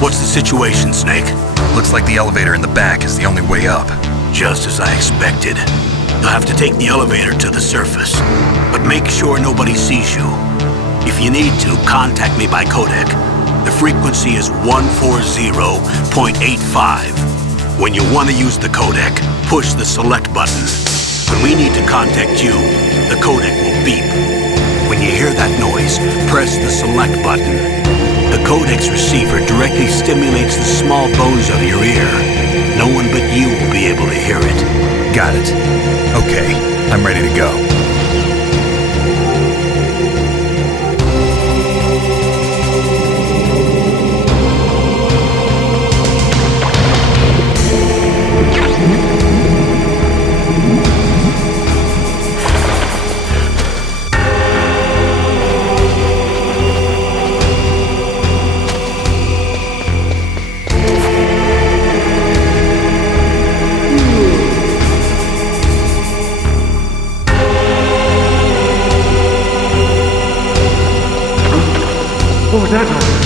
What's the situation, Snake? Looks like the elevator in the back is the only way up. Just as I expected. You'll have to take the elevator to the surface, but make sure nobody sees you. If you need to, contact me by codec. The frequency is 140.85. When you want to use the codec, push the select button. When we need to contact you, the codec will beep. When you hear that noise, press the select button. The codec's receiver directly stimulates the small bones of your ear. No one but you will be able to hear it. Got it. Okay, I'm ready to go. What was that noise?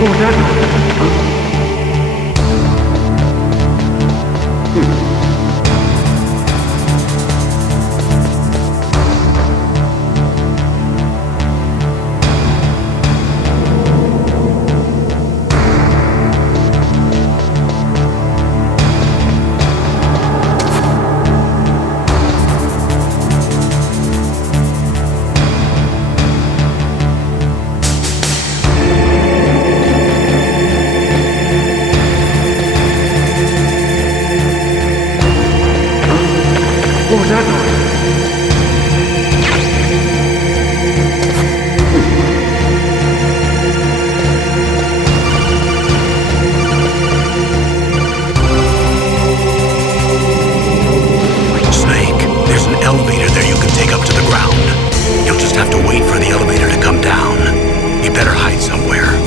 What was that noise? What was that noise? Snake, there's an elevator there you can take up to the ground. You'll just have to wait for the elevator to come down. You better hide somewhere.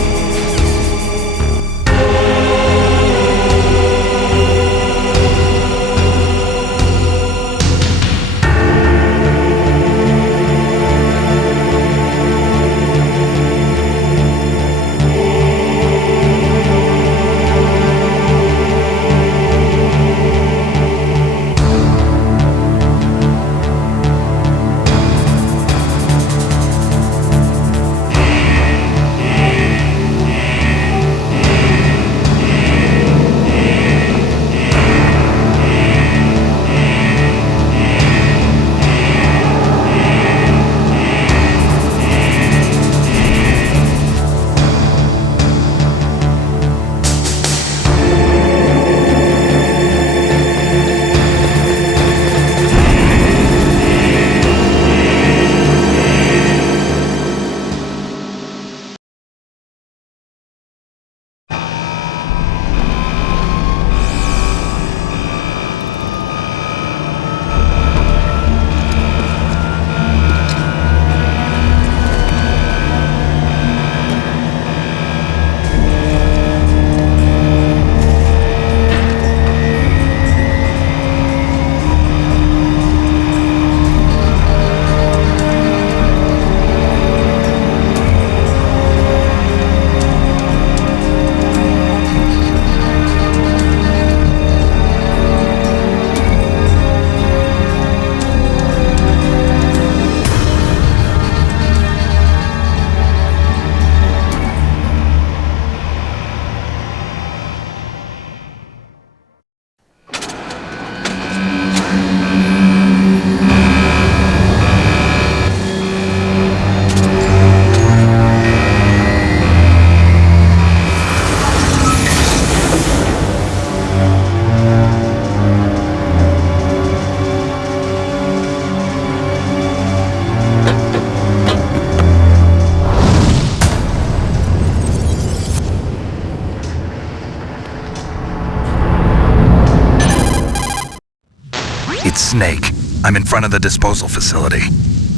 It's Snake. I'm in front of the disposal facility.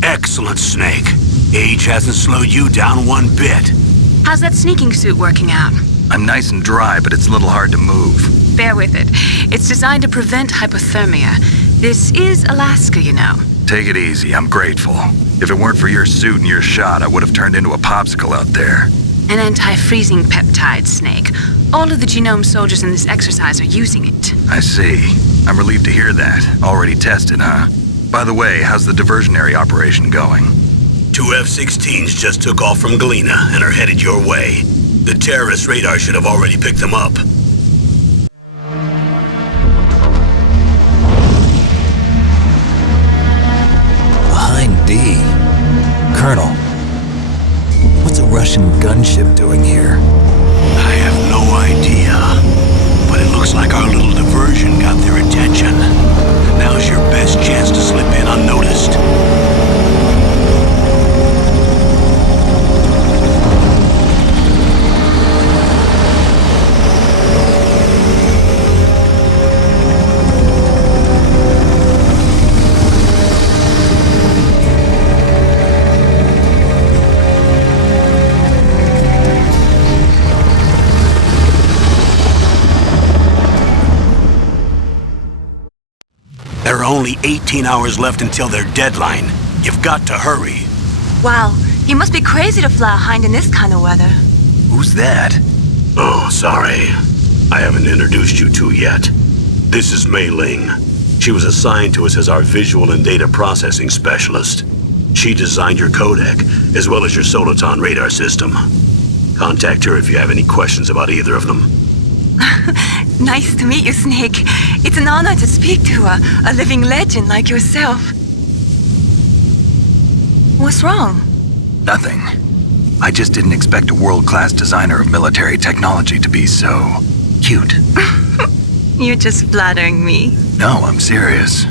Excellent, Snake. Age hasn't slowed you down one bit. How's that sneaking suit working out? I'm nice and dry, but it's a little hard to move. bear with it. It's designed to prevent hypothermia. This is Alaska, you know. Take it easy, I'm grateful. If it weren't for your suit and your shot, I would have turned into a popsicle out there. An anti-freezing peptide, Snake. All of the genome soldiers in this exercise are using it. I see. I'm relieved to hear that. Already tested, huh? By the way, how's the diversionary operation going? 2 F-16s just took off from Galena and are headed your way. The terrorist radar should have already picked them up. Behind D. Colonel, what's a Russian gunship doing here? I have no idea, but it looks like our little diversion got their attention. Now's your best chance to slip in unnoticed. There are only 18 hours left until their deadline. You've got to hurry. Wow, you must be crazy to fly a hind in this kind of weather. Who's that? Oh, sorry. I haven't introduced you to yet. This is Mei Ling. She was assigned to us as our visual and data processing specialist. She designed your codec, as well as your Soliton radar system. Contact her if you have any questions about either of them. Nice to meet you, Snake. It's an honor to speak to a living legend like yourself. What's wrong? Nothing. I just didn't expect a world-class designer of military technology to be so cute. You're just flattering me. No, I'm serious.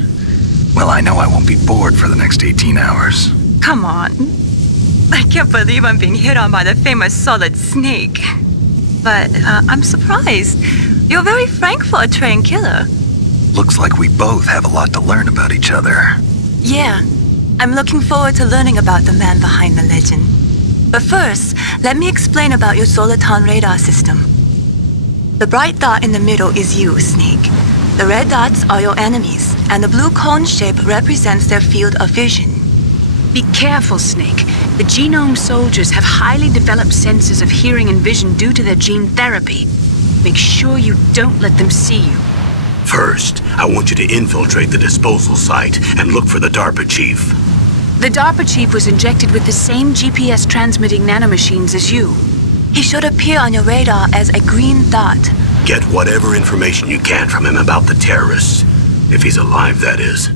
Well, I know I won't be bored for the next 18 hours. Come on. I can't believe I'm being hit on by the famous Solid Snake. But I'm surprised. You're very frank for a trained killer. Looks like we both have a lot to learn about each other. Yeah, I'm looking forward to learning about the man behind the legend. But first, let me explain about your Soliton radar system. The bright dot in the middle is you, Snake. The red dots are your enemies, and the blue cone shape represents their field of vision. Be careful, Snake. The genome soldiers have highly developed senses of hearing and vision due to their gene therapy. Make sure you don't let them see you. First, I want you to infiltrate the disposal site and look for the DARPA chief. The DARPA chief was injected with the same GPS transmitting nanomachines as you. He should appear on your radar as a green dot. Get whatever information you can from him about the terrorists. If he's alive, that is.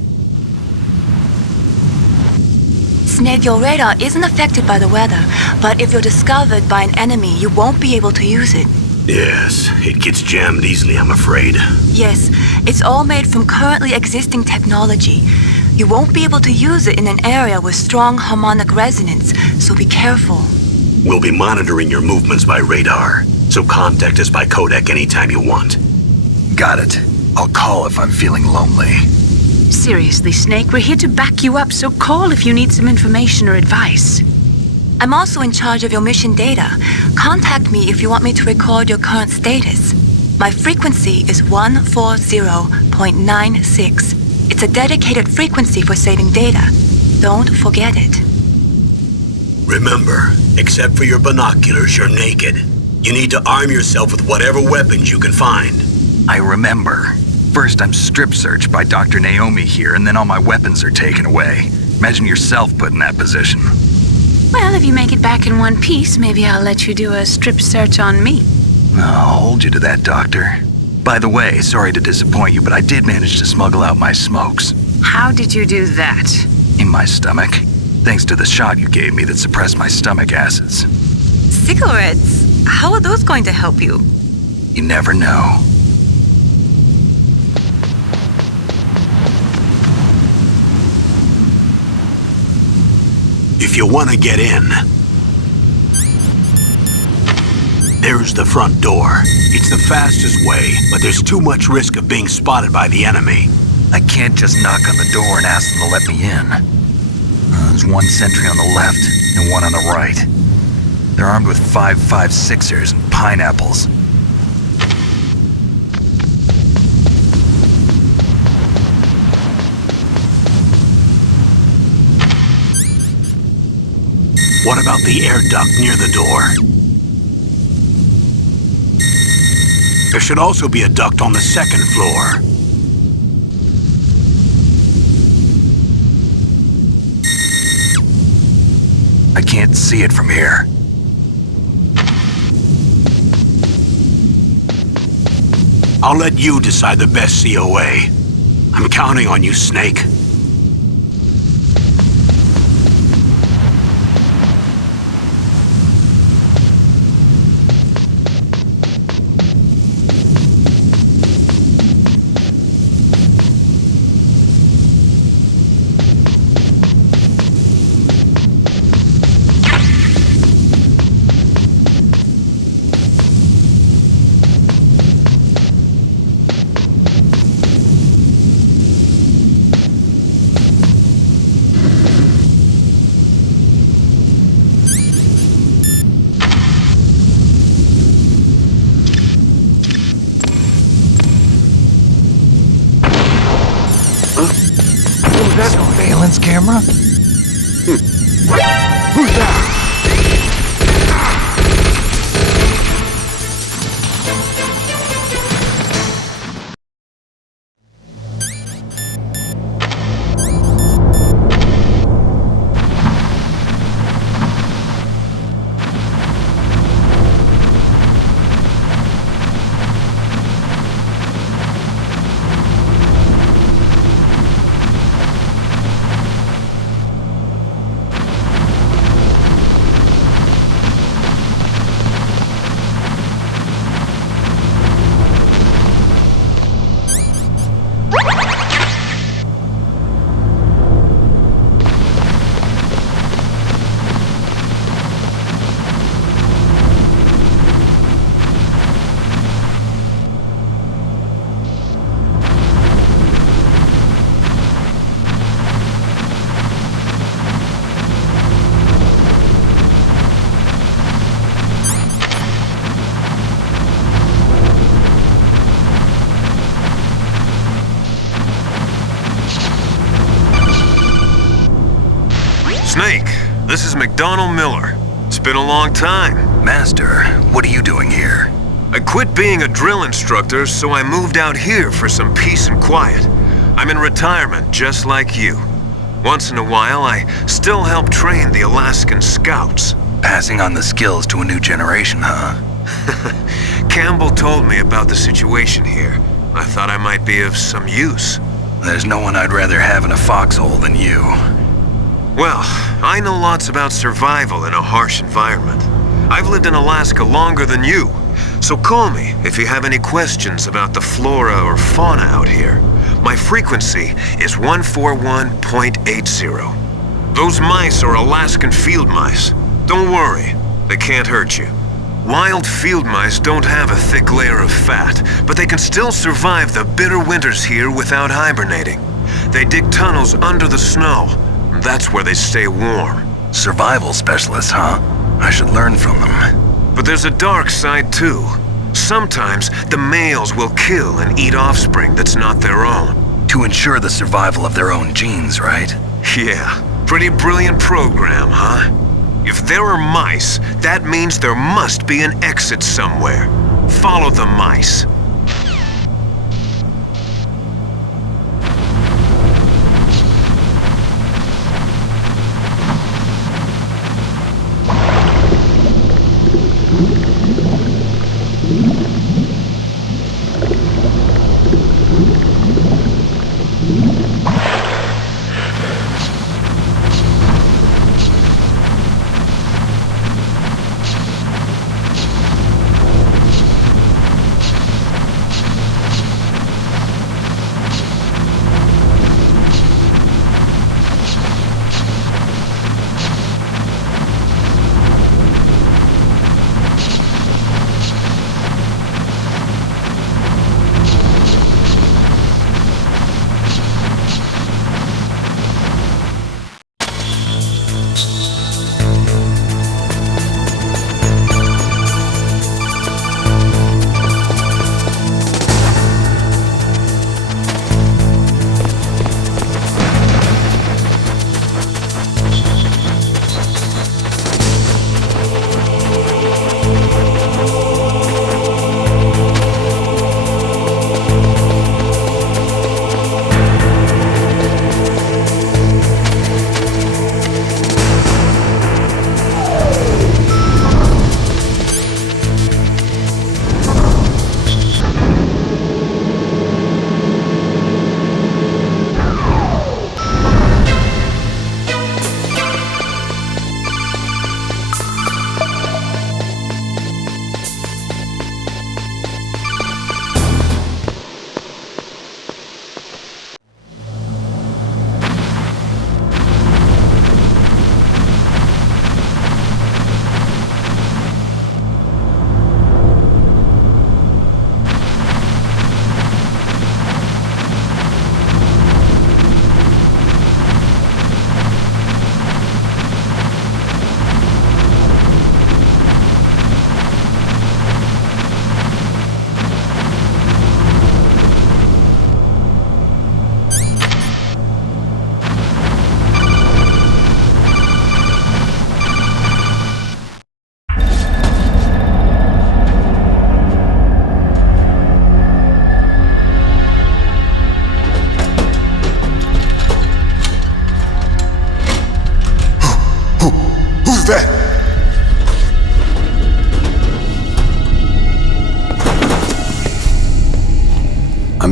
Snake, your radar isn't affected by the weather, but if you're discovered by an enemy, you won't be able to use it. Yes, it gets jammed easily, I'm afraid. Yes, it's all made from currently existing technology. You won't be able to use it in an area with strong harmonic resonance, so be careful. We'll be monitoring your movements by radar, so contact us by codec anytime you want. Got it. I'll call if I'm feeling lonely. Seriously, Snake, we're here to back you up, so call if you need some information or advice. I'm also in charge of your mission data. Contact me if you want me to record your current status. My frequency is 140.96. It's a dedicated frequency for saving data. Don't forget it. Remember, except for your binoculars, you're naked. You need to arm yourself with whatever weapons you can find. I remember. First, I'm strip searched by Dr. Naomi here, and then all my weapons are taken away. Imagine yourself put in that position. Well, if you make it back in one piece, maybe I'll let you do a strip search on me. I'll hold you to that, Doctor. By the way, sorry to disappoint you, but I did manage to smuggle out my smokes. How did you do that? In my stomach. Thanks to the shot you gave me that suppressed my stomach acids. Cigarettes? How are those going to help you? You never know. If you want to get in, there's the front door. It's the fastest way, but there's too much risk of being spotted by the enemy. I can't just knock on the door and ask them to let me in. There's one sentry on the left and one on the right. They're armed with 5.56ers and pineapples. What about the air duct near the door? There should also be a duct on the second floor. I can't see it from here. I'll let you decide the best COA. I'm counting on you, Snake. Surveillance camera? Who's that? Snake, this is McDonald Miller. It's been a long time. Master, what are you doing here? I quit being a drill instructor, so I moved out here for some peace and quiet. I'm in retirement, just like you. Once in a while, I still help train the Alaskan Scouts. Passing on the skills to a new generation, huh? Campbell told me about the situation here. I thought I might be of some use. There's no one I'd rather have in a foxhole than you. Well, I know lots about survival in a harsh environment. I've lived in Alaska longer than you, so call me if you have any questions about the flora or fauna out here. My frequency is 141.80. Those mice are Alaskan field mice. Don't worry, they can't hurt you. Wild field mice don't have a thick layer of fat, but they can still survive the bitter winters here without hibernating. They dig tunnels under the snow. That's where they stay warm. Survival specialists, huh? I should learn from them. But there's a dark side too. Sometimes the males will kill and eat offspring that's not their own. To ensure the survival of their own genes, right? Yeah, pretty brilliant program, huh? If there are mice, that means there must be an exit somewhere. Follow the mice.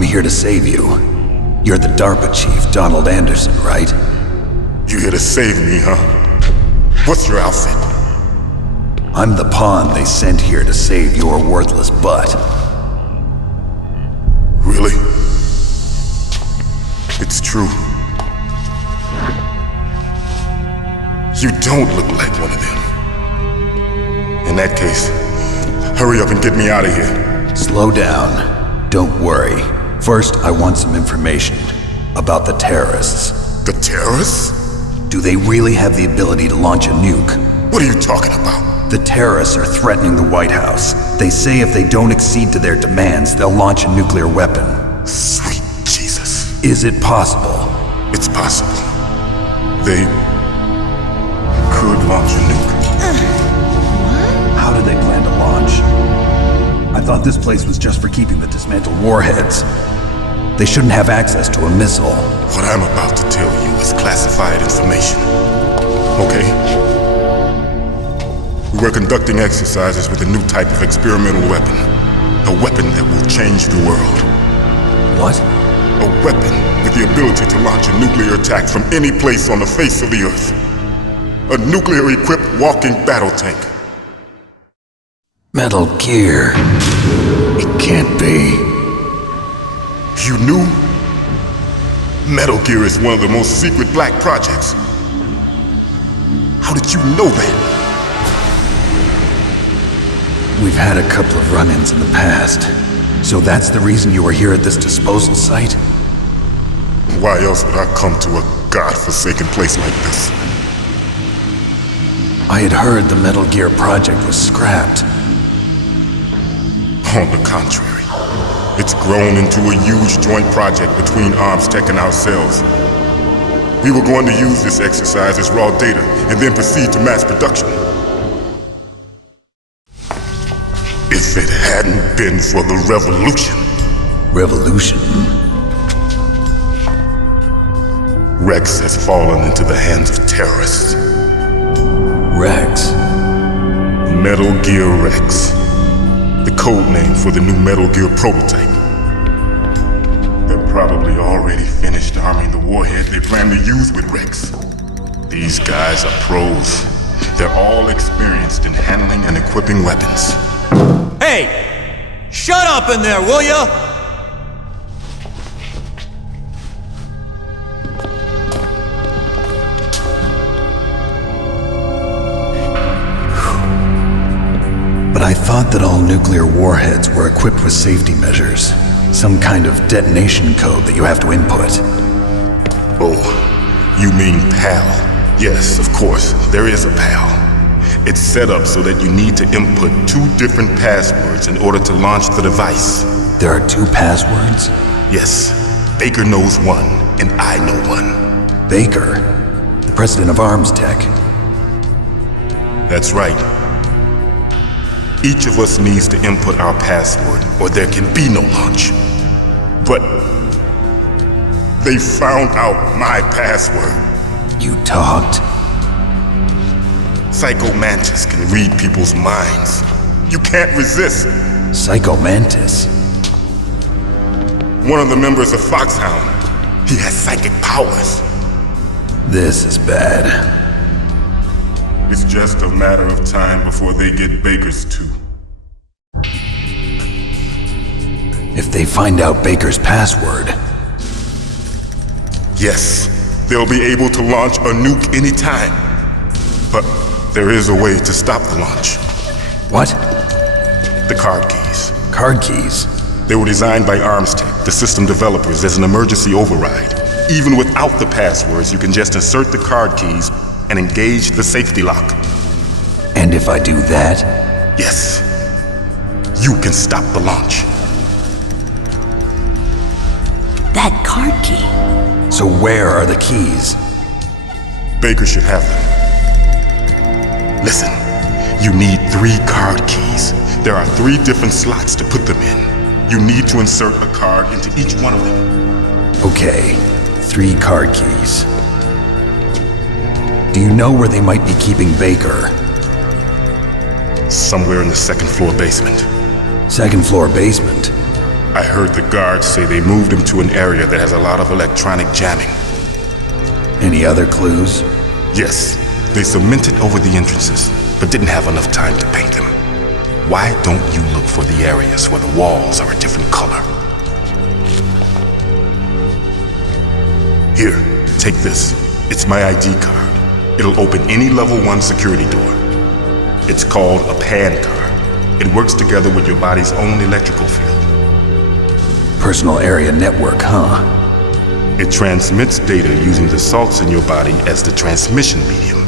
here to save you. You're the DARPA chief, Donald Anderson, right? You here to save me, huh? What's your outfit? I'm the pawn they sent here to save your worthless butt. Really? It's true. You don't look like one of them. In that case, hurry up and get me out of here. Slow down. Don't worry. First, I want some information about the terrorists. The terrorists? Do they really have the ability to launch a nuke? What are you talking about? The terrorists are threatening the White House. They say if they don't accede to their demands, they'll launch a nuclear weapon. Sweet Jesus. Is it possible? It's possible. They could launch a nuke. How do they plan to launch? I thought this place was just for keeping the dismantled warheads. They shouldn't have access to a missile. What I'm about to tell you is classified information. Okay? We're conducting exercises with a new type of experimental weapon. A weapon that will change the world. What? A weapon with the ability to launch a nuclear attack from any place on the face of the Earth. A nuclear-equipped walking battle tank. Metal Gear. It can't be. You knew? Metal Gear is one of the most secret black projects. How did you know that? We've had a couple of run-ins in the past. So that's the reason you were here at this disposal site? Why else would I come to a godforsaken place like this? I had heard the Metal Gear project was scrapped. On the contrary, it's grown into a huge joint project between Arms Tech and ourselves. We were going to use this exercise as raw data and then proceed to mass production. If it hadn't been for the revolution. Revolution? Rex has fallen into the hands of terrorists. Rex? Metal Gear Rex. The code name for the new Metal Gear prototype. They're probably already finished arming the warhead they plan to use with Rex. These guys are pros. They're all experienced in handling and equipping weapons. Hey! Shut up in there, will ya? But I thought that all nuclear warheads were equipped with safety measures. Some kind of detonation code that you have to input. Oh, you mean PAL? Yes, of course, there is a PAL. It's set up so that you need to input 2 different passwords in order to launch the device. There are 2 passwords? Yes, Baker knows one, and I know one. Baker? The president of Arms Tech? That's right. Each of us needs to input our password, or there can be no launch. But they found out my password. You talked? Psycho Mantis can read people's minds. You can't resist. Psycho Mantis? One of the members of Foxhound. He has psychic powers. This is bad. It's just a matter of time before they get Baker's too. If they find out Baker's password... Yes, they'll be able to launch a nuke anytime. But there is a way to stop the launch. What? The card keys. Card keys? They were designed by Arms Tech, the system developers, as an emergency override. Even without the passwords, you can just insert the card keys and engage the safety lock. And if I do that? Yes. You can stop the launch. That card key. So where are the keys? Baker should have them. Listen, you need 3 card keys. There are 3 different slots to put them in. You need to insert a card into each one of them. Okay, 3 card keys. Do you know where they might be keeping Baker? Somewhere in the 2nd floor basement. 2nd floor basement? I heard the guards say they moved him to an area that has a lot of electronic jamming. Any other clues? Yes, they cemented over the entrances, but didn't have enough time to paint them. Why don't you look for the areas where the walls are a different color? Here, take this. It's my ID card. It'll open any level 1 security door. It's called a PAN card. It works together with your body's own electrical field. Personal area network, huh? It transmits data using the salts in your body as the transmission medium.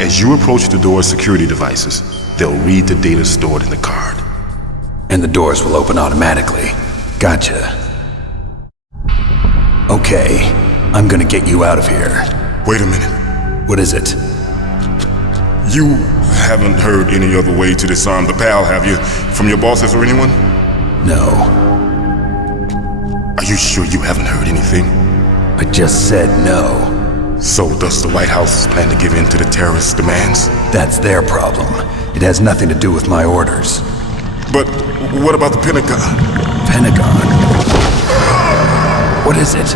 As you approach the door's security devices, they'll read the data stored in the card. And the doors will open automatically. Gotcha. Okay, I'm gonna get you out of here. Wait a minute. What is it? You haven't heard any other way to disarm the PAL, have you? From your bosses or anyone? No. Are you sure you haven't heard anything? I just said no. So does the White House plan to give in to the terrorists' demands? That's their problem. It has nothing to do with my orders. But what about the Pentagon? Pentagon? What is it?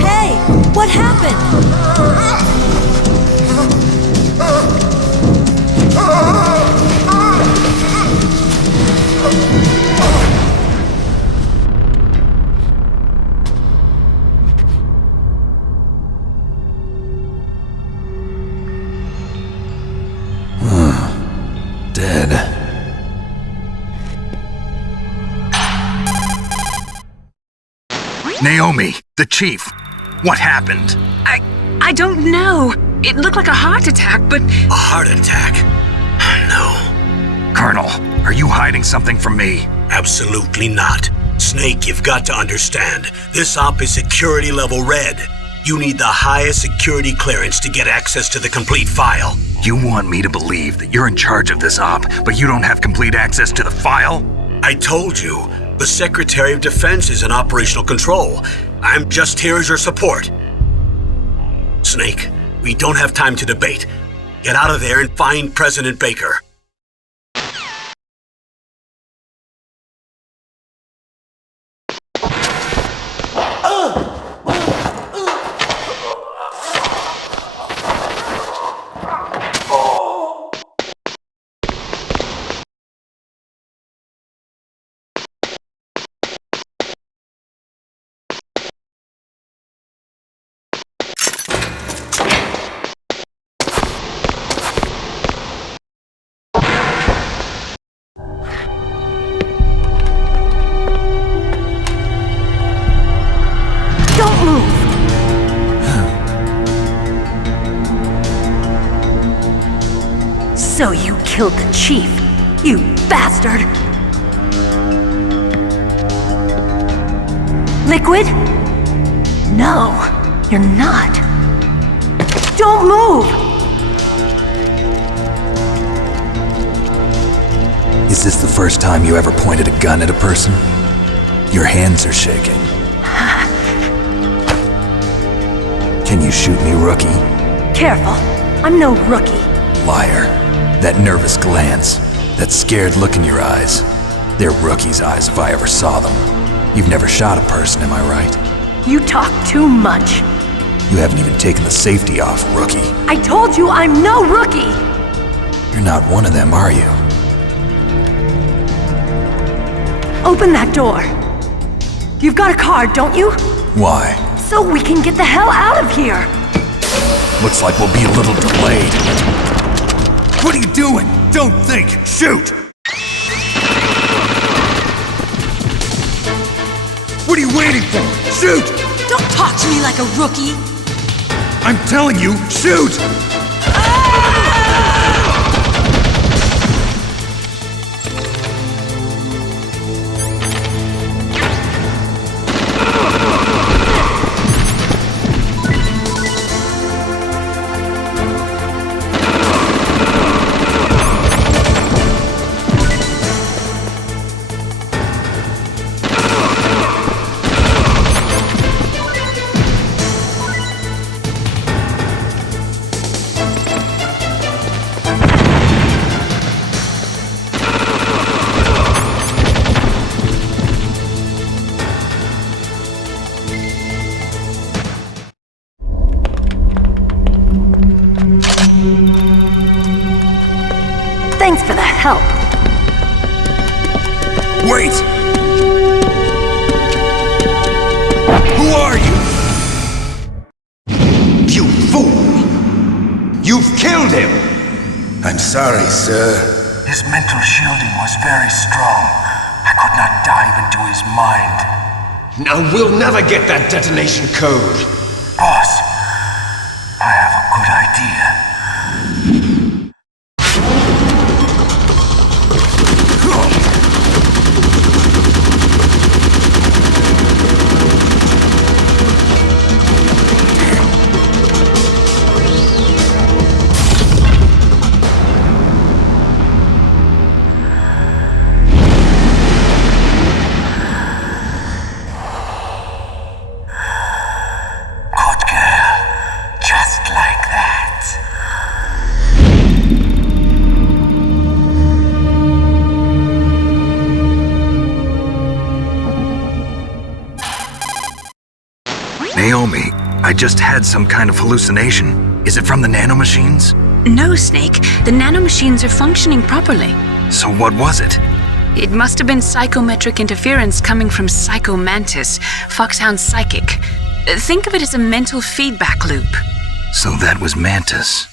Hey, what happened? Dead. Naomi, the chief. What happened? I don't know. It looked like a heart attack, but... A heart attack? No. Colonel, are you hiding something from me? Absolutely not. Snake, you've got to understand. This op is security level red. You need the highest security clearance to get access to the complete file. You want me to believe that you're in charge of this op, but you don't have complete access to the file? I told you, the Secretary of Defense is in operational control. I'm just here as your support. Snake, we don't have time to debate. Get out of there and find President Baker. So you killed the chief, you bastard! Liquid? No, you're not. Don't move! Is this the first time you ever pointed a gun at a person? Your hands are shaking. Can you shoot me, rookie? Careful, I'm no rookie. Liar. That nervous glance, that scared look in your eyes. They're rookie's eyes if I ever saw them. You've never shot a person, am I right? You talk too much. You haven't even taken the safety off, rookie. I told you I'm no rookie! You're not one of them, are you? Open that door. You've got a card, don't you? Why? So we can get the hell out of here! Looks like we'll be a little delayed. What are you doing? Don't think! Shoot! What are you waiting for? Shoot! Don't talk to me like a rookie! I'm telling you, shoot! Thanks for the help. Wait! Who are you? You fool! You've killed him! I'm sorry, sir. His mental shielding was very strong. I could not dive into his mind. Now we'll never get that detonation code. Boss, I have a good idea. Naomi, I just had some kind of hallucination. Is it from the nanomachines? No, Snake. The nanomachines are functioning properly. So what was it? It must have been psychometric interference coming from Psycho Mantis, Foxhound's psychic. Think of it as a mental feedback loop. So that was Mantis.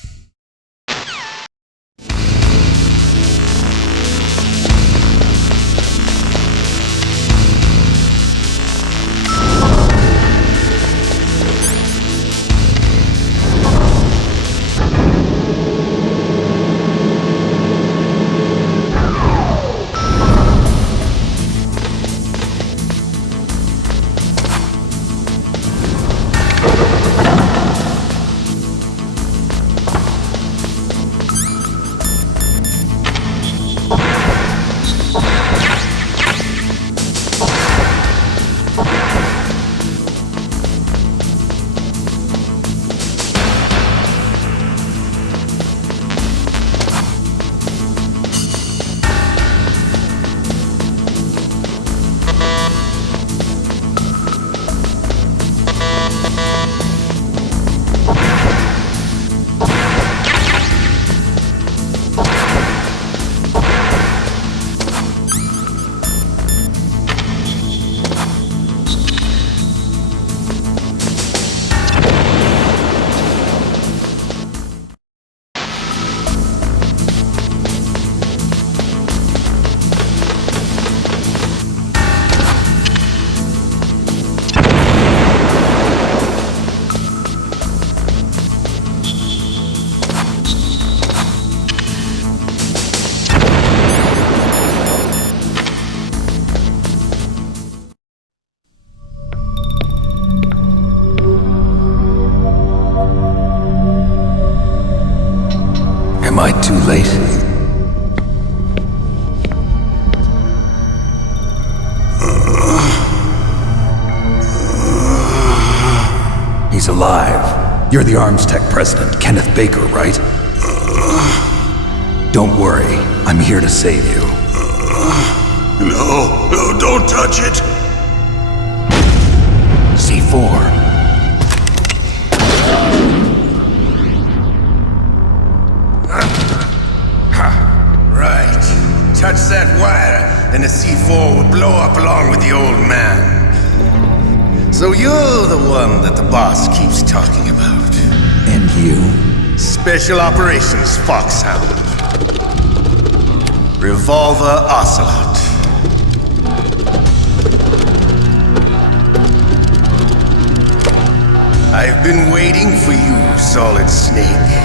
Am I too late? He's alive. You're the Arms Tech president, Kenneth Baker, right? Don't worry, I'm here to save you. No, don't touch it! C4. Right. Touch that wire, and the C4 will blow up along with the old man. So you're the one that the boss keeps talking about. And you? Special Operations Foxhound. Revolver Ocelot. I've been waiting for you, Solid Snake.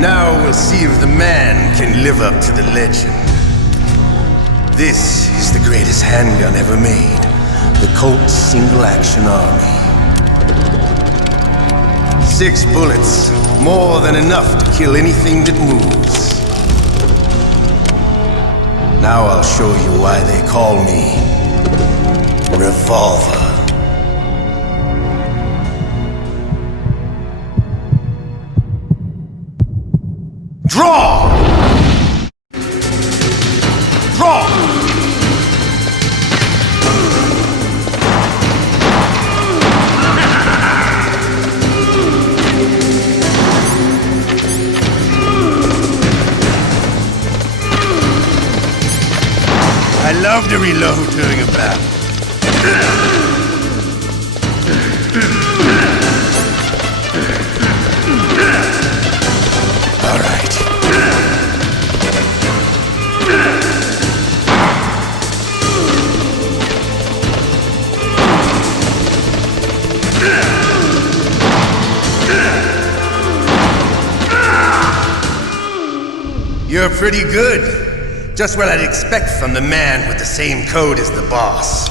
Now we'll see if the man can live up to the legend. This is the greatest handgun ever made. The Colt's Single Action Army. 6 bullets, more than enough to kill anything that moves. Now I'll show you why they call me Revolver. Draw! Draw! love to reload during a battle. All right. You're pretty good. Just what I'd expect from the man with the same code as the boss.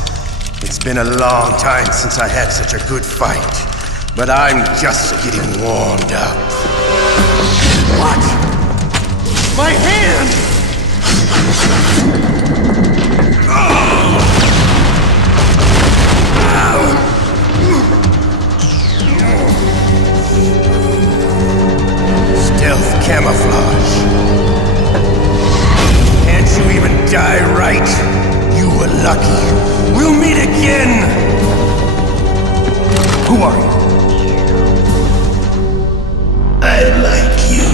It's been a long time since I had such a good fight, but I'm just getting warmed up. What? My hand! Stealth camouflage. Can't you even die right? You were lucky. We'll meet again! Who are you? I'm like you.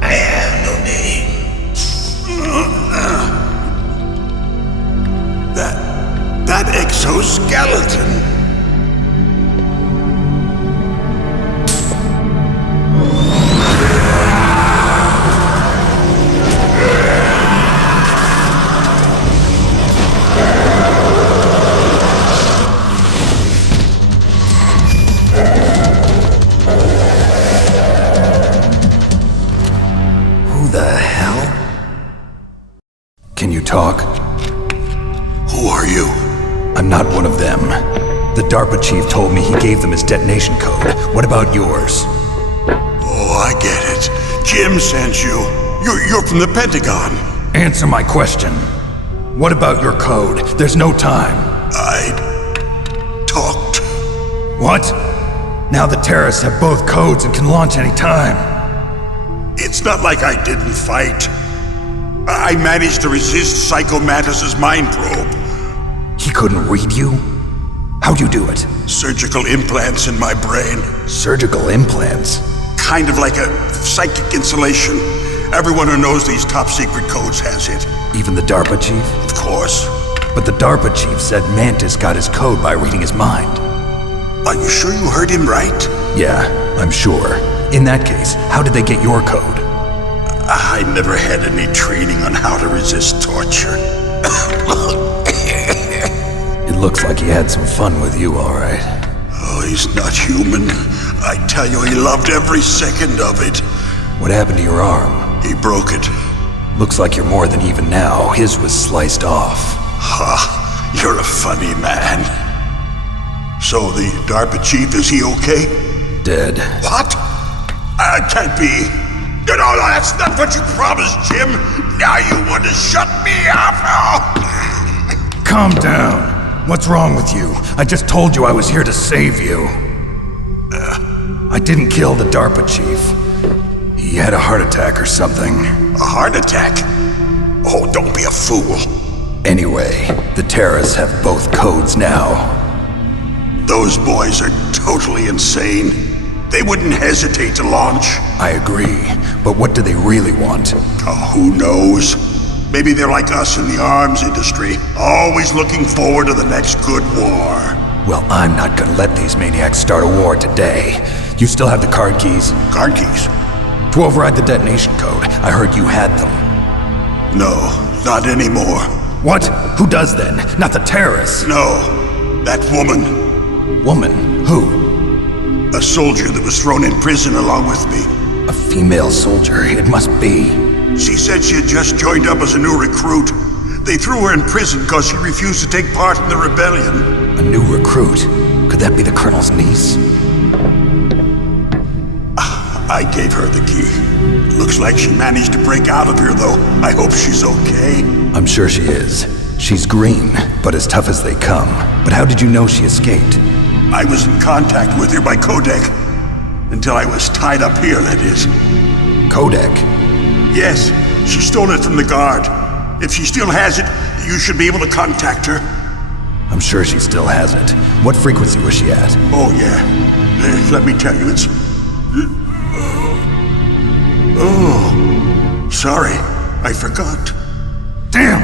I have no name. That exoskeleton. Talk. Who are you? I'm not one of them. The DARPA chief told me he gave them his detonation code. What about yours? Oh, I get it. Jim sent you. You're from the Pentagon. Answer my question. What about your code? There's no time. I talked. What? Now the terrorists have both codes and can launch any time. It's not like I didn't fight. I managed to resist Psycho Mantis's mind probe. He couldn't read you? How'd you do it? Surgical implants in my brain. Surgical implants? Kind of like a psychic insulation. Everyone who knows these top secret codes has it. Even the DARPA chief? Of course. But the DARPA chief said Mantis got his code by reading his mind. Are you sure you heard him right? Yeah, I'm sure. In that case, how did they get your code? I never had any training on how to resist torture. It looks like he had some fun with you, all right. Oh, he's not human. I tell you, he loved every second of it. What happened to your arm? He broke it. Looks like you're more than even now. His was sliced off. Ha, you're a funny man. So the DARPA chief, is he okay? Dead. What? Can't be. No, that's not what you promised, Jim. Now you want to shut me up? Oh. Calm down. What's wrong with you? I just told you I was here to save you. I didn't kill the DARPA chief. He had a heart attack or something. A heart attack? Oh, don't be a fool. Anyway, the terrorists have both codes now. Those boys are totally insane. They wouldn't hesitate to launch. I agree, but what do they really want? Oh, who knows? Maybe they're like us in the arms industry, always looking forward to the next good war. Well, I'm not gonna let these maniacs start a war today. You still have the card keys? Card keys? To override the detonation code. I heard you had them. No, not anymore. What? Who does then? Not the terrorists? No, that woman. Woman? Who? A soldier that was thrown in prison along with me. A female soldier, it must be. She said she had just joined up as a new recruit. They threw her in prison because she refused to take part in the rebellion. A new recruit? Could that be the Colonel's niece? I gave her the key. Looks like she managed to break out of here, though. I hope she's okay. I'm sure she is. She's green, but as tough as they come. But how did you know she escaped? I was in contact with her by codec. Until I was tied up here, that is. Codec? Yes, she stole it from the guard. If she still has it, you should be able to contact her. I'm sure she still has it. What frequency was she at? Oh, yeah. Let me tell you, it's... Oh, sorry. I forgot. Damn!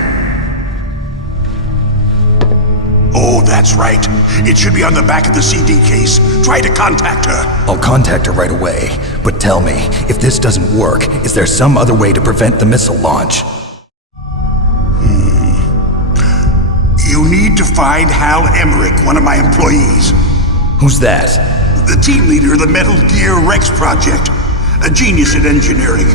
Oh, that's right. It should be on the back of the CD case. Try to contact her. I'll contact her right away. But tell me, if this doesn't work, is there some other way to prevent the missile launch? You need to find Hal Emmerich, one of my employees. Who's that? The team leader of the Metal Gear Rex project. A genius at engineering,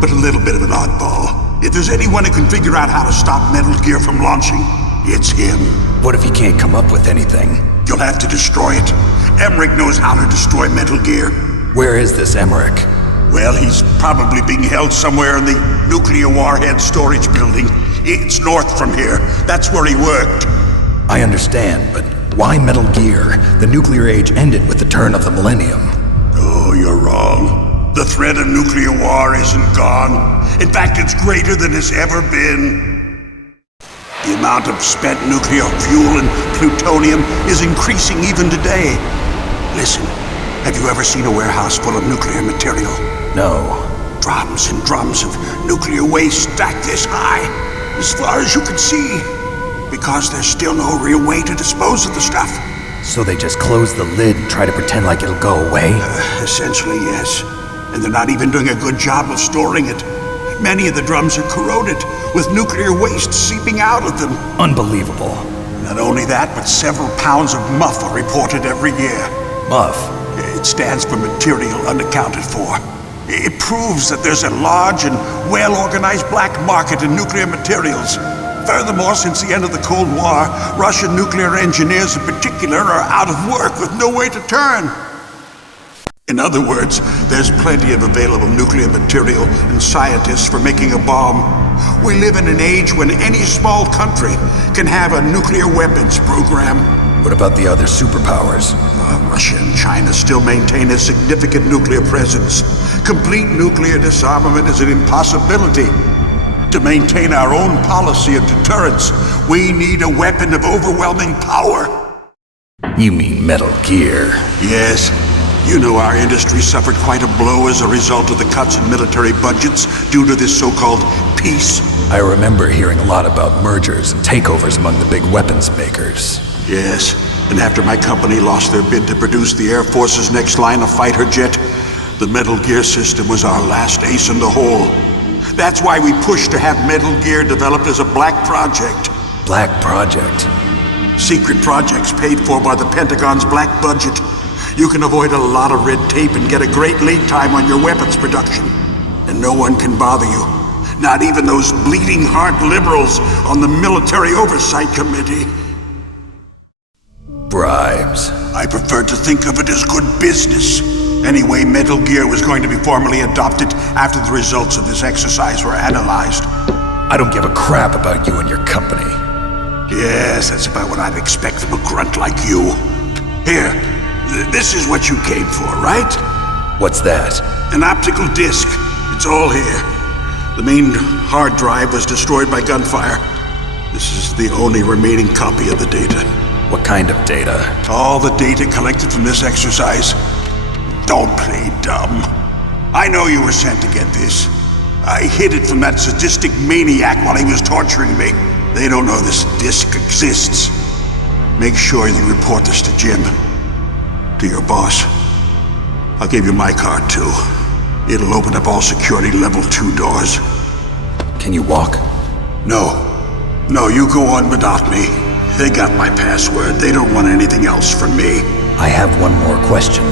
but a little bit of an oddball. If there's anyone who can figure out how to stop Metal Gear from launching, it's him. What if he can't come up with anything? You'll have to destroy it. Emmerich knows how to destroy Metal Gear. Where is this Emmerich? Well, he's probably being held somewhere in the nuclear warhead storage building. It's north from here. That's where he worked. I understand, but why Metal Gear? The nuclear age ended with the turn of the millennium. Oh, you're wrong. The threat of nuclear war isn't gone. In fact, it's greater than it's ever been. The amount of spent nuclear fuel and plutonium is increasing even today. Listen, have you ever seen a warehouse full of nuclear material? No. Drums and drums of nuclear waste stacked this high, as far as you can see. Because there's still no real way to dispose of the stuff. So they just close the lid and try to pretend like it'll go away? Essentially, yes. And they're not even doing a good job of storing it. Many of the drums are corroded, with nuclear waste seeping out of them. Unbelievable. Not only that, but several pounds of muff are reported every year. Muff? It stands for material unaccounted for. It proves that there's a large and well-organized black market in nuclear materials. Furthermore, since the end of the Cold War, Russian nuclear engineers in particular are out of work with no way to turn. In other words, there's plenty of available nuclear material and scientists for making a bomb. We live in an age when any small country can have a nuclear weapons program. What about the other superpowers? Russia and China still maintain a significant nuclear presence. Complete nuclear disarmament is an impossibility. To maintain our own policy of deterrence, we need a weapon of overwhelming power. You mean Metal Gear? Yes. You know our industry suffered quite a blow as a result of the cuts in military budgets due to this so-called peace. I remember hearing a lot about mergers and takeovers among the big weapons makers. Yes, and after my company lost their bid to produce the Air Force's next line of fighter jet, the Metal Gear system was our last ace in the hole. That's why we pushed to have Metal Gear developed as a black project. Black project? Secret projects paid for by the Pentagon's black budget. You can avoid a lot of red tape and get a great lead time on your weapons production. And no one can bother you. Not even those bleeding heart liberals on the Military Oversight Committee. Bribes. I prefer to think of it as good business. Anyway, Metal Gear was going to be formally adopted after the results of this exercise were analyzed. I don't give a crap about you and your company. Yes, that's about what I'd expect from a grunt like you. Here, this is what you came for, right? What's that? An optical disc. It's all here. The main hard drive was destroyed by gunfire. This is the only remaining copy of the data. What kind of data? All the data collected from this exercise. Don't play dumb. I know you were sent to get this. I hid it from that sadistic maniac while he was torturing me. They don't know this disc exists. Make sure you report this to Jim. To your boss. I'll give you my card too. It'll open up all security level 2 doors. Can you walk? No. No, you go on without me. They got my password. They don't want anything else from me. I have one more question.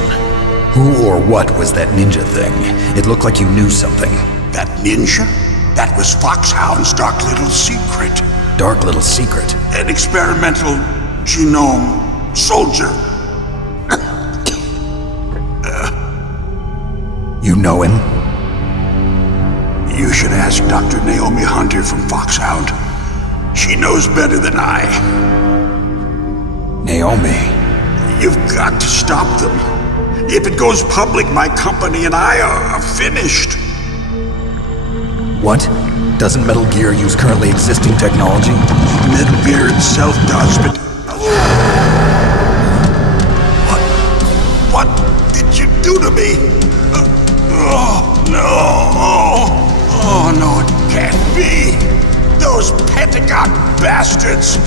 Who or what was that ninja thing? It looked like you knew something. That ninja? That was Foxhound's dark little secret. Dark little secret? An experimental genome soldier. You know him? You should ask Dr. Naomi Hunter from Foxhound. She knows better than I. Naomi? You've got to stop them. If it goes public, my company and I are finished. What? Doesn't Metal Gear use currently existing technology? Metal Gear itself does, but... What did you do to me? Oh, no. Oh, no, it can't be. Those Pentagon bastards.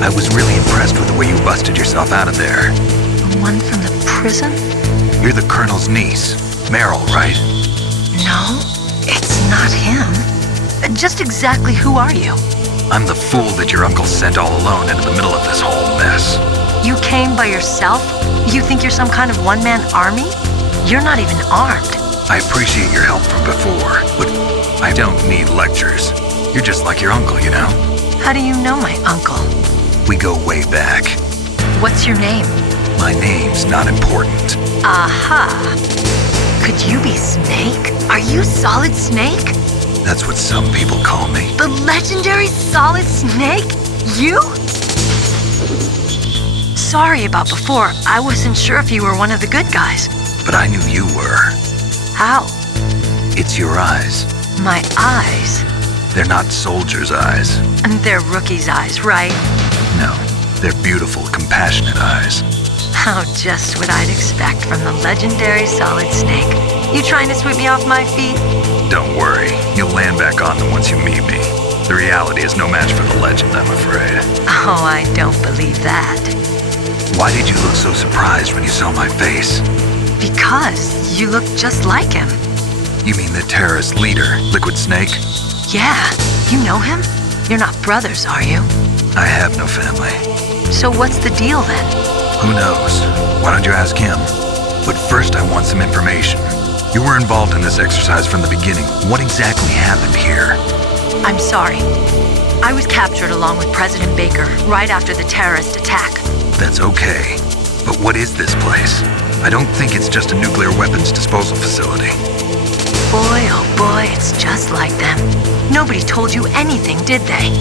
I was really impressed with the way you busted yourself out of there. The one from the prison? You're the Colonel's niece, Meryl, right? No, it's not him. Just exactly who are you? I'm the fool that your uncle sent all alone into the middle of this whole mess. You came by yourself? You think you're some kind of one-man army? You're not even armed. I appreciate your help from before, but I don't need lectures. You're just like your uncle, you know? How do you know my uncle? We go way back. What's your name? My name's not important. Aha! Could you be Snake? Are you Solid Snake? That's what some people call me. The legendary Solid Snake? You? Sorry about before. I wasn't sure if you were one of the good guys. But I knew you were. How? It's your eyes. My eyes? They're not soldiers' eyes. And they're rookies' eyes, right? No, they're beautiful, compassionate eyes. How just what I'd expect from the legendary Solid Snake. You trying to sweep me off my feet? Don't worry, you'll land back on them once you meet me. The reality is no match for the legend, I'm afraid. Oh, I don't believe that. Why did you look so surprised when you saw my face? Because you look just like him. You mean the terrorist leader, Liquid Snake? Yeah, you know him? You're not brothers, are you? I have no family. So what's the deal then? Who knows? Why don't you ask him? But first I want some information. You were involved in this exercise from the beginning. What exactly happened here? I'm sorry. I was captured along with President Baker right after the terrorist attack. That's okay. But what is this place? I don't think it's just a nuclear weapons disposal facility. Boy, oh boy, it's just like them. Nobody told you anything, did they?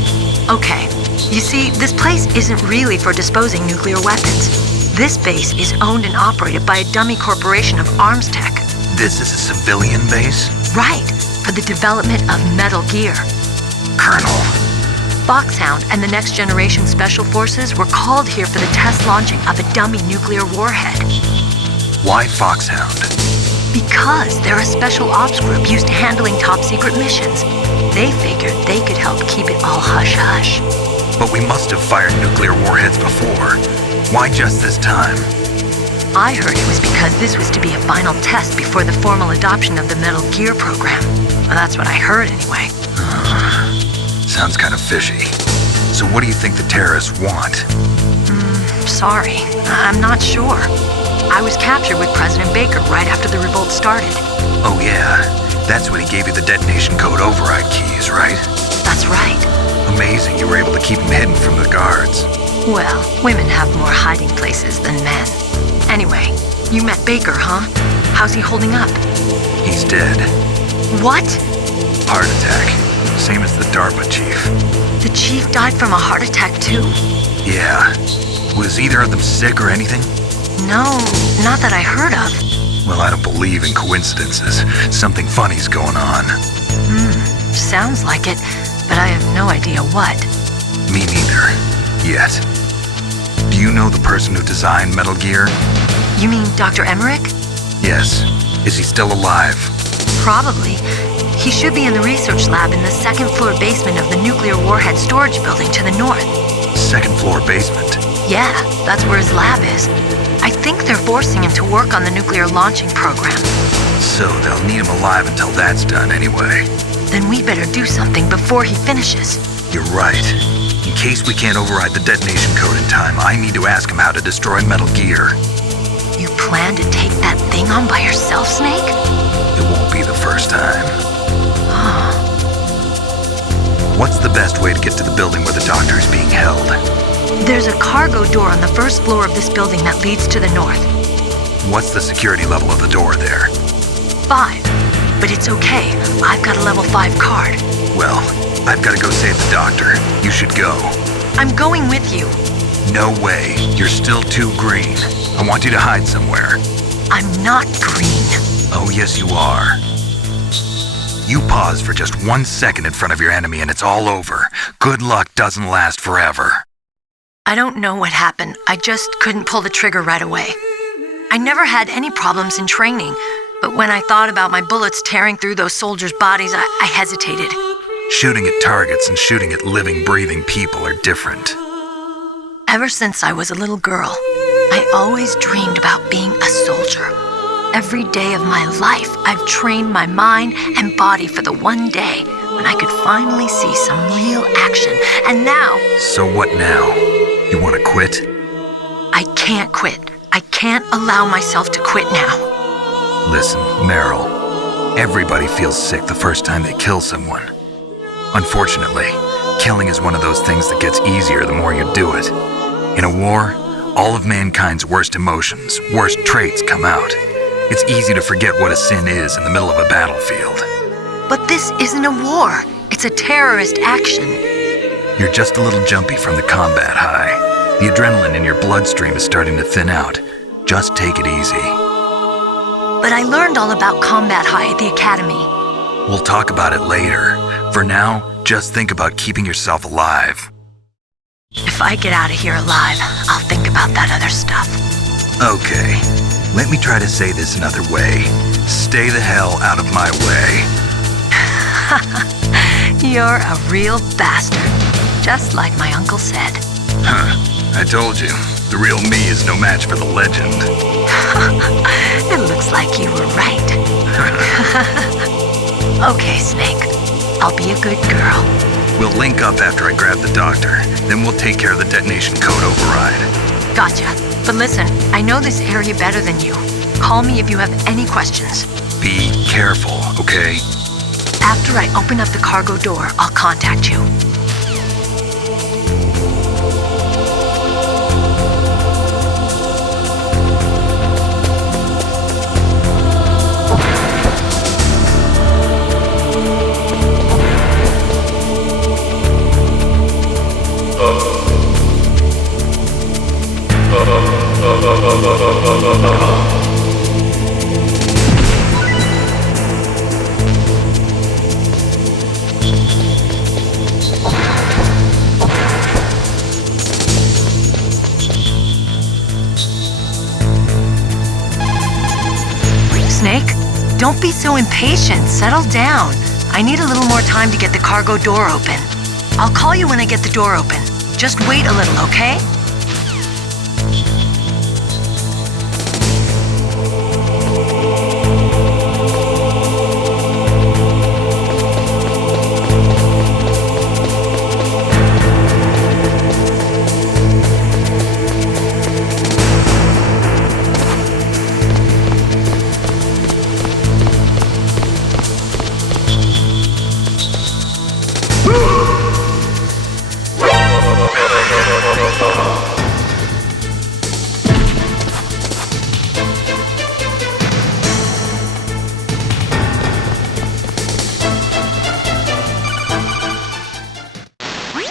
Okay, you see, this place isn't really for disposing nuclear weapons. This base is owned and operated by a dummy corporation of arms tech. This is a civilian base? Right, for the development of Metal Gear. Colonel. Foxhound and the Next Generation Special Forces were called here for the test launching of a dummy nuclear warhead. Why Foxhound? Because they're a special ops group used to handling top-secret missions. They figured they could help keep it all hush-hush. But we must have fired nuclear warheads before. Why just this time? I heard it was because this was to be a final test before the formal adoption of the Metal Gear program. Well, that's what I heard anyway. Sounds kind of fishy. So what do you think the terrorists want? Sorry, I'm not sure. I was captured with President Baker right after the revolt started. Oh yeah, that's when he gave you the detonation code override keys, right? That's right. Amazing you were able to keep him hidden from the guards. Well, women have more hiding places than men. Anyway, you met Baker, huh? How's he holding up? He's dead. What? Heart attack. Same as the DARPA chief. The chief died from a heart attack too? Yeah. Was either of them sick or anything? No, not that I heard of. Well, I don't believe in coincidences. Something funny's going on. Sounds like it, but I have no idea what. Me neither. Yet. Do you know the person who designed Metal Gear? You mean Dr. Emmerich? Yes. Is he still alive? Probably. He should be in the research lab in the second-floor basement of the nuclear warhead storage building to the north. Second-floor basement? Yeah, that's where his lab is. I think they're forcing him to work on the nuclear launching program. So they'll need him alive until that's done anyway. Then we better do something before he finishes. You're right. In case we can't override the detonation code in time, I need to ask him how to destroy Metal Gear. You plan to take that thing on by yourself, Snake? It won't be the first time. What's the best way to get to the building where the doctor is being held? There's a cargo door on the first floor of this building that leads to the north. What's the security level of the door there? 5. But it's okay. I've got a level 5 card. Well, I've got to go save the doctor. You should go. I'm going with you. No way. You're still too green. I want you to hide somewhere. I'm not green. Oh, yes, you are. You pause for just 1 second in front of your enemy and it's all over. Good luck doesn't last forever. I don't know what happened. I just couldn't pull the trigger right away. I never had any problems in training, but when I thought about my bullets tearing through those soldiers' bodies, I hesitated. Shooting at targets and shooting at living, breathing people are different. Ever since I was a little girl, I always dreamed about being a soldier. Every day of my life, I've trained my mind and body for the one day when I could finally see some real action. And now... So what now? You want to quit? I can't quit. I can't allow myself to quit now. Listen, Meryl. Everybody feels sick the first time they kill someone. Unfortunately, killing is one of those things that gets easier the more you do it. In a war, all of mankind's worst emotions, worst traits come out. It's easy to forget what a sin is in the middle of a battlefield. But this isn't a war. It's a terrorist action. You're just a little jumpy from the combat high. The adrenaline in your bloodstream is starting to thin out. Just take it easy. But I learned all about combat high at the academy. We'll talk about it later. For now, just think about keeping yourself alive. If I get out of here alive, I'll think about that other stuff. Okay. Let me try to say this another way. Stay the hell out of my way. You're a real bastard. Just like my uncle said. Huh. I told you. The real me is no match for the legend. It looks like you were right. Okay, Snake. I'll be a good girl. We'll link up after I grab the doctor. Then we'll take care of the detonation code override. Gotcha. But listen, I know this area better than you. Call me if you have any questions. Be careful, okay? After I open up the cargo door, I'll contact you. Snake, don't be so impatient. Settle down. I need a little more time to get the cargo door open. I'll call you when I get the door open. Just wait a little, okay?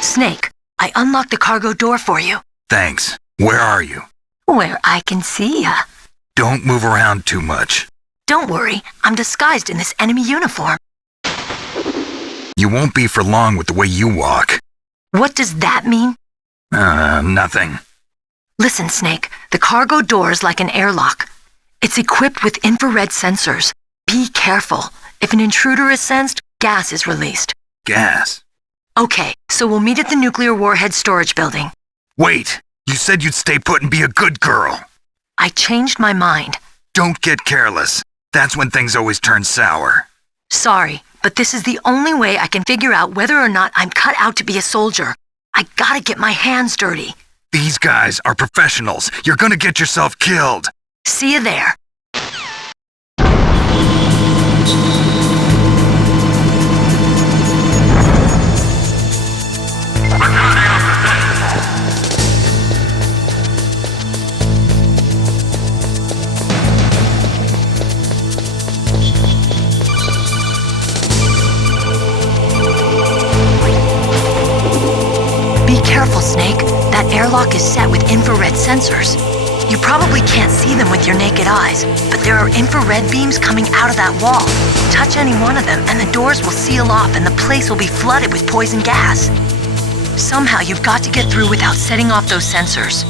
Snake, I unlocked the cargo door for you. Thanks. Where are you? Where I can see ya. Don't move around too much. Don't worry, I'm disguised in this enemy uniform. You won't be for long with the way you walk. What does that mean? Nothing. Listen, Snake, the cargo door is like an airlock. It's equipped with infrared sensors. Be careful. If an intruder is sensed, gas is released. Gas? Okay, so we'll meet at the nuclear warhead storage building. Wait! You said you'd stay put and be a good girl. I changed my mind. Don't get careless. That's when things always turn sour. Sorry, but this is the only way I can figure out whether or not I'm cut out to be a soldier. I gotta get my hands dirty. These guys are professionals. You're gonna get yourself killed. See you there. Be careful, Snake. Snake, that airlock is set with infrared sensors. You probably can't see them with your naked eyes, but there are infrared beams coming out of that wall. Touch any one of them and the doors will seal off and the place will be flooded with poison gas. Somehow you've got to get through without setting off those sensors.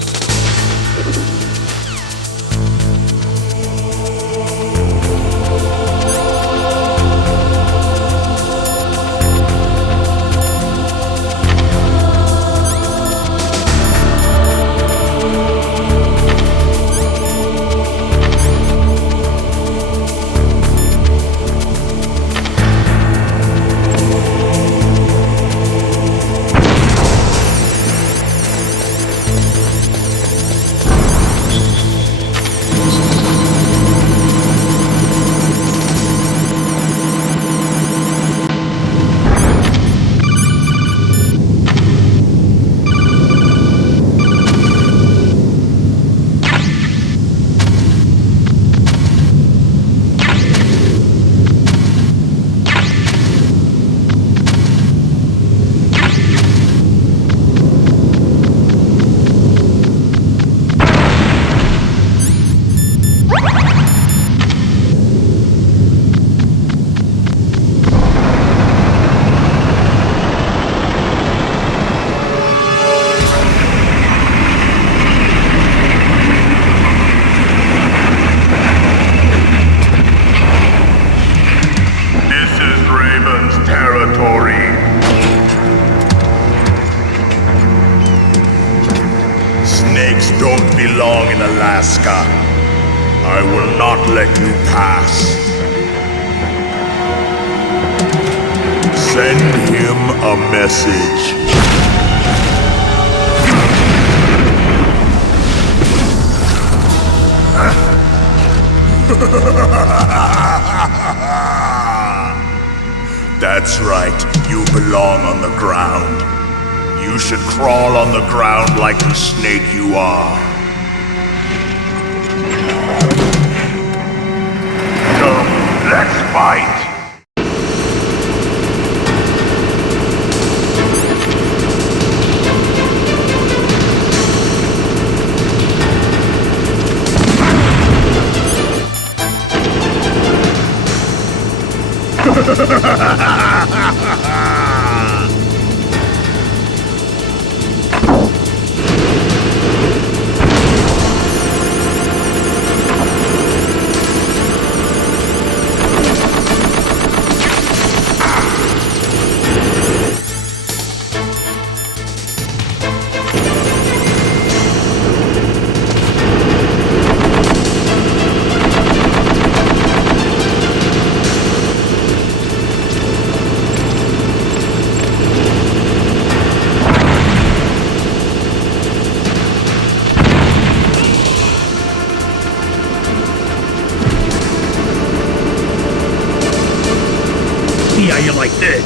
I will not let you pass. Send him a message. That's right, you belong on the ground. You should crawl on the ground like the snake you are. Come, let's fight! See how you like this?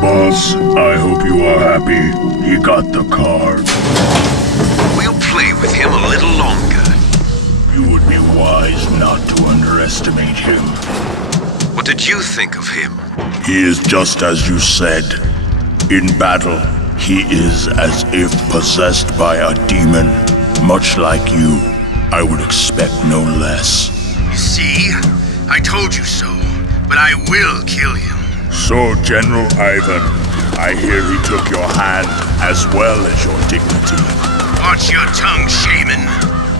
Boss, I hope you are happy. He got the card. We'll play with him a little longer. You would be wise not to underestimate him. What did you think of him? He is just as you said. In battle, he is as if possessed by a demon. Much like you, I would expect no less. You see? I told you so, but I will kill him. So, General Ivan, I hear he took your hand as well as your dignity. Watch your tongue, shaman.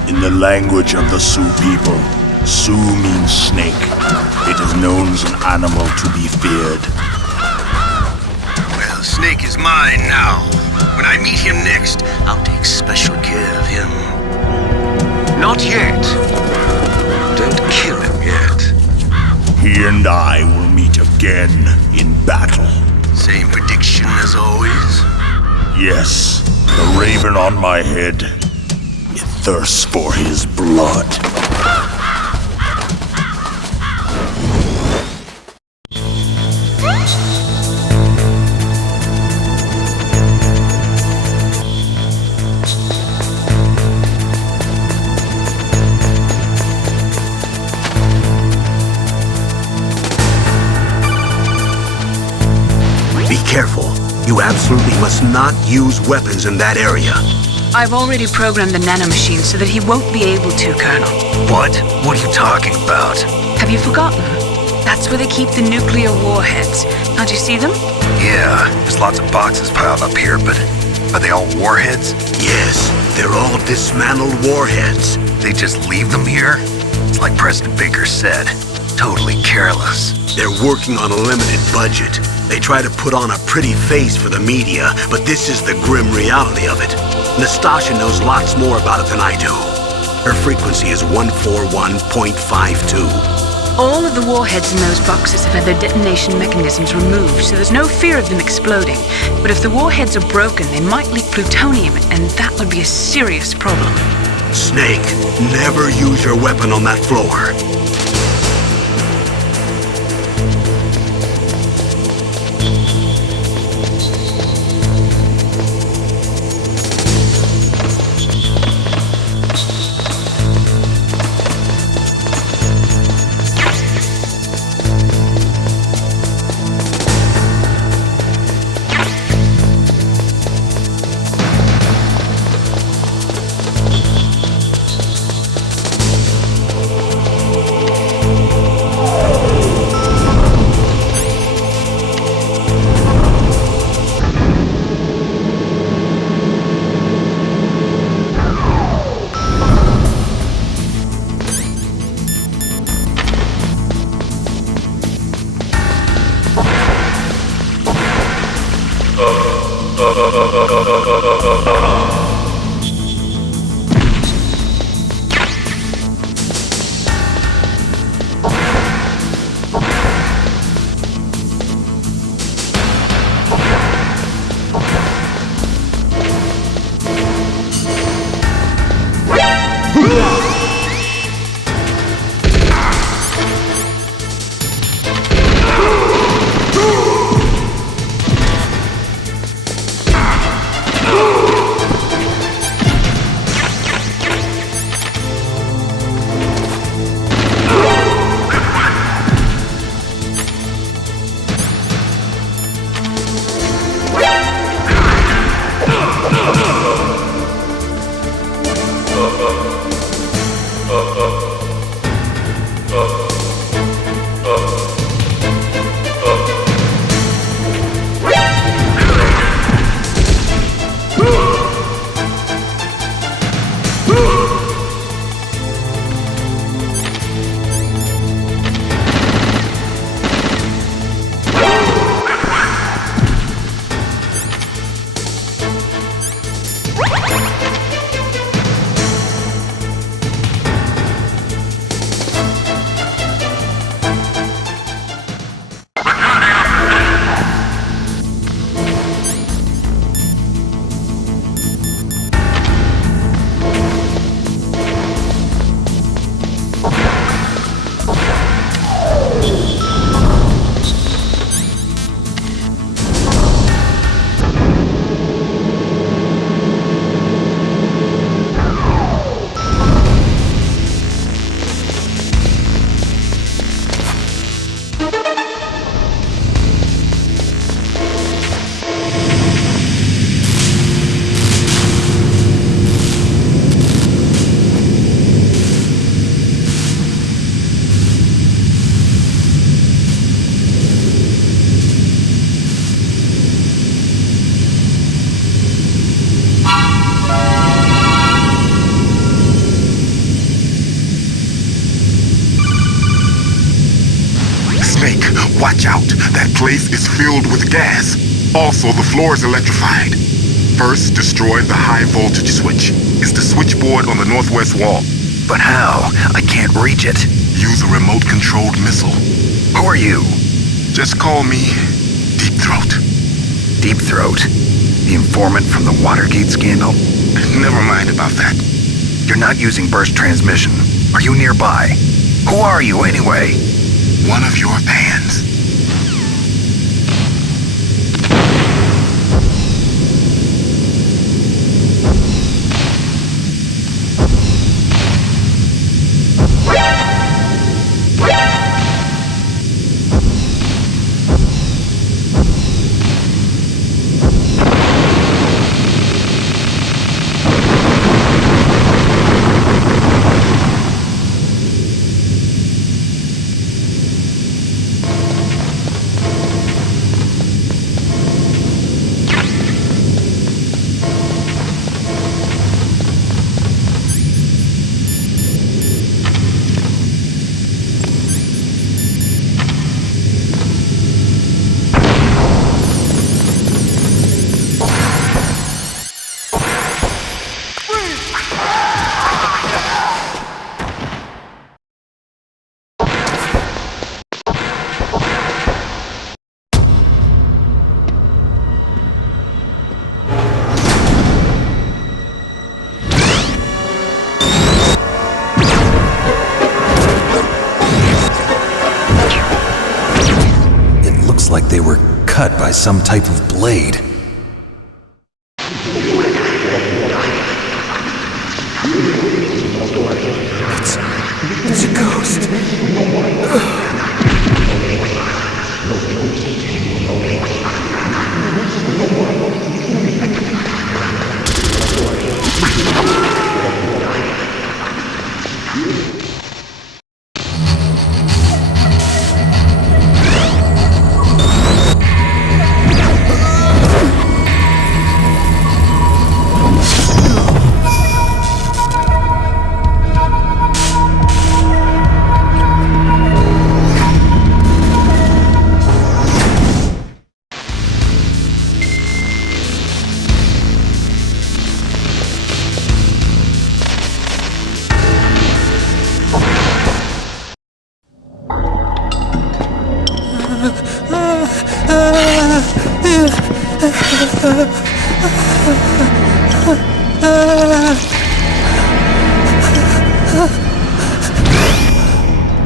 In the language of the Sioux people, Sioux means snake. It is known as an animal to be feared. Well, Snake is mine now. When I meet him next, I'll take special care of him. Not yet. Don't kill him yet. He and I will meet again in battle. Same prediction as always? Yes, the raven on my head. It thirsts for his blood. Be careful. You absolutely must not use weapons in that area. I've already programmed the nanomachine so that he won't be able to, Colonel. What? What are you talking about? Have you forgotten? That's where they keep the nuclear warheads. Can't you see them? Yeah, there's lots of boxes piled up here, but are they all warheads? Yes, they're all dismantled warheads. They just leave them here? It's like President Baker said, totally careless. They're working on a limited budget. They try to put on a pretty face for the media, but this is the grim reality of it. Nastasha knows lots more about it than I do. Her frequency is 141.52. All of the warheads in those boxes have had their detonation mechanisms removed, so there's no fear of them exploding. But if the warheads are broken, they might leak plutonium, and that would be a serious problem. Snake, never use your weapon on that floor. Watch out. That place is filled with gas. Also, the floor is electrified. First, destroy the high voltage switch. It's the switchboard on the northwest wall. But how? I can't reach it. Use a remote-controlled missile. Who are you? Just call me Deep Throat. Deep Throat? The informant from the Watergate scandal? Never mind about that. You're not using burst transmission. Are you nearby? Who are you, anyway? One of your bands. Like they were cut by some type of blade. It's a ghost.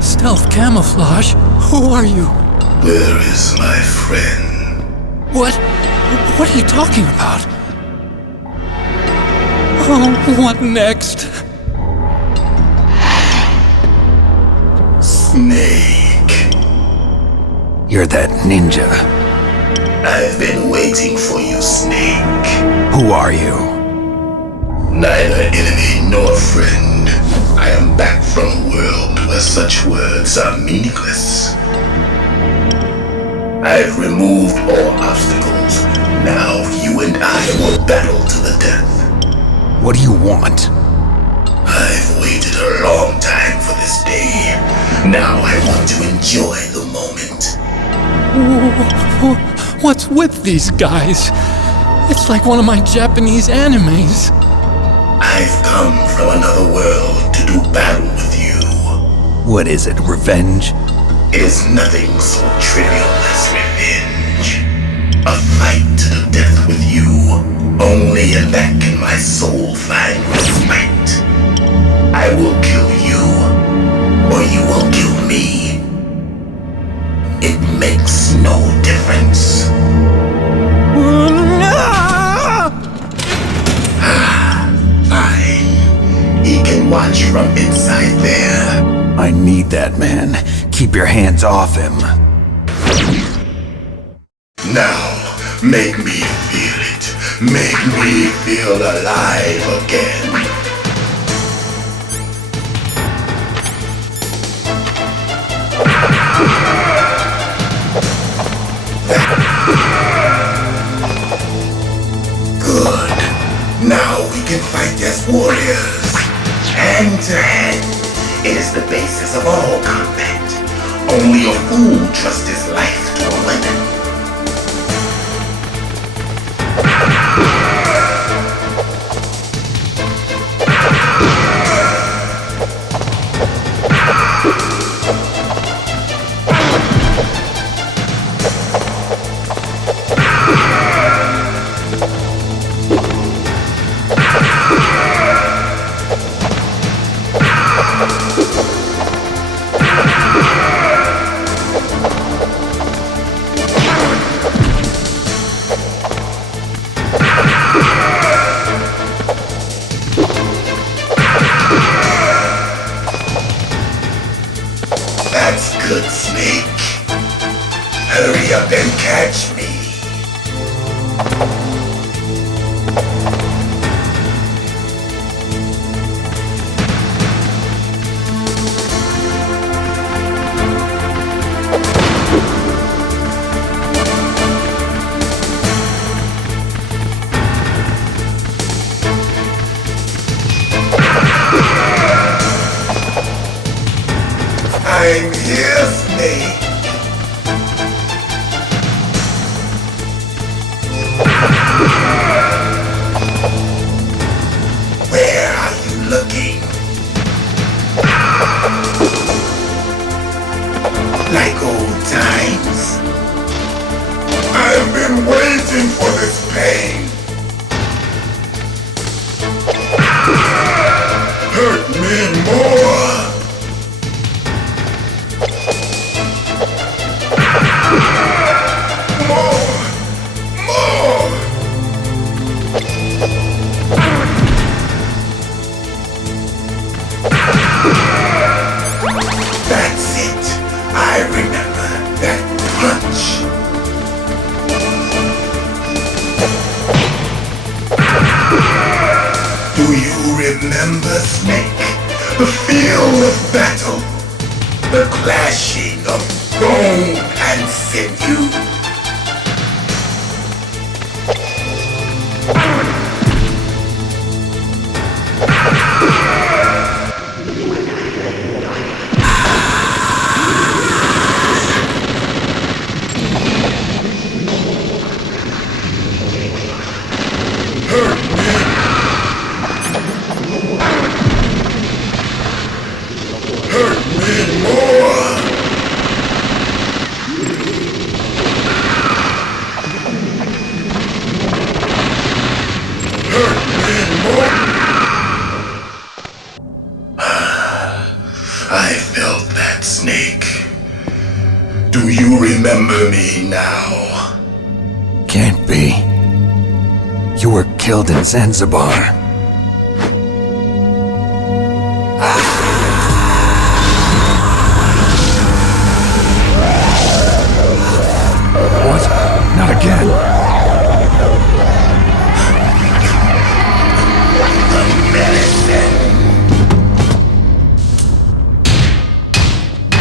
Stealth camouflage? Who are you? Where is my friend? What? What are you talking about? Oh, what next? Snake. You're that ninja. I've been waiting for you, Snake. Who are you? Neither enemy nor friend. I am back from a world where such words are meaningless. I've removed all obstacles. Now you and I will battle to the death. What do you want? I've waited a long time for this day. Now I want to enjoy the moment. What's with these guys? It's like one of my Japanese animes. I've come from another world to do battle with you. What is it, revenge? It is nothing so trivial as revenge. A fight to the death with you. Only in that can my soul find respite. I will kill you, or you will kill me. It makes no difference. Fine. He can watch from inside there. I need that man. Keep your hands off him. Now, make me feel it. Make me feel alive again. Good. Now we can fight as warriors. Hand to hand. It is the basis of all combat. Only a fool trusts his life to a weapon. That's good, Snake. Hurry up and catch me. I'm here, Snake. Where are you looking? Like old times. I've been waiting for this pain. Hurt me more. That's it. I remember that punch. Do you remember, Snake? The field of battle. The clashing of bone and sinew. I felt that, Snake. Do you remember me now? Can't be. You were killed in Zanzibar. What? Not again.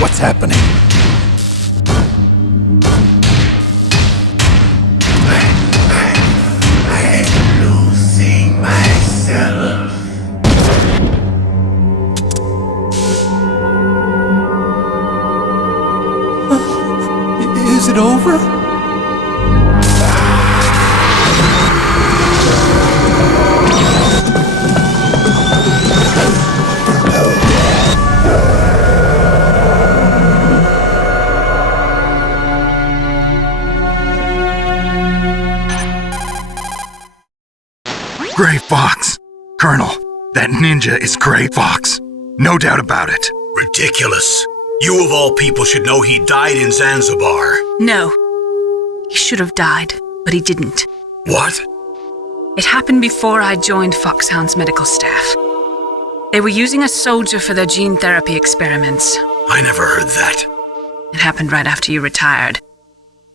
What's happening? I'm losing myself. Is it over? Gray Fox! Colonel, that ninja is Gray Fox. No doubt about it. Ridiculous. You of all people should know he died in Zanzibar. No. He should have died, but he didn't. What? It happened before I joined Foxhound's medical staff. They were using a soldier for their gene therapy experiments. I never heard that. It happened right after you retired.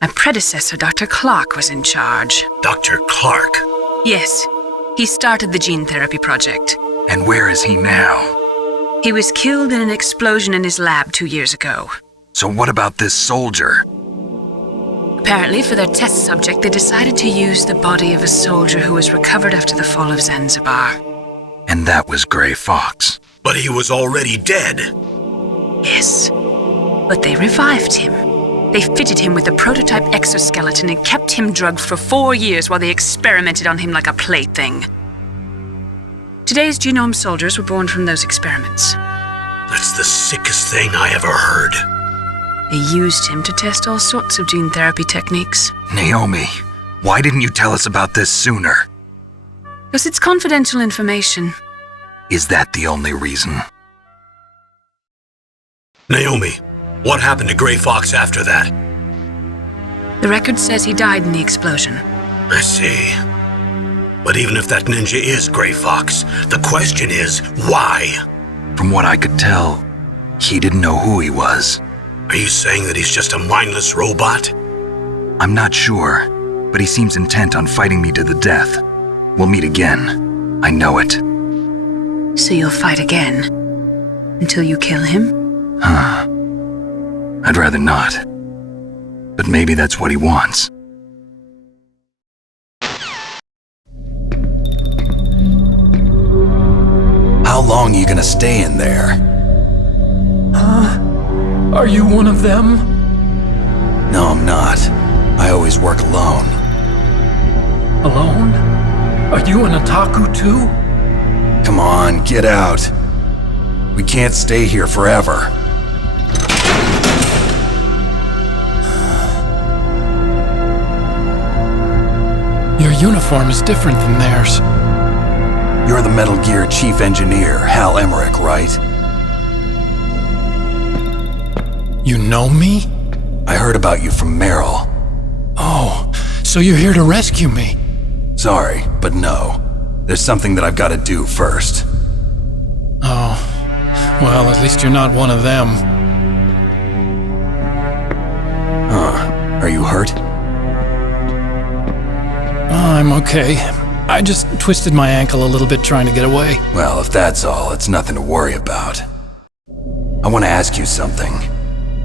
My predecessor, Dr. Clark, was in charge. Dr. Clark? Yes. He started the gene therapy project. And where is he now? He was killed in an explosion in his lab 2 years ago. So what about this soldier? Apparently, for their test subject, they decided to use the body of a soldier who was recovered after the fall of Zanzibar. And that was Gray Fox. But he was already dead. Yes. But they revived him. They fitted him with a prototype exoskeleton and kept him drugged for 4 years while they experimented on him like a plaything. Today's genome soldiers were born from those experiments. That's the sickest thing I ever heard. They used him to test all sorts of gene therapy techniques. Naomi, why didn't you tell us about this sooner? Because it's confidential information. Is that the only reason? Naomi, what happened to Grey Fox after that? The record says he died in the explosion. I see. But even if that ninja is Grey Fox, the question is, why? From what I could tell, he didn't know who he was. Are you saying that he's just a mindless robot? I'm not sure, but he seems intent on fighting me to the death. We'll meet again. I know it. So you'll fight again? Until you kill him? I'd rather not. But maybe that's what he wants. How long are you gonna stay in there? Are you one of them? No, I'm not. I always work alone. Alone? Are you an otaku too? Come on, get out. We can't stay here forever. Your uniform is different than theirs. You're the Metal Gear Chief Engineer, Hal Emmerich, right? You know me? I heard about you from Meryl. Oh, so you're here to rescue me? Sorry, but no. There's something that I've got to do first. Oh, well, at least you're not one of them. Are you hurt? I'm okay. I just twisted my ankle a little bit trying to get away. Well, if that's all, it's nothing to worry about. I want to ask you something.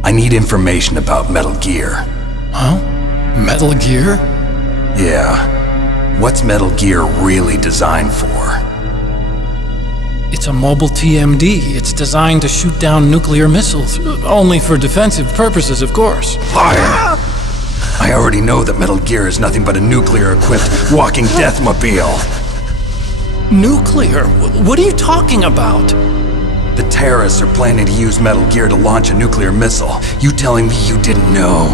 I need information about Metal Gear. Huh? Metal Gear? Yeah. What's Metal Gear really designed for? It's a mobile TMD. It's designed to shoot down nuclear missiles. Only for defensive purposes, of course. Fire! I already know that Metal Gear is nothing but a nuclear-equipped walking deathmobile. Nuclear? What are you talking about? The terrorists are planning to use Metal Gear to launch a nuclear missile. You telling me you didn't know?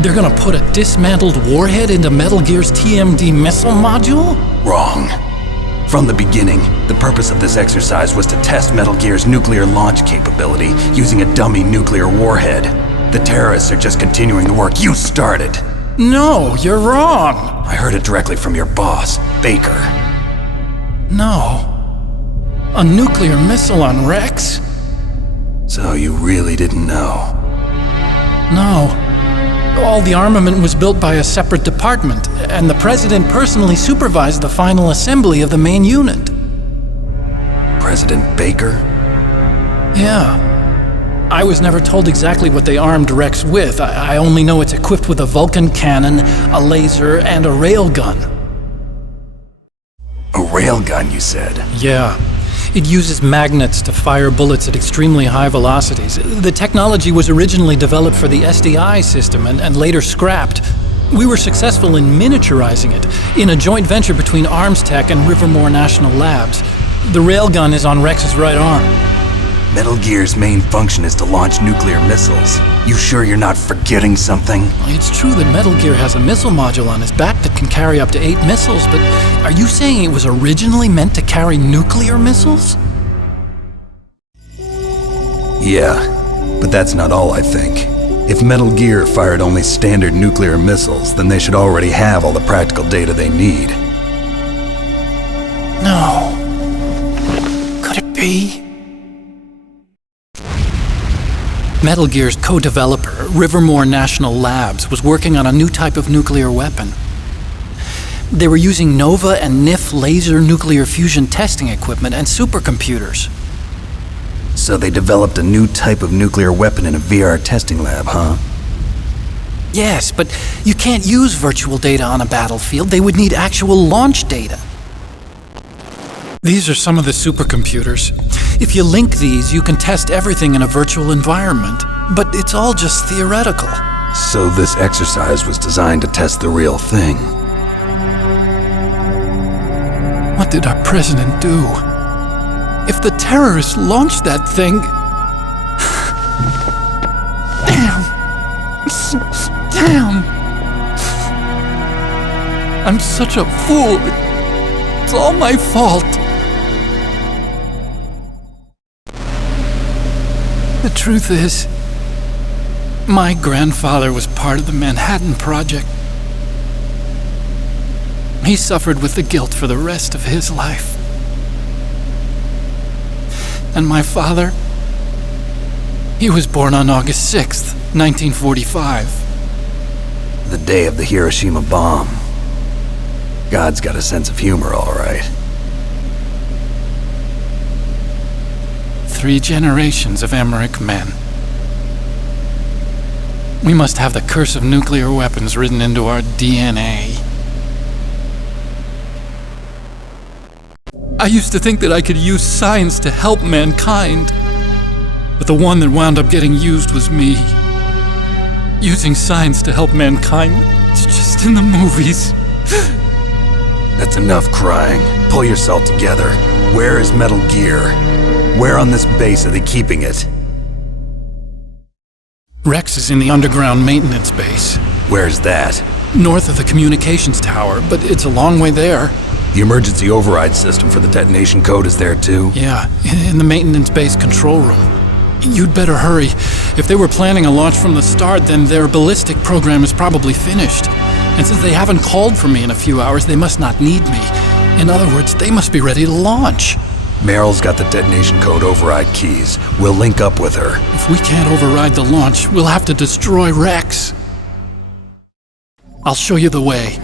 They're gonna put a dismantled warhead into Metal Gear's TMD missile module? Wrong. From the beginning, the purpose of this exercise was to test Metal Gear's nuclear launch capability using a dummy nuclear warhead. The terrorists are just continuing the work you started. No, you're wrong. I heard it directly from your boss, Baker. No. A nuclear missile on Rex? So you really didn't know? No. All the armament was built by a separate department, and the president personally supervised the final assembly of the main unit. President Baker? Yeah. I was never told exactly what they armed Rex with. I only know it's equipped with a Vulcan cannon, a laser, and a railgun. A railgun, you said? Yeah. It uses magnets to fire bullets at extremely high velocities. The technology was originally developed for the SDI system and later scrapped. We were successful in miniaturizing it in a joint venture between Arms Tech and Rivermore National Labs. The railgun is on Rex's right arm. Metal Gear's main function is to launch nuclear missiles. You sure you're not forgetting something? It's true that Metal Gear has a missile module on his back that can carry up to 8 missiles, but are you saying it was originally meant to carry nuclear missiles? Yeah, but that's not all I think. If Metal Gear fired only standard nuclear missiles, then they should already have all the practical data they need. No. Could it be? Metal Gear's co-developer, Rivermore National Labs, was working on a new type of nuclear weapon. They were using NOVA and NIF laser nuclear fusion testing equipment and supercomputers. So they developed a new type of nuclear weapon in a VR testing lab, huh? Yes, but you can't use virtual data on a battlefield. They would need actual launch data. These are some of the supercomputers. If you link these, you can test everything in a virtual environment. But it's all just theoretical. So this exercise was designed to test the real thing. What did our president do? If the terrorists launched that thing... Damn! I'm such a fool. It's all my fault. The truth is, my grandfather was part of the Manhattan Project. He suffered with the guilt for the rest of his life. And my father, he was born on August 6th, 1945. The day of the Hiroshima bomb. God's got a sense of humor, all right. 3 generations of Emmerich men. We must have the curse of nuclear weapons written into our DNA. I used to think that I could use science to help mankind, but the one that wound up getting used was me. Using science to help mankind, it's just in the movies. That's enough crying. Pull yourself together. Where is Metal Gear? Where on this base are they keeping it? Rex is in the underground maintenance base. Where's that? North of the communications tower, but it's a long way there. The emergency override system for the detonation code is there too? Yeah, in the maintenance base control room. You'd better hurry. If they were planning a launch from the start, then their ballistic program is probably finished. And since they haven't called for me in a few hours, they must not need me. In other words, they must be ready to launch. Meryl's got the detonation code override keys. We'll link up with her. If we can't override the launch, we'll have to destroy Rex. I'll show you the way.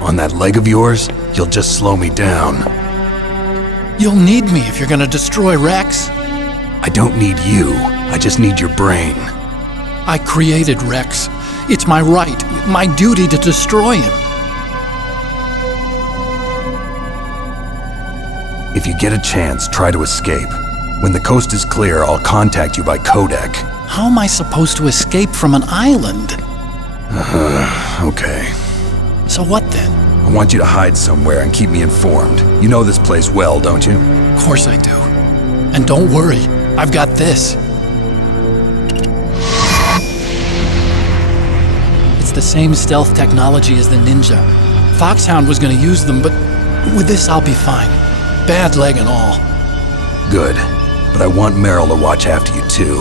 On that leg of yours, you'll just slow me down. You'll need me if you're gonna destroy Rex. I don't need you. I just need your brain. I created Rex. It's my right, my duty to destroy him. If you get a chance, try to escape. When the coast is clear, I'll contact you by codec. How am I supposed to escape from an island? Okay. So what then? I want you to hide somewhere and keep me informed. You know this place well, don't you? Of course I do. And don't worry, I've got this. It's the same stealth technology as the Ninja. Foxhound was gonna use them, but with this I'll be fine. Bad leg and all. Good. But I want Meryl to watch after you too.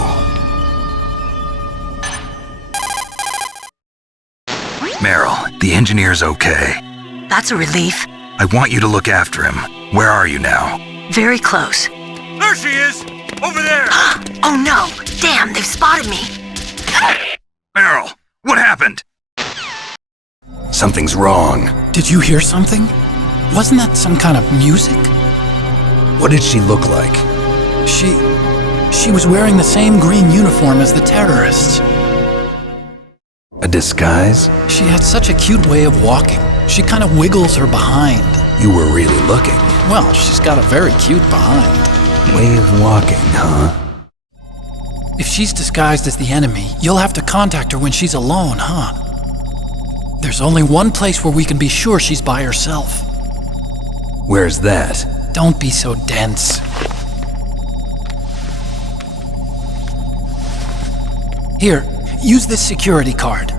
Meryl, the engineer's okay. That's a relief. I want you to look after him. Where are you now? Very close. There she is! Over there! Oh no! Damn, they've spotted me! Meryl, what happened? Something's wrong. Did you hear something? Wasn't that some kind of music? What did she look like? She was wearing the same green uniform as the terrorists. A disguise? She had such a cute way of walking. She kind of wiggles her behind. You were really looking. Well, she's got a very cute behind. Way of walking, huh? If she's disguised as the enemy, you'll have to contact her when she's alone, huh? There's only one place where we can be sure she's by herself. Where's that? Don't be so dense. Here, use this security card.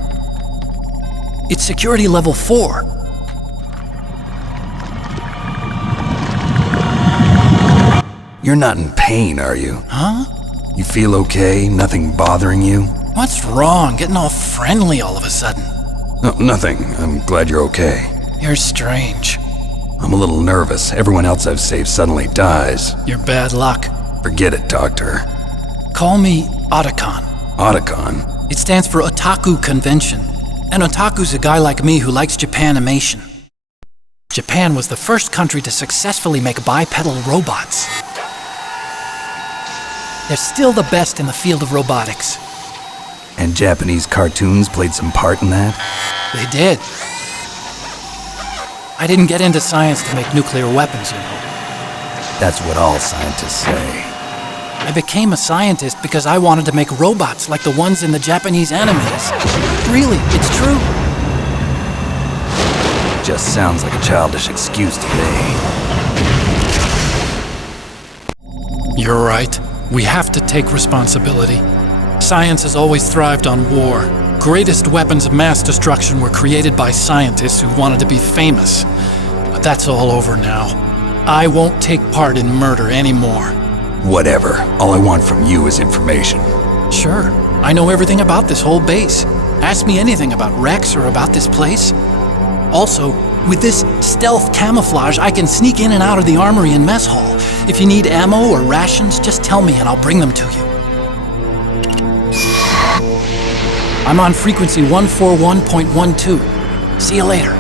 It's security level 4. You're not in pain, are you? Huh? You feel okay? Nothing bothering you? What's wrong? Getting all friendly all of a sudden. No, nothing. I'm glad you're okay. You're strange. I'm a little nervous. Everyone else I've saved suddenly dies. You're bad luck. Forget it, Doctor. Call me Otacon. Otacon? It stands for Otaku Convention. An otaku's a guy like me who likes Japanimation. Japan was the first country to successfully make bipedal robots. They're still the best in the field of robotics. And Japanese cartoons played some part in that? They did. I didn't get into science to make nuclear weapons, you know. That's what all scientists say. I became a scientist because I wanted to make robots like the ones in the Japanese animes. Really, it's true. Just sounds like a childish excuse to me. You're right. We have to take responsibility. Science has always thrived on war. Greatest weapons of mass destruction were created by scientists who wanted to be famous. But that's all over now. I won't take part in murder anymore. Whatever. All I want from you is information. Sure. I know everything about this whole base. Ask me anything about Rex or about this place. Also, with this stealth camouflage, I can sneak in and out of the armory and mess hall. If you need ammo or rations, just tell me and I'll bring them to you. I'm on frequency 141.12. See you later.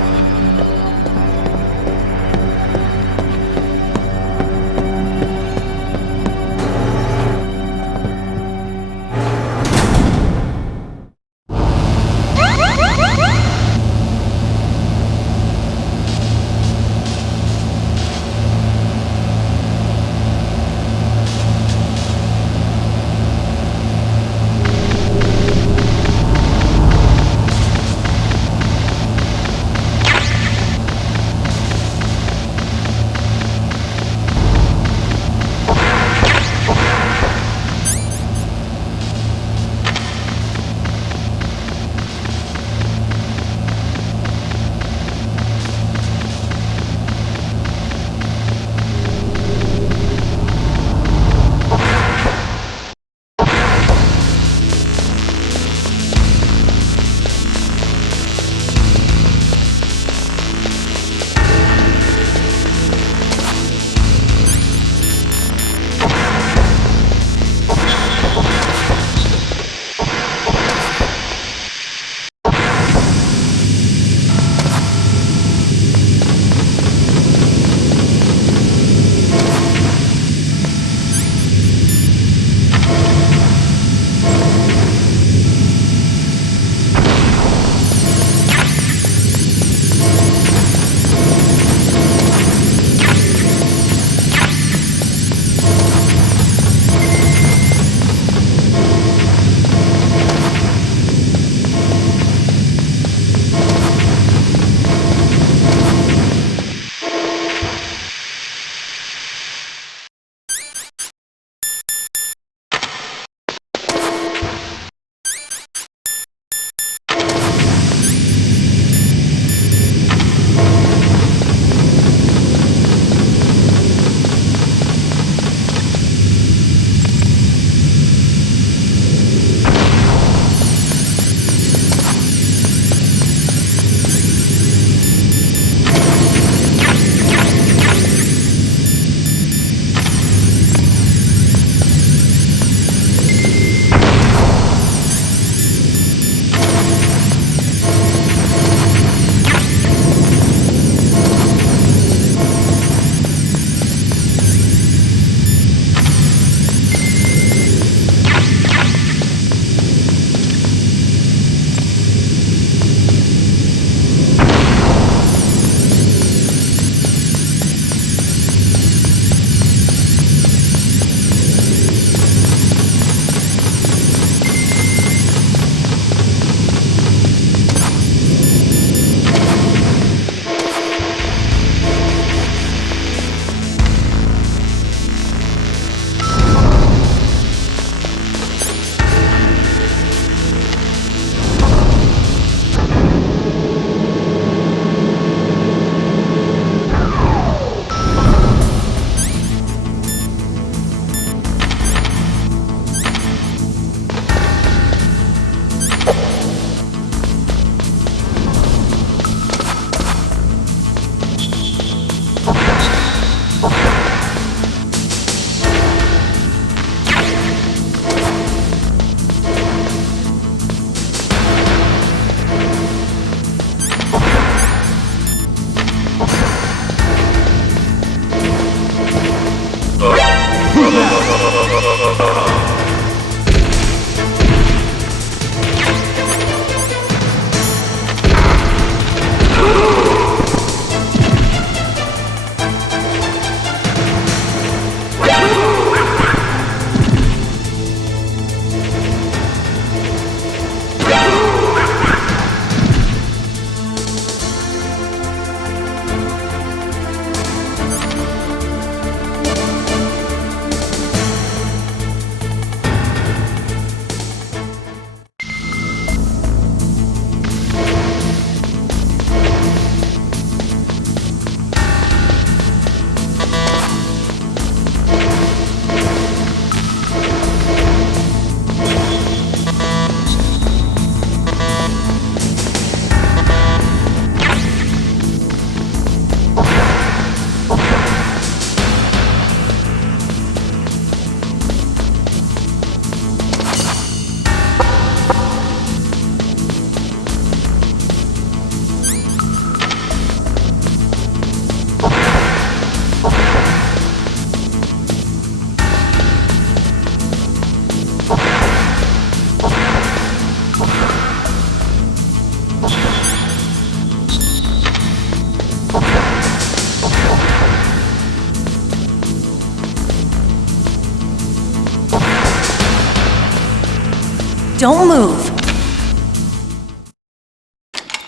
Don't move.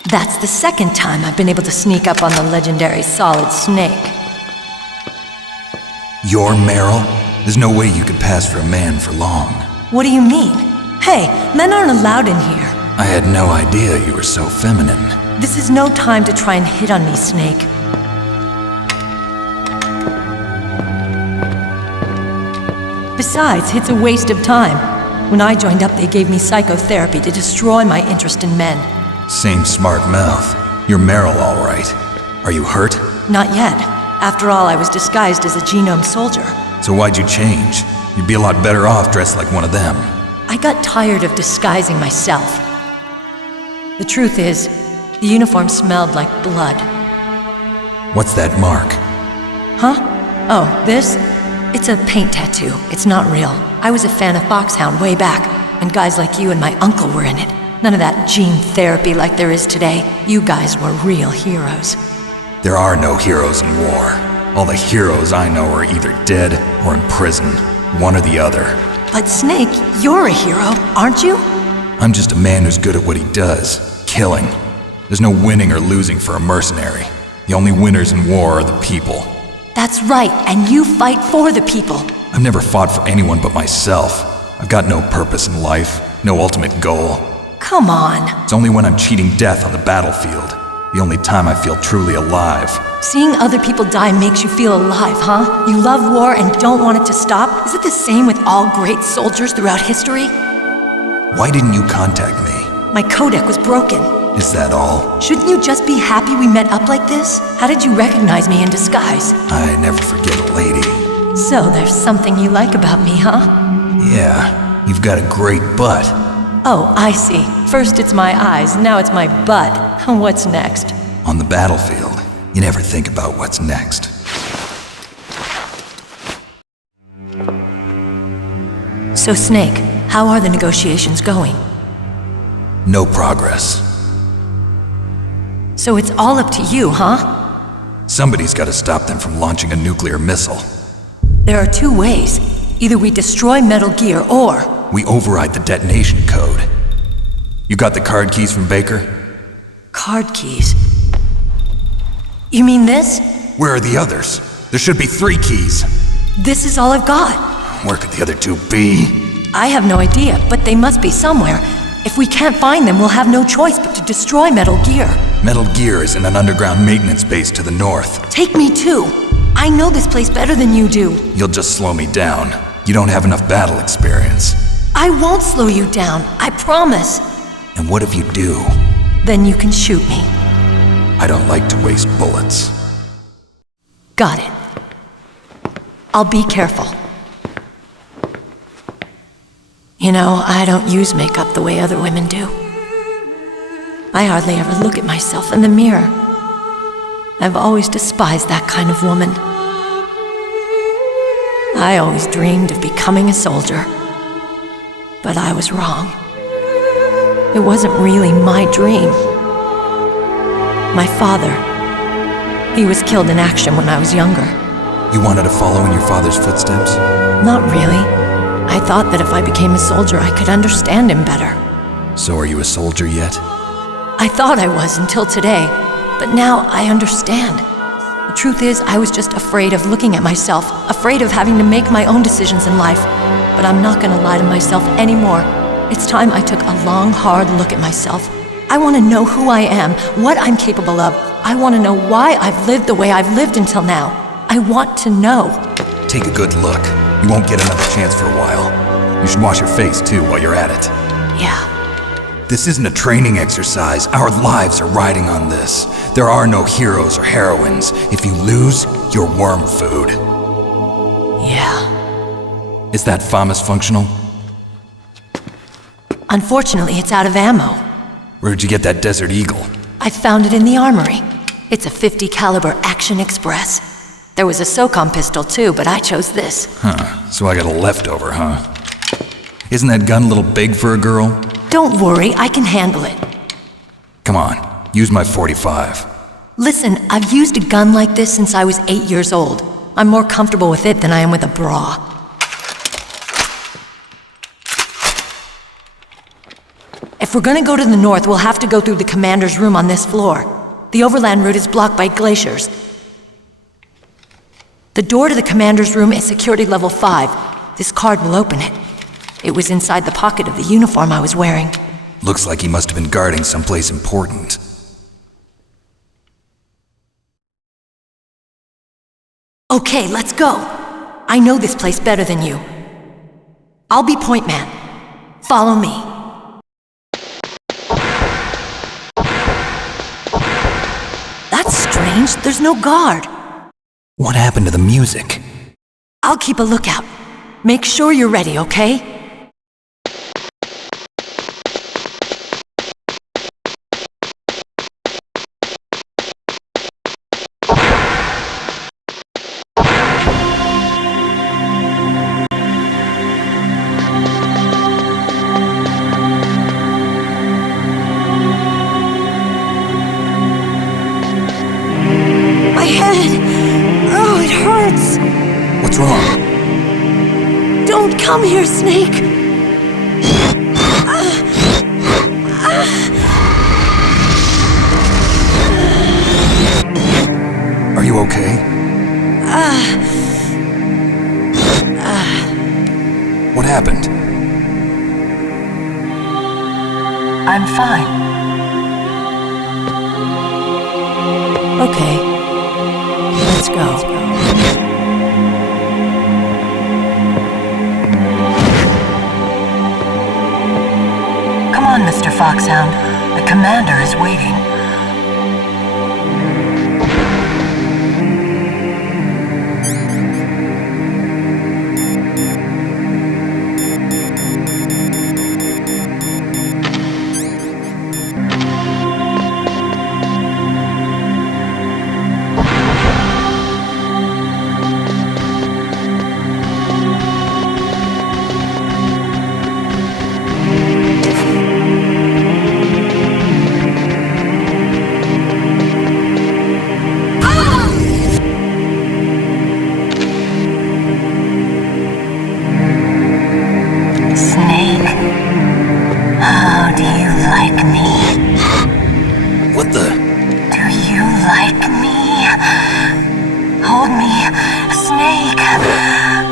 That's the second time I've been able to sneak up on the legendary Solid Snake. You're Meryl? There's no way you could pass for a man for long. What do you mean? Hey, men aren't allowed in here. I had no idea you were so feminine. This is no time to try and hit on me, Snake. Besides, it's a waste of time. When I joined up, they gave me psychotherapy to destroy my interest in men. Same smart mouth. You're Meryl, all right. Are you hurt? Not yet. After all, I was disguised as a genome soldier. So why'd you change? You'd be a lot better off dressed like one of them. I got tired of disguising myself. The truth is, the uniform smelled like blood. What's that mark? Huh? Oh, this? It's a paint tattoo. It's not real. I was a fan of Foxhound way back, when guys like you and my uncle were in it. None of that gene therapy like there is today. You guys were real heroes. There are no heroes in war. All the heroes I know are either dead or in prison. One or the other. But Snake, you're a hero, aren't you? I'm just a man who's good at what he does. Killing. There's no winning or losing for a mercenary. The only winners in war are the people. That's right, and you fight for the people. I've never fought for anyone but myself. I've got no purpose in life, no ultimate goal. Come on. It's only when I'm cheating death on the battlefield. The only time I feel truly alive. Seeing other people die makes you feel alive, huh? You love war and don't want it to stop? Is it the same with all great soldiers throughout history? Why didn't you contact me? My codec was broken. Is that all? Shouldn't you just be happy we met up like this? How did you recognize me in disguise? I never forget a lady. So there's something you like about me, huh? Yeah, you've got a great butt. Oh, I see. First it's my eyes, now it's my butt. What's next? On the battlefield, you never think about what's next. So Snake, how are the negotiations going? No progress. So it's all up to you, huh? Somebody's got to stop them from launching a nuclear missile. There are two ways. Either we destroy Metal Gear, or... we override the detonation code. You got the card keys from Baker? Card keys? You mean this? Where are the others? There should be 3 keys. This is all I've got. Where could the other 2 be? I have no idea, but they must be somewhere. If we can't find them, we'll have no choice but to destroy Metal Gear. Metal Gear is in an underground maintenance base to the north. Take me too. I know this place better than you do. You'll just slow me down. You don't have enough battle experience. I won't slow you down, I promise. And what if you do? Then you can shoot me. I don't like to waste bullets. Got it. I'll be careful. You know, I don't use makeup the way other women do. I hardly ever look at myself in the mirror. I've always despised that kind of woman. I always dreamed of becoming a soldier. But I was wrong. It wasn't really my dream. My father, he was killed in action when I was younger. You wanted to follow in your father's footsteps? Not really. I thought that if I became a soldier, I could understand him better. So are you a soldier yet? I thought I was until today, but now I understand. The truth is, I was just afraid of looking at myself, afraid of having to make my own decisions in life. But I'm not gonna lie to myself anymore. It's time I took a long, hard look at myself. I want to know who I am, what I'm capable of. I want to know why I've lived the way I've lived until now. I want to know. Take a good look. You won't get another chance for a while. You should wash your face, too, while you're at it. Yeah. This isn't a training exercise. Our lives are riding on this. There are no heroes or heroines. If you lose, you're worm food. Yeah. Is that FAMAS functional? Unfortunately, it's out of ammo. Where'd you get that Desert Eagle? I found it in the armory. It's a .50 caliber Action Express. There was a SOCOM pistol too, but I chose this. Huh, so I got a leftover, huh? Isn't that gun a little big for a girl? Don't worry, I can handle it. Come on, use my .45. Listen, I've used a gun like this since I was 8 years old. I'm more comfortable with it than I am with a bra. we're gonna go to the north, we'll have to go through the commander's room on this floor. The overland route is blocked by glaciers. The door to the commander's room is security level 5. This card will open it. It was inside the pocket of the uniform I was wearing. Looks like he must have been guarding someplace important. Okay, let's go. I know this place better than you. I'll be point man. Follow me. That's strange. There's no guard. What happened to the music? I'll keep a lookout. Make sure you're ready, okay? What's wrong? Don't come here, Snake! Are you okay? What happened? I'm fine. Okay. Let's go. Come on, Mr. Foxhound. The commander is waiting.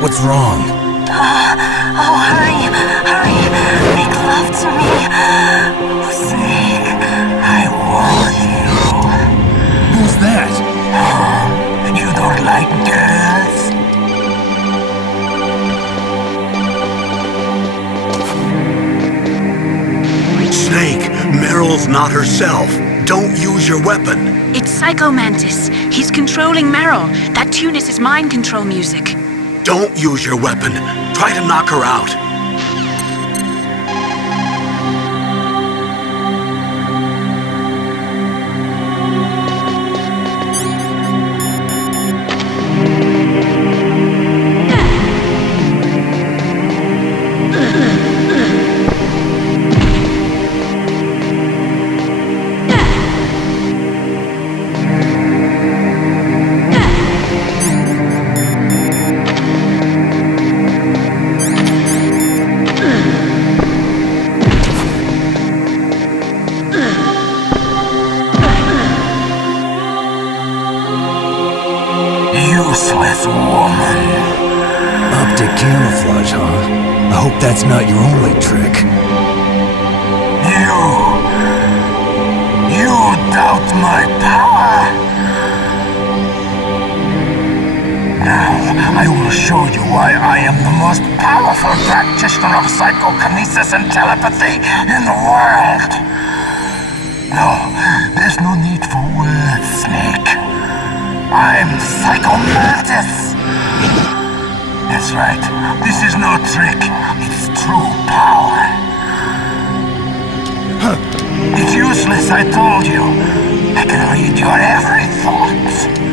What's wrong? Oh, hurry, hurry. Make love to me. Snake, I want you. Who's that? Oh, you don't like girls? Snake, Meryl's not herself. Don't use your weapon. It's Psycho Mantis. He's controlling Meryl. That tune is his mind control music. Don't use your weapon. Try to knock her out. Useless woman. Optic camouflage, huh? I hope that's not your only trick. You doubt my power? Now, I will show you why I am the most powerful practitioner of psychokinesis and telepathy in the world. No, there's no need for words, Snake. I'm Psycho Mantis. That's right. This is no trick. It's true power. It's useless, I told you. I can read your every thought.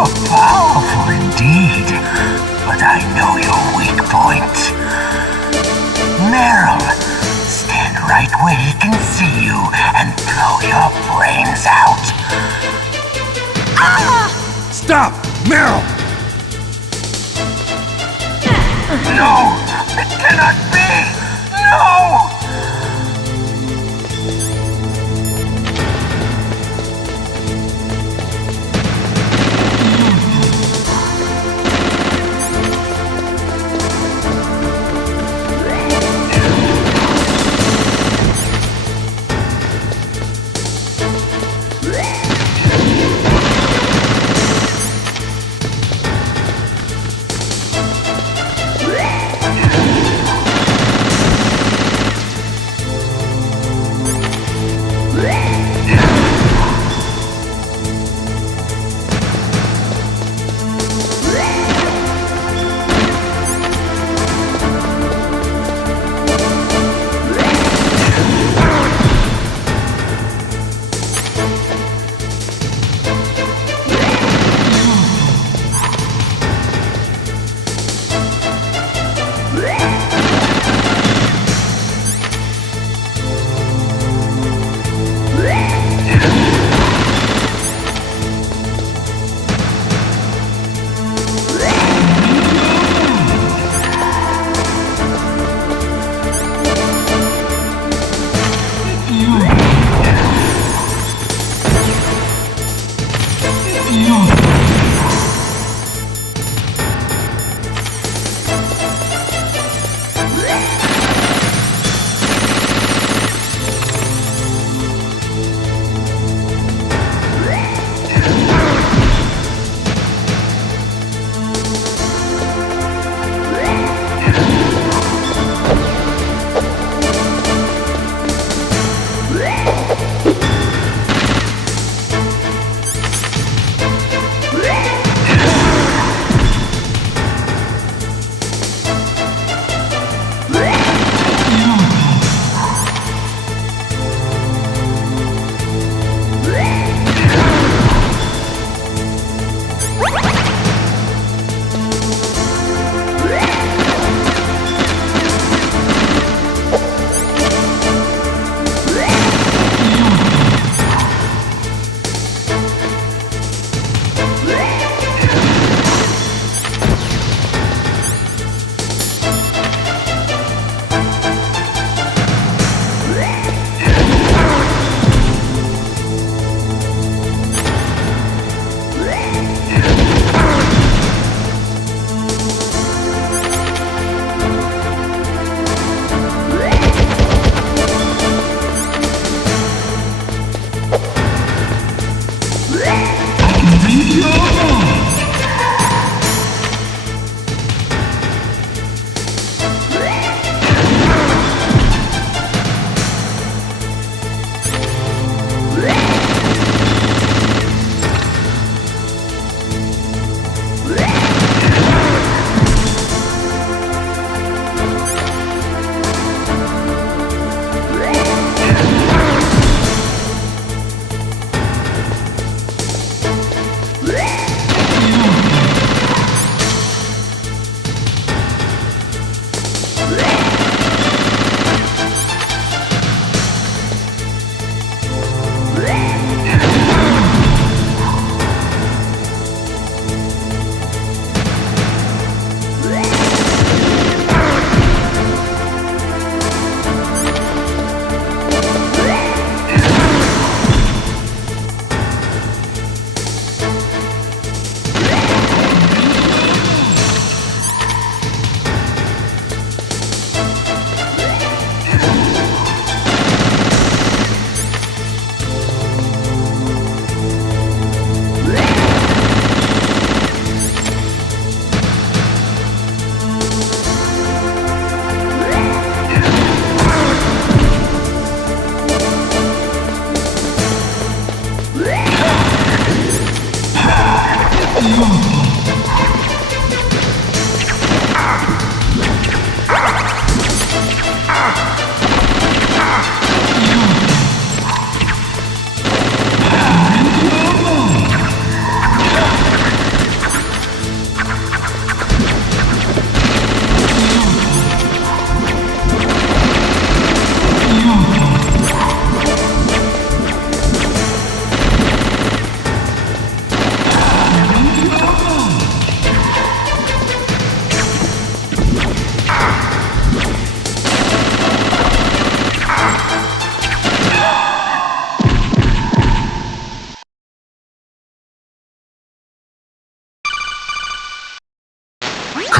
Powerful indeed, but I know your weak point. Meryl, stand right where he can see you and blow your brains out. Stop! Meryl! No! It cannot be! No!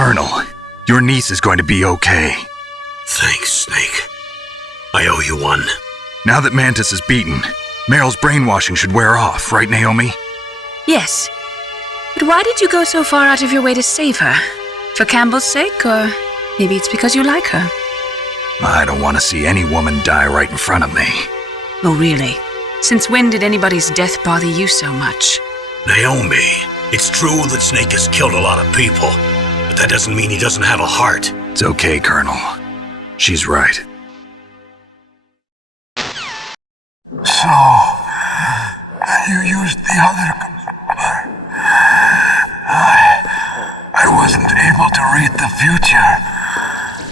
Colonel, your niece is going to be okay. Thanks, Snake. I owe you one. Now that Mantis is beaten, Meryl's brainwashing should wear off, right, Naomi? Yes. But why did you go so far out of your way to save her? For Campbell's sake, or maybe it's because you like her? I don't want to see any woman die right in front of me. Oh, really? Since when did anybody's death bother you so much? Naomi, it's true that Snake has killed a lot of people, but that doesn't mean he doesn't have a heart. It's okay, Colonel. She's right. So, you used the other... I wasn't able to read the future.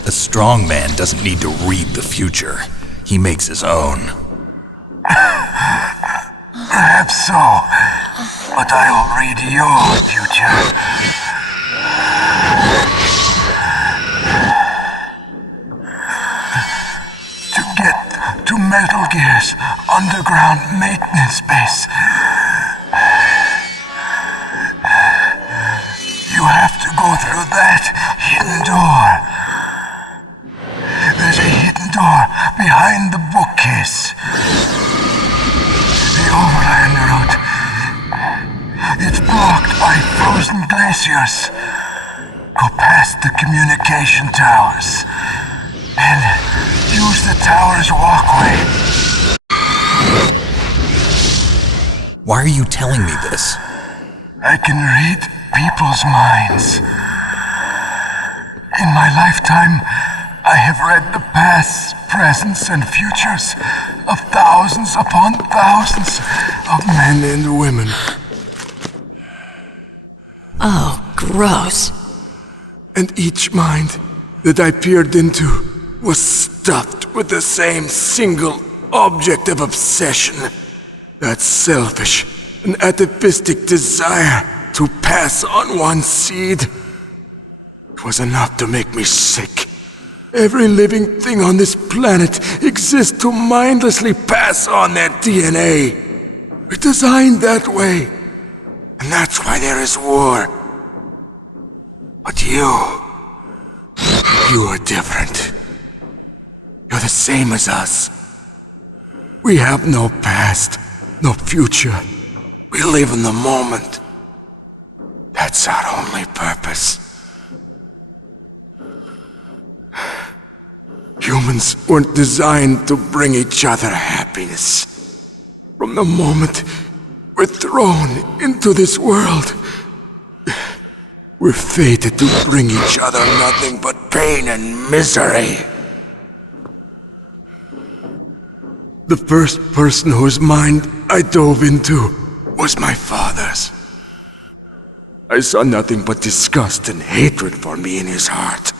A strong man doesn't need to read the future. He makes his own. Perhaps so, but I'll read your future. To get to Metal Gear's underground maintenance base, you have to go through that hidden door. There's a hidden door behind the bookcase. The overland route. It's blocked by frozen glaciers. Go past the communication towers and use the tower's walkway. Why are you telling me this? I can read people's minds. In my lifetime, I have read the pasts, presents, and futures of thousands upon thousands of men and women. Oh, gross. And each mind that I peered into was stuffed with the same single object of obsession. That selfish and atavistic desire to pass on one's seed. It was enough to make me sick. Every living thing on this planet exists to mindlessly pass on their DNA. We're designed that way. And that's why there is war. But you are different. You're the same as us. We have no past, no future. We live in the moment. That's our only purpose. Humans weren't designed to bring each other happiness. From the moment we're thrown into this world, we're fated to bring each other nothing but pain and misery. The first person whose mind I dove into was my father's. I saw nothing but disgust and hatred for me in his heart.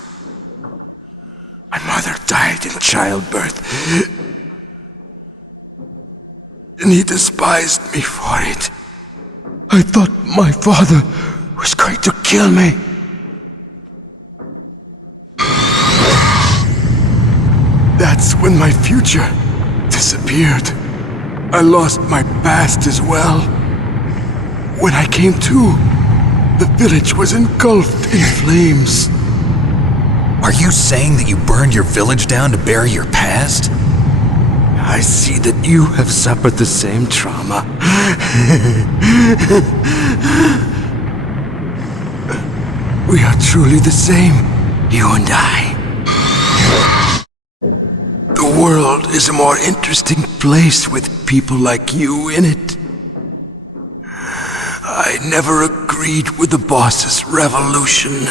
My mother died in childbirth, and he despised me for it. I thought my father was going to kill me. That's when my future disappeared. I lost my past as well. When I came to, the village was engulfed in flames. Are you saying that you burned your village down to bury your past? I see that you have suffered the same trauma. We are truly the same, you and I. The world is a more interesting place with people like you in it. I never agreed with the boss's revolution.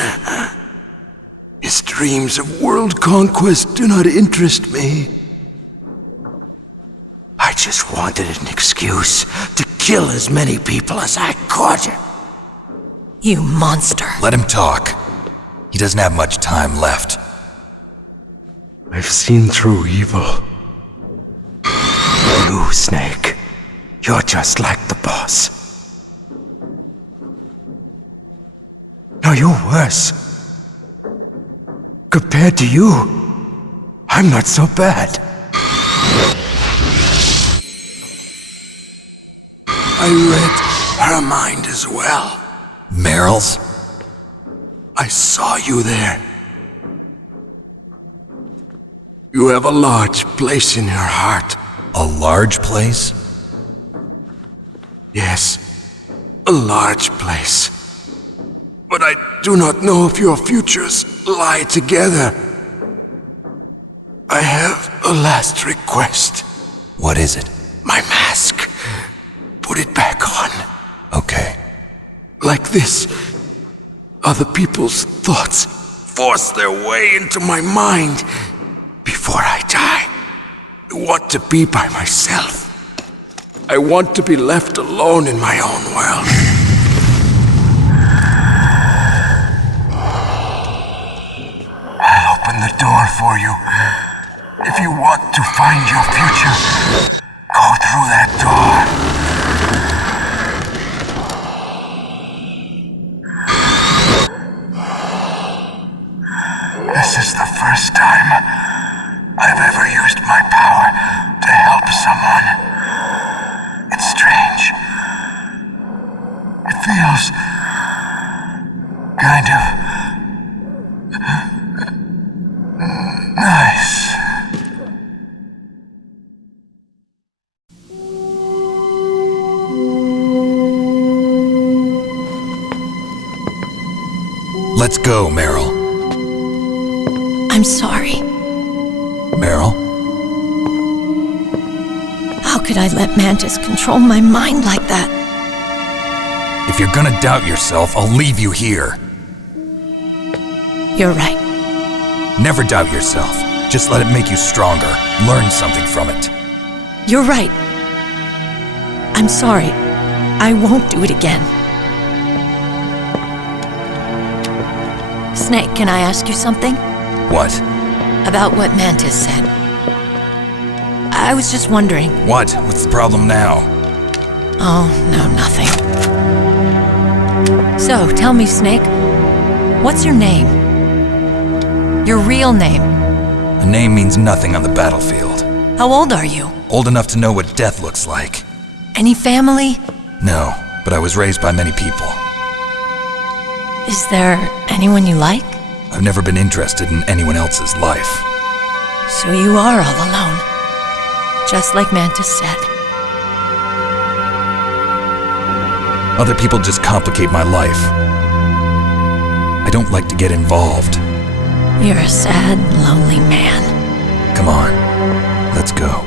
His dreams of world conquest do not interest me. I just wanted an excuse to kill as many people as I could. You monster. Let him talk. He doesn't have much time left. I've seen through evil. You, Snake, you're just like the boss. No, you're worse. Compared to you, I'm not so bad. I read her mind as well. Meryl's? I saw you there. You have a large place in your heart. A large place? Yes, a large place. But I do not know if your futures lie together. I have a last request. What is it? My mask. Put it back on. Okay. Like this, other people's thoughts force their way into my mind. Before I die, I want to be by myself. I want to be left alone in my own world. I'll open the door for you. If you want to find your future, go through that door. This is the first time I've ever used my power to help someone. It's strange. It feels kind of nice. Let's go, Meryl. I'm sorry. Meryl? How could I let Mantis control my mind like that? If you're gonna doubt yourself, I'll leave you here. You're right. Never doubt yourself. Just let it make you stronger. Learn something from it. You're right. I'm sorry. I won't do it again. Snake, can I ask you something? What? About what Mantis said. I was just wondering. What? What's the problem now? Oh, no, nothing. So, tell me, Snake, what's your name? Your real name? A name means nothing on the battlefield. How old are you? Old enough to know what death looks like. Any family? No, but I was raised by many people. Is there anyone you like? I've never been interested in anyone else's life. So you are all alone. Just like Mantis said. Other people just complicate my life. I don't like to get involved. You're a sad, lonely man. Come on, let's go.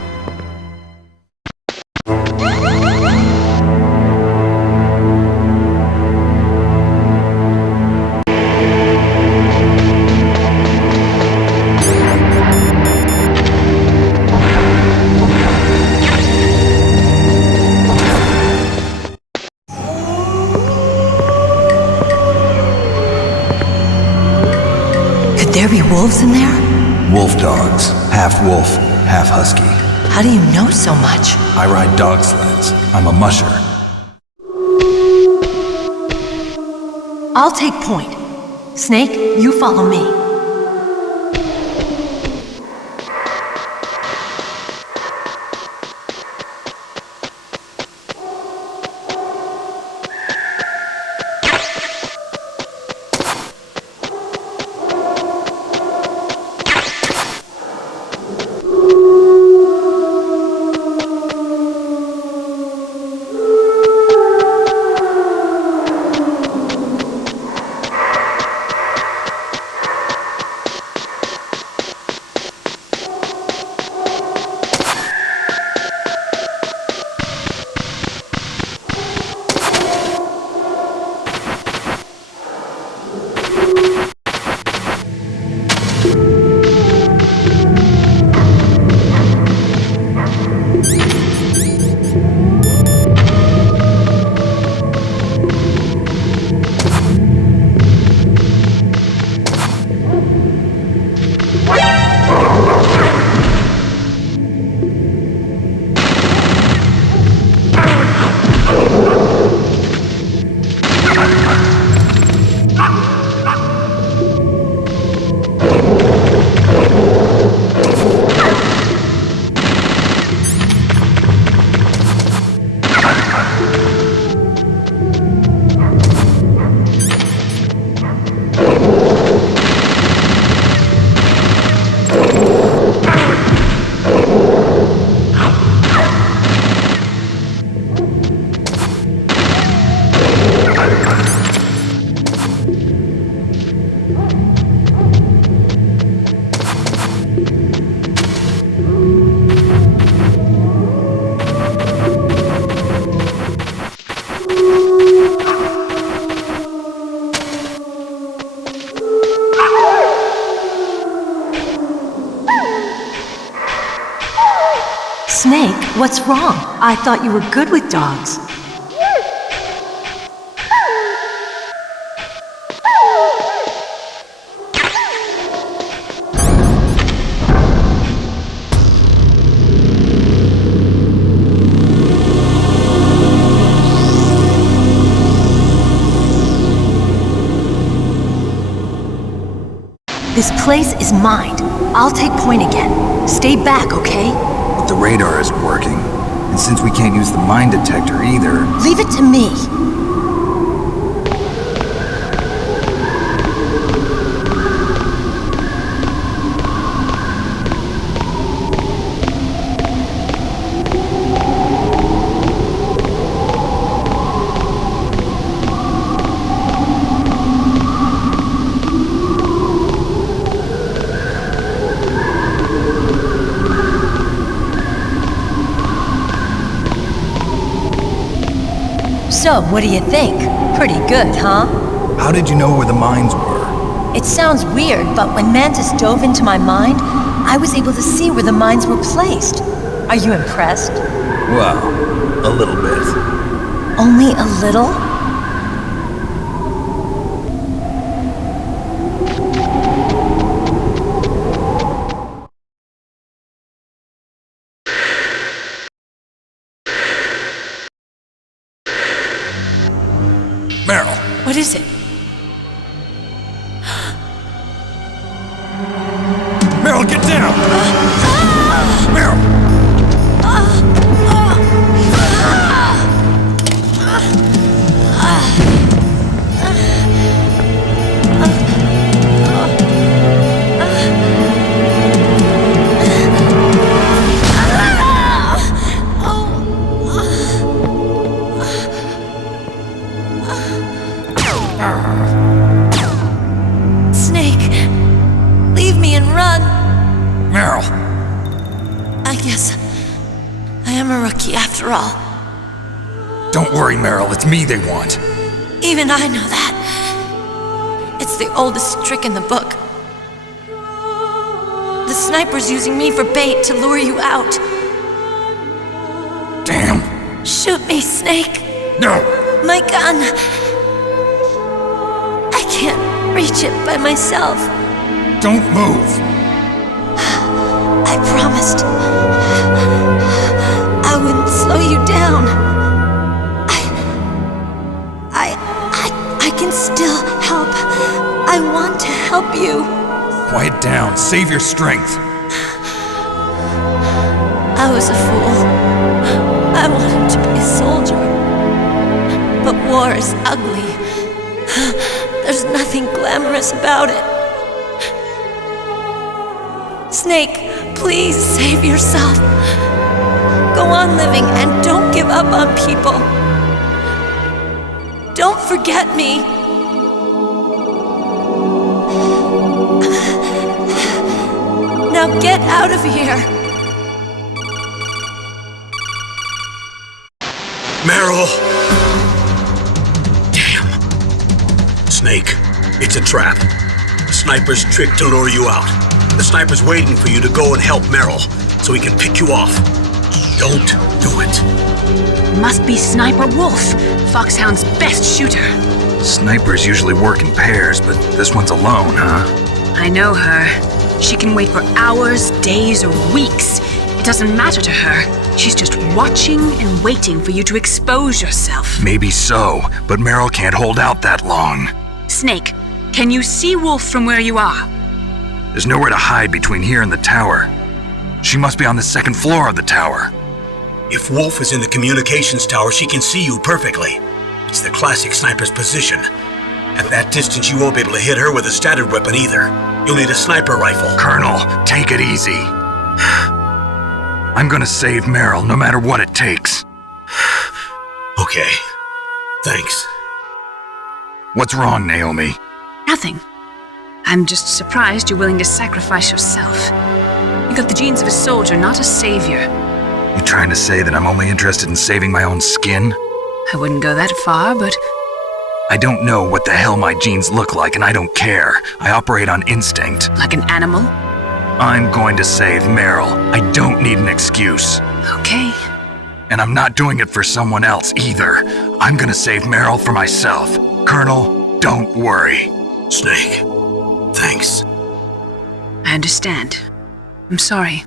Could there be wolves in there? Wolf dogs. Half wolf, half husky. How do you know so much? I ride dog sleds. I'm a musher. I'll take point. Snake, you follow me. what's wrong? I thought you were good with dogs. This place is mine. I'll take point again. Stay back, okay? But the radar isn't working. And since we can't use the mine detector either... Leave it to me. So, what do you think? Pretty good, huh? How did you know where the mines were? It sounds weird, but when Mantis dove into my mind, I was able to see where the mines were placed. Are you impressed? Well, a little bit. Only a little? Meryl! What is it? Meryl, get down! Meryl! Snake, leave me and run. Meryl! I guess I am a rookie after all. Don't worry, Meryl. It's me they want. Even I know that. It's the oldest trick in the book. The sniper's using me for bait to lure you out. Damn! Shoot me, Snake. No! My gun. I can't reach it by myself. Don't move! I promised I wouldn't slow you down. I can still help. I want to help you. Quiet down. Save your strength. I was a fool. I wanted to be a soldier. But war is ugly. There's nothing glamorous about it. Snake, please save yourself. Go on living and don't give up on people. Don't forget me. Now get out of here. Meryl! Damn. Snake, it's a trap. The sniper's trick to lure you out. The sniper's waiting for you to go and help Meryl, so he can pick you off. Don't do it. Must be Sniper Wolf, Foxhound's best shooter. Snipers usually work in pairs, but this one's alone, huh? I know her. She can wait for hours, days, or weeks. It doesn't matter to her. She's just watching and waiting for you to expose yourself. Maybe so, but Meryl can't hold out that long. Snake, can you see Wolf from where you are? There's nowhere to hide between here and the tower. She must be on the second floor of the tower. If Wolf is in the communications tower, she can see you perfectly. It's the classic sniper's position. At that distance, you won't be able to hit her with a standard weapon either. You'll need a sniper rifle. Colonel, take it easy. I'm gonna save Meryl no matter what it takes. Okay. Thanks. What's wrong, Naomi? Nothing. I'm just surprised you're willing to sacrifice yourself. You got the genes of a soldier, not a savior. You trying to say that I'm only interested in saving my own skin? I wouldn't go that far, but... I don't know what the hell my genes look like, and I don't care. I operate on instinct. Like an animal? I'm going to save Meryl. I don't need an excuse. Okay. And I'm not doing it for someone else either. I'm gonna save Meryl for myself. Colonel, don't worry. Snake, thanks. I understand. I'm sorry.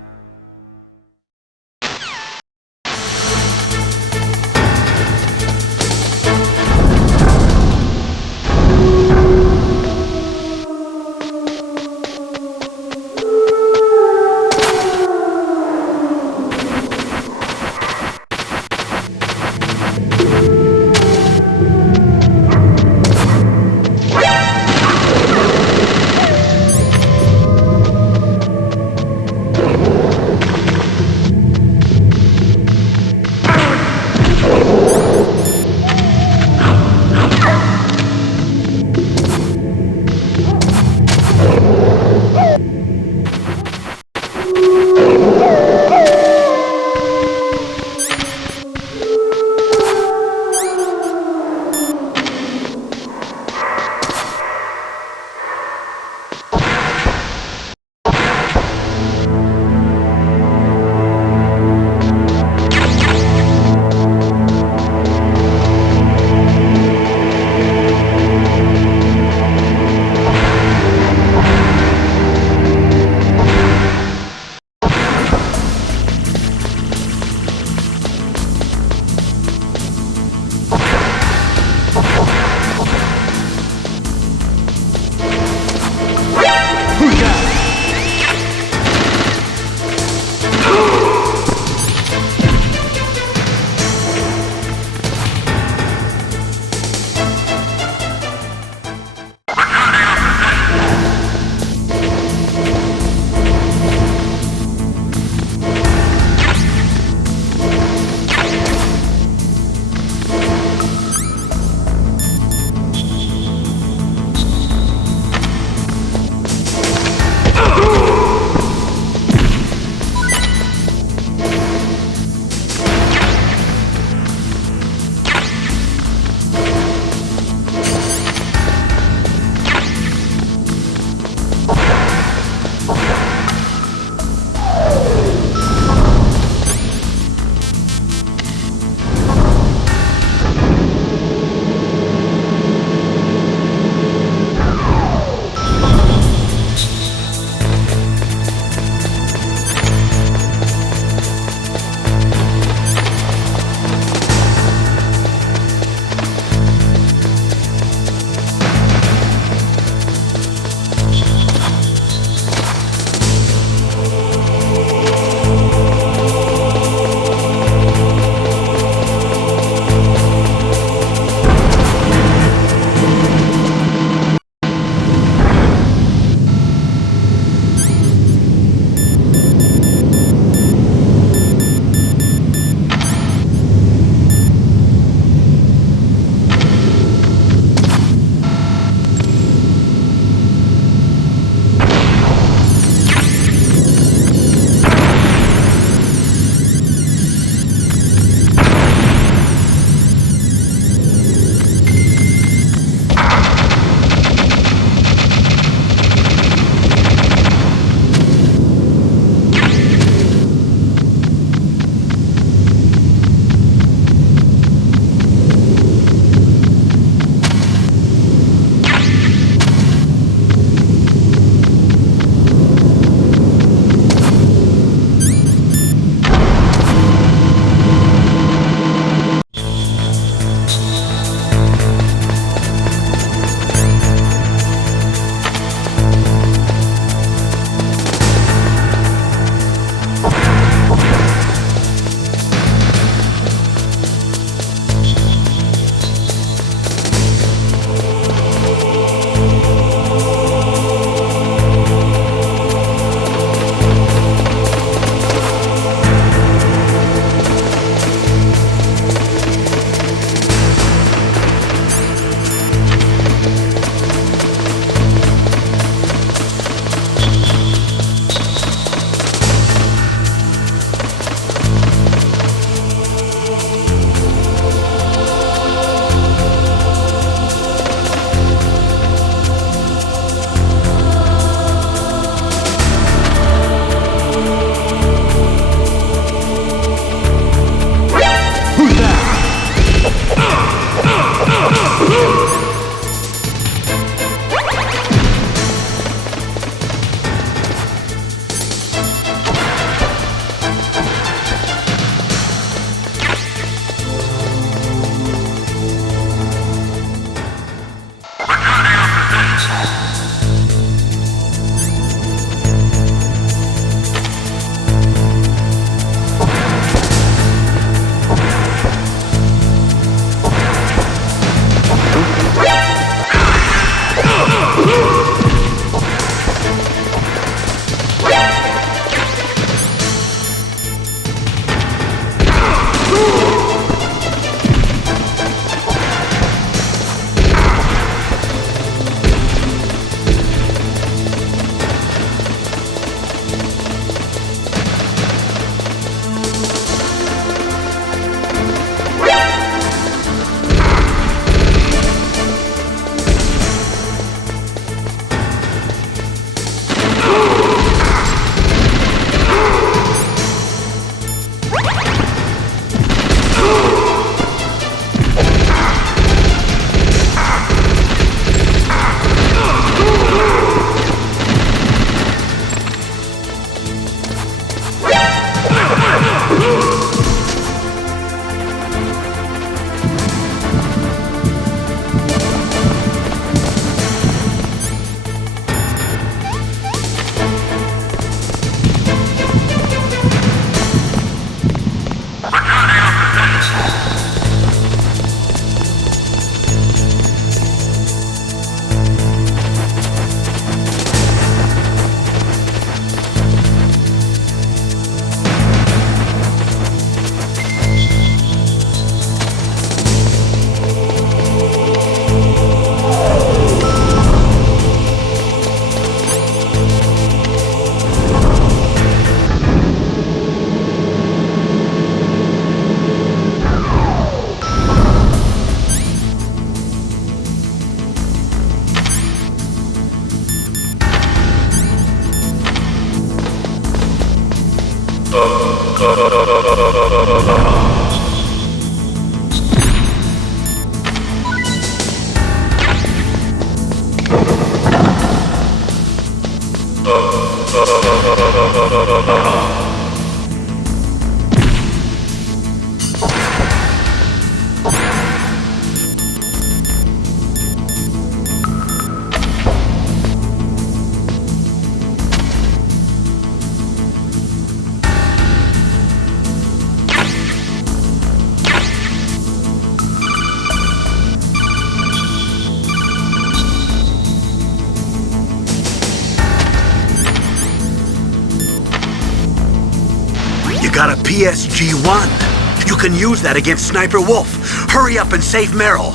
Got a PSG-1. You can use that against Sniper Wolf. Hurry up and save Merrill.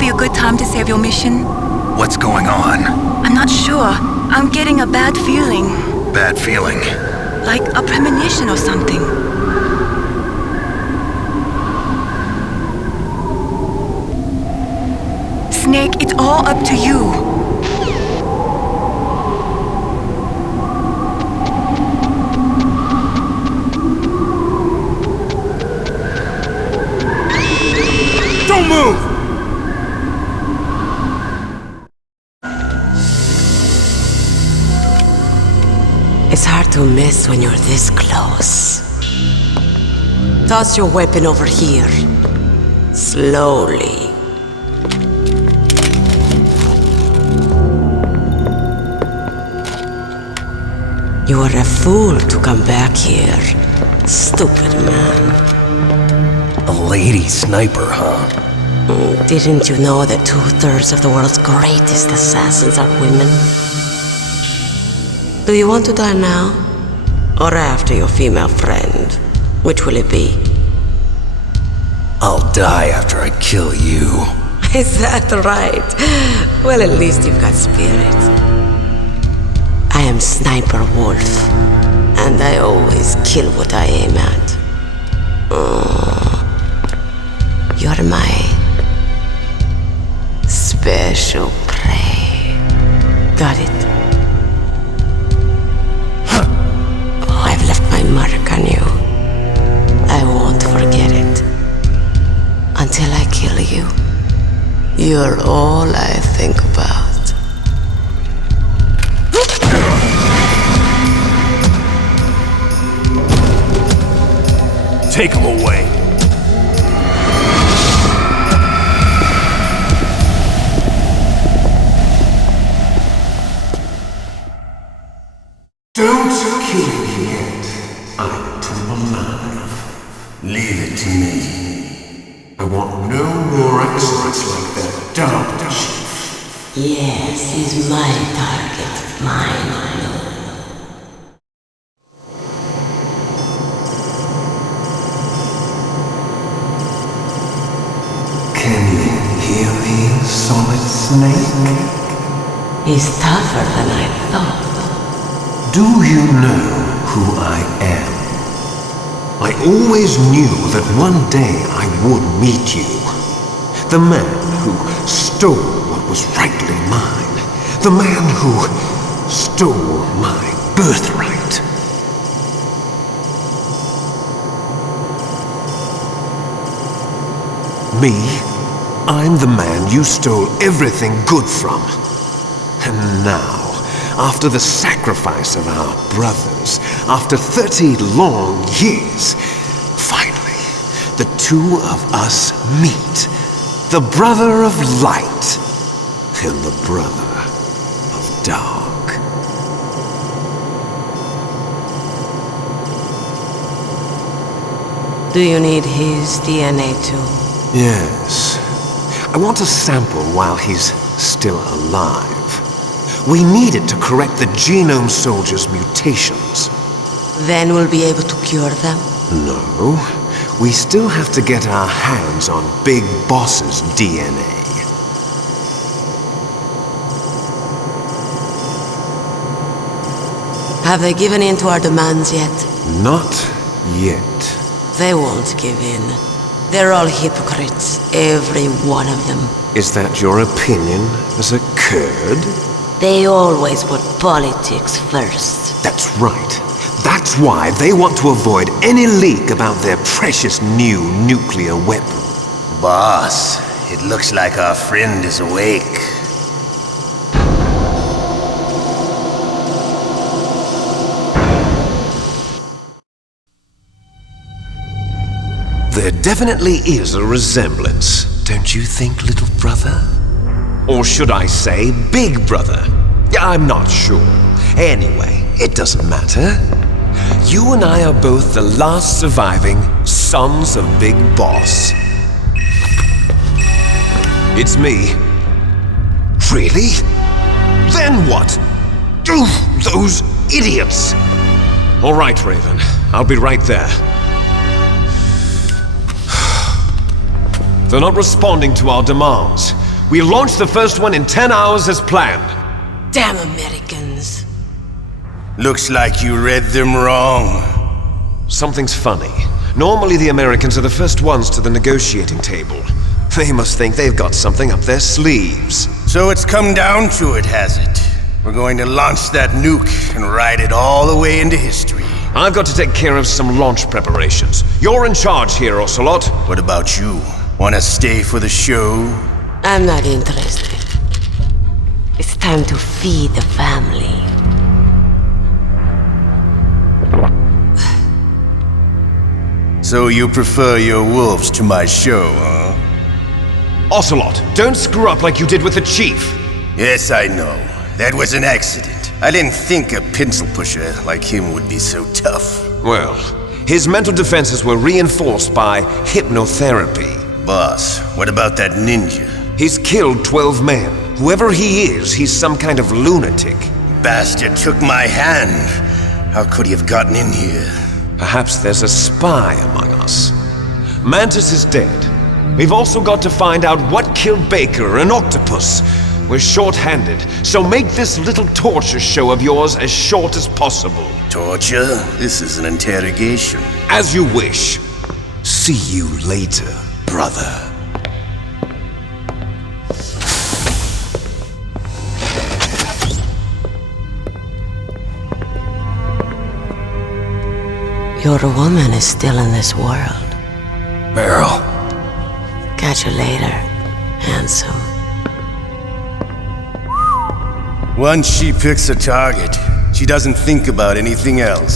be a good time to save your mission? What's going on? I'm not sure. I'm getting a bad feeling. Bad feeling. Like a premonition or something. Snake, it's all up to you. Don't move! It's hard to miss when you're this close. Toss your weapon over here. Slowly. You are a fool to come back here. Stupid man. A lady sniper, huh? Didn't you know that 2/3 of the world's greatest assassins are women? Do you want to die now? Or after your female friend? Which will it be? I'll die after I kill you. Is that right? Well, at least you've got spirit. I am Sniper Wolf, and I always kill what I aim at. You're my special prey. Got it. I've left my mark on you. I won't forget it. Until I kill you. You're all I think about. Take him away. Don't kill me yet. I'm too alive. Leave it to me. I want no more excellence like that dumb chief. Yes, he's my target. Mine. Can you hear me, Solid Snake? He's tougher than I thought. Do you know who I am? I always knew that one day I would meet you. The man who stole what was rightly mine. The man who stole my birthright. Me? I'm the man you stole everything good from. And now, after the sacrifice of our brothers, after 30 long years, finally, the two of us meet. The brother of light and the brother of dark. Do you need his DNA too? Yes. I want a sample while he's still alive. We need it to correct the Genome Soldier's mutations. Then we'll be able to cure them? No. We still have to get our hands on Big Boss's DNA. Have they given in to our demands yet? Not yet. They won't give in. They're all hypocrites, every one of them. Is that your opinion as a Kurd? They always put politics first. That's right. That's why they want to avoid any leak about their precious new nuclear weapon. Boss, it looks like our friend is awake. There definitely is a resemblance, don't you think, little brother? Or should I say, big brother? I'm not sure. Anyway, it doesn't matter. You and I are both the last surviving sons of Big Boss. It's me. Really? Then what? Those idiots! All right, Raven. I'll be right there. They're not responding to our demands. We launched the first one in 10 hours as planned. Damn Americans. Looks like you read them wrong. Something's funny. Normally the Americans are the first ones to the negotiating table. They must think they've got something up their sleeves. So it's come down to it, has it? We're going to launch that nuke and ride it all the way into history. I've got to take care of some launch preparations. You're in charge here, Ocelot. What about you? Wanna stay for the show? I'm not interested. It's time to feed the family. So you prefer your wolves to my show, huh? Ocelot, don't screw up like you did with the chief. Yes, I know. That was an accident. I didn't think a pencil pusher like him would be so tough. Well, his mental defenses were reinforced by hypnotherapy. Boss, what about that ninja? He's killed 12 men. Whoever he is, he's some kind of lunatic. Bastard took my hand. How could he have gotten in here? Perhaps there's a spy among us. Mantis is dead. We've also got to find out what killed Baker and Octopus. We're short-handed, so make this little torture show of yours as short as possible. Torture? This is an interrogation. As you wish. See you later, brother. Your woman is still in this world. Meryl. Catch you later, handsome. Once she picks a target, she doesn't think about anything else.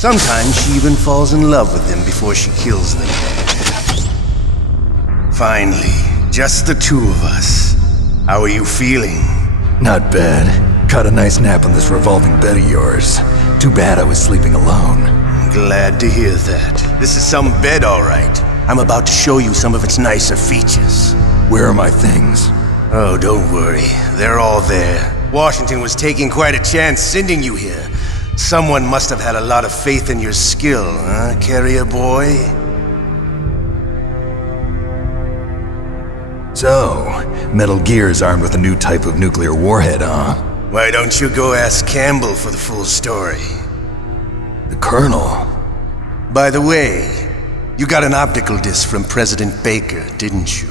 Sometimes she even falls in love with them before she kills them. Finally, just the two of us. How are you feeling? Not bad. Caught a nice nap on this revolving bed of yours. Too bad I was sleeping alone. Glad to hear that. This is some bed, all right. I'm about to show you some of its nicer features. Where are my things? Oh, don't worry. They're all there. Washington was taking quite a chance sending you here. Someone must have had a lot of faith in your skill, huh, carrier boy? So, Metal Gear is armed with a new type of nuclear warhead, huh? Why don't you go ask Campbell for the full story? The Colonel? By the way, you got an optical disc from President Baker, didn't you?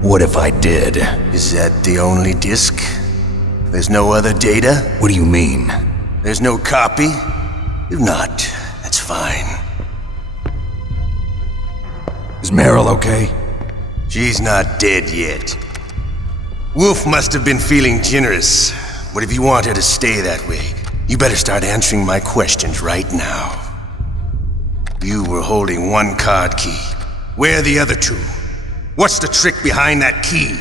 What if I did? Is that the only disc? There's no other data? What do you mean? There's no copy? If not, that's fine. Is Meryl okay? She's not dead yet. Wolf must have been feeling generous. But if you want her to stay that way, you better start answering my questions right now. You were holding one card key. Where are the other two? What's the trick behind that key?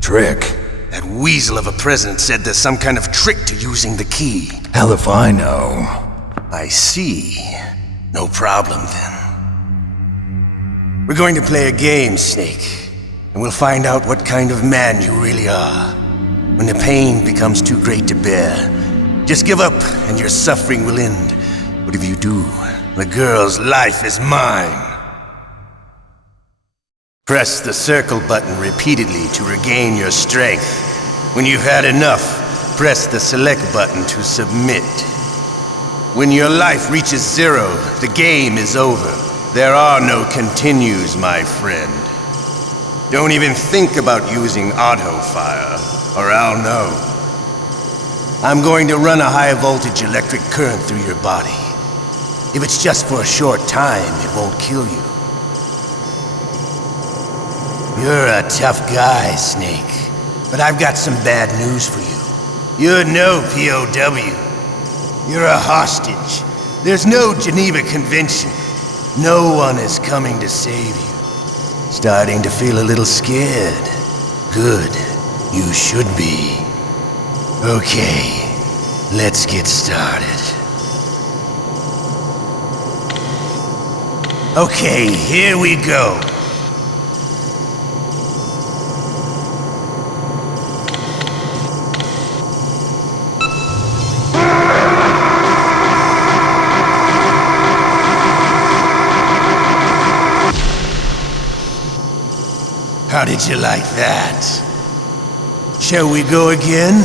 Trick? That weasel of a president said there's some kind of trick to using the key. Hell if I know. I see. No problem then. We're going to play a game, Snake. And we'll find out what kind of man you really are. When the pain becomes too great to bear, just give up and your suffering will end. But if you do, the girl's life is mine. Press the circle button repeatedly to regain your strength. When you've had enough, press the select button to submit. When your life reaches 0, the game is over. There are no continues, my friend. Don't even think about using auto fire, or I'll know. I'm going to run a high voltage electric current through your body. If it's just for a short time, it won't kill you. You're a tough guy, Snake. But I've got some bad news for you. You're no POW. You're a hostage. There's no Geneva Convention. No one is coming to save you. Starting to feel a little scared. Good. You should be. Okay. Let's get started. Okay, here we go. How did you like that? Shall we go again?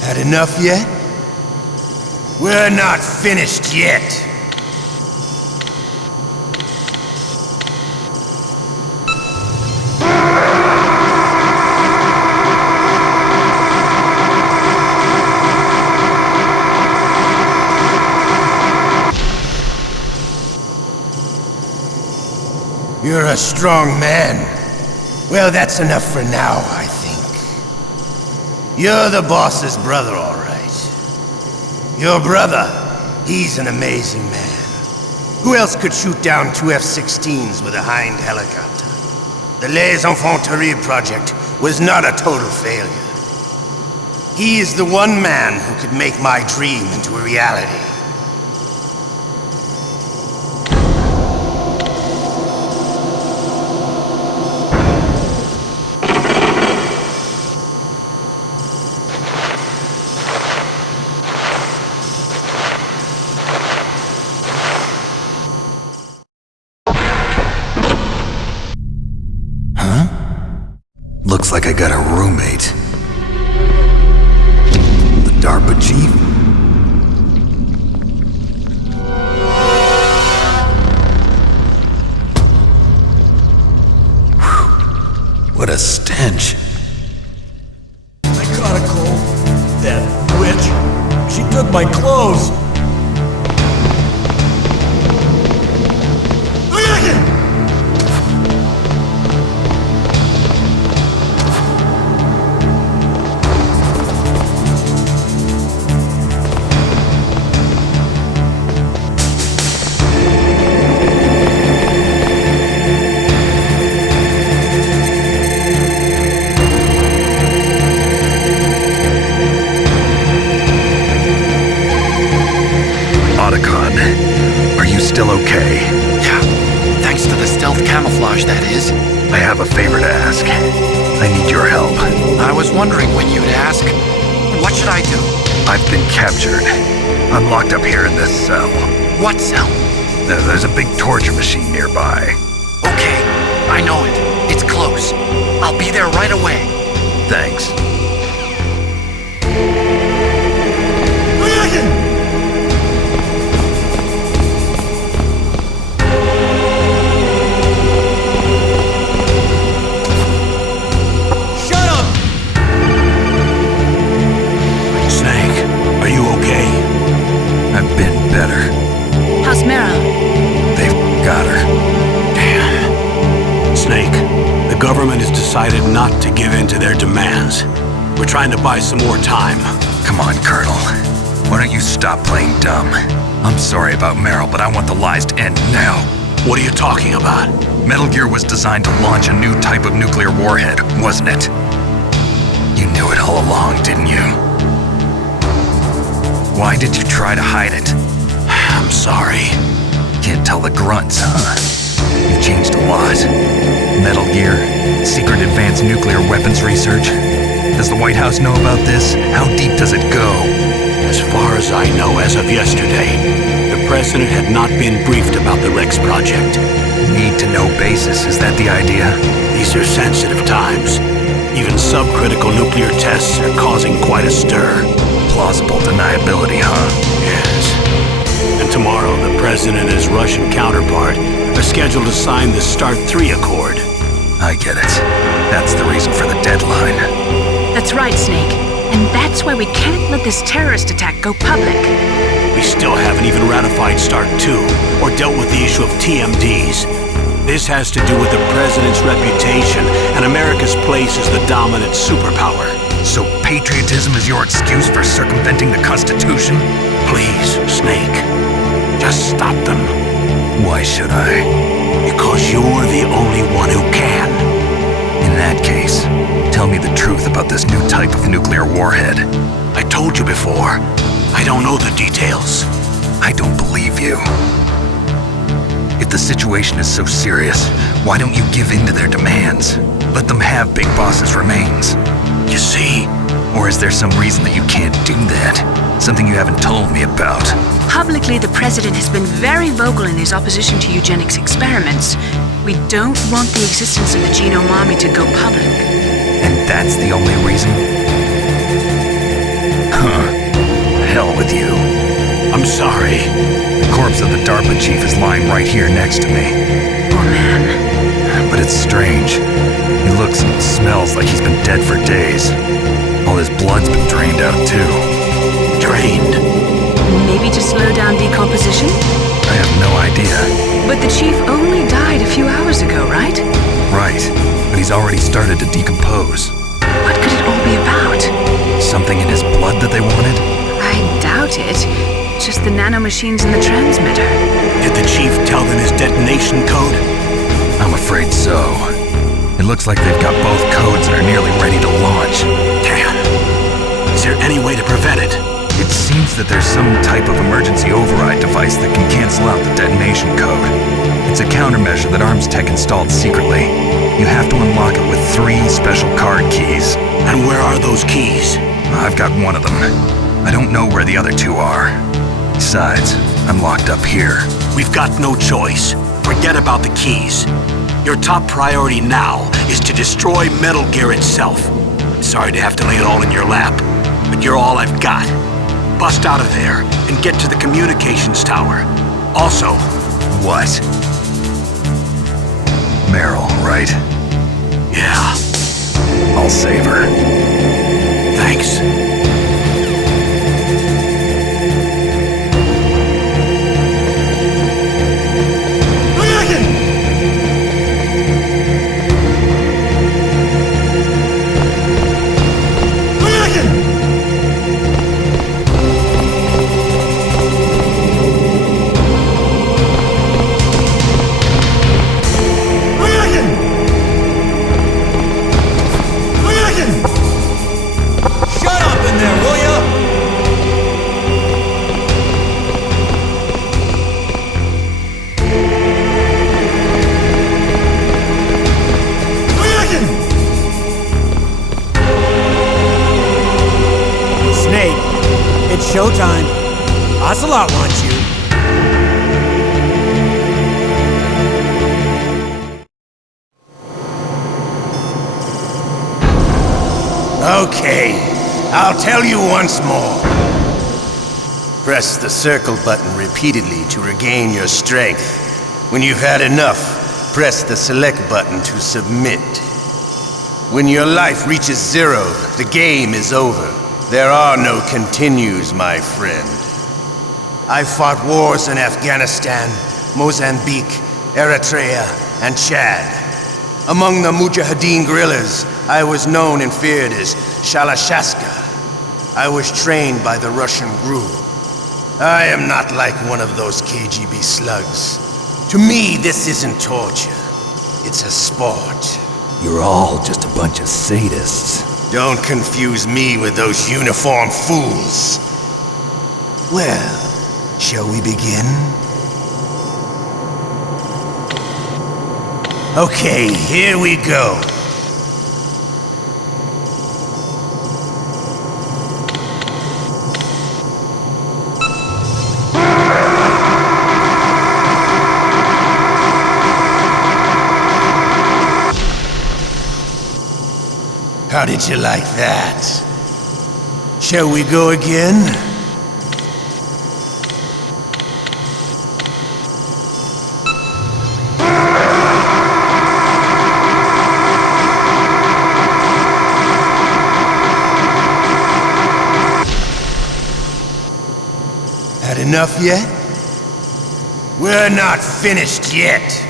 Had enough yet? We're not finished yet. You're a strong man. Well, that's enough for now, I think. You're the boss's brother, all right. Your brother, he's an amazing man. Who else could shoot down two F-16s with a Hind helicopter? The Les Infanteries project was not a total failure. He is the one man who could make my dream into a reality. Looks like I got a roommate. The DARPA chief? Whew. What a stench. I caught a cold. That witch. She took my clothes. Still okay? Yeah, thanks to the stealth camouflage, that is. I have a favor to ask. I need your help. I was wondering when you'd ask. What should I do? I've been captured. I'm locked up here in this cell. What cell? There's a big torture machine nearby. Okay, I know it. It's close. I'll be there right away. Thanks. I've been better. How's Mara? They've got her. Damn. Snake, the government has decided not to give in to their demands. We're trying to buy some more time. Come on, Colonel. Why don't you stop playing dumb? I'm sorry about Meryl, but I want the lies to end now. What are you talking about? Metal Gear was designed to launch a new type of nuclear warhead, wasn't it? You knew it all along, didn't you? Why did you try to hide it? I'm sorry. Can't tell the grunts, huh? You've changed a lot. Metal Gear, secret advanced nuclear weapons research. Does the White House know about this? How deep does it go? As far as I know, as of yesterday, the President had not been briefed about the Rex project. Need-to-know basis, is that the idea? These are sensitive times. Even subcritical nuclear tests are causing quite a stir. Plausible deniability, huh? Yes. And tomorrow, the President and his Russian counterpart are scheduled to sign the START 3 Accord. I get it. That's the reason for the deadline. That's right, Snake. And that's why we can't let this terrorist attack go public. We still haven't even ratified START 2 or dealt with the issue of TMDs. This has to do with the President's reputation and America's place as the dominant superpower. So patriotism is your excuse for circumventing the Constitution? Please, Snake. Just stop them. Why should I? Because you're the only one who can. In that case, tell me the truth about this new type of nuclear warhead. I told you before. I don't know the details. I don't believe you. If the situation is so serious, why don't you give in to their demands? Let them have Big Boss's remains. You see? Or is there some reason that you can't do that? Something you haven't told me about? Publicly, the president has been very vocal in his opposition to eugenics experiments. We don't want the existence of the Genome Army to go public. And that's the only reason? Huh. Hell with you. I'm sorry. The corpse of the DARPA chief is lying right here next to me. Poor man. But it's strange. He looks and smells like he's been dead for days. All his blood's been drained out too. Drained? Maybe to slow down decomposition? I have no idea. But the chief only died a few hours ago, right? Right. But he's already started to decompose. What could it all be about? Something in his blood that they wanted? I doubt it. Just the nanomachines in the transmitter. Did the chief tell them his detonation code? I'm afraid so. It looks like they've got both codes and are nearly ready to launch. Damn. Is there any way to prevent it? It seems that there's some type of emergency override device that can cancel out the detonation code. It's a countermeasure that Arms Tech installed secretly. You have to unlock it with 3 special card keys. And where are those keys? I've got one of them. I don't know where the other 2 are. Besides, I'm locked up here. We've got no choice. Forget about the keys. Your top priority now is to destroy Metal Gear itself. Sorry to have to lay it all in your lap, but you're all I've got. Bust out of there and get to the communications tower. Also... What? Meryl, right? Yeah. I'll save her. Thanks. Showtime. Ocelot wants you. Okay, I'll tell you once more. Press the circle button repeatedly to regain your strength. When you've had enough, press the select button to submit. When your life reaches 0, the game is over. There are no continues, my friend. I fought wars in Afghanistan, Mozambique, Eritrea, and Chad. Among the Mujahideen guerrillas, I was known and feared as Shalashaska. I was trained by the Russian GRU. I am not like one of those KGB slugs. To me, this isn't torture. It's a sport. You're all just a bunch of sadists. Don't confuse me with those uniformed fools. Well, shall we begin? Okay, here we go. How did you like that? Shall we go again? Had enough yet? We're not finished yet.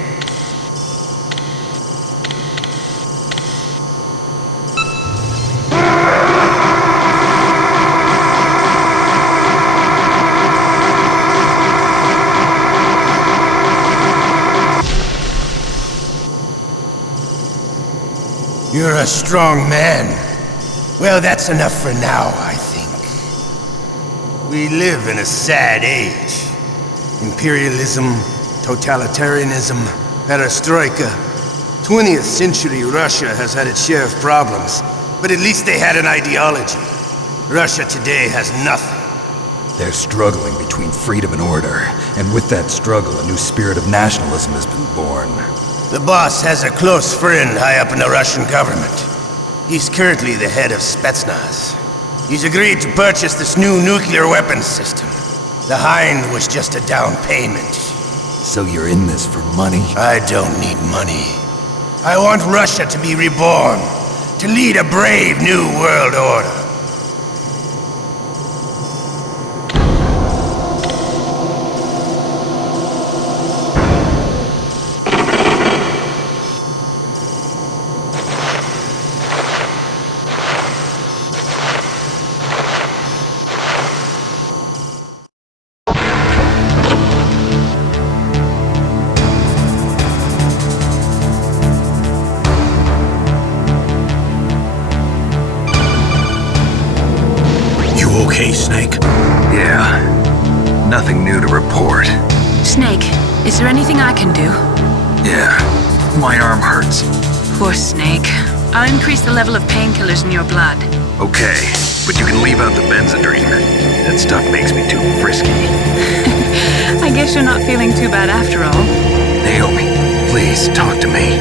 You're a strong man. Well, that's enough for now, I think. We live in a sad age. Imperialism, Totalitarianism, perestroika. 20th century Russia has had its share of problems, but at least they had an ideology. Russia today has nothing. They're struggling between freedom and order, and with that struggle, a new spirit of nationalism has been born. The boss has a close friend high up in the Russian government. He's currently the head of Spetsnaz. He's agreed to purchase this new nuclear weapons system. The Hind was just a down payment. So you're in this for money? I don't need money. I want Russia to be reborn, to lead a brave new world order. Okay, Snake? Yeah. Nothing new to report. Snake, is there anything I can do? Yeah. My arm hurts. Poor Snake. I'll increase the level of painkillers in your blood. Okay, but you can leave out the Benzedrine. That stuff makes me too frisky. I guess you're not feeling too bad after all. Naomi, please talk to me.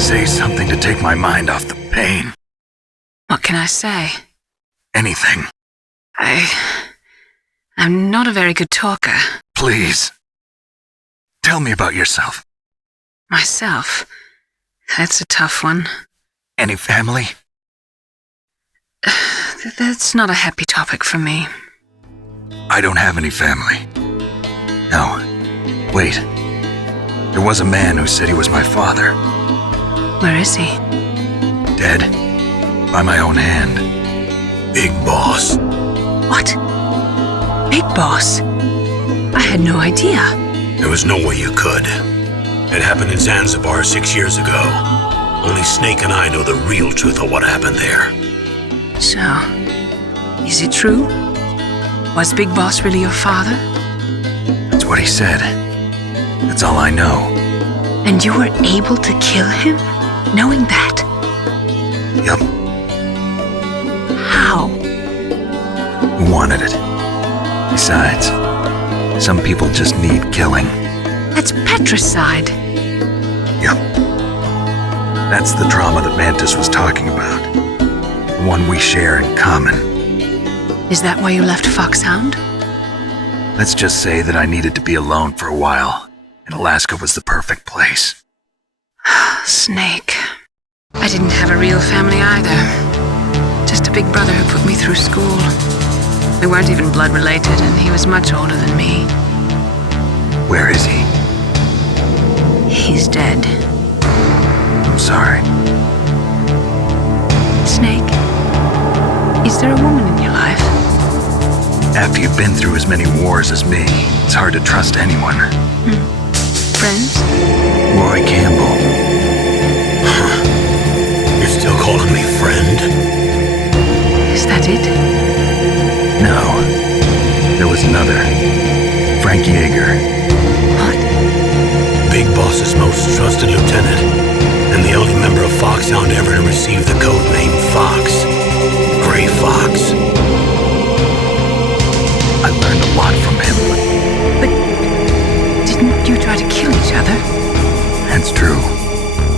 Say something to take my mind off the pain. What can I say? Anything. I'm not a very good talker. Please. Tell me about yourself. Myself? That's a tough one. Any family? That's not a happy topic for me. I don't have any family. No. Wait. There was a man who said he was my father. Where is he? Dead. By my own hand. Big Boss. What? Big Boss? I had no idea. There was no way you could. It happened in Zanzibar 6 years ago. Only Snake and I know the real truth of what happened there. So, is it true? Was Big Boss really your father? That's what he said. That's all I know. And you were able to kill him, knowing that? Yup. How? He wanted it. Besides, some people just need killing. That's patricide. Yup. That's the trauma that Mantis was talking about. The one we share in common. Is that why you left Foxhound? Let's just say that I needed to be alone for a while, and Alaska was the perfect place. Snake. I didn't have a real family either. Just a big brother who put me through school. We weren't even blood related, and he was much older than me. Where is he? He's dead. I'm sorry. Snake, is there a woman in your life? After you've been through as many wars as me, it's hard to trust anyone. Friends? Roy Campbell. You're still calling me friend? Is that it? No. There was another. Frank Yeager. What? Big Boss's most trusted lieutenant, and the only member of Foxhound ever to receive the code name Fox. Gray Fox. I learned a lot from him. But didn't you try to kill each other? That's true.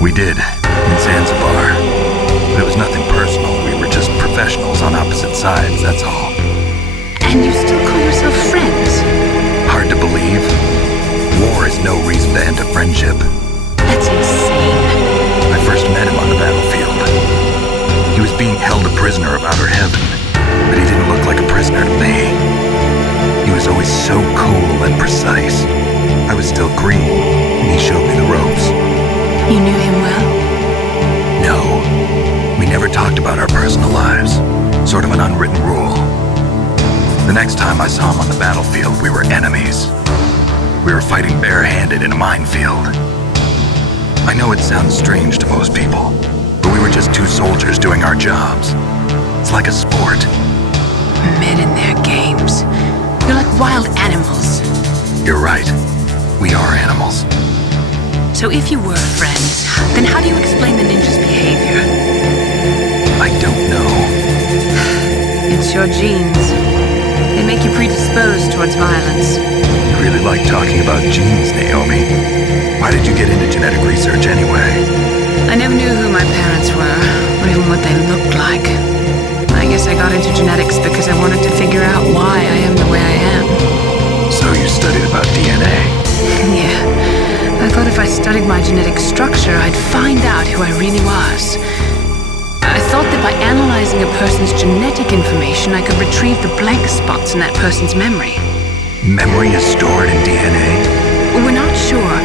We did, in Zanzibar. But it was nothing personal. We were just professionals on opposite sides, that's all. And you still call yourself friends? Hard to believe. War is no reason to end a friendship. That's insane. I first met him on the battlefield. He was being held a prisoner of outer heaven, but he didn't look like a prisoner to me. He was always so cool and precise. I was still green, and he showed me the ropes. You knew him well? No. We never talked about our personal lives. Sort of an unwritten rule. The next time I saw him on the battlefield, we were enemies. We were fighting barehanded in a minefield. I know it sounds strange to most people, but we were just two soldiers doing our jobs. It's like a sport. Men in their games. You're like wild animals. You're right. We are animals. So if you were friends, then how do you explain the ninja's behavior? I don't know. It's your genes. They make you predisposed towards violence. You really like talking about genes, Naomi. Why did you get into genetic research anyway? I never knew who my parents were, or even what they looked like. I guess I got into genetics because I wanted to figure out why I am the way I am. So you studied about DNA? Yeah. I thought if I studied my genetic structure, I'd find out who I really was. I thought that by analyzing a person's genetic information, I could retrieve the blank spots in that person's memory. Memory is stored in DNA? We're not sure,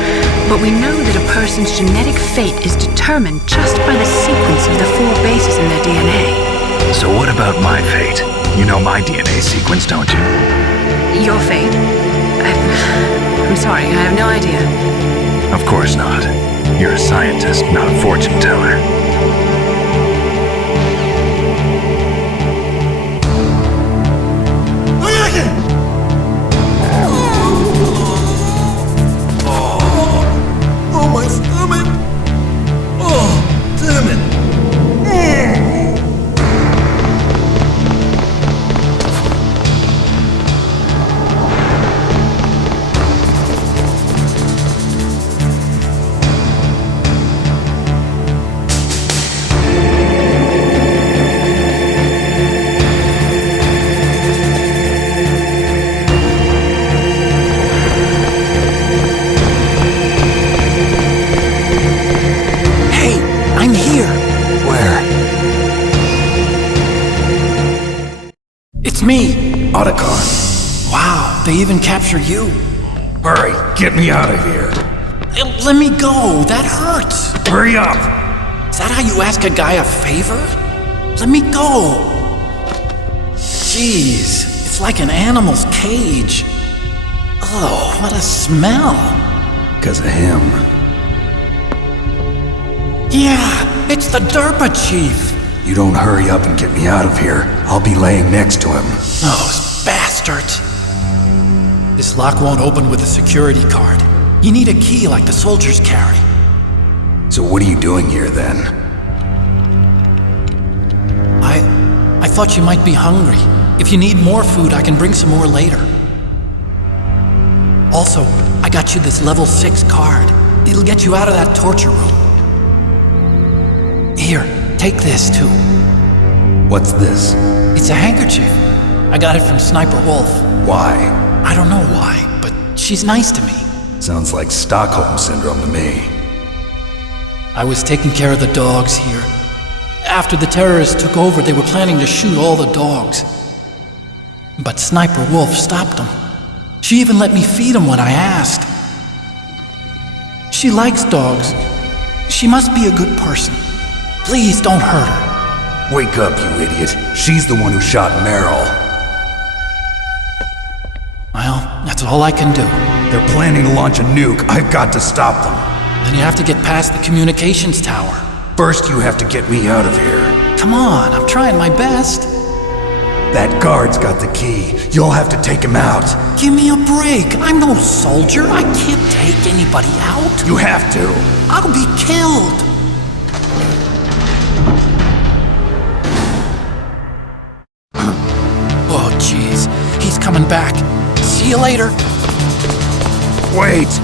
but we know that a person's genetic fate is determined just by the sequence of the 4 bases in their DNA. So what about my fate? You know my DNA sequence, don't you? Your fate? I'm sorry, I have no idea. Of course not. You're a scientist, not a fortune teller. Oh, my stomach! Oh, damn it! Me, Otacon. Wow, they even captured you. Hurry, get me out of here. Let me go, that hurts. Hurry up. Is that how you ask a guy a favor? Let me go. Jeez, it's like an animal's cage. Oh, what a smell. 'Cause of him. Yeah, it's the Derpa Chief. You don't hurry up and get me out of here, I'll be laying next to him. Those bastards. This lock won't open with a security card. You need a key like the soldiers carry. So what are you doing here then? I thought you might be hungry. If you need more food, I can bring some more later. Also, I got you this level 6 card. It'll get you out of that torture room. Here, take this too. What's this? It's a handkerchief. I got it from Sniper Wolf. Why? I don't know why, but she's nice to me. Sounds like Stockholm Syndrome to me. I was taking care of the dogs here. After the terrorists took over, they were planning to shoot all the dogs. But Sniper Wolf stopped them. She even let me feed them when I asked. She likes dogs. She must be a good person. Please don't hurt her. Wake up, you idiot. She's the one who shot Meryl. Well, that's all I can do. They're planning to launch a nuke. I've got to stop them. Then you have to get past the communications tower. First, you have to get me out of here. Come on, I'm trying my best. That guard's got the key. You'll have to take him out. Give me a break. I'm no soldier. I can't take anybody out. You have to. I'll be killed. Oh, jeez. He's coming back. See you later. Wait.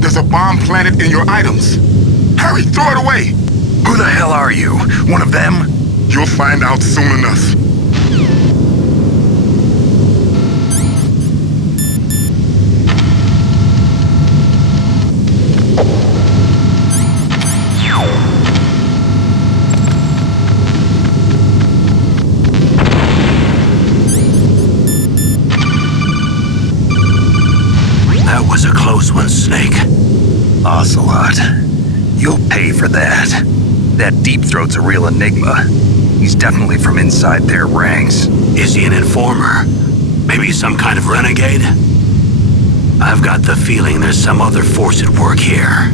There's a bomb planted in your items. Hurry, throw it away! Who the hell are you? One of them? You'll find out soon enough. That was a close one, Snake. Ocelot, you'll pay for that. That Deep Throat's a real enigma. He's definitely from inside their ranks. Is he an informer? Maybe some kind of renegade? I've got the feeling there's some other force at work here.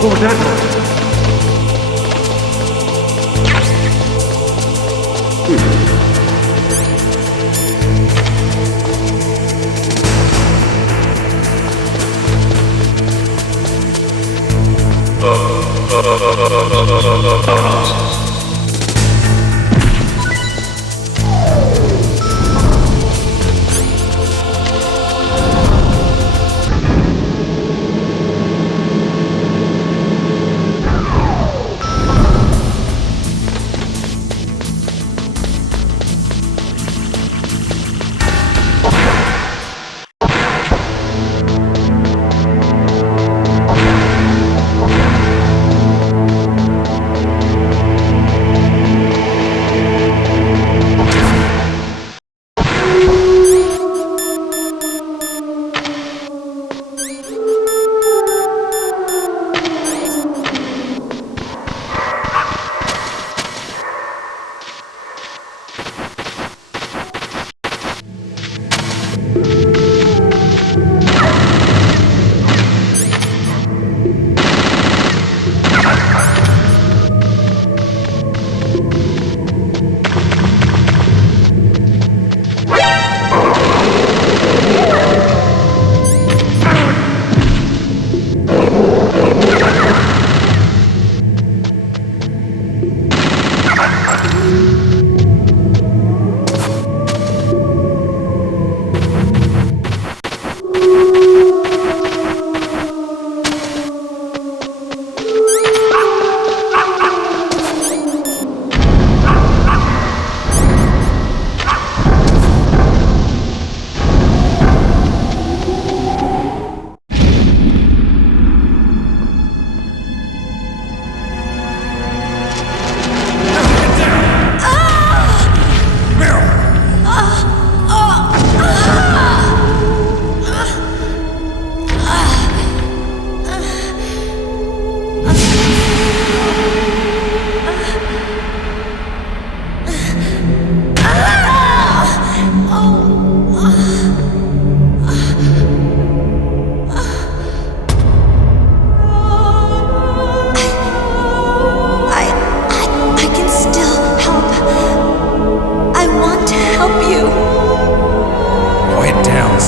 What was that noise?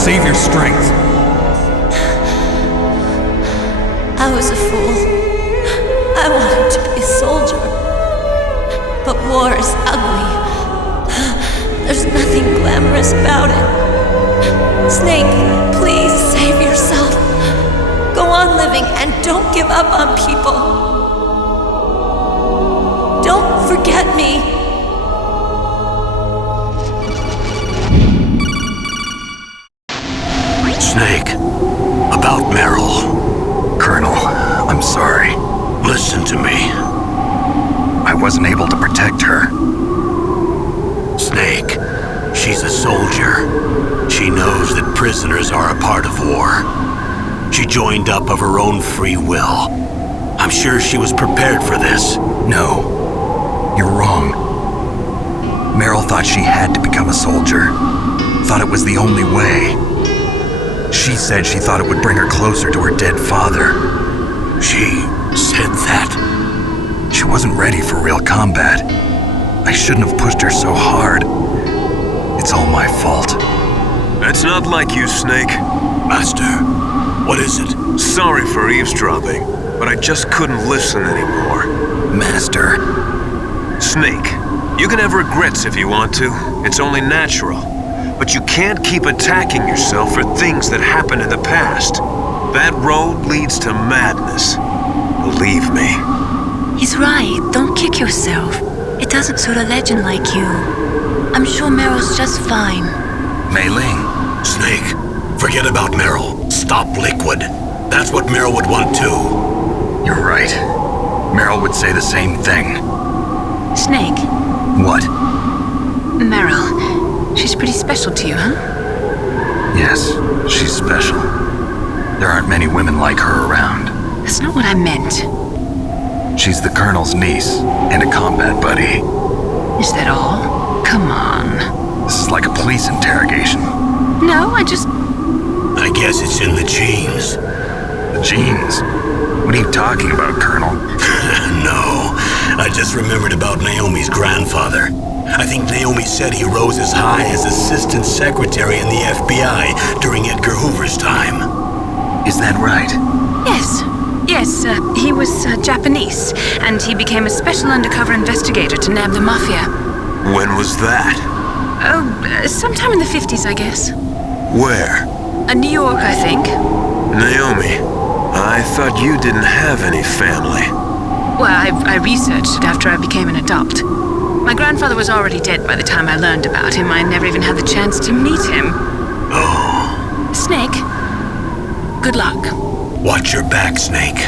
save your strength. I was a fool. I wanted to be a soldier. But war is ugly. There's nothing glamorous about it. Snake, please save yourself. Go on living and don't give up on people. Don't forget me. Snake, about Meryl. Colonel, I'm sorry. Listen to me. I wasn't able to protect her. Snake, she's a soldier. She knows that prisoners are a part of war. She joined up of her own free will. I'm sure she was prepared for this. No, you're wrong. Meryl thought she had to become a soldier. Thought it was the only way. She said she thought it would bring her closer to her dead father. She said that? She wasn't ready for real combat. I shouldn't have pushed her so hard. It's all my fault. It's not like you, Snake. Master, what is it? Sorry for eavesdropping, but I just couldn't listen anymore. Master. Snake, you can have regrets if you want to. It's only natural. But you can't keep attacking yourself for things that happened in the past. That road leads to madness. Believe me. He's right. Don't kick yourself. It doesn't suit a legend like you. I'm sure Meryl's just fine. Mei Ling. Snake, forget about Meryl. Stop Liquid. That's what Meryl would want too. You're right. Meryl would say the same thing. Snake. What? Meryl. She's pretty special to you, huh? Yes, she's special. There aren't many women like her around. That's not what I meant. She's the Colonel's niece and a combat buddy. Is that all? Come on. This is like a police interrogation. No, I guess it's in the genes. The genes? What are you talking about, Colonel? No, I just remembered about Naomi's grandfather. I think Naomi said he rose as high as assistant secretary in the FBI during Edgar Hoover's time. Is that right? Yes. Yes, he was Japanese, and he became a special undercover investigator to nab the mafia. When was that? Oh, sometime in the 50s, I guess. Where? New York, I think. Naomi, I thought you didn't have any family. Well, I researched it after I became an adopt. My grandfather was already dead by the time I learned about him. I never even had the chance to meet him. Oh. Snake, good luck. Watch your back, Snake.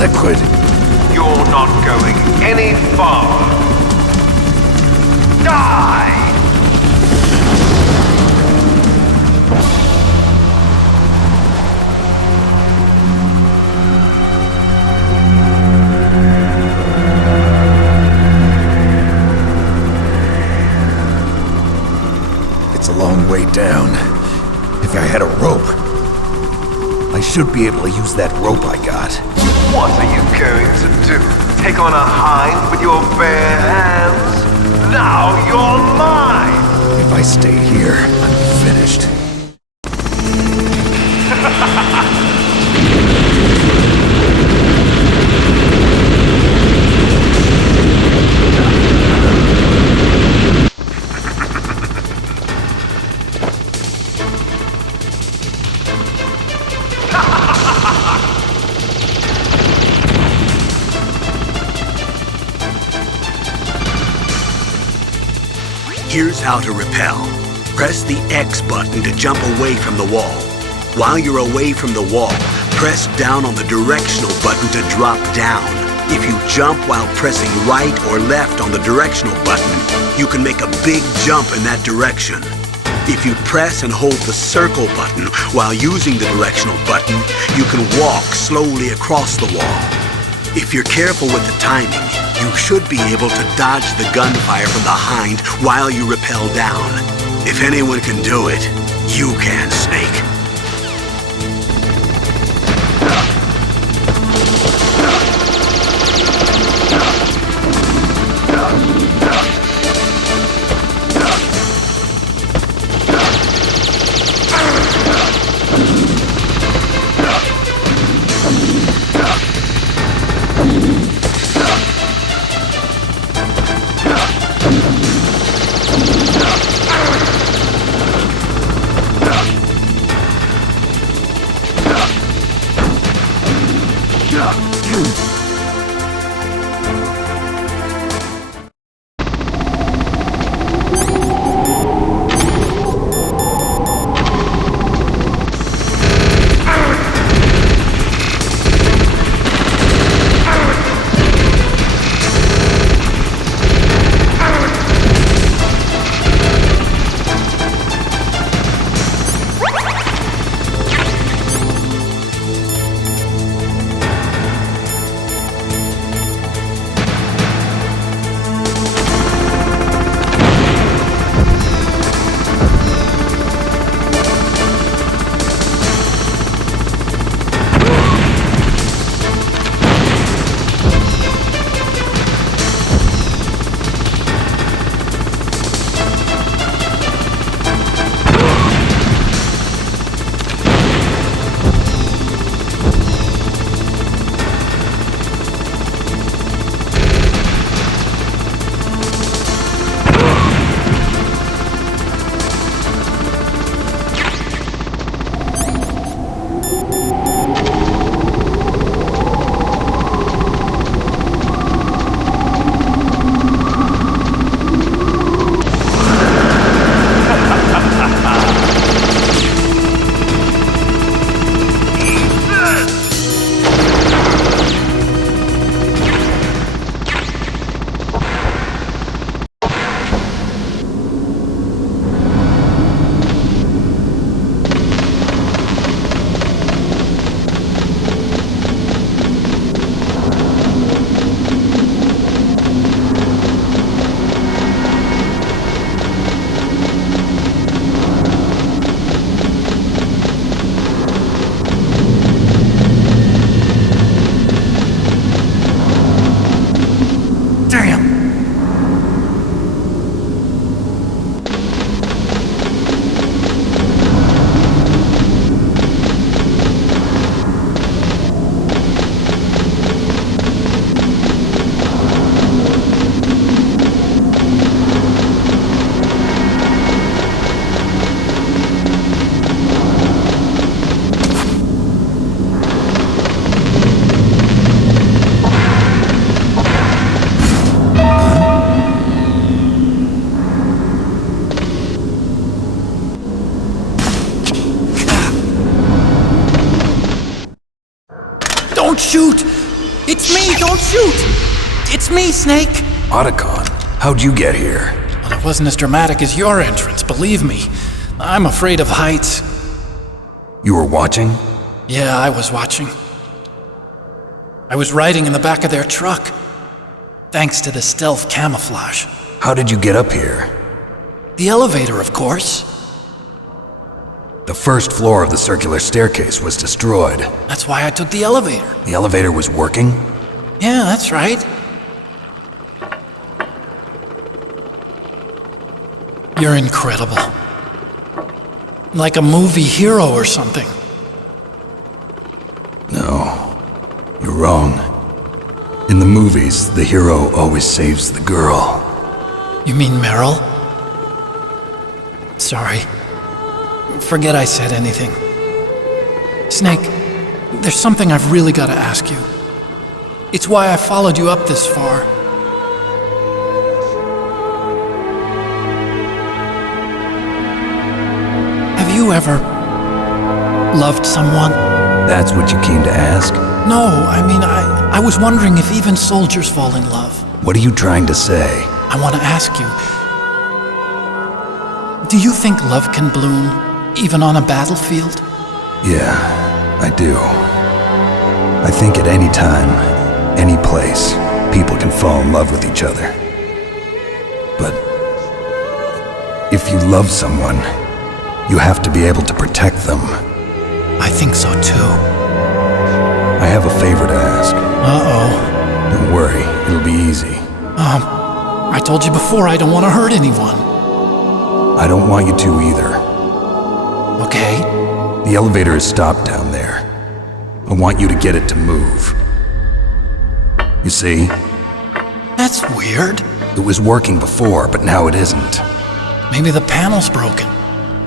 liquid. You're not going any farther. Die! It's a long way down. If I had a rope, I should be able to use that rope I got. What are you going to do? Take on a hind with your bare hands? Now you're mine! If I stay here, I'm finished. Here's how to repel. Press the X button to jump away from the wall. While you're away from the wall, press down on the directional button to drop down. If you jump while pressing right or left on the directional button, you can make a big jump in that direction. If you press and hold the circle button while using the directional button, you can walk slowly across the wall. If you're careful with the timing, you should be able to dodge the gunfire from the hind while you rappel down. If anyone can do it, you can, Snake. Don't shoot! It's me! Don't shoot! It's me, Snake! Otacon, how'd you get here? Well, it wasn't as dramatic as your entrance, believe me. I'm afraid of heights. You were watching? Yeah, I was watching. I was riding in the back of their truck. Thanks to the stealth camouflage. How did you get up here? The elevator, of course. The first floor of the circular staircase was destroyed. That's why I took the elevator. The elevator was working? Yeah, that's right. You're incredible. Like a movie hero or something. No, you're wrong. In the movies, the hero always saves the girl. You mean Meryl? Sorry. Forget I said anything. Snake, there's something I've really got to ask you. It's why I followed you up this far. Have you ever loved someone? That's what you came to ask? No, I mean, I was wondering if even soldiers fall in love. What are you trying to say? I want to ask you, do you think love can bloom, even on a battlefield? Yeah, I do. I think at any time, any place, people can fall in love with each other. But if you love someone, you have to be able to protect them. I think so too. I have a favor to ask. Uh-oh. Don't worry, it'll be easy. I told you before I don't want to hurt anyone. I don't want you to either. Okay. The elevator is stopped down there. I want you to get it to move. You see? That's weird. It was working before, but now it isn't. Maybe the panel's broken.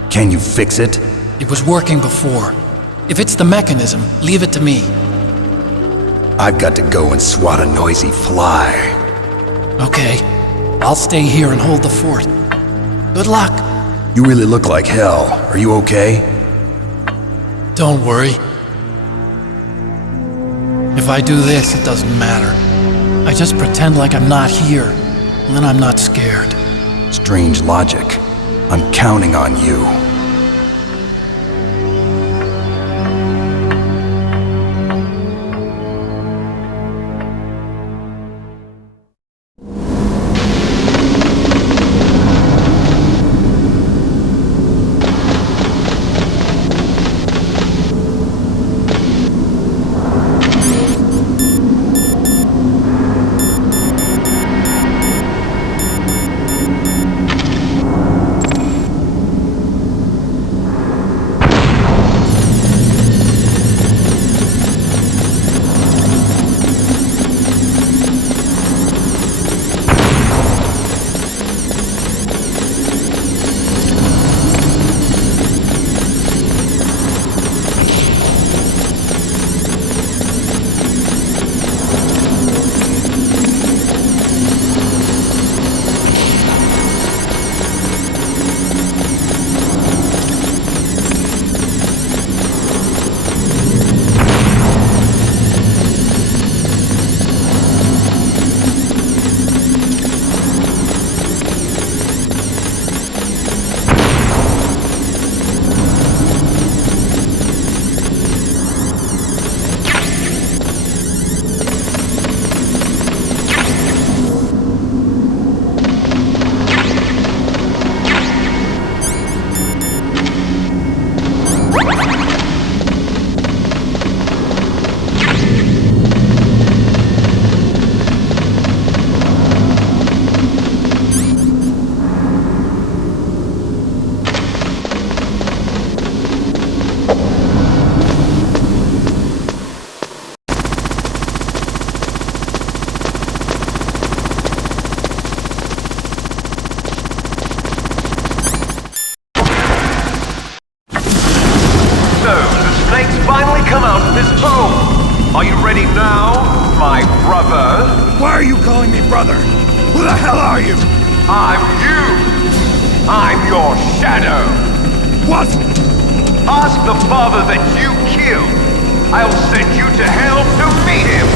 Can you fix it? It was working before. If it's the mechanism, leave it to me. I've got to go and swat a noisy fly. Okay. I'll stay here and hold the fort. Good luck. You really look like hell. Are you okay? Don't worry. If I do this, it doesn't matter. I just pretend like I'm not here, and then I'm not scared. Strange logic. I'm counting on you. Are you ready now, my brother? Why are you calling me brother? Who the hell are you? I'm you. I'm your shadow. What? Ask the father that you killed. I'll send you to hell to meet him.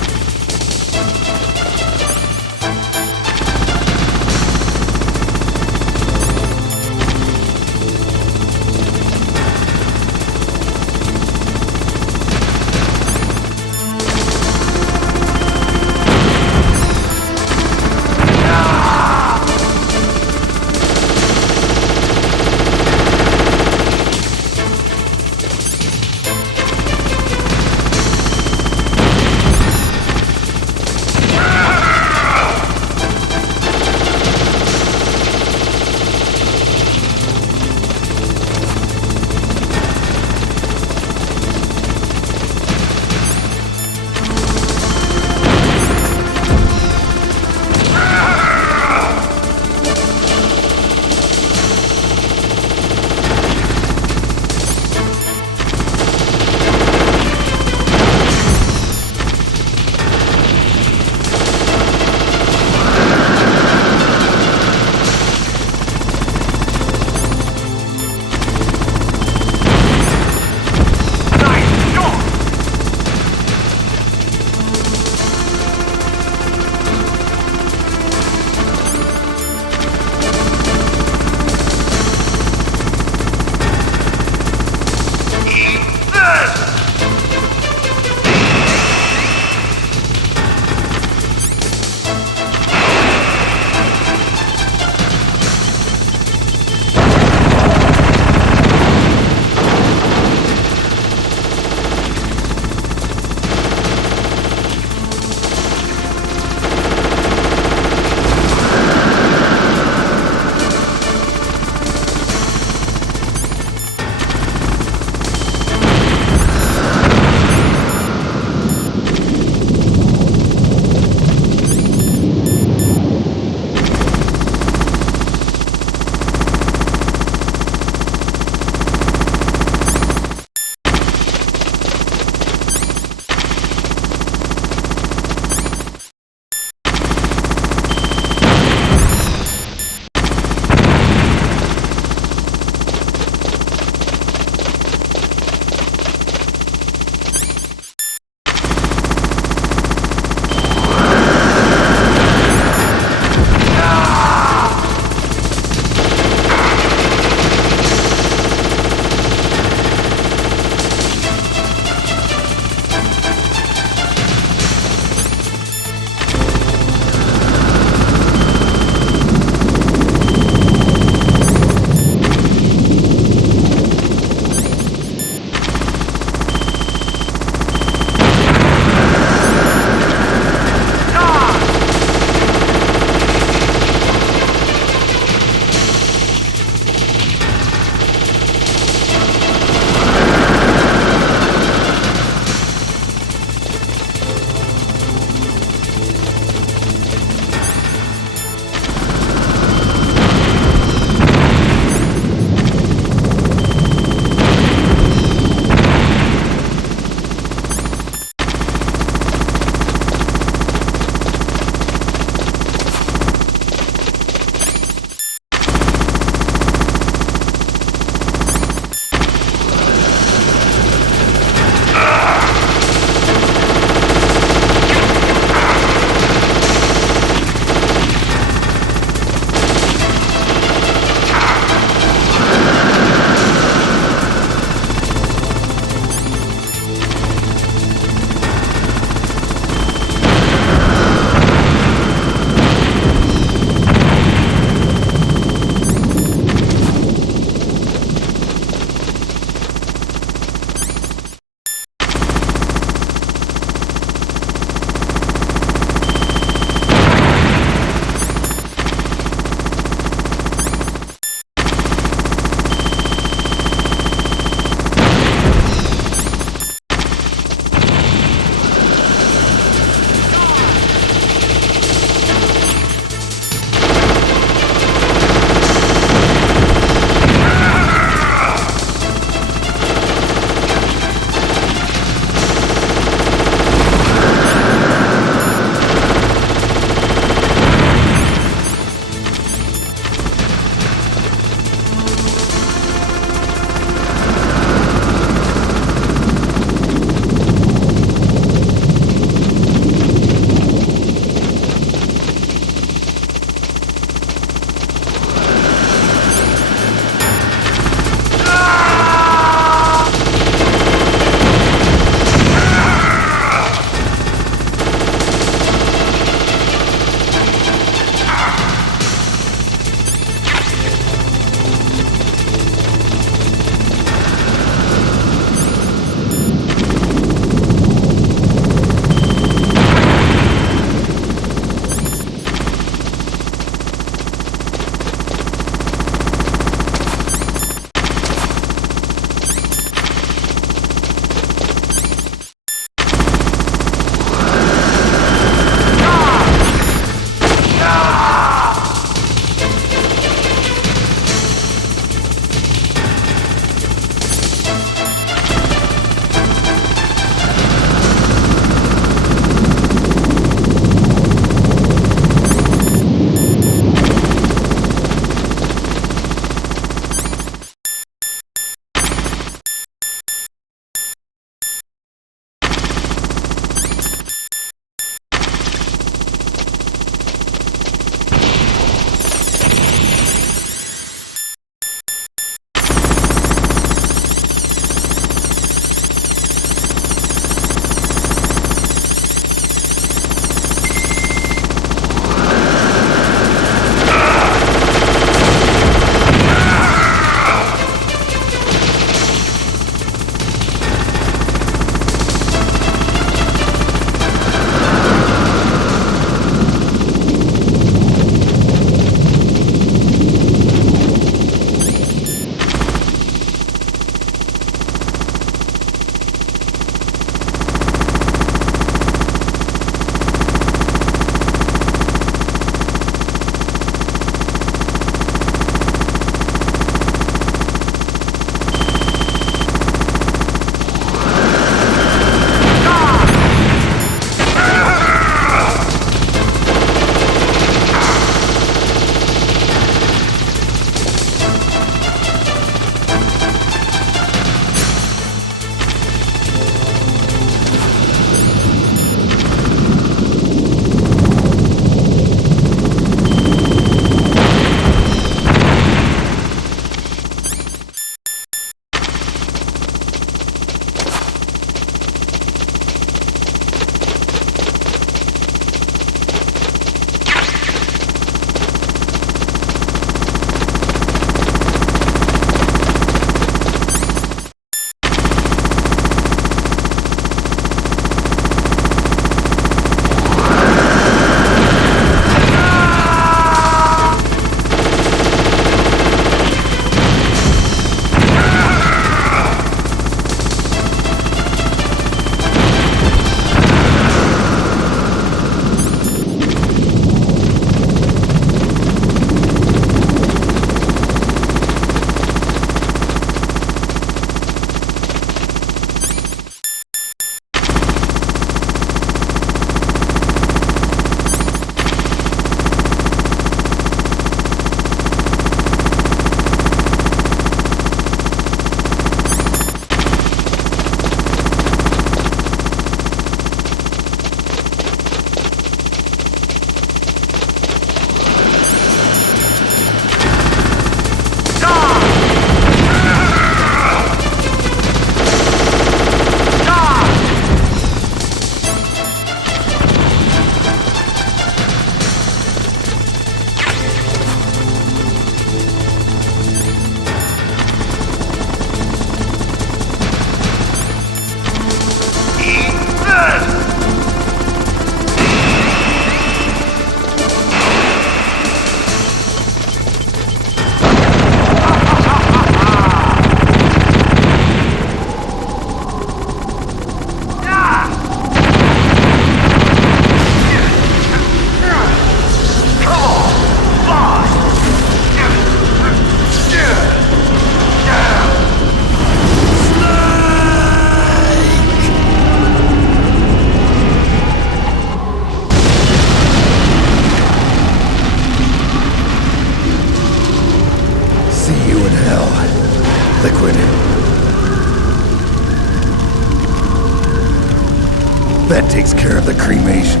That takes care of the cremation.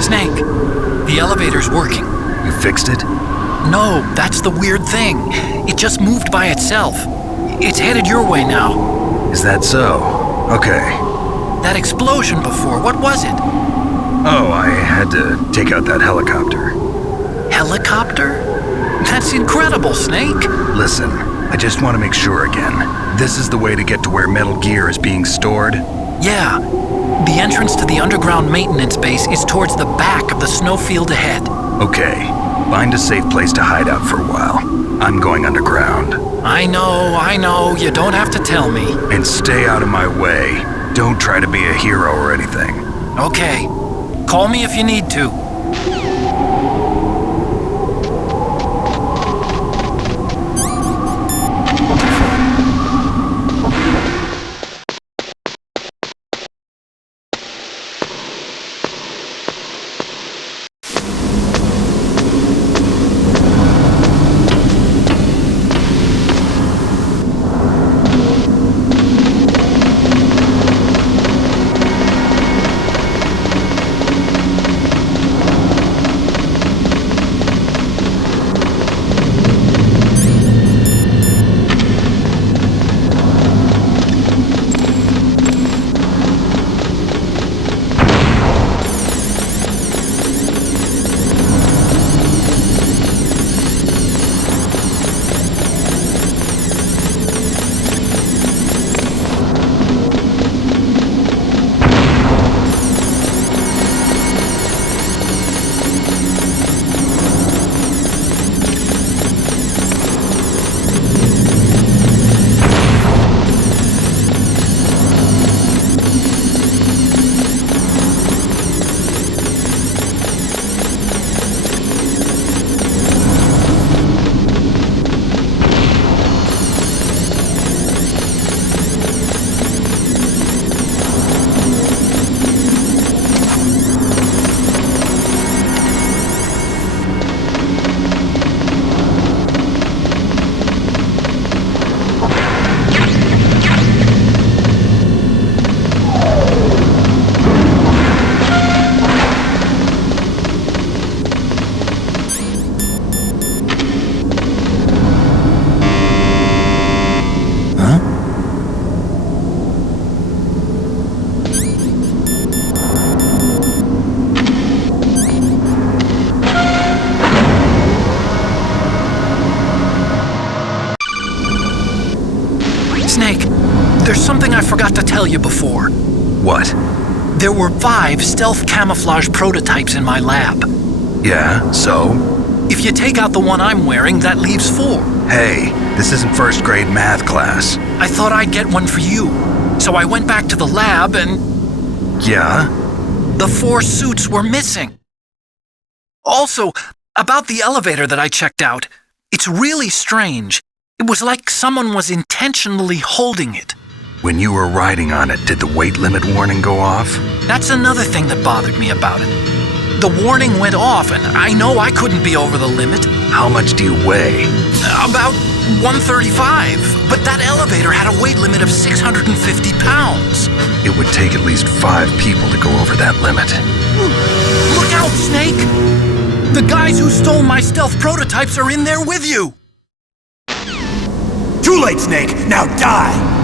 Snake, the elevator's working. You fixed it? No, that's the weird thing. It just moved by itself. It's headed your way now. Is that so? Okay. That explosion before, what was it? Oh, I had to take out that helicopter. Helicopter? That's incredible, Snake. Listen, I just want to make sure again. This is the way to get to where Metal Gear is being stored? Yeah. The entrance to the underground maintenance base is towards the back of the snowfield ahead. Okay. Find a safe place to hide out for a while. I'm going underground. I know. You don't have to tell me. And stay out of my way. Don't try to be a hero or anything. Okay. Call me if you need to. Snake, there's something I forgot to tell you before. What? There were 5 stealth camouflage prototypes in my lab. Yeah, so? If you take out the one I'm wearing, that leaves 4. Hey, this isn't first grade math class. I thought I'd get one for you. So I went back to the lab and... Yeah? The 4 suits were missing. Also, about the elevator that I checked out, it's really strange. It was like someone was intentionally holding it. When you were riding on it, did the weight limit warning go off? That's another thing that bothered me about it. The warning went off, and I know I couldn't be over the limit. How much do you weigh? About 135, but that elevator had a weight limit of 650 pounds. It would take at least 5 people to go over that limit. Look out, Snake! The guys who stole my stealth prototypes are in there with you! Too late, Snake! Now die!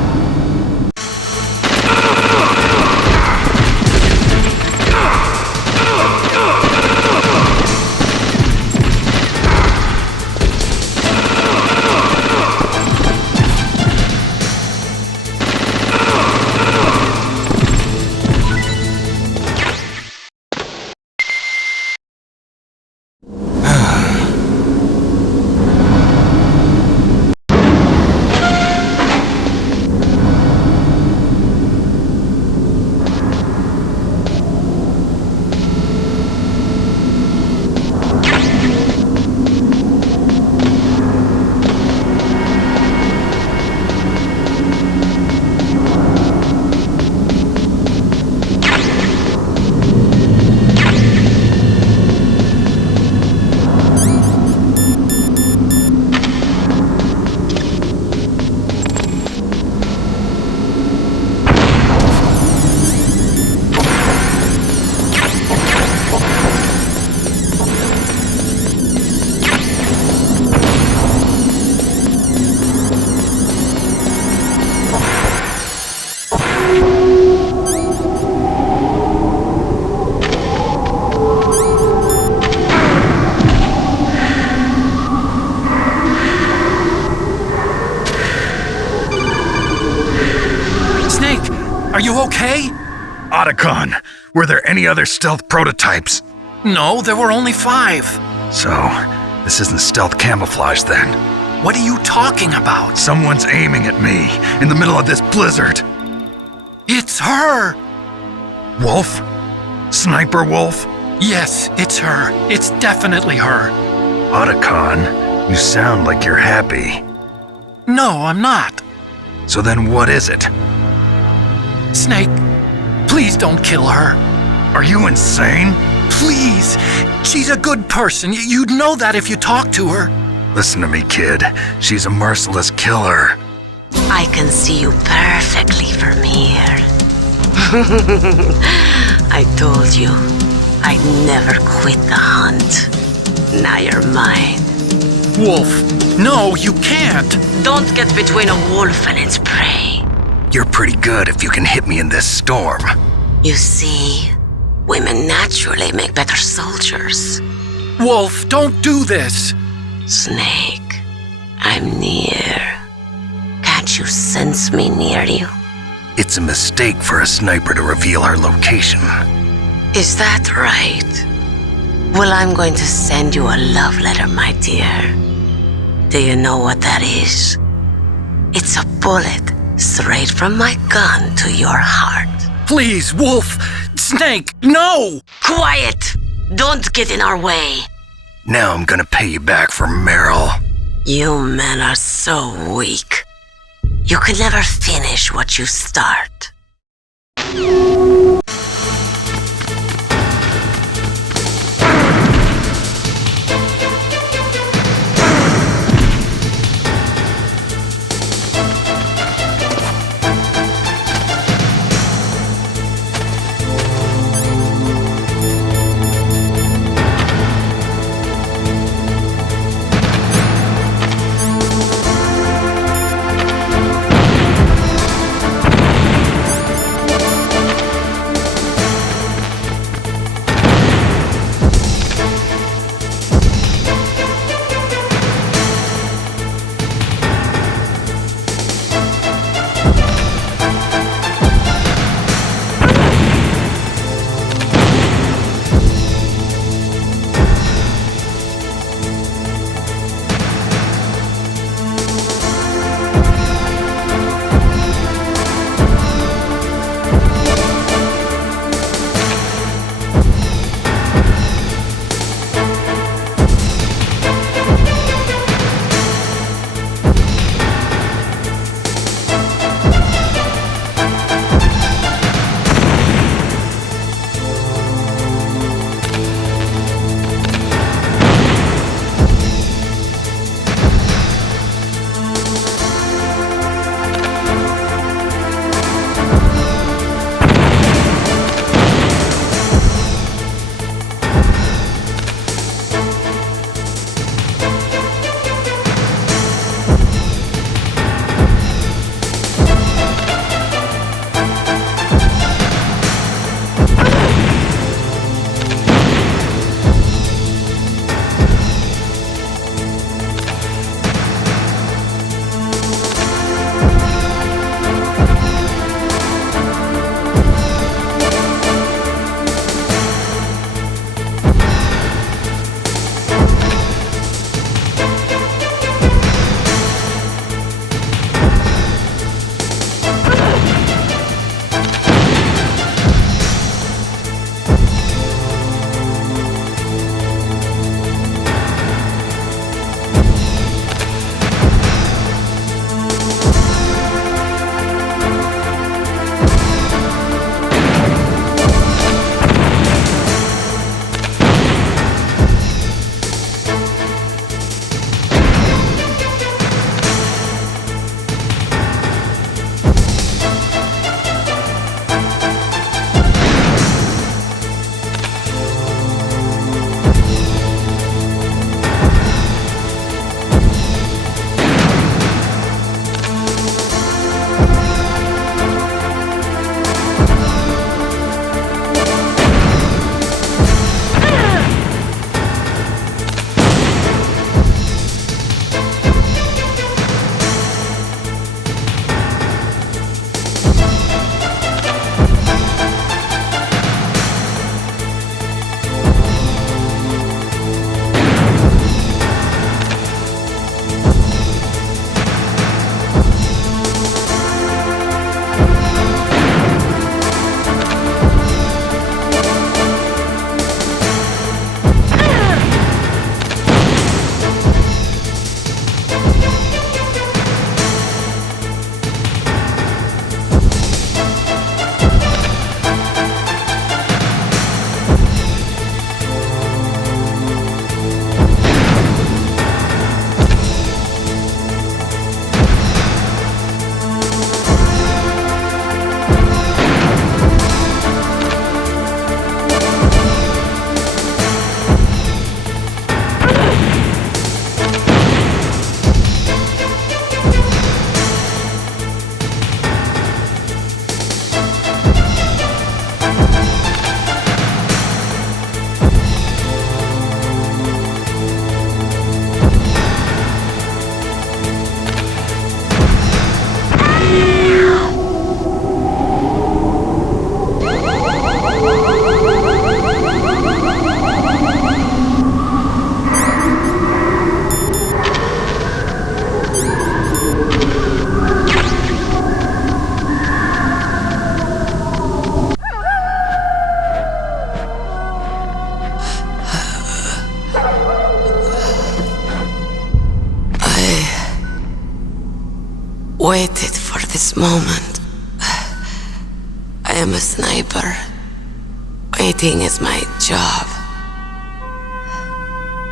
you okay? Otacon, were there any other stealth prototypes? No, there were only 5. So, this isn't stealth camouflage then? What are you talking about? Someone's aiming at me, in the middle of this blizzard. It's her! Wolf? Sniper Wolf? Yes, it's her. It's definitely her. Otacon, you sound like you're happy. No, I'm not. So then what is it? Snake, please don't kill her. Are you insane? Please! She's a good person. You'd know that if you talked to her. Listen to me, kid. She's a merciless killer. I can see you perfectly from here. I told you, I'd never quit the hunt. Now you're mine. Wolf, no, you can't. Don't get between a wolf and its prey. You're pretty good if you can hit me in this storm. You see, women naturally make better soldiers. Wolf, don't do this. Snake, I'm near. Can't you sense me near you? It's a mistake for a sniper to reveal her location. Is that right? Well, I'm going to send you a love letter, my dear. Do you know what that is? It's a bullet straight from my gun to your heart. Please, Wolf! Snake, no! Quiet! Don't get in our way. Now I'm gonna pay you back for Meryl. You men are so weak. You can never finish what you start. waited for this moment. I am a sniper. Waiting is my job.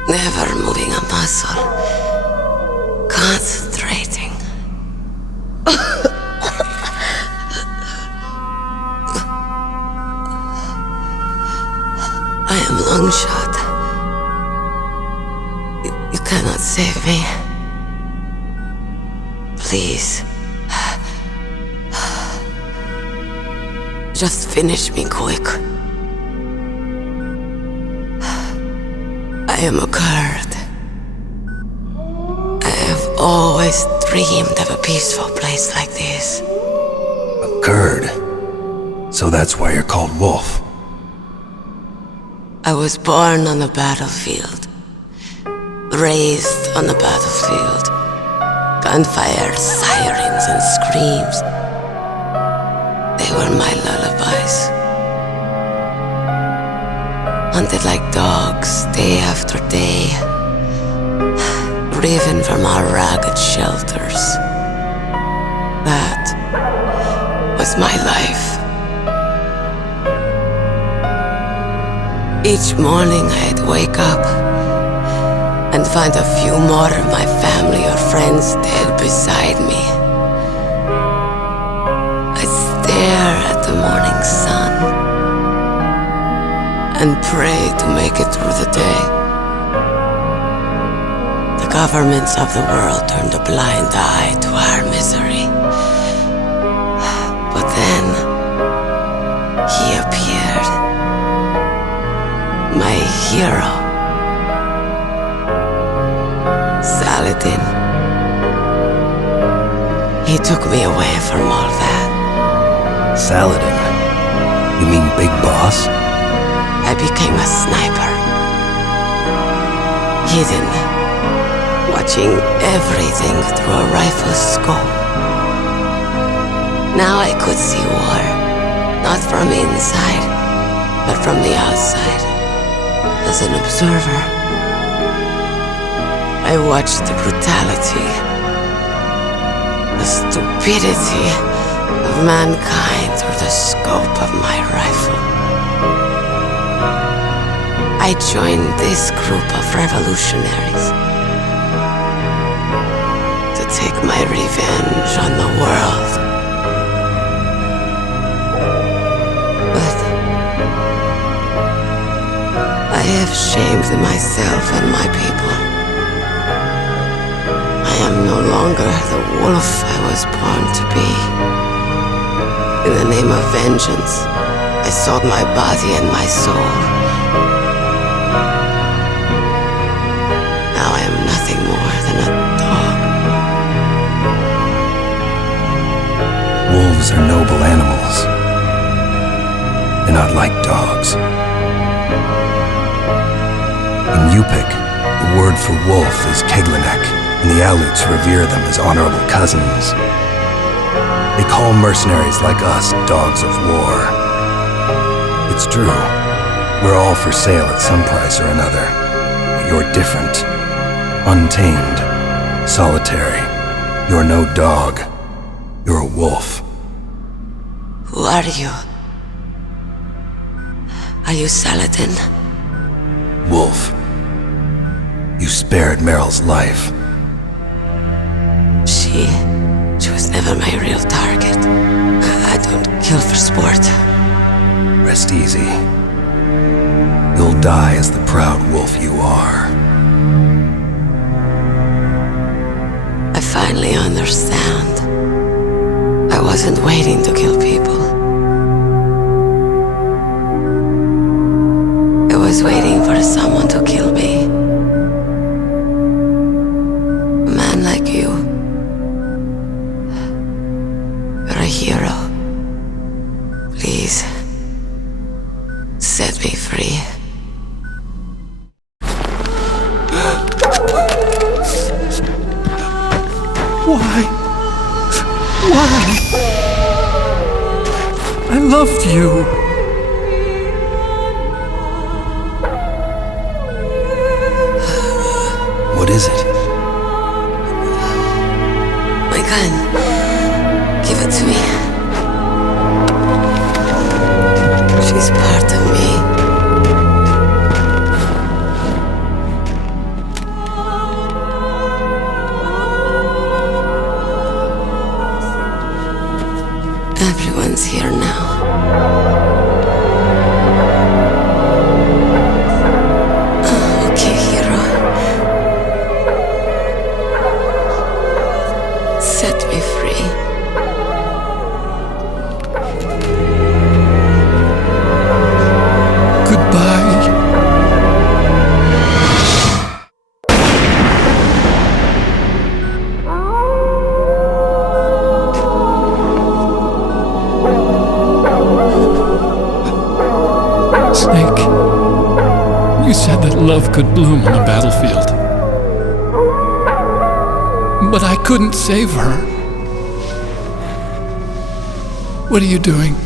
Never moving a muscle. Concentrating. I am Longshot. You cannot save me. Please. Just finish me quick. I am a Kurd. I have always dreamed of a peaceful place like this. A Kurd? So that's why you're called Wolf. I was born on the battlefield. Raised on the battlefield. Gunfire, sirens, and screams. They were my lullabies. Hunted like dogs, day after day. Driven from our ragged shelters. That was my life. Each morning I'd wake up and find a few more of my family or friends dead beside me. I'd stare at the morning sun and pray to make it through the day. The governments of the world turned a blind eye to our misery. But then he appeared. My hero. Saladin. He took me away from all that. Saladin? You mean Big Boss? I became a sniper. Hidden. Watching everything through a rifle's scope. Now I could see war. Not from inside, but from the outside. As an observer, I watched the brutality, the stupidity of mankind through the scope of my rifle. I joined this group of revolutionaries to take my revenge on the world. I have shamed myself and my people. I am no longer the wolf I was born to be. In the name of vengeance, I sold my body and my soul. Now I am nothing more than a dog. Wolves are noble animals. They're not like dogs. In Yupik, the word for wolf is Keglenek, and the Aleuts revere them as honorable cousins. They call mercenaries like us dogs of war. It's true, we're all for sale at some price or another, but you're different. Untamed, solitary. You're no dog. You're a wolf. Who are you? Are you Saladin? Wolf. You spared Meryl's life. She was never my real target. I don't kill for sport. Rest easy. You'll die as the proud wolf you are. I finally understand. I wasn't waiting to kill people. I was waiting for someone to kill me. A man like you. You're a hero. Please, set me free. Why? Why? I loved you. What is it? My gun. That's me. She's part of me. Everyone's here now. Okay, hero. Set me free. Goodbye. Snake, you said that love could bloom on a battlefield. But I couldn't save her. What are you doing?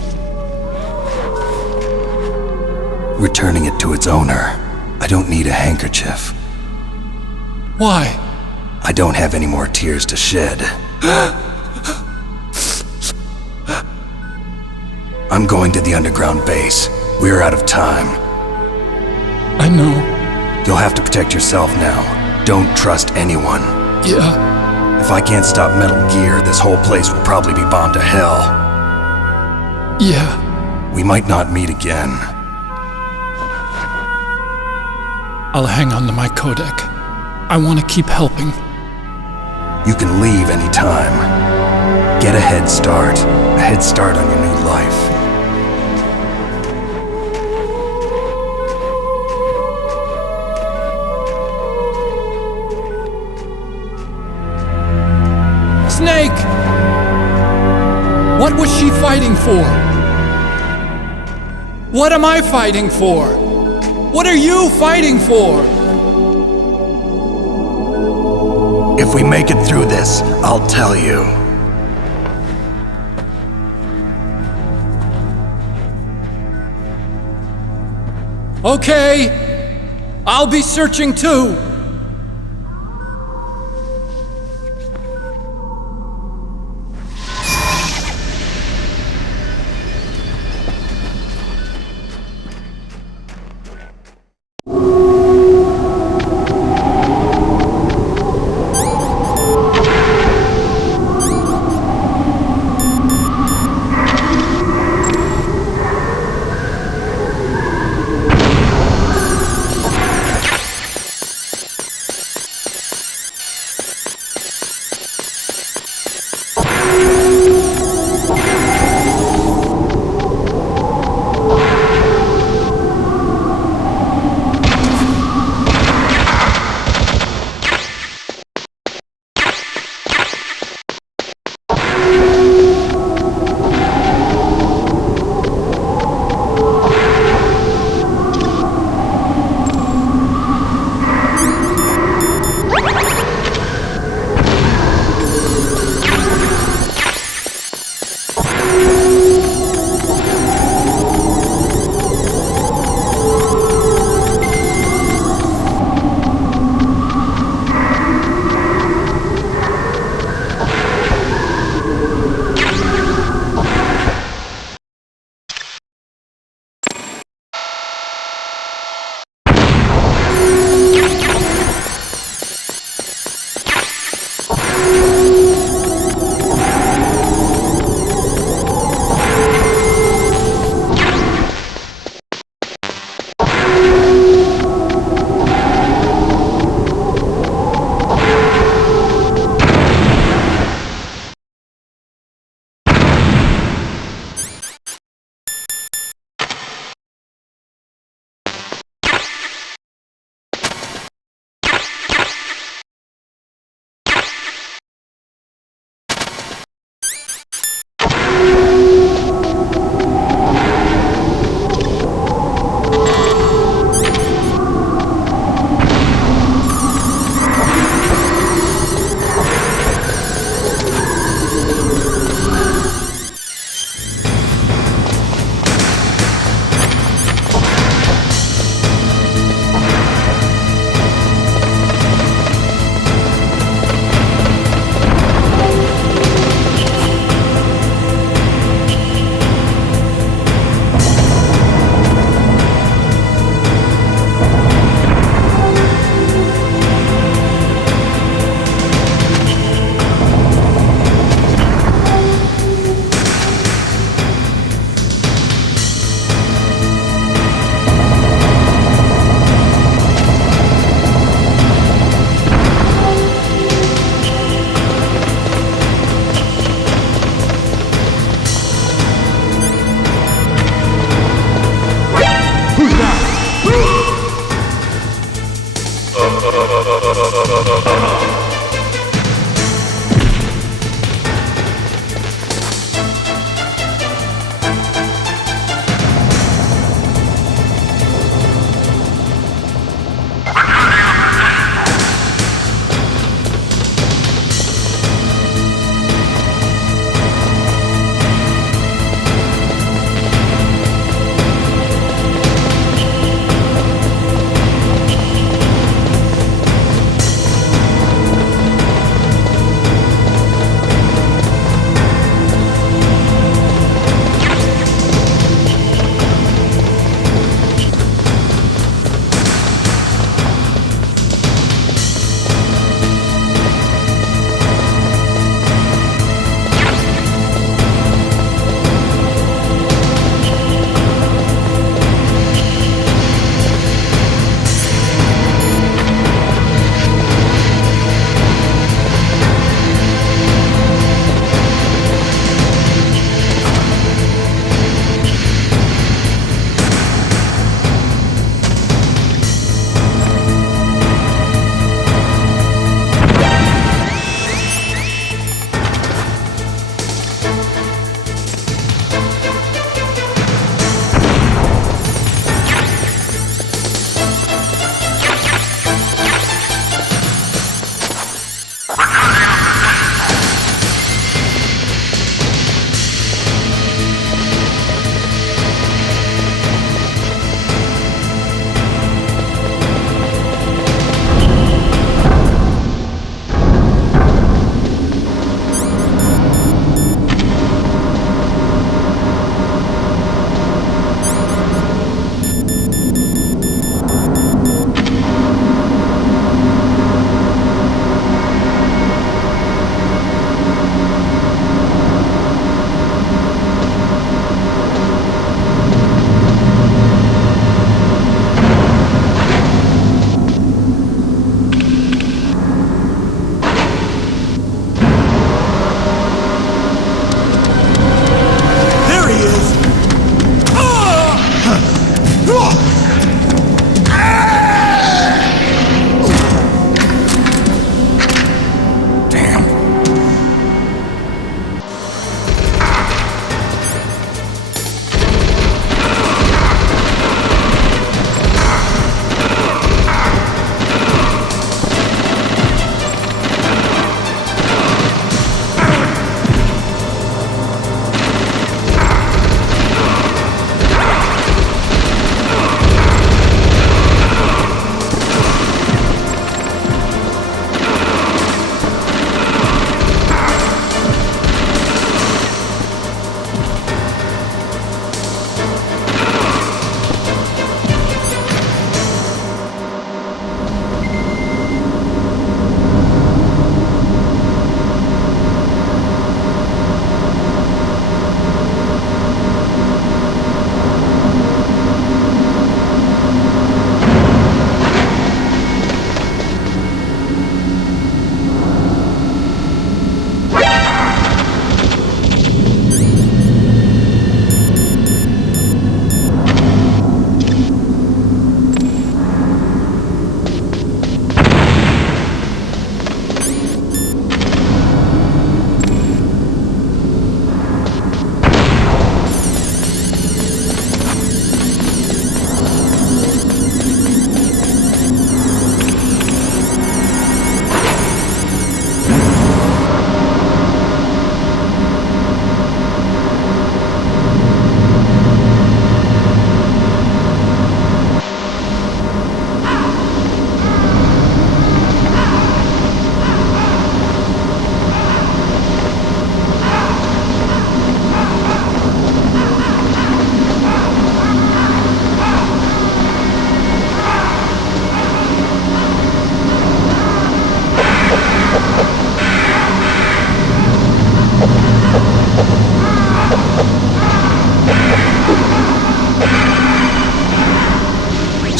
Returning it to its owner. I don't need a handkerchief. Why? I don't have any more tears to shed. I'm going to the underground base. We're out of time. I know. You'll have to protect yourself now. Don't trust anyone. Yeah. If I can't stop Metal Gear, this whole place will probably be bombed to hell. Yeah. We might not meet again. I'll hang on to my codec. I want to keep helping. You can leave anytime. Get a head start. A head start on your new life. Snake! What was she fighting for? What am I fighting for? What are you fighting for? If we make it through this, I'll tell you. Okay. I'll be searching too.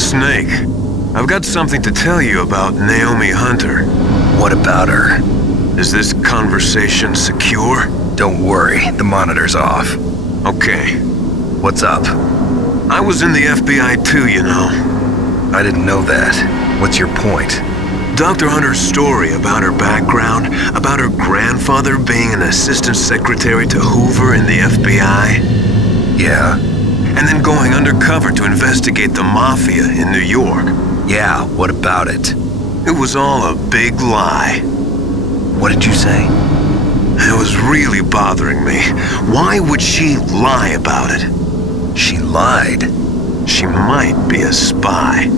Snake, I've got something to tell you about Naomi Hunter. What about her? Is this conversation secure? Don't worry, the monitor's off. Okay. What's up? I was in the FBI too, you know. I didn't know that. What's your point? Dr. Hunter's story about her background, about her grandfather being an assistant secretary to Hoover in the FBI. Yeah? And then going undercover to investigate the mafia in New York. Yeah, what about it? It was all a big lie. What did you say? It was really bothering me. Why would she lie about it? She lied? She might be a spy.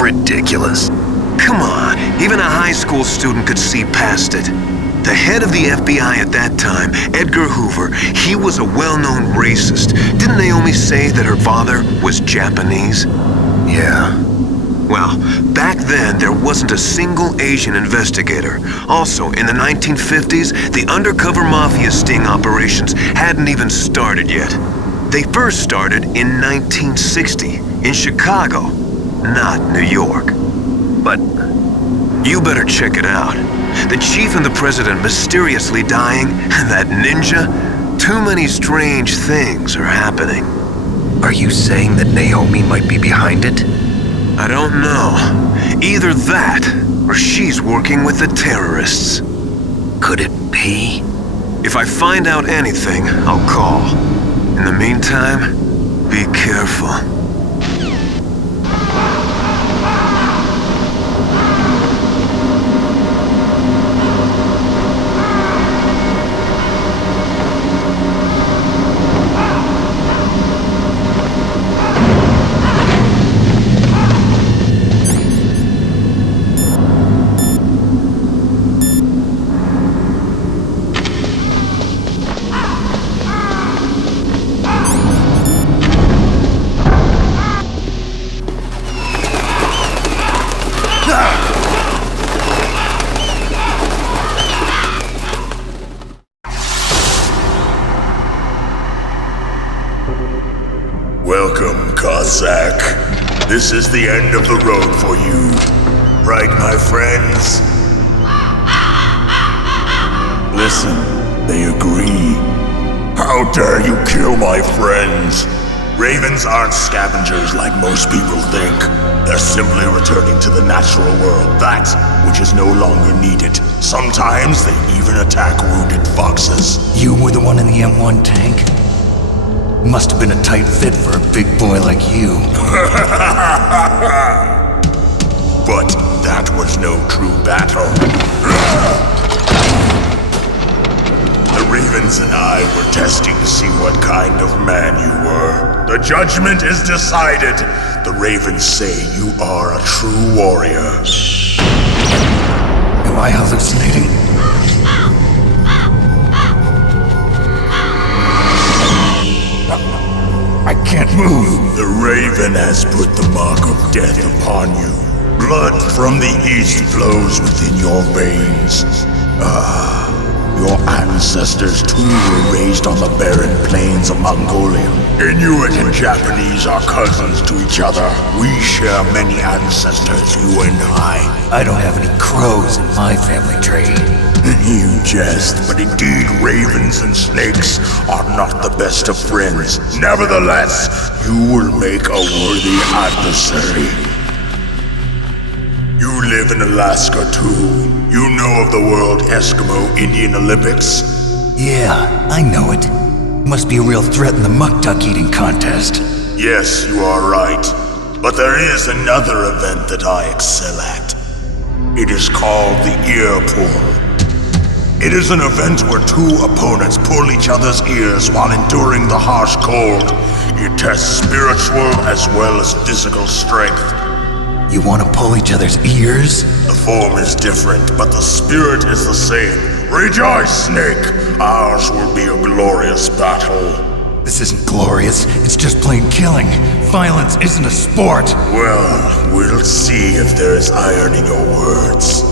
Ridiculous. Come on, even a high school student could see past it. The head of the FBI at that time, Edgar Hoover, he was a well-known racist. Didn't Naomi say that her father was Japanese? Yeah. Well, back then, there wasn't a single Asian investigator. Also, in the 1950s, the undercover mafia sting operations hadn't even started yet. They first started in 1960, in Chicago, not New York. But you better check it out. The chief and the president mysteriously dying, and that ninja? Too many strange things are happening. Are you saying that Naomi might be behind it? I don't know. Either that, or she's working with the terrorists. Could it be? If I find out anything, I'll call. In the meantime, be careful. Welcome, Cossack. This is the end of the road for you. Right, my friends? Listen, they agree. How dare you kill my friends? Ravens aren't scavengers like most people think. They're simply returning to the natural world, that which is no longer needed. Sometimes they even attack wounded foxes. You were the one in the M1 tank? Must have been a tight fit for a big boy like you. But that was no true battle. The Ravens and I were testing to see what kind of man you were. The judgment is decided. The Ravens say you are a true warrior. Am I hallucinating? I can't move. The Raven has put the mark of death upon you. Blood from the east flows within your veins. Your ancestors too were raised on the barren plains of Mongolia. Inuit and Japanese are cousins to each other. We share many ancestors, you and I don't have any crows in my family tree. You jest, but indeed ravens and snakes are not the best of friends. Nevertheless, you will make a worthy adversary. You live in Alaska too. You know of the World Eskimo Indian Olympics? Yeah, I know it. Must be a real threat in the muck duck eating contest. Yes, you are right. But there is another event that I excel at. It is called the ear pull. It is an event where two opponents pull each other's ears while enduring the harsh cold. It tests spiritual as well as physical strength. You want to pull each other's ears? The form is different, but the spirit is the same. Rejoice, Snake! Ours will be a glorious battle. This isn't glorious, it's just plain killing. Violence isn't a sport. Well, we'll see if there is iron in your words.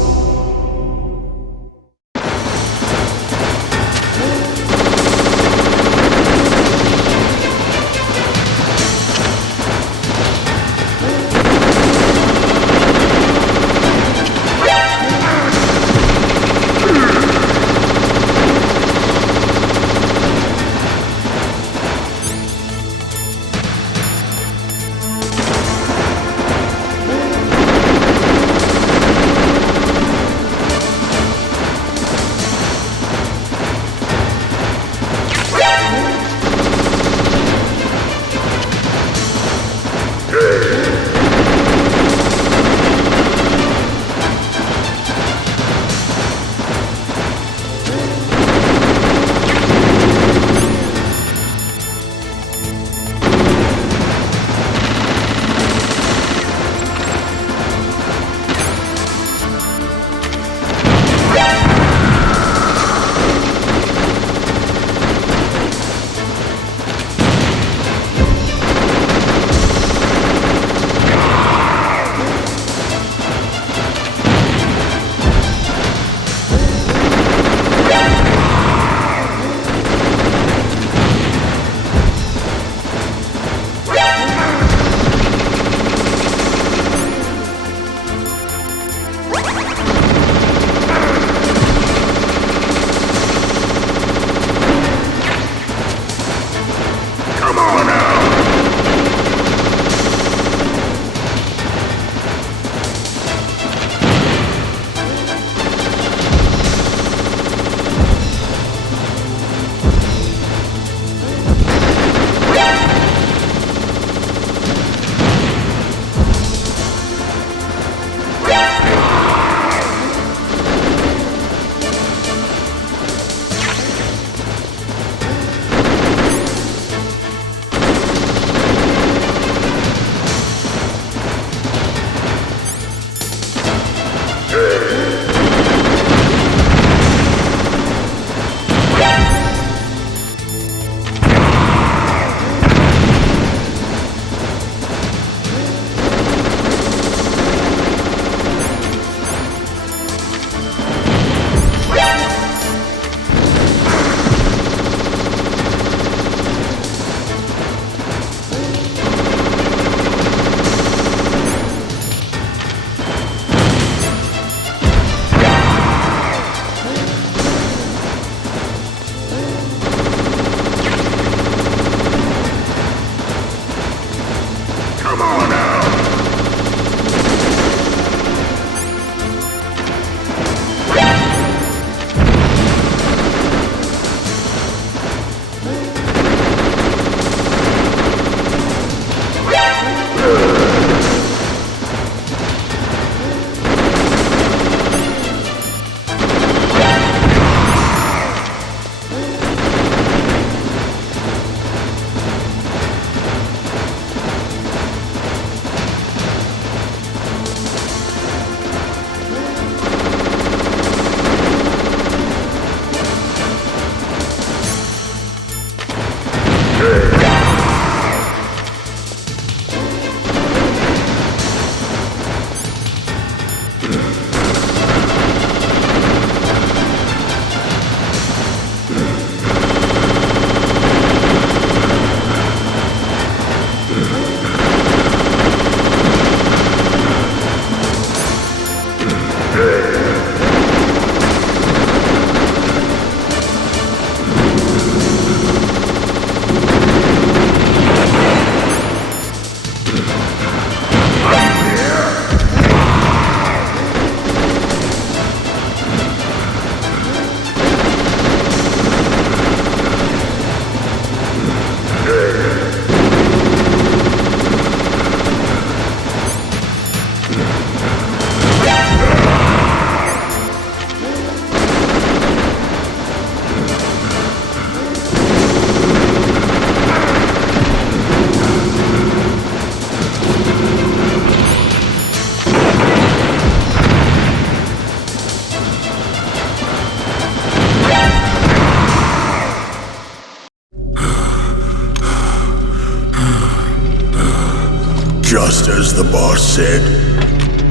just as the boss said,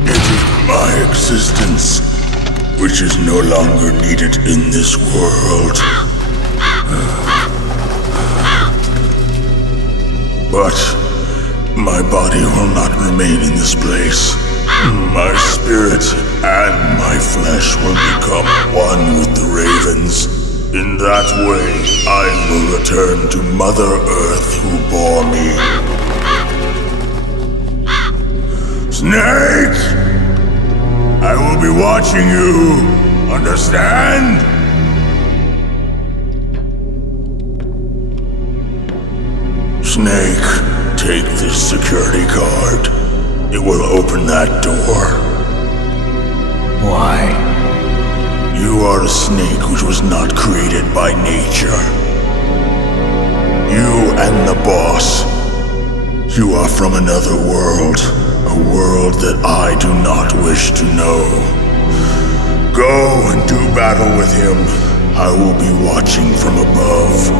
it is my existence which is no longer needed in this world. But my body will not remain in this place. My spirit and my flesh will become one with the ravens. In that way, I will return to Mother Earth who bore me. Snake! I will be watching you. Understand? Snake, take this security card. It will open that door. Why? You are a snake which was not created by nature. You and the boss. You are from another world. A world that I do not wish to know. Go and do battle with him. I will be watching from above.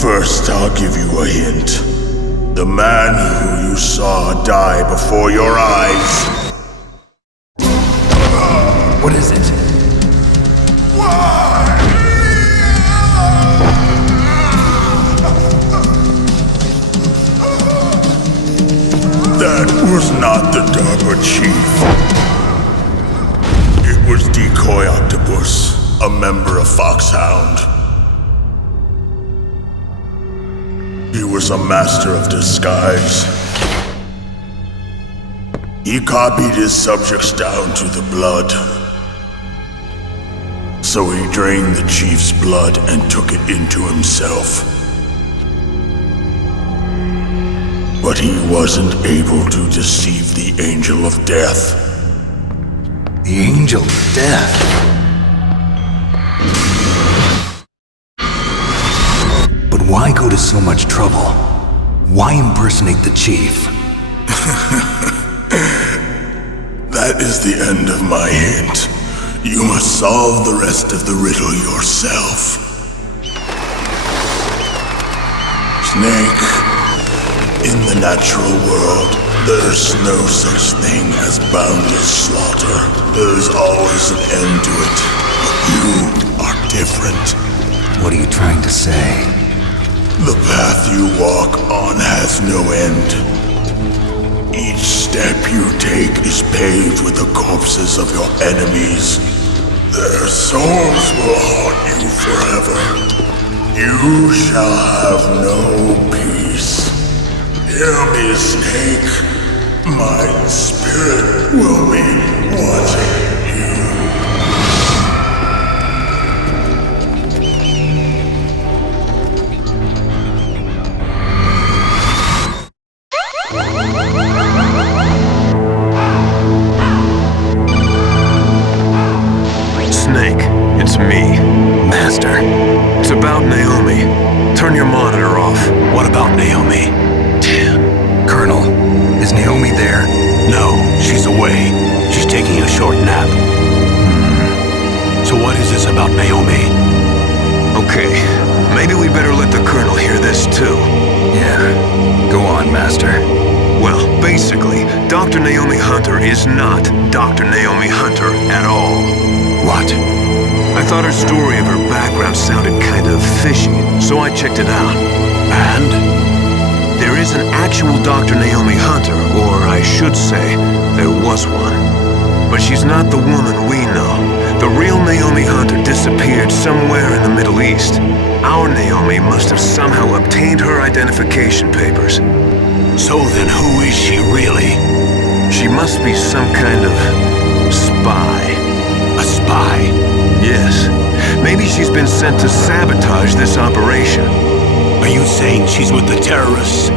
First, I'll give you a hint. The man who you saw die before your eyes. What is it? That was not the DARPA chief. It was Decoy Octopus, a member of Foxhound. He was a master of disguise. He copied his subjects down to the blood. So he drained the chief's blood and took it into himself. But he wasn't able to deceive the Angel of Death. The Angel of Death? But why go to so much trouble? Why impersonate the chief? That is the end of my hint. You must solve the rest of the riddle yourself. Snake, in the natural world, there's no such thing as boundless slaughter. There is always an end to it. But you are different. What are you trying to say? The path you walk on has no end. Each step you take is paved with the corpses of your enemies. Their souls will haunt you forever. You shall have no peace. Hear me, Snake. My spirit will be watching you. Snake, it's me. Master. It's about Naomi. Turn your monitor off. What about Naomi? Colonel, is Naomi there? No, she's away. She's taking a short nap. So what is this about Naomi? Okay, maybe we better let the Colonel hear this too. Yeah, go on, Master. Well, basically, Dr. Naomi Hunter is not Dr. Naomi Hunter at all. What? I thought her story of her background sounded kind of fishy, so I checked it out. And? There is an actual Dr. Naomi Hunter, or I should say, there was one. But she's not the woman we know. The real Naomi Hunter disappeared somewhere in the Middle East. Our Naomi must have somehow obtained her identification papers. So then who is she really? She must be some kind of spy. A spy? Yes. Maybe she's been sent to sabotage this operation. Are you saying she's with the terrorists?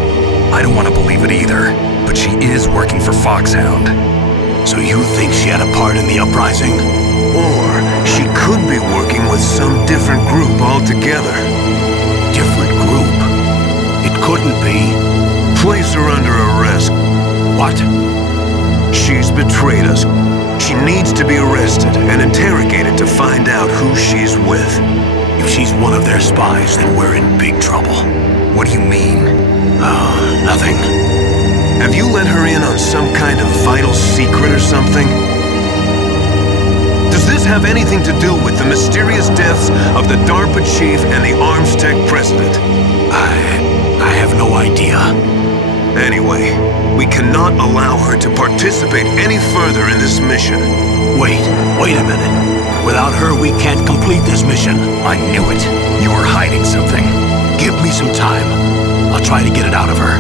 I don't want to believe it either, but she is working for Foxhound. So you think she had a part in the uprising? Or she could be working with some different group altogether. Different group? It couldn't be. Place her under arrest. What? She's betrayed us. She needs to be arrested and interrogated to find out who she's with. If she's one of their spies, then we're in big trouble. What do you mean? Nothing. Have you let her in on some kind of vital secret or something? Does this have anything to do with the mysterious deaths of the DARPA chief and the Arms Tech president? I have no idea. Anyway, we cannot allow her to participate any further in this mission. Wait a minute. Without her, we can't complete this mission. I knew it. You were hiding something. Give me some time. I'll try to get it out of her.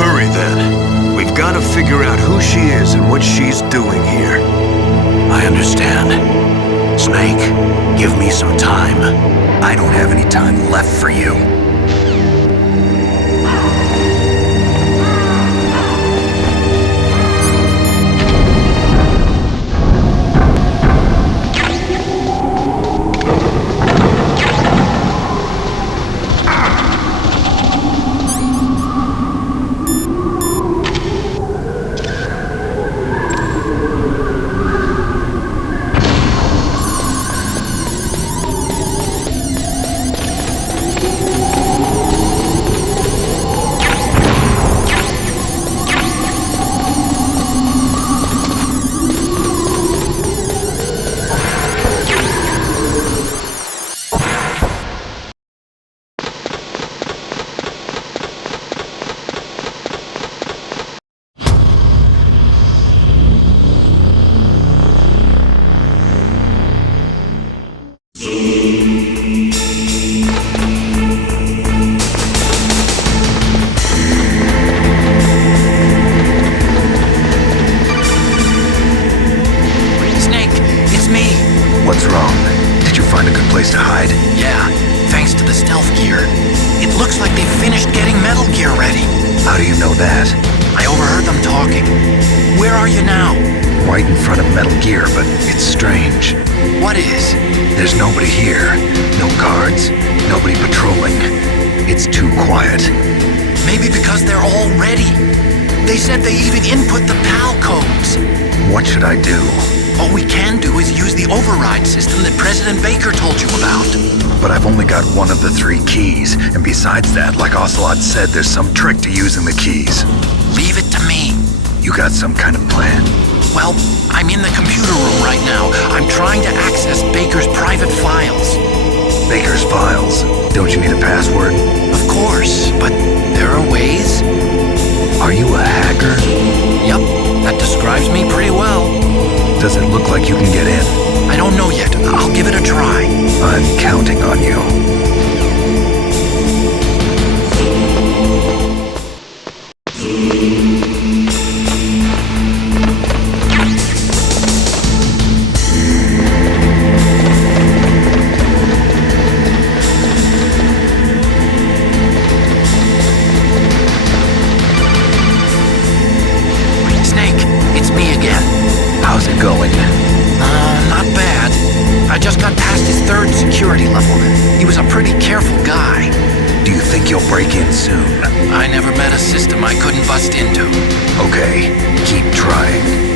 Hurry then. We've got to figure out who she is and what she's doing here. I understand. Snake, give me some time. I don't have any time left for you. What's wrong? Did you find a good place to hide? Yeah, thanks to the stealth gear. It looks like they finished getting Metal Gear ready. How do you know that? I overheard them talking. Where are you now? Right in front of Metal Gear, but it's strange. What is? There's nobody here. No guards. Nobody patrolling. It's too quiet. Maybe because they're all ready. They said they even input the PAL codes. What should I do? All we can do is use the override system that President Baker told you about. But I've only got one of the 3 keys, and besides that, like Ocelot said, there's some trick to using the keys. Leave it to me. You got some kind of plan? Well, I'm in the computer room right now. I'm trying to access Baker's private files. Baker's files? Don't you need a password? Of course, but there are ways. Are you a hacker? Yup, that describes me pretty well. Does it look like you can get in? I don't know yet. I'll give it a try. I'm counting on you. Snake, it's me again. How's it going? Not bad. I just got past his 3rd security level. He was a pretty careful guy. Do you think you'll break in soon? I never met a system I couldn't bust into. Okay, keep trying.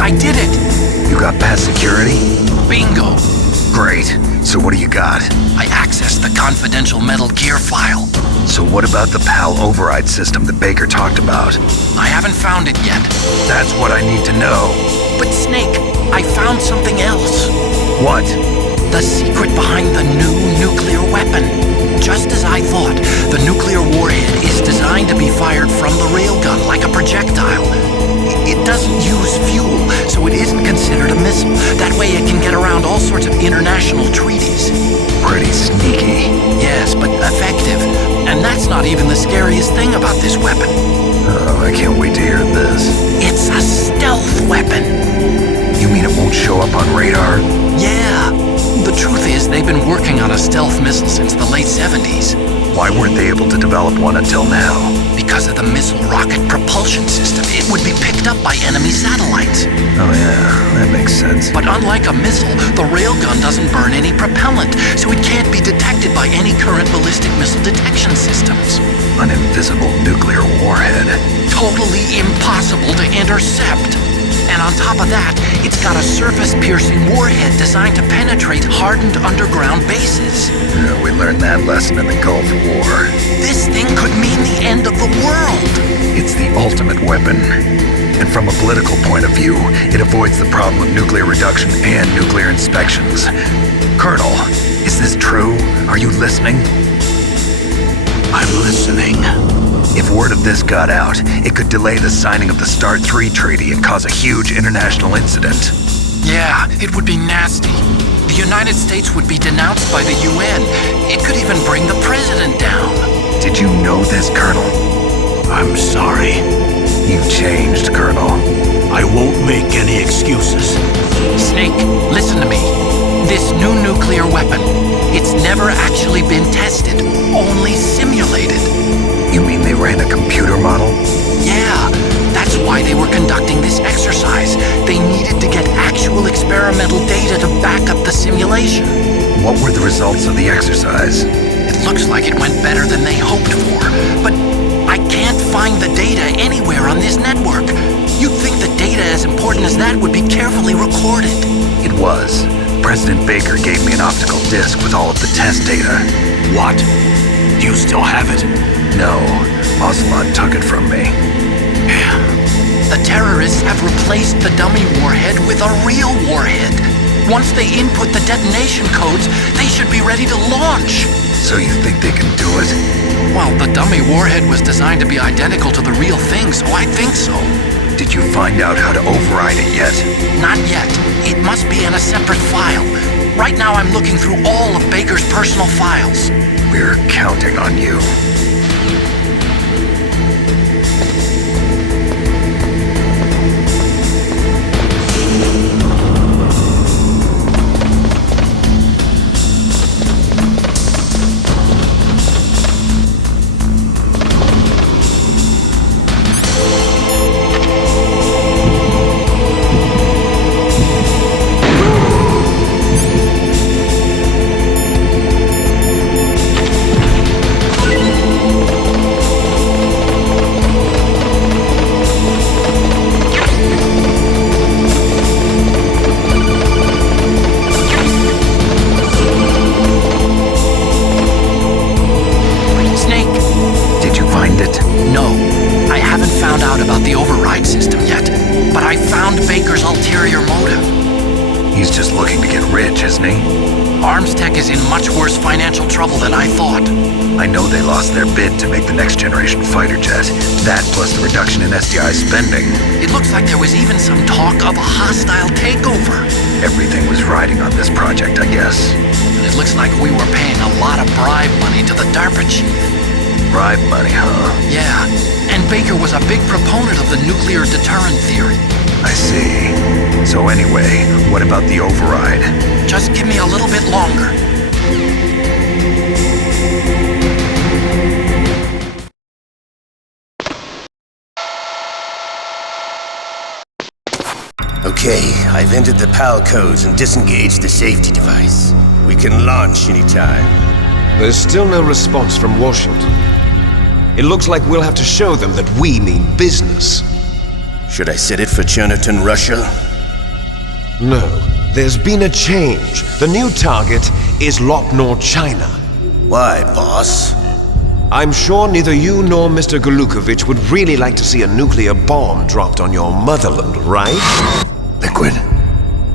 I did it! You got past security? Bingo! Great. So what do you got? I accessed the confidential Metal Gear file. So what about the PAL override system that Baker talked about? I haven't found it yet. That's what I need to know. But Snake, I found something else. What? The secret behind the new nuclear weapon. Just as I thought, the nuclear warhead is designed to be fired from the railgun like a projectile. It doesn't use fuel, so it isn't considered a missile. That way it can get around all sorts of international treaties. Pretty sneaky. not even the scariest thing about this weapon. Oh, I can't wait to hear this. It's a stealth weapon. You mean it won't show up on radar? Yeah. The truth is, they've been working on a stealth missile since the late 70s. Why weren't they able to develop one until now? Because of the missile rocket propulsion system, it would be picked up by enemy satellites. Oh yeah, that makes sense. But unlike a missile, the railgun doesn't burn any propellant, so it can't be detected by any current ballistic missile detection systems. An invisible nuclear warhead. Totally impossible to intercept. And on top of that, it's got a surface-piercing warhead designed to penetrate hardened underground bases. Yeah, we learned that lesson in the Gulf War. This thing could mean the end of the world. It's the ultimate weapon. And from a political point of view, it avoids the problem of nuclear reduction and nuclear inspections. Colonel, is this true? Are you listening? I'm listening. If word of this got out, it could delay the signing of the START 3 treaty and cause a huge international incident. Yeah, it would be nasty. The United States would be denounced by the UN. It could even bring the president down. Did you know this, Colonel? I'm sorry. You've changed, Colonel. I won't make any excuses. Snake, listen to me. This new nuclear weapon, it's never actually been tested, only simulated. You mean they ran a computer model? Yeah, that's why they were conducting this exercise. They needed to get actual experimental data to back up the simulation. What were the results of the exercise? It looks like it went better than they hoped for, but I can't find the data anywhere on this network. You'd think the data as important as that would be carefully recorded. It was. President Baker gave me an optical disc with all of the test data. What? Do you still have it? No, Ocelot took it from me. The terrorists have replaced the dummy warhead with a real warhead. Once they input the detonation codes, they should be ready to launch. So you think they can do it? Well, the dummy warhead was designed to be identical to the real thing, so I think so. Did you find out how to override it yet? Not yet. It must be in a separate file. Right now I'm looking through all of Baker's personal files. We're counting on you. Spending. It looks like there was even some talk of a hostile takeover. Everything was riding on this project, I guess. And it looks like we were paying a lot of bribe money to the DARPA chief. Bribe money, huh? Yeah, and Baker was a big proponent of the nuclear deterrent theory. I see. So anyway, what about the override? Just give me a little bit longer. Okay, I've entered the PAL codes and disengaged the safety device. We can launch anytime. There's still no response from Washington. It looks like we'll have to show them that we mean business. Should I set it for Cherniton, Russia? No, there's been a change. The new target is Lopnor, China. Why, boss? I'm sure neither you nor Mr. Golukovich would really like to see a nuclear bomb dropped on your motherland, right? Liquid.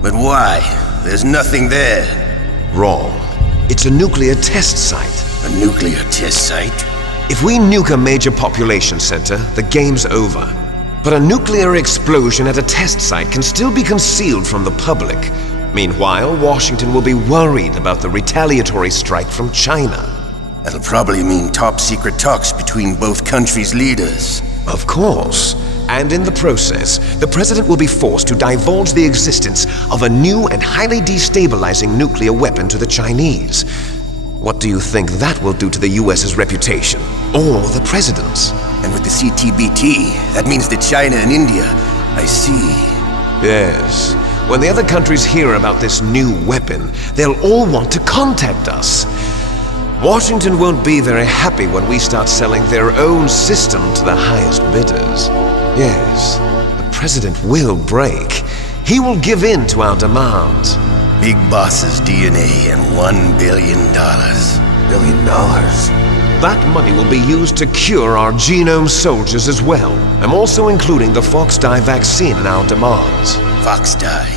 But why? There's nothing there. Wrong. It's a nuclear test site. A nuclear test site? If we nuke a major population center, the game's over. But a nuclear explosion at a test site can still be concealed from the public. Meanwhile, Washington will be worried about the retaliatory strike from China. That'll probably mean top-secret talks between both countries' leaders. Of course. And in the process, the President will be forced to divulge the existence of a new and highly destabilizing nuclear weapon to the Chinese. What do you think that will do to the US's reputation? Or the President's? And with the CTBT, that means that China and India. I see. Yes. When the other countries hear about this new weapon, they'll all want to contact us. Washington won't be very happy when we start selling their own system to the highest bidders. Yes, the President will break. He will give in to our demands. Big Boss's DNA and $1 billion. $1 billion? That money will be used to cure our genome soldiers as well. I'm also including the Fox-Die vaccine in our demands. Fox-Die?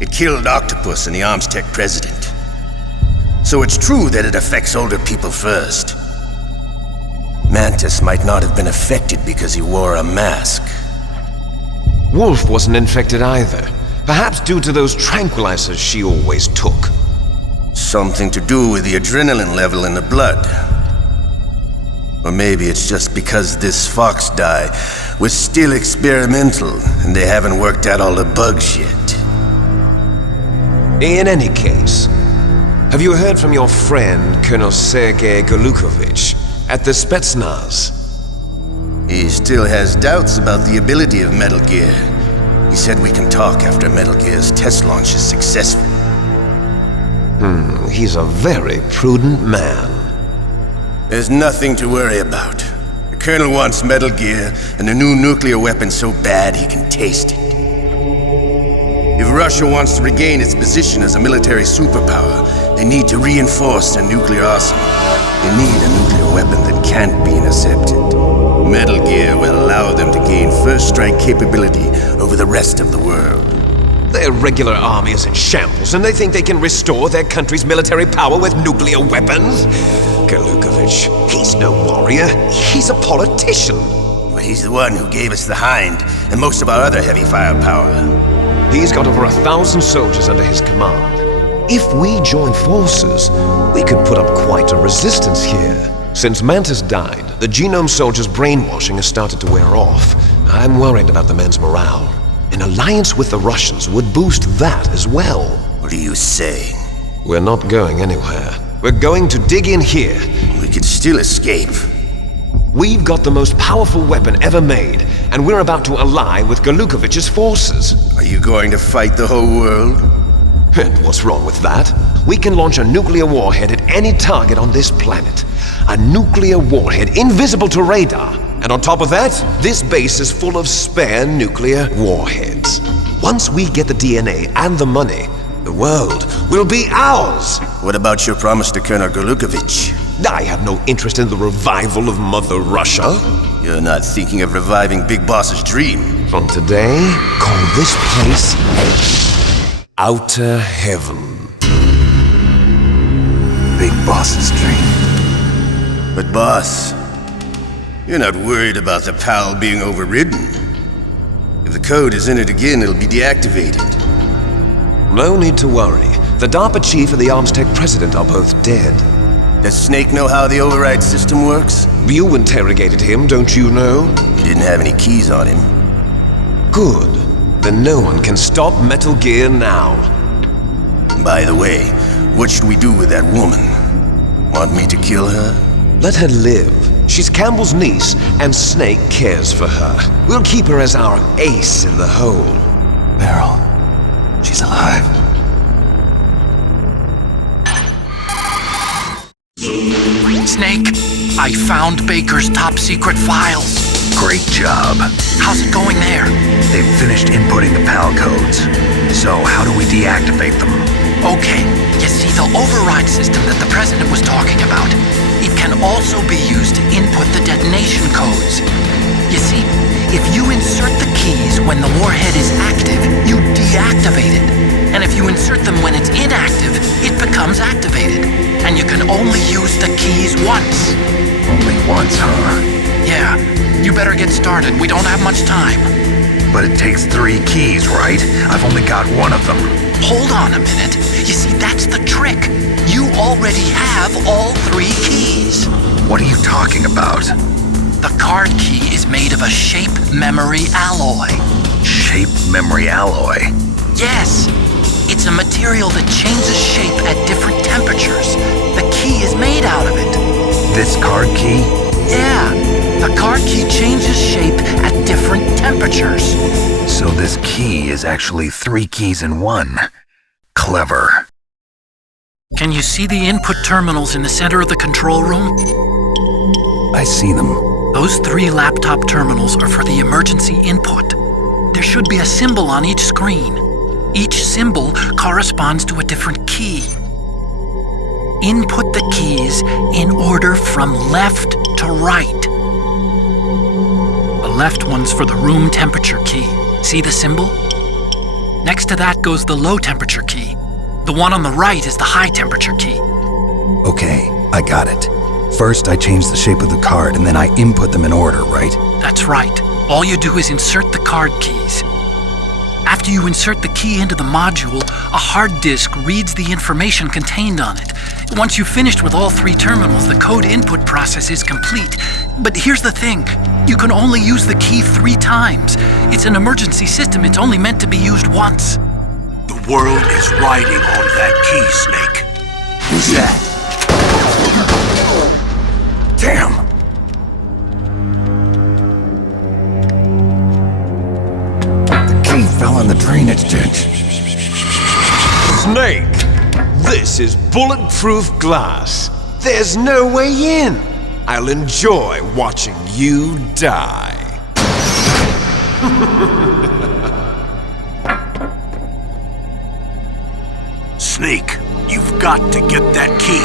It killed Octopus and the Armstech president. So it's true that it affects older people first. Mantis might not have been affected because he wore a mask. Wolf wasn't infected either. Perhaps due to those tranquilizers she always took. Something to do with the adrenaline level in the blood. Or maybe it's just because this Fox-Die was still experimental and they haven't worked out all the bugs yet. In any case, have you heard from your friend, Colonel Sergei Golukovich, at the Spetsnaz? He still has doubts about the ability of Metal Gear. He said we can talk after Metal Gear's test launch is successful. He's a very prudent man. There's nothing to worry about. The Colonel wants Metal Gear and a new nuclear weapon so bad he can taste it. If Russia wants to regain its position as a military superpower, they need to reinforce their nuclear arsenal. They need a nuclear weapon that can't be intercepted. Metal Gear will allow them to gain first strike capability over the rest of the world. Their regular army is in shambles, and they think they can restore their country's military power with nuclear weapons? Golukovich, he's no warrior. He's a politician. But he's the one who gave us the Hind and most of our other heavy firepower. He's got over 1,000 soldiers under his command. If we join forces, we could put up quite a resistance here. Since Mantis died, the genome soldiers' brainwashing has started to wear off. I'm worried about the men's morale. An alliance with the Russians would boost that as well. What are you saying? We're not going anywhere. We're going to dig in here. We could still escape. We've got the most powerful weapon ever made, and we're about to ally with Golukovich's forces. Are you going to fight the whole world? And what's wrong with that? We can launch a nuclear warhead at any target on this planet. A nuclear warhead invisible to radar. And on top of that, this base is full of spare nuclear warheads. Once we get the DNA and the money, the world will be ours. What about your promise to Colonel Golukovich? I have no interest in the revival of Mother Russia. You're not thinking of reviving Big Boss's dream. From today, call this place Outer Heaven. Big Boss's dream. But boss, you're not worried about the PAL being overridden. If the code is entered again, it'll be deactivated. No need to worry. The DARPA chief and the Armstech president are both dead. Does Snake know how the override system works? You interrogated him, don't you know? You didn't have any keys on him. Good. Then no one can stop Metal Gear now. By the way, what should we do with that woman? Want me to kill her? Let her live. She's Campbell's niece, and Snake cares for her. We'll keep her as our ace in the hole. Meryl, she's alive. Snake, I found Baker's top-secret files. Great job. How's it going there? They've finished inputting the PAL codes. So how do we deactivate them? Okay, you see the override system that the president was talking about. It can also be used to input the detonation codes. You see, if you insert the keys when the warhead is active, you deactivate it. And if you insert them when it's inactive, it becomes activated. And you can only use the keys once. Only once, huh? Yeah, you better get started. We don't have much time. But it takes 3 keys, right? I've only got one of them. Hold on a minute. You see, that's the trick. You already have all 3 keys. What are you talking about? The card key is made of a shape memory alloy. Shape memory alloy? Yes. It's a material that changes shape at different temperatures. The key is made out of it. This card key? Yeah. The card key changes shape at different temperatures. So this key is actually 3 keys in one. Clever. Can you see the input terminals in the center of the control room? I see them. Those 3 laptop terminals are for the emergency input. There should be a symbol on each screen. Each symbol corresponds to a different key. Input the keys in order from left to right. The left one's for the room temperature key. See the symbol? Next to that goes the low temperature key. The one on the right is the high temperature key. Okay, I got it. First, I change the shape of the card, and then I input them in order, right? That's right. All you do is insert the card keys. After you insert the key into the module, a hard disk reads the information contained on it. Once you've finished with all 3 terminals, the code input process is complete. But here's the thing. You can only use the key 3 times. It's an emergency system. It's only meant to be used once. The world is riding on that key, Snake. Who's that? Damn! The key fell in the drainage ditch. Snake, this is bulletproof glass. There's no way in. I'll enjoy watching you die. Snake, you've got to get that key.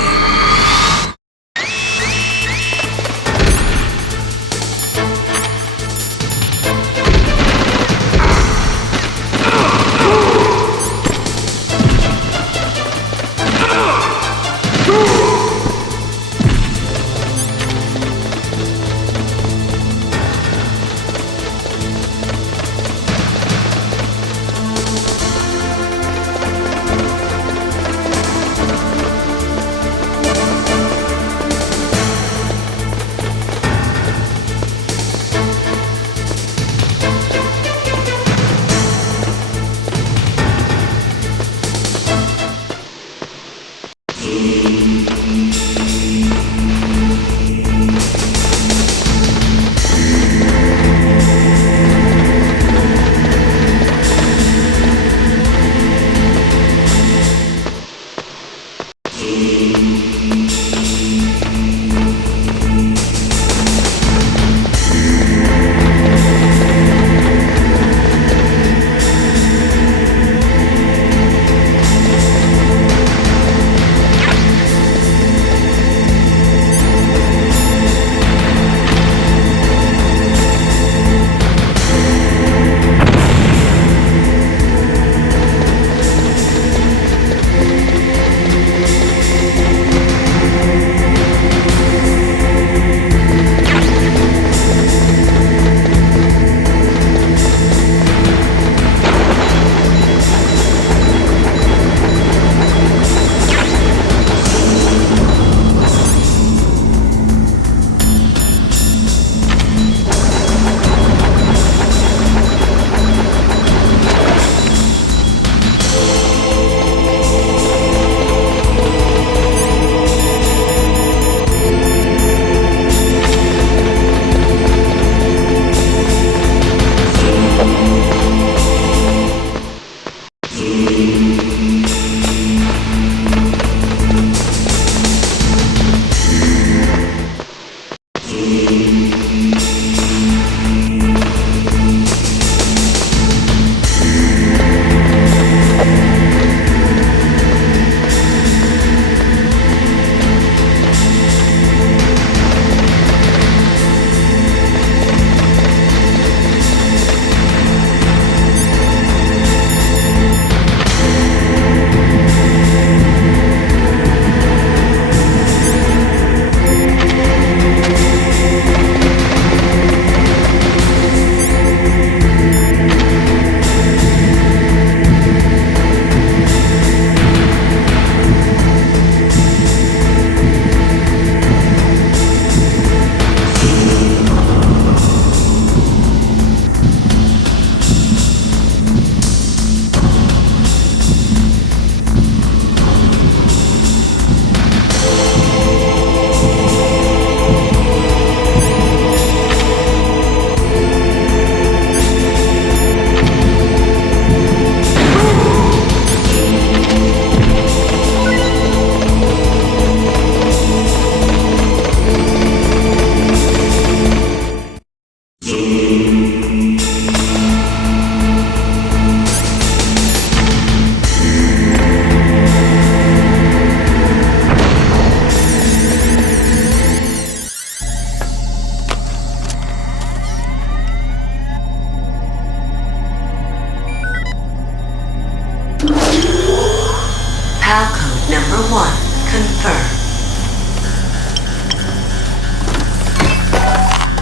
PAL code number 1 confirmed.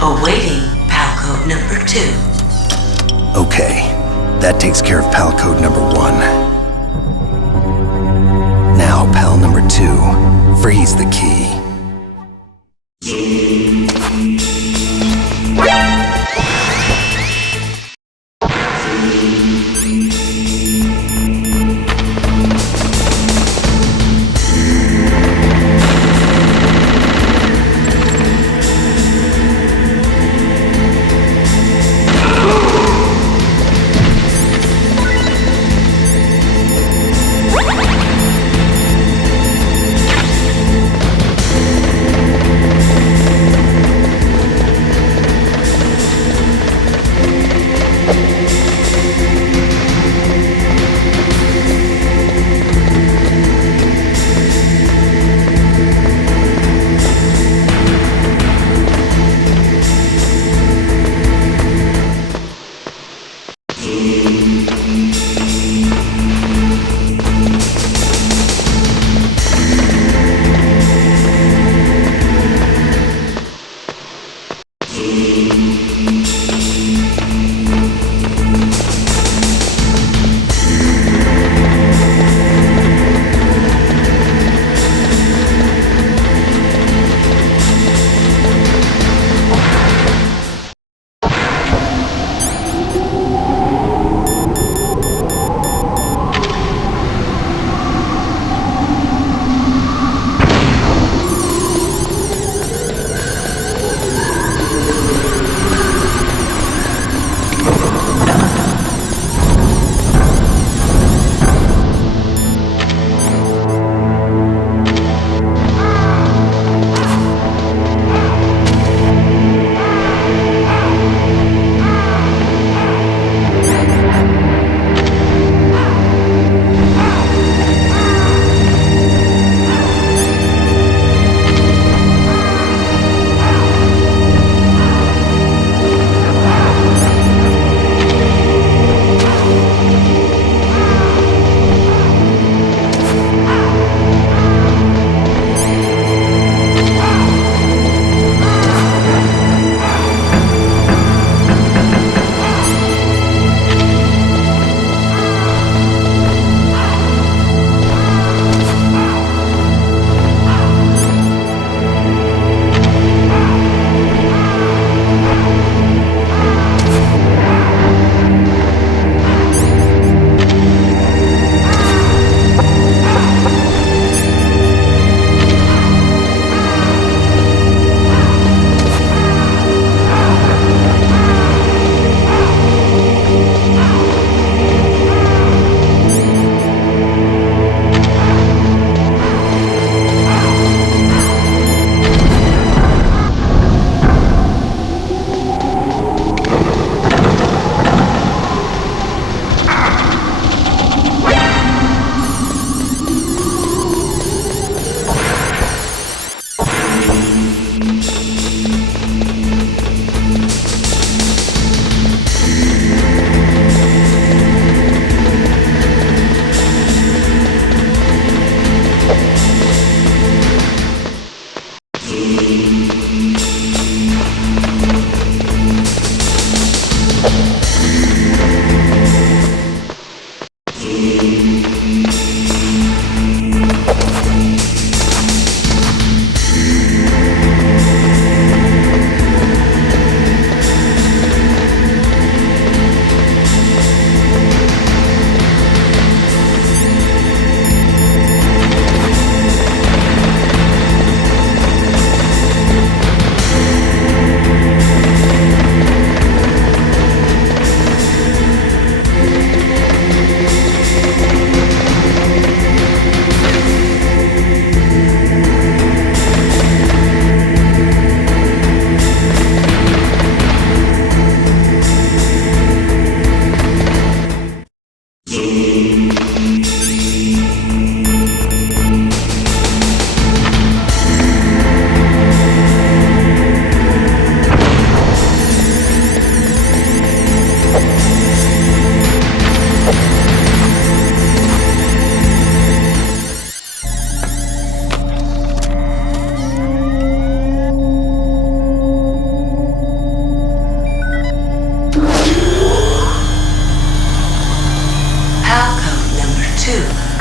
Awaiting PAL code number 2. Okay, that takes care of PAL code number 1. Now, PAL number 2, freeze the key.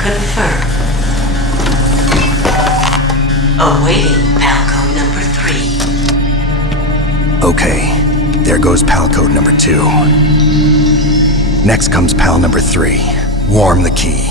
Confirm. Awaiting PAL code number 3. Okay, there goes PAL code number 2. Next comes PAL number 3. Warm the key.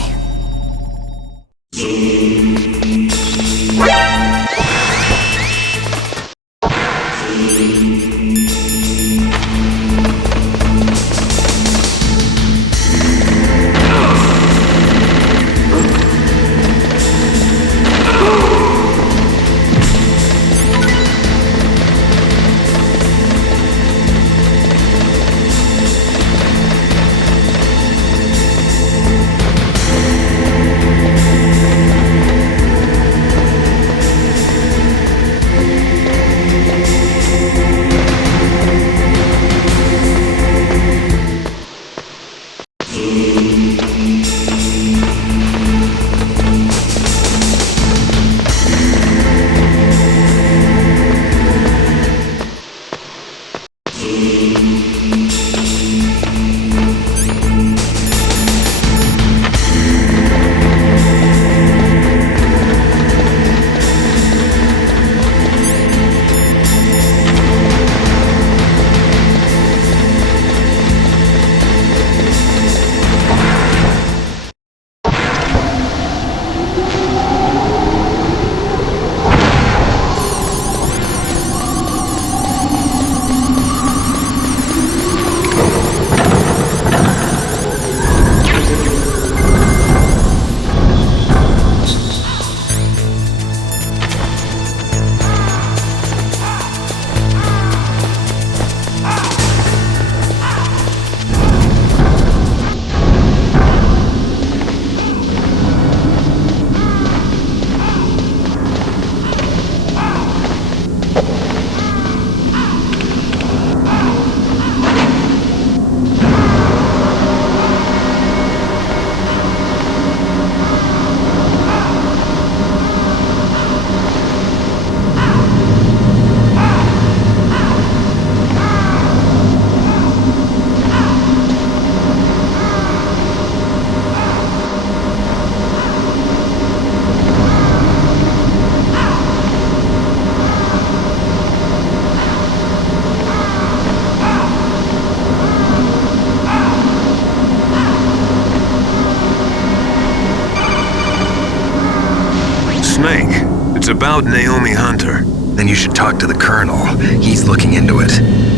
Snake, it's about Naomi Hunter. Then you should talk to the Colonel. He's looking into it.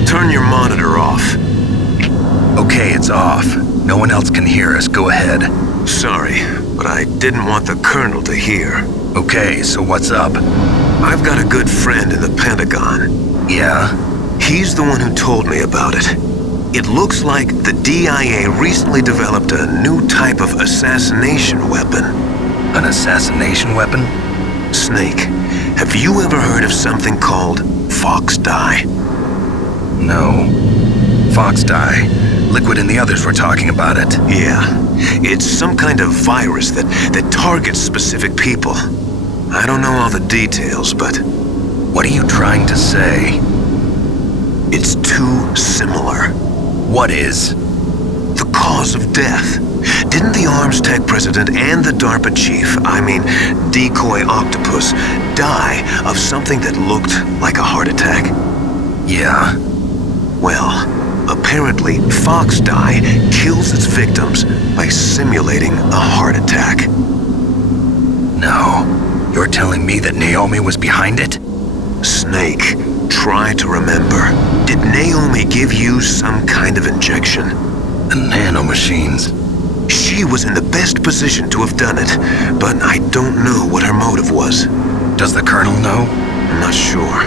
Turn your monitor off. Okay, it's off. No one else can hear us. Go ahead. Sorry, but I didn't want the Colonel to hear. Okay, so what's up? I've got a good friend in the Pentagon. Yeah? He's the one who told me about it. It looks like the DIA recently developed a new type of assassination weapon. An assassination weapon? Snake, have you ever heard of something called Fox Dye? No. Fox Dye. Liquid and the others were talking about it. Yeah. It's some kind of virus that targets specific people. I don't know all the details, but... What are you trying to say? It's too similar. What is? The cause of death. Didn't the Arms Tech president and the DARPA chief, Decoy Octopus, die of something that looked like a heart attack? Yeah. Well, apparently Fox Dye kills its victims by simulating a heart attack. No. You're telling me that Naomi was behind it? Snake, try to remember. Did Naomi give you some kind of injection? The nanomachines. She was in the best position to have done it, but I don't know what her motive was. Does the Colonel know? I'm not sure.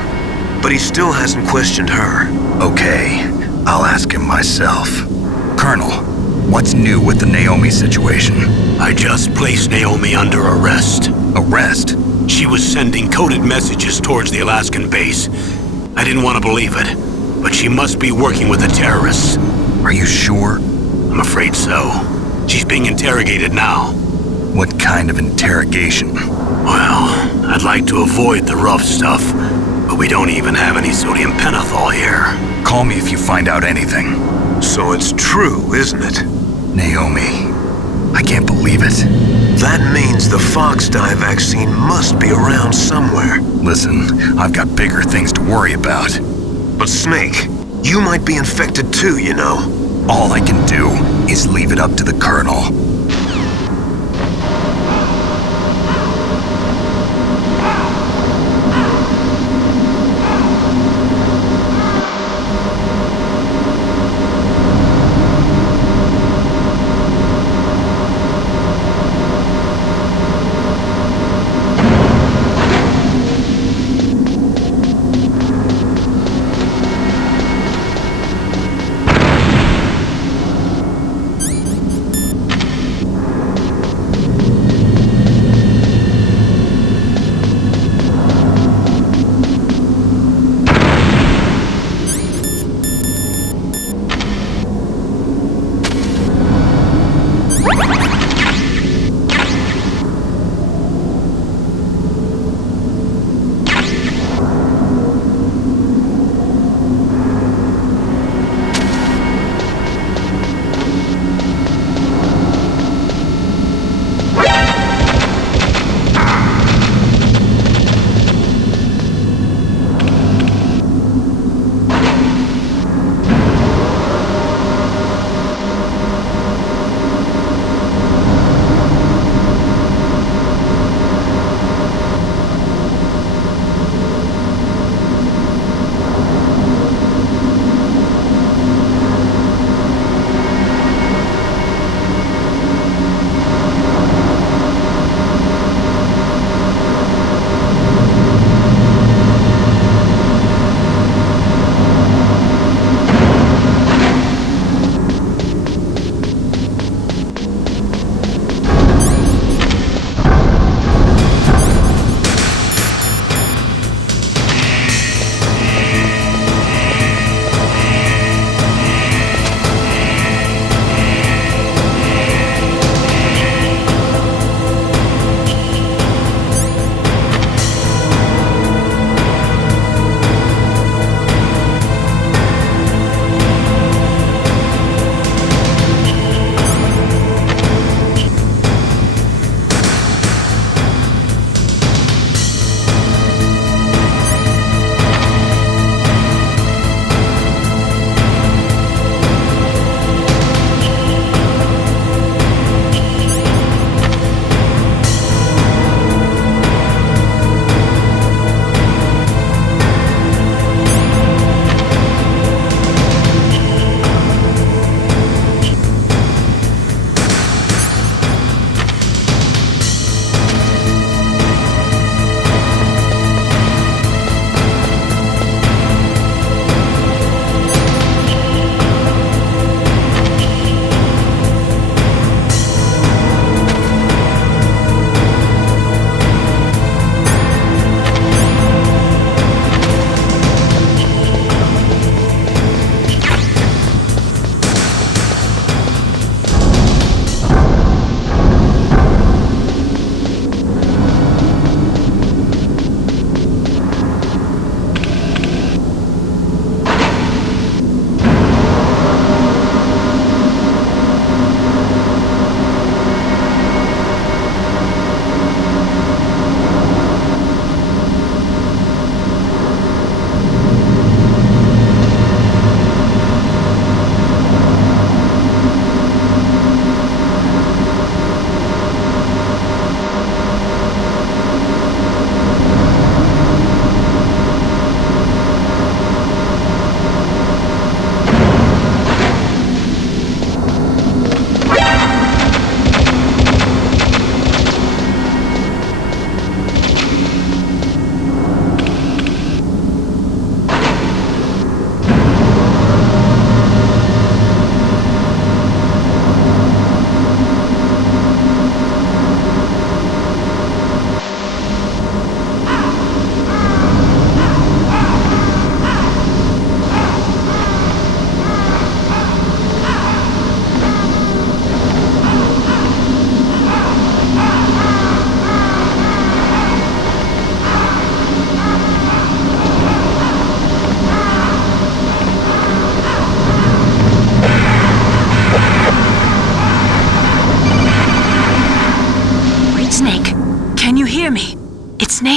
But he still hasn't questioned her. Okay, I'll ask him myself. Colonel, what's new with the Naomi situation? I just placed Naomi under arrest. Arrest? She was sending coded messages towards the Alaskan base. I didn't want to believe it, but she must be working with the terrorists. Are you sure? I'm afraid so. She's being interrogated now. What kind of interrogation? Well, I'd like to avoid the rough stuff, but we don't even have any sodium pentothal here. Call me if you find out anything. So it's true, isn't it? Naomi. I can't believe it. That means the Fox dye vaccine must be around somewhere. Listen, I've got bigger things to worry about. But Snake, you might be infected too, you know. All I can do is leave it up to the Colonel.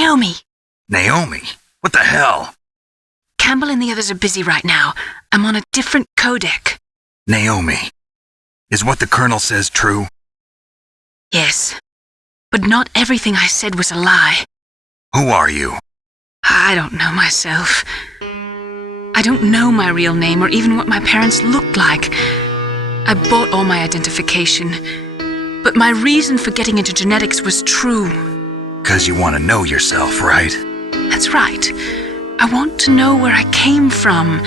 Naomi! Naomi? What the hell? Campbell and the others are busy right now. I'm on a different codec. Naomi, is what the Colonel says true? Yes. But not everything I said was a lie. Who are you? I don't know myself. I don't know my real name or even what my parents looked like. I bought all my identification. But my reason for getting into genetics was true. 'Cause you want to know yourself, right? That's right. I want to know where I came from.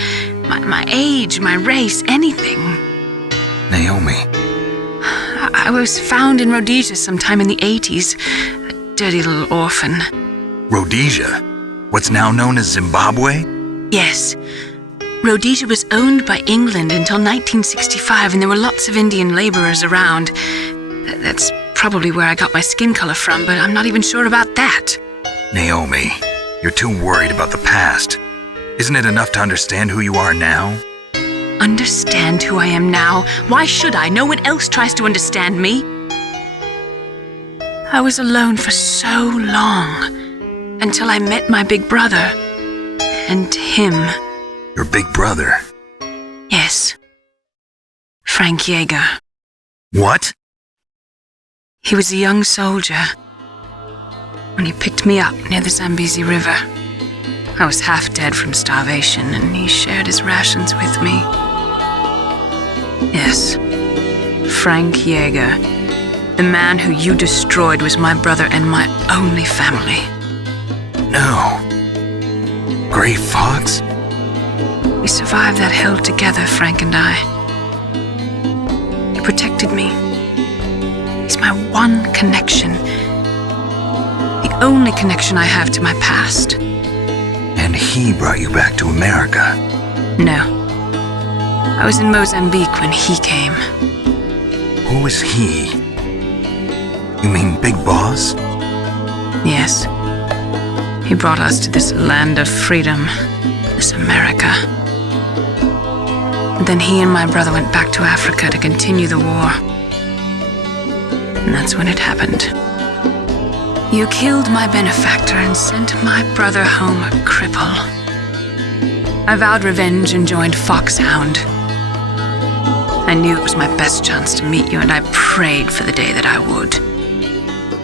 My age, my race, anything. Naomi. I was found in Rhodesia sometime in the 80s. A dirty little orphan. Rhodesia? What's now known as Zimbabwe? Yes. Rhodesia was owned by England until 1965, and there were lots of Indian laborers around. That's probably where I got my skin color from, but I'm not even sure about that. Naomi, you're too worried about the past. Isn't it enough to understand who you are now? Understand who I am now? Why should I? No one else tries to understand me. I was alone for so long, until I met my big brother. And him. Your big brother? Yes. Frank Yeager. What? He was a young soldier when he picked me up near the Zambezi River. I was half dead from starvation, and he shared his rations with me. Yes, Frank Yeager. The man who you destroyed was my brother and my only family. No. Gray Fox? We survived that hell together, Frank and I. He protected me. He's my one connection. The only connection I have to my past. And he brought you back to America? No. I was in Mozambique when he came. Who is he? You mean Big Boss? Yes. He brought us to this land of freedom, this America. And then he and my brother went back to Africa to continue the war. And that's when it happened. You killed my benefactor and sent my brother home a cripple. I vowed revenge and joined Foxhound. I knew it was my best chance to meet you, and I prayed for the day that I would.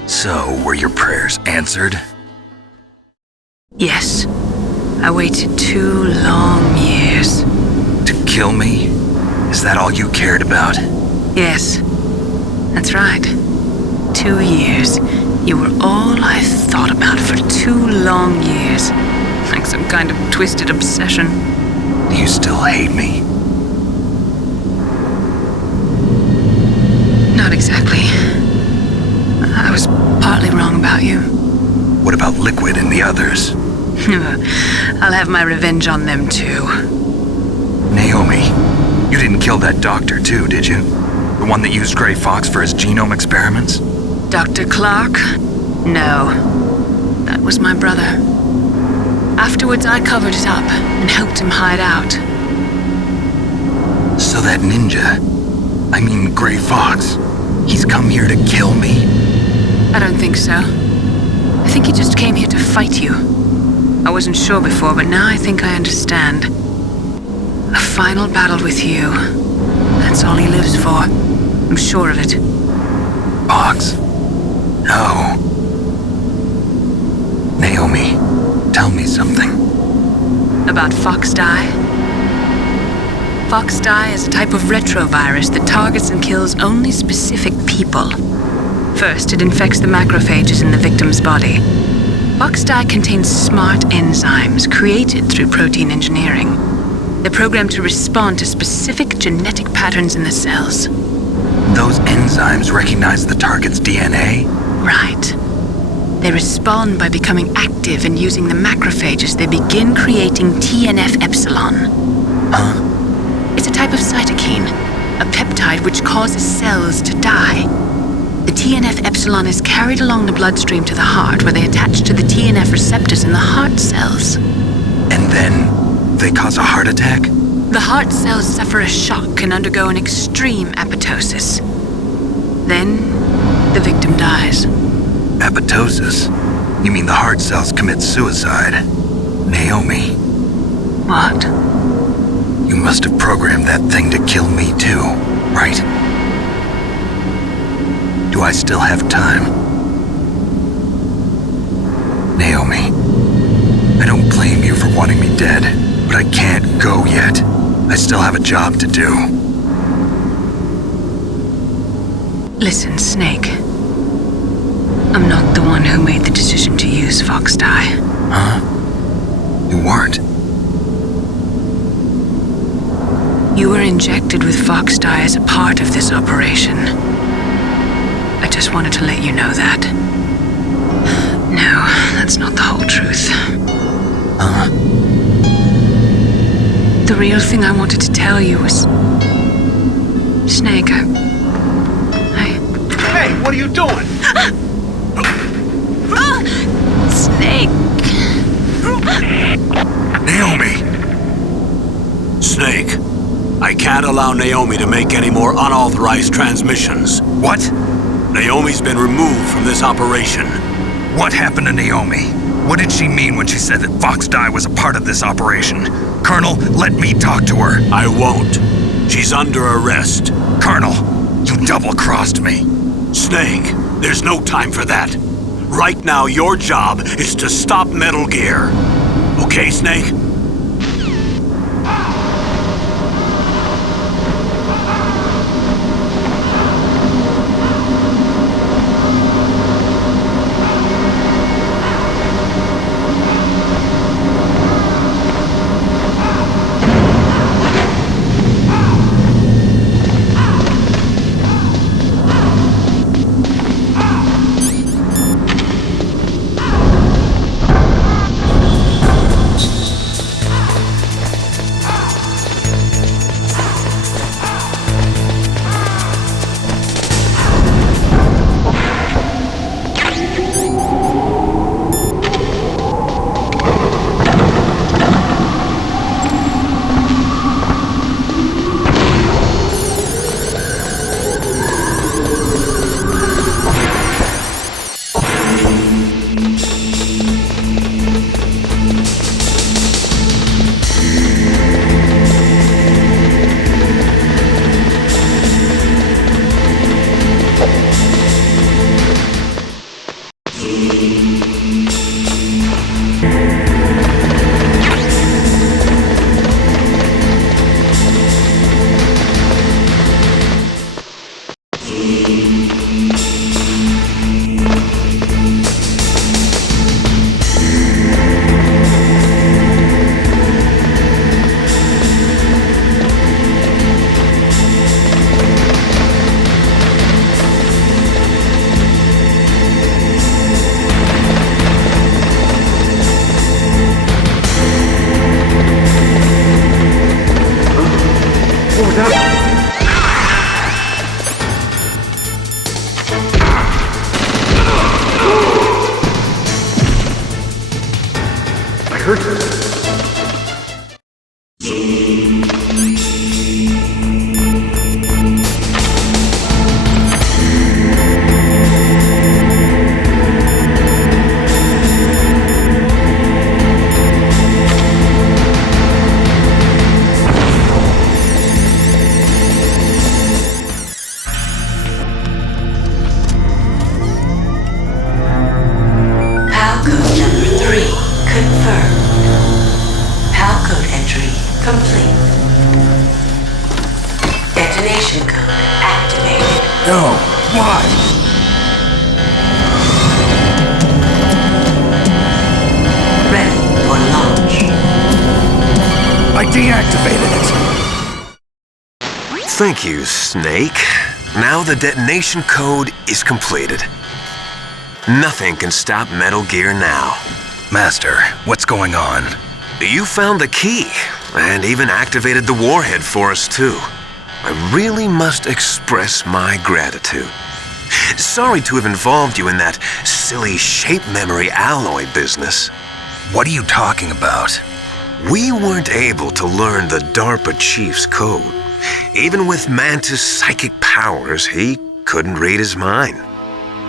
So, were your prayers answered? Yes. I waited 2 long years. To kill me? Is that all you cared about? Yes. That's right. 2 years. You were all I thought about for 2 long years. Like some kind of twisted obsession. Do you still hate me? Not exactly. I was partly wrong about you. What about Liquid and the others? I'll have my revenge on them too. Naomi, you didn't kill that doctor too, did you? The one that used Gray Fox for his genome experiments? Dr. Clark? No. That was my brother. Afterwards, I covered it up and helped him hide out. So that ninja, I mean Gray Fox, he's come here to kill me? I don't think so. I think he just came here to fight you. I wasn't sure before, but now I think I understand. A final battle with you. That's all he lives for. I'm sure of it. Fox? No. Naomi, tell me something. About Fox Die? Fox Die is a type of retrovirus that targets and kills only specific people. First, it infects the macrophages in the victim's body. Fox Die contains smart enzymes created through protein engineering. They're programmed to respond to specific genetic patterns in the cells. Those enzymes recognize the target's DNA? Right. They respond by becoming active and using the macrophages. They begin creating TNF-epsilon. Huh? It's a type of cytokine, a peptide which causes cells to die. The TNF-epsilon is carried along the bloodstream to the heart, where they attach to the TNF receptors in the heart cells. And then they cause a heart attack? The heart cells suffer a shock and undergo an extreme apoptosis. Then, the victim dies. Apoptosis? You mean the heart cells commit suicide? Naomi. What? You must have programmed that thing to kill me too, right? Do I still have time? Naomi, I don't blame you for wanting me dead, but I can't go yet. I still have a job to do. Listen, Snake. I'm not the one who made the decision to use Fox Dye. Huh? You weren't? You were injected with Fox Dye as a part of this operation. I just wanted to let you know that. No, that's not the whole truth. The real thing I wanted to tell you was... Snake, Hey, what are you doing? Snake! Naomi! Snake, I can't allow Naomi to make any more unauthorized transmissions. What? Naomi's been removed from this operation. What happened to Naomi? What did she mean when she said that Fox Dye was a part of this operation? Colonel, let me talk to her. I won't. She's under arrest. Colonel, you double-crossed me. Snake, there's no time for that. Right now, your job is to stop Metal Gear. Okay, Snake? Thank you, Snake. Now the detonation code is completed. Nothing can stop Metal Gear now. Master, what's going on? You found the key, and even activated the warhead for us, too. I really must express my gratitude. Sorry to have involved you in that silly shape memory alloy business. What are you talking about? We weren't able to learn the DARPA chief's code. Even with Mantis' psychic powers, he couldn't read his mind.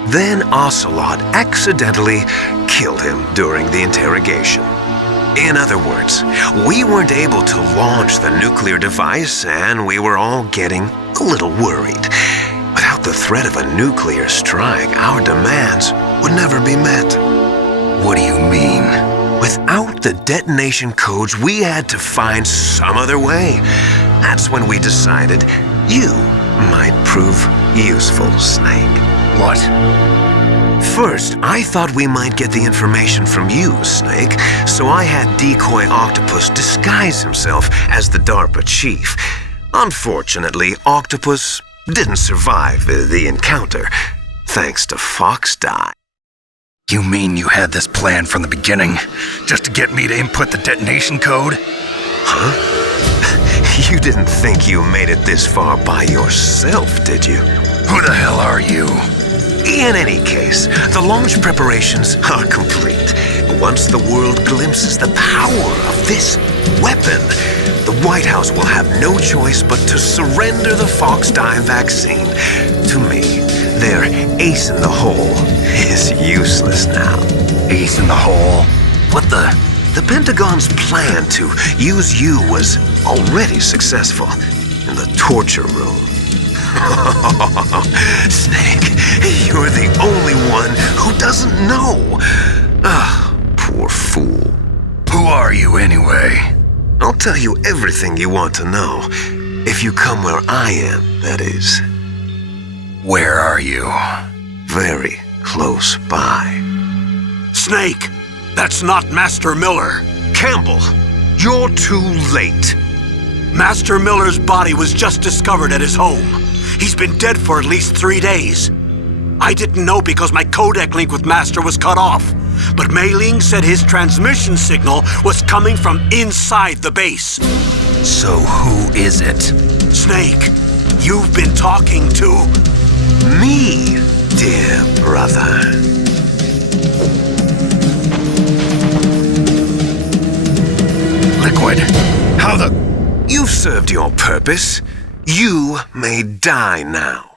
Then Ocelot accidentally killed him during the interrogation. In other words, we weren't able to launch the nuclear device, and we were all getting a little worried. Without the threat of a nuclear strike, our demands would never be met. What do you mean? Without the detonation codes, we had to find some other way. That's when we decided you might prove useful, Snake. What? First, I thought we might get the information from you, Snake, so I had Decoy Octopus disguise himself as the DARPA chief. Unfortunately, Octopus didn't survive the encounter, thanks to Fox Die. You mean you had this plan from the beginning, just to get me to input the detonation code? Huh? You didn't think you made it this far by yourself, did you? Who the hell are you? In any case, the launch preparations are complete. Once the world glimpses the power of this weapon, the White House will have no choice but to surrender the Fox Die vaccine to me. Their ace in the hole is useless now. Ace in the hole? What the? The Pentagon's plan to use you was already successful in the torture room. Snake, you're the only one who doesn't know. Ah, poor fool. Who are you anyway? I'll tell you everything you want to know. If you come where I am, that is. Where are you? Very close by. Snake, that's not Master Miller. Campbell, you're too late. Master Miller's body was just discovered at his home. He's been dead for at least 3 days. I didn't know because my codec link with Master was cut off. But Mei Ling said his transmission signal was coming from inside the base. So who is it? Snake, you've been talking to... me, dear brother. Liquid, how the... You've served your purpose. You may die now.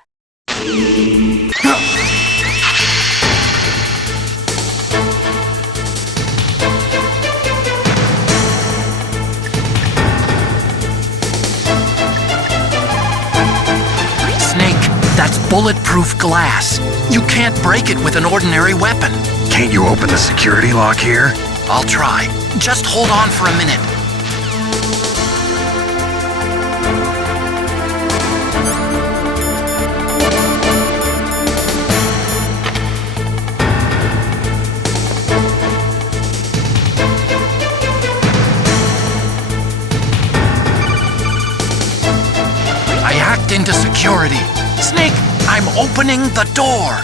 Snake, that's bulletproof glass. You can't break it with an ordinary weapon. Can't you open the security lock here? I'll try. Just hold on for a minute. Into security. Snake, I'm opening the door.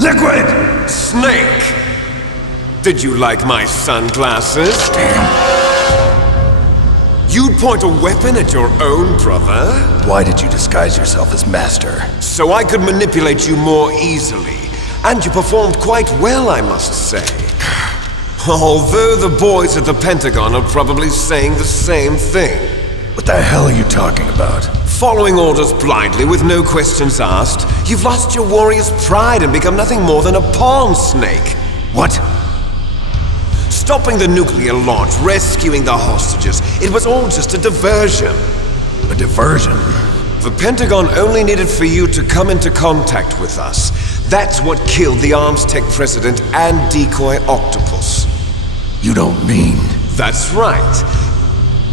Liquid! Snake! Did you like my sunglasses? Damn. You'd point a weapon at your own brother? Why did you disguise yourself as Master? So I could manipulate you more easily. And you performed quite well, I must say. Although the boys at the Pentagon are probably saying the same thing. What the hell are you talking about? Following orders blindly with no questions asked, you've lost your warrior's pride and become nothing more than a pawn, Snake. What? Stopping the nuclear launch, rescuing the hostages, it was all just a diversion. A diversion? The Pentagon only needed for you to come into contact with us. That's what killed the Arms Tech president and Decoy Octopus. You don't mean... That's right.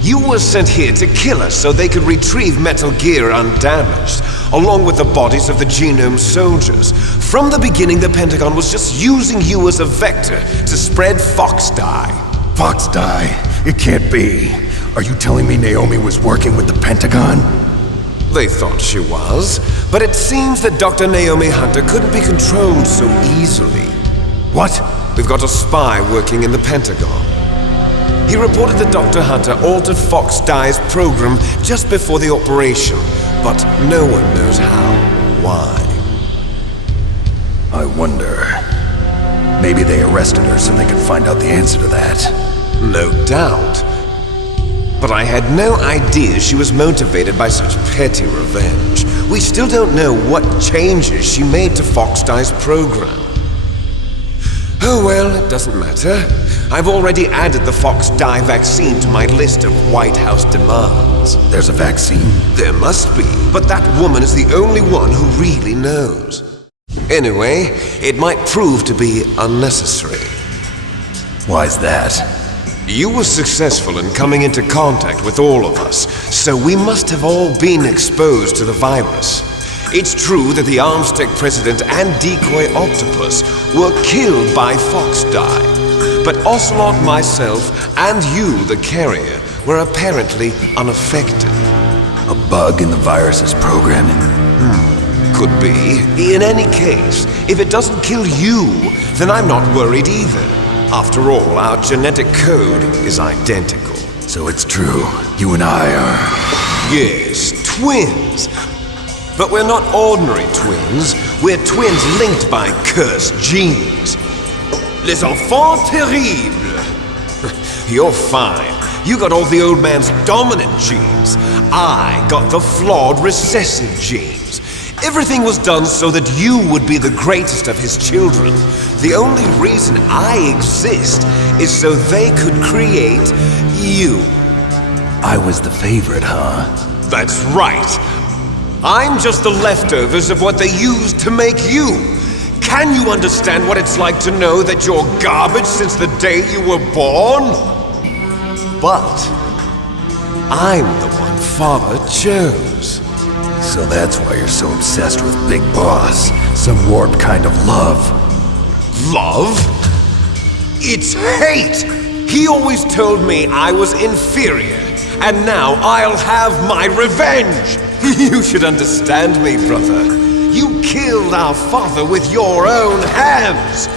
You were sent here to kill us so they could retrieve Metal Gear undamaged, along with the bodies of the Genome soldiers. From the beginning, the Pentagon was just using you as a vector to spread Fox Die. Fox Die? It can't be. Are you telling me Naomi was working with the Pentagon? They thought she was, but it seems that Dr. Naomi Hunter couldn't be controlled so easily. What? We've got a spy working in the Pentagon. He reported that Dr. Hunter altered Fox Die's program just before the operation, but no one knows how or why. I wonder... maybe they arrested her so they could find out the answer to that. No doubt. But I had no idea she was motivated by such petty revenge. We still don't know what changes she made to Fox-Die's program. Oh well, it doesn't matter. I've already added the Fox-Die vaccine to my list of White House demands. There's a vaccine? There must be, but that woman is the only one who really knows. Anyway, it might prove to be unnecessary. Why's that? You were successful in coming into contact with all of us, so we must have all been exposed to the virus. It's true that the Armstech President and Decoy Octopus were killed by Fox-Die, but Ocelot, myself, and you, the carrier, were apparently unaffected. A bug in the virus's programming? Could be. In any case, if it doesn't kill you, then I'm not worried either. After all, our genetic code is identical. So it's true, you and I are... Yes, twins. But we're not ordinary twins. We're twins linked by cursed genes. Les enfants terribles. You're fine. You got all the old man's dominant genes. I got the flawed recessive genes. Everything was done so that you would be the greatest of his children. The only reason I exist is so they could create you. I was the favorite, huh? That's right. I'm just the leftovers of what they used to make you. Can you understand what it's like to know that you're garbage since the day you were born? But I'm the one Father chose. So that's why you're so obsessed with Big Boss. Some warped kind of love. Love? It's hate! He always told me I was inferior, and now I'll have my revenge! You should understand me, brother. You killed our father with your own hands!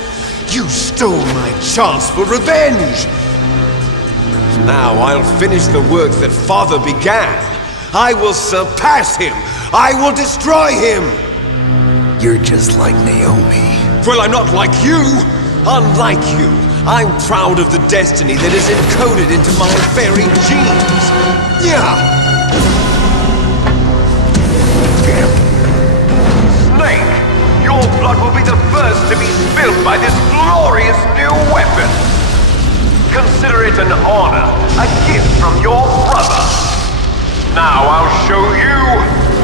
You stole my chance for revenge! Now I'll finish the work that Father began. I will surpass him! I will destroy him! You're just like Naomi. Well, I'm not like you! Unlike you, I'm proud of the destiny that is encoded into my very genes! Yeah! Snake! Your blood will be the first to be spilled by this glorious new weapon! Consider it an honor, a gift from your brother! Now I'll show you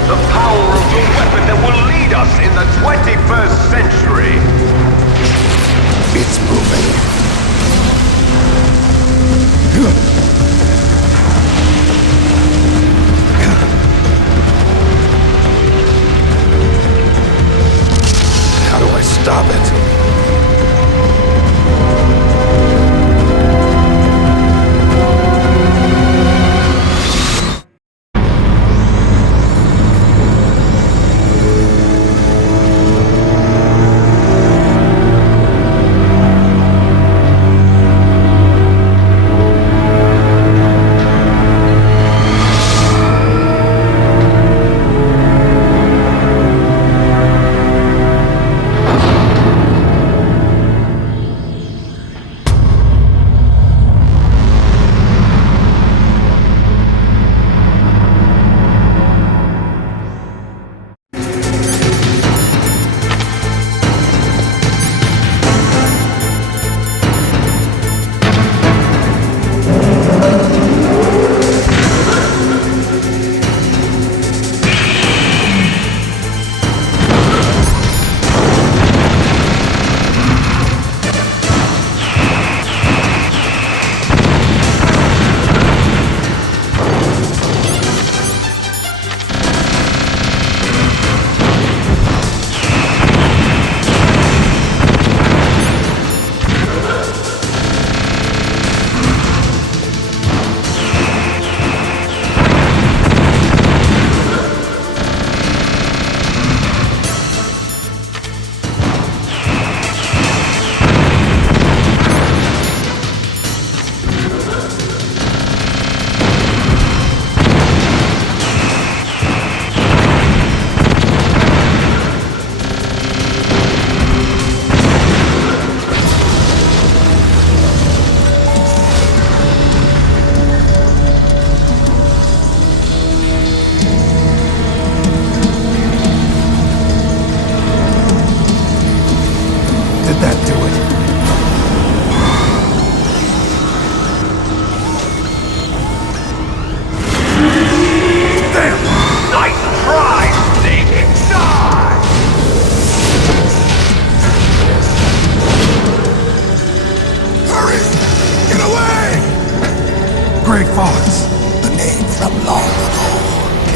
the power of the weapon that will lead us in the 21st century. It's moving. How do I stop it?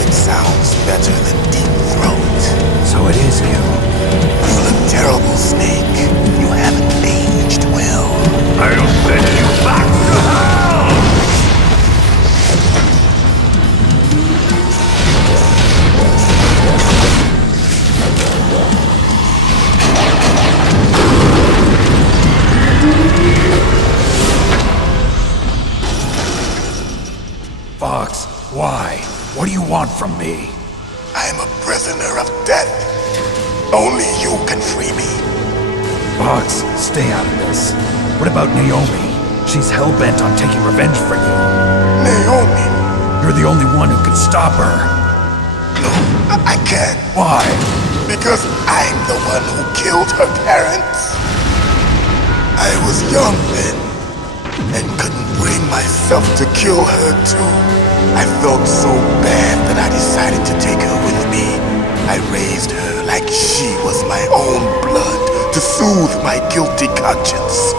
It sounds better than Deep Throat. So it is you. You look terrible, Snake. You haven't aged well. I'll send you back to hell! Fox, why? What do you want from me? I'm a prisoner of death. Only you can free me. Fox, stay out of this. What about Naomi? She's hell-bent on taking revenge for you. Naomi? You're the only one who can stop her. No, I can't. Why? Because I'm the one who killed her parents. I was young then, and couldn't bring myself to kill her too. I felt so bad that I decided to take her with me. I raised her like she was my own blood to soothe my guilty conscience.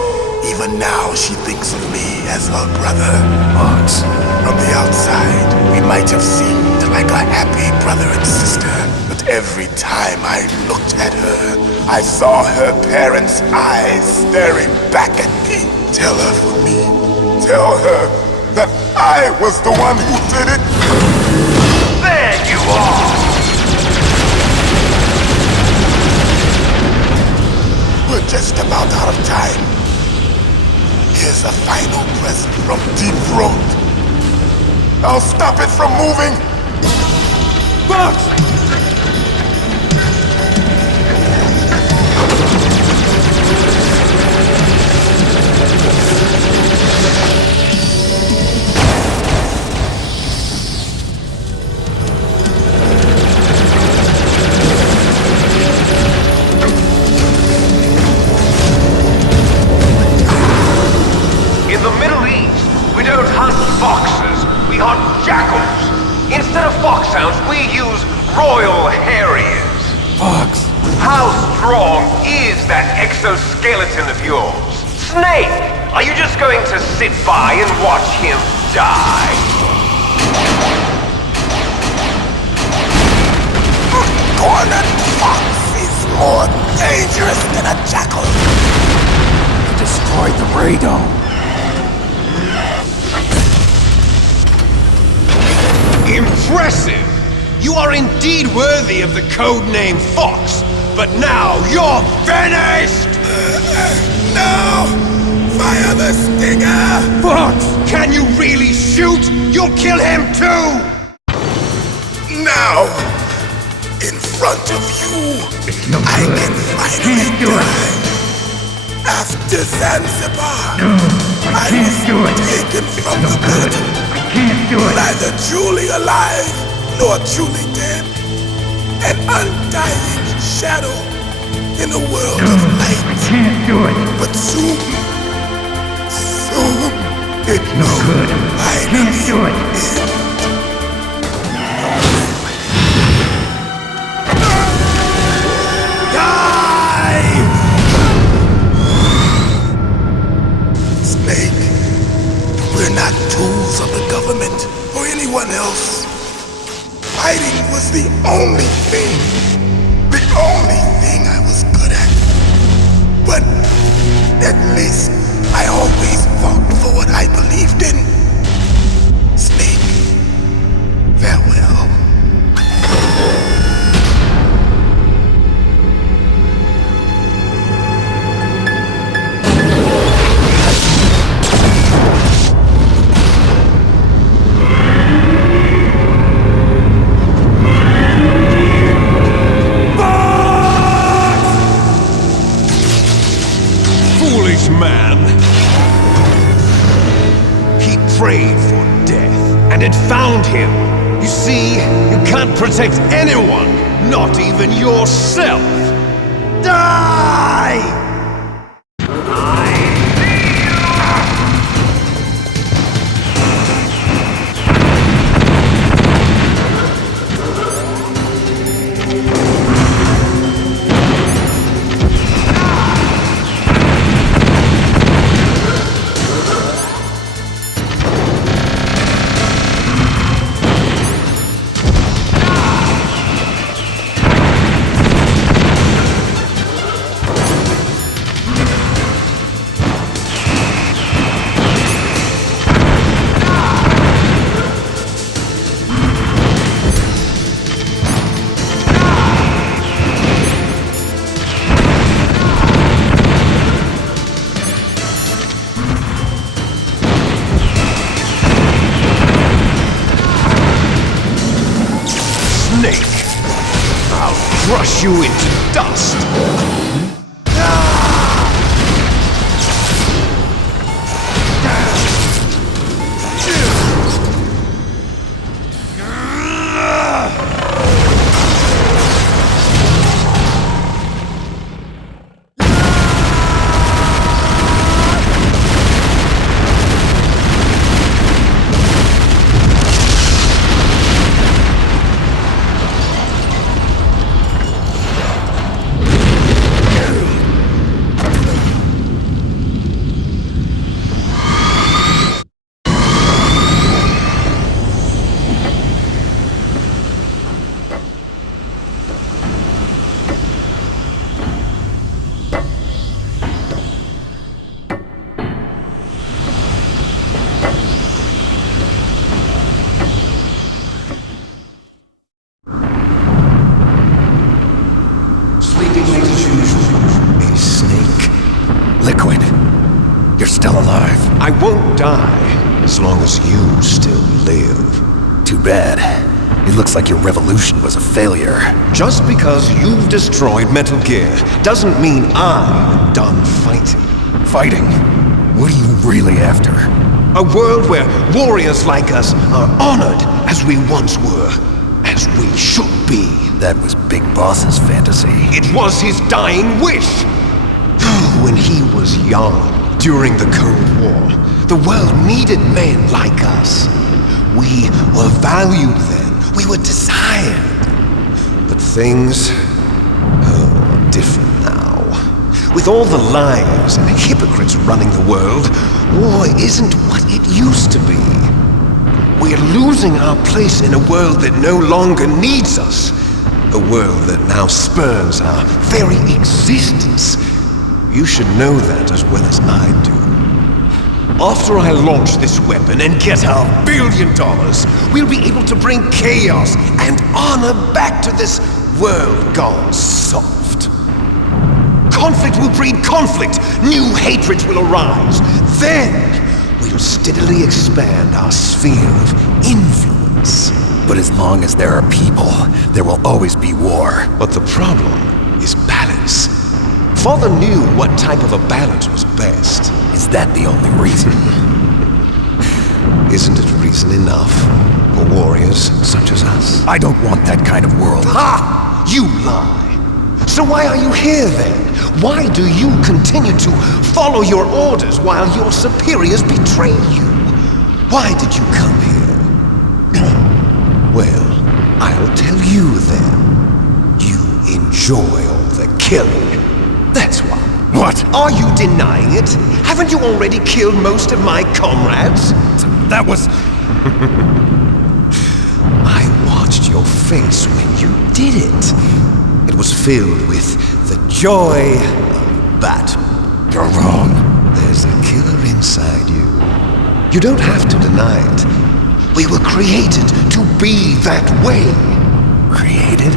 Even now she thinks of me as her brother. Fox. From the outside, we might have seemed like a happy brother and sister, but every time I looked at her, I saw her parents' eyes staring back at me. Tell her for me. Tell her that I was the one who did it. There you are! We're just about out of time. Here's a final present from Deep Throat. I'll stop it from moving. Fox! In the Middle East, we don't hunt foxes, we hunt jackals. Instead of foxhounds, we use royal harriers. Fox! How strong is that exoskeleton of yours? Snake, are you just going to sit by and watch him die? A cornered fox is more dangerous than a jackal. Destroyed the radome. Impressive! You are indeed worthy of the codename Fox, but now you're finished! No! Fire the stinger! Fox! Can you really shoot? You'll kill him too! Now! In front of you, I can finally die. After Zanzibar, I was taken from the battle. Neither truly alive nor truly dead. An undying shadow in a world of light. I can't do it. But soon it No will good. I can't do it. Snake, we're not tools of the government or anyone else. Fighting was the only thing I was good at. But at least I always fought for what I believed in. Snake, farewell. Man. He prayed for death, and it found him. You see, you can't protect anyone, not even yourself. Die! snake! I'll crush you into dust! A snake? Liquid, you're still alive. I won't die as long as you still live. Too bad. It looks like your revolution was a failure. Just because you've destroyed Metal Gear doesn't mean I'm done fighting. Fighting? What are you really after? A world where warriors like us are honored as we once were, as we should be. That was Big Boss's fantasy. It was his dying wish. When he was young, during the Cold War, the world needed men like us. We were valued then. We were desired. But things are different now. With all the liars and hypocrites running the world, war isn't what it used to be. We're losing our place in a world that no longer needs us. A world that now spurns our very existence. You should know that as well as I do. After I launch this weapon and get our $1 billion, we'll be able to bring chaos and honor back to this world gone soft. Conflict will breed conflict. New hatreds will arise. Then we'll steadily expand our sphere of influence. But as long as there are people, there will always be war. But the problem is balance. Father knew what type of a balance was best. Is that the only reason? Isn't it reason enough for warriors such as us? I don't want that kind of world. Ha! You lie! So why are you here then? Why do you continue to follow your orders while your superiors betray you? Why did you come here? Well, I'll tell you then. You enjoy all the killing. That's why. What? Are you denying it? Haven't you already killed most of my comrades? That was... I watched your face when you did it. It was filled with the joy of battle. You're wrong. There's a killer inside you. You don't have to deny it. We were created to be that way. Created?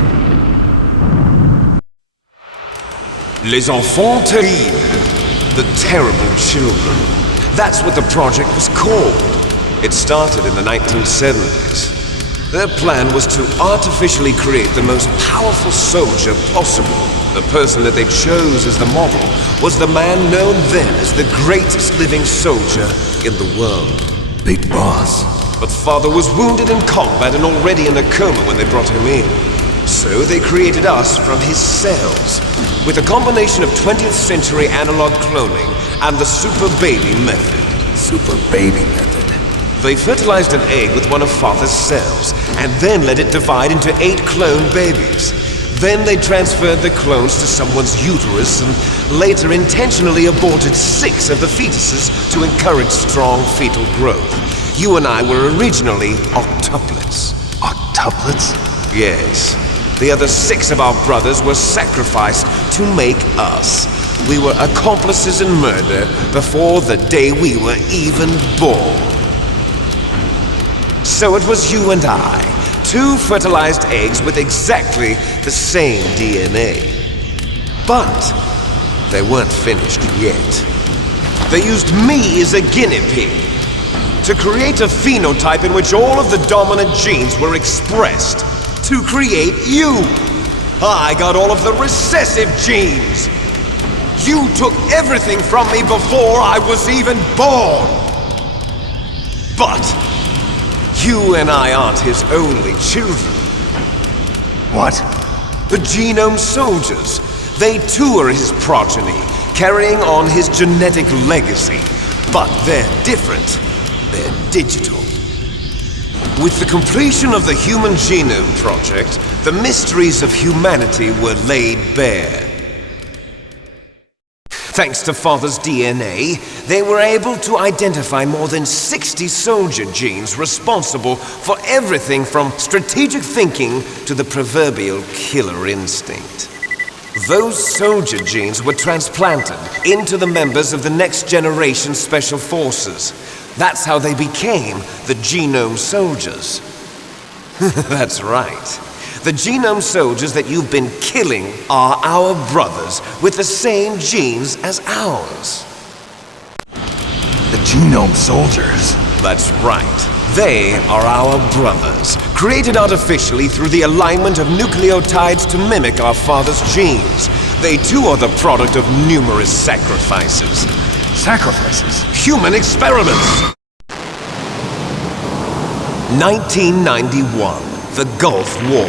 Les enfants terribles. The terrible children. That's what the project was called. It started in the 1970s. Their plan was to artificially create the most powerful soldier possible. The person that they chose as the model was the man known then as the greatest living soldier in the world. Big Boss. But Father was wounded in combat and already in a coma when they brought him in. So they created us from his cells, with a combination of 20th century analog cloning and the super baby method. Super baby method? They fertilized an egg with one of Father's cells, and then let it divide into 8 clone babies. Then they transferred the clones to someone's uterus and later intentionally aborted 6 of the fetuses to encourage strong fetal growth. You and I were originally octuplets. Octuplets? Yes. The other 6 of our brothers were sacrificed to make us. We were accomplices in murder before the day we were even born. So it was you and I, 2 fertilized eggs with exactly the same DNA. But they weren't finished yet. They used me as a guinea pig to create a phenotype in which all of the dominant genes were expressed. to create you. I got all of the recessive genes. You took everything from me before I was even born. But you and I aren't his only children. What? The Genome Soldiers. They too are his progeny, carrying on his genetic legacy. But they're different. They're digital. With the completion of the Human Genome Project, the mysteries of humanity were laid bare. Thanks to Father's DNA, they were able to identify more than 60 soldier genes responsible for everything from strategic thinking to the proverbial killer instinct. Those soldier genes were transplanted into the members of the next generation Special Forces. That's how they became the Genome Soldiers. That's right. The Genome Soldiers that you've been killing are our brothers with the same genes as ours. The Genome Soldiers? That's right. They are our brothers, created artificially through the alignment of nucleotides to mimic our father's genes. They too are the product of numerous sacrifices. Sacrifices? Human experiments! 1991. The Gulf War.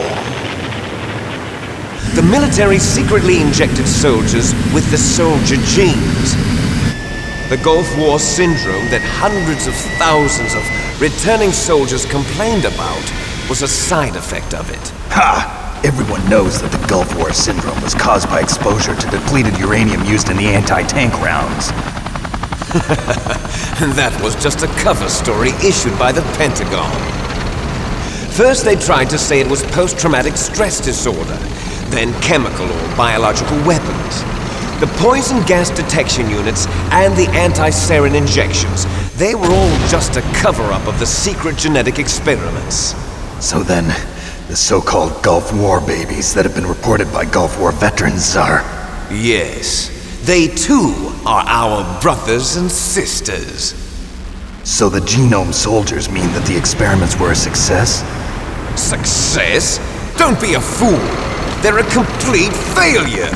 The military secretly injected soldiers with the soldier genes. The Gulf War syndrome that hundreds of thousands of returning soldiers complained about was a side effect of it. Ha! Everyone knows that the Gulf War syndrome was caused by exposure to depleted uranium used in the anti-tank rounds. That was just a cover story issued by the Pentagon. First, they tried to say it was post-traumatic stress disorder, then chemical or biological weapons. The poison gas detection units and the anti-sarin injections, they were all just a cover-up of the secret genetic experiments. So then, the so-called Gulf War babies that have been reported by Gulf War veterans are... Yes, they too are our brothers and sisters. So the Genome Soldiers mean that the experiments were a success? Success? Don't be a fool! They're a complete failure!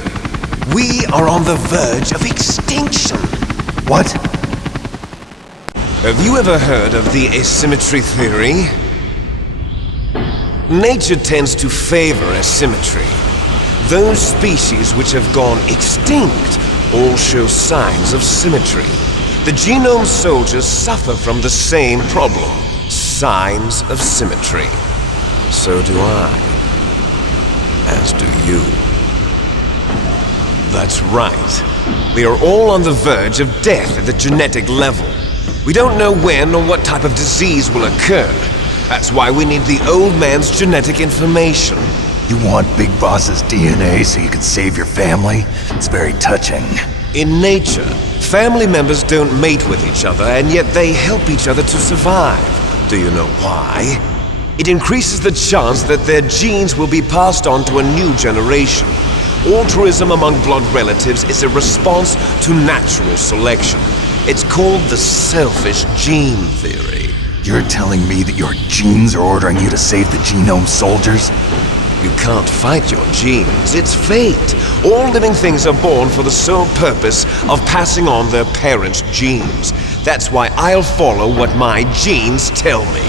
We are on the verge of extinction! What? Have you ever heard of the asymmetry theory? Nature tends to favor asymmetry. Those species which have gone extinct all show signs of symmetry. The Genome Soldiers suffer from the same problem. Signs of symmetry. So do I. As do you. That's right. We are all on the verge of death at the genetic level. We don't know when or what type of disease will occur. That's why we need the old man's genetic information. You want Big Boss's DNA so you can save your family? It's very touching. In nature, family members don't mate with each other, and yet they help each other to survive. Do you know why? It increases the chance that their genes will be passed on to a new generation. Altruism among blood relatives is a response to natural selection. It's called the selfish gene theory. You're telling me that your genes are ordering you to save the Genome Soldiers? You can't fight your genes. It's fate. All living things are born for the sole purpose of passing on their parents' genes. That's why I'll follow what my genes tell me.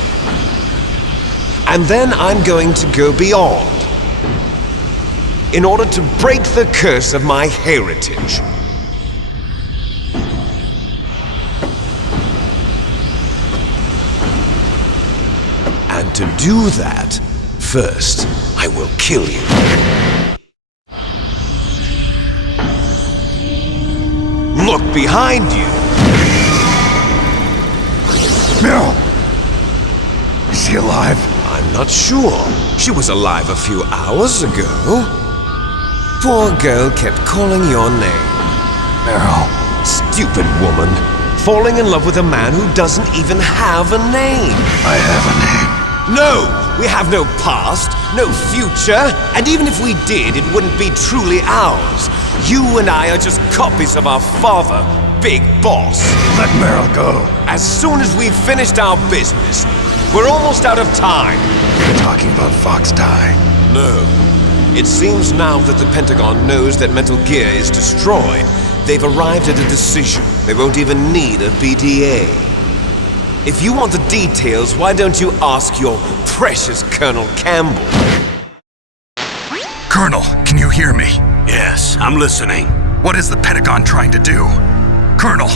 And then I'm going to go beyond, in order to break the curse of my heritage. And to do that, first, I will kill you. Look behind you! Meryl! Is she alive? I'm not sure. She was alive a few hours ago. Poor girl kept calling your name. Meryl. Stupid woman. Falling in love with a man who doesn't even have a name. I have a name. No! We have no past, no future, and even if we did, it wouldn't be truly ours. You and I are just copies of our father, Big Boss. Let Meryl go. As soon as we've finished our business, We're almost out of time. You're talking about Fox Die. No. It seems now that the Pentagon knows that Metal Gear is destroyed, they've arrived at a decision. They won't even need a BDA. If you want the details, why don't you ask your precious Colonel Campbell? Colonel, can you hear me? Yes, I'm listening. What is the Pentagon trying to do? Colonel,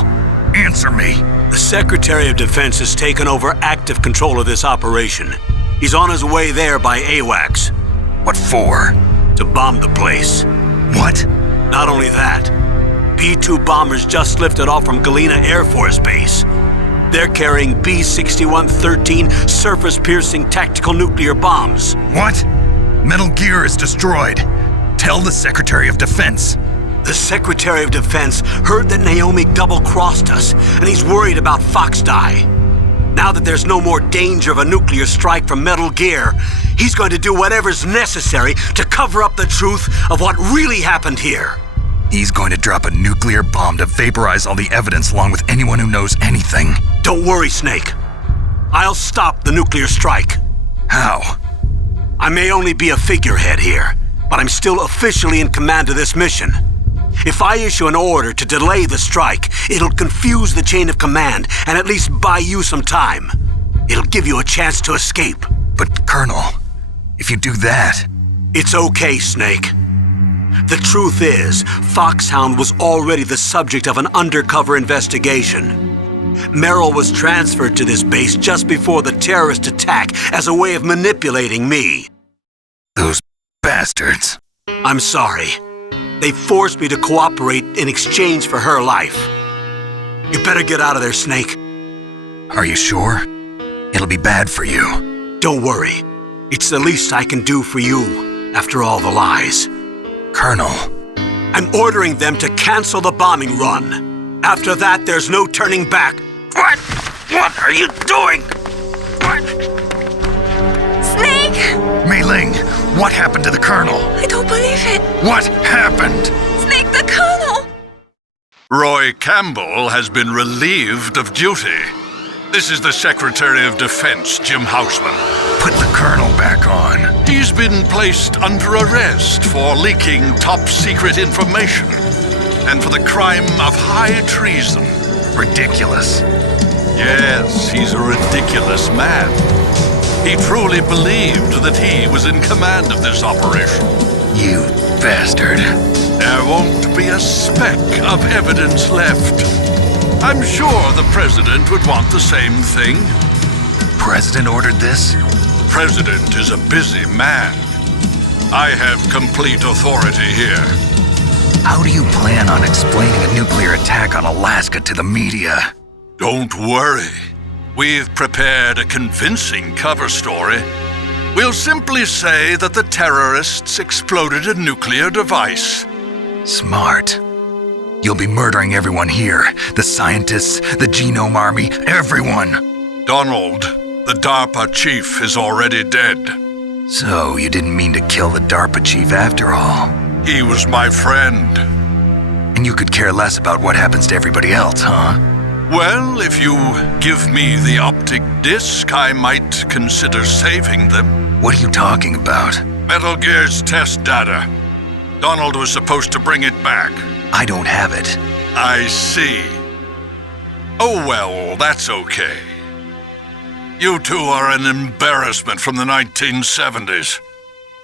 answer me. The Secretary of Defense has taken over active control of this operation. He's on his way there by AWACS. What for? To bomb the place. What? Not only that, B-2 bombers just lifted off from Galena Air Force Base. They're carrying B-6113 surface-piercing tactical nuclear bombs. What? Metal Gear is destroyed. Tell the Secretary of Defense. The Secretary of Defense heard that Naomi double-crossed us, and he's worried about Fox Die. Now that there's no more danger of a nuclear strike from Metal Gear, he's going to do whatever's necessary to cover up the truth of what really happened here. He's going to drop a nuclear bomb to vaporize all the evidence along with anyone who knows anything. Don't worry, Snake. I'll stop the nuclear strike. How? I may only be a figurehead here, but I'm still officially in command of this mission. If I issue an order to delay the strike, it'll confuse the chain of command and at least buy you some time. It'll give you a chance to escape. But, Colonel, if you do that... It's okay, Snake. The truth is, Foxhound was already the subject of an undercover investigation. Merrill was transferred to this base just before the terrorist attack as a way of manipulating me. Those bastards. I'm sorry. They forced me to cooperate in exchange for her life. You better get out of there, Snake. Are you sure? It'll be bad for you. Don't worry. It's the least I can do for you, after all the lies. Colonel. I'm ordering them to cancel the bombing run. After that, there's no turning back. What? What are you doing? What? Snake! Mei Ling, what happened to the Colonel? I don't believe it. What happened? Snake, the Colonel! Roy Campbell has been relieved of duty. This is the Secretary of Defense, Jim Houseman. Put the Colonel back on. He's been placed under arrest for leaking top-secret information and for the crime of high treason. Ridiculous. Yes, he's a ridiculous man. He truly believed that he was in command of this operation. You bastard. There won't be a speck of evidence left. I'm sure the President would want the same thing. President ordered this? The President is a busy man. I have complete authority here. How do you plan on explaining a nuclear attack on Alaska to the media? Don't worry. We've prepared a convincing cover story. We'll simply say that the terrorists exploded a nuclear device. Smart. You'll be murdering everyone here. The scientists, the Genome Army, everyone. Donald, the DARPA chief, is already dead. So you didn't mean to kill the DARPA chief after all? He was my friend. And you could care less about what happens to everybody else, huh? Well, if you give me the optic disc, I might consider saving them. What are you talking about? Metal Gear's test data. Donald was supposed to bring it back. I don't have it. I see. Oh well, that's okay. You two are an embarrassment from the 1970s.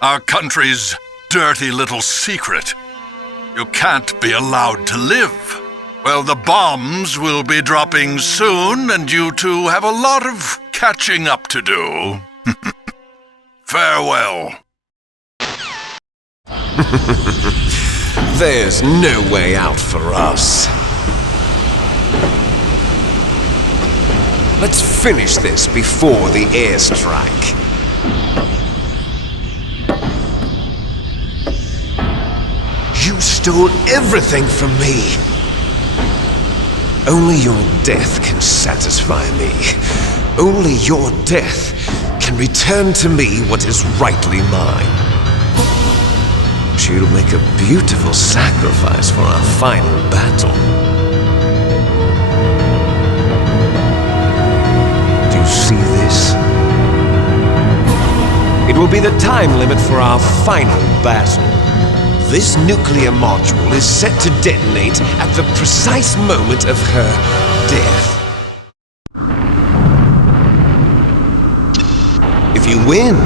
Our country's dirty little secret. You can't be allowed to live. Well, the bombs will be dropping soon, and you two have a lot of catching up to do. Farewell. There's no way out for us. Let's finish this before the airstrike. You stole everything from me. Only your death can satisfy me. Only your death can return to me what is rightly mine. She'll make a beautiful sacrifice for our final battle. Do you see this? will be the time limit for our final battle. This nuclear module is set to detonate at the precise moment of her death. If you win,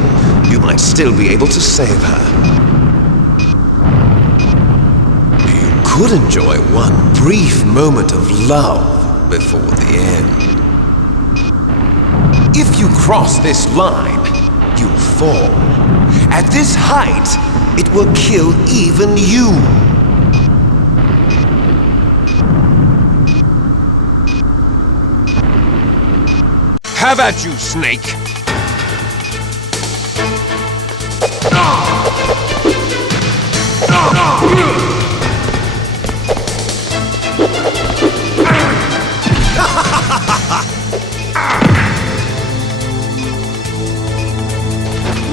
you might still be able to save her. You could enjoy one brief moment of love before the end. If you cross this line, you'll fall. At this height, it will kill even you. Have at you, Snake!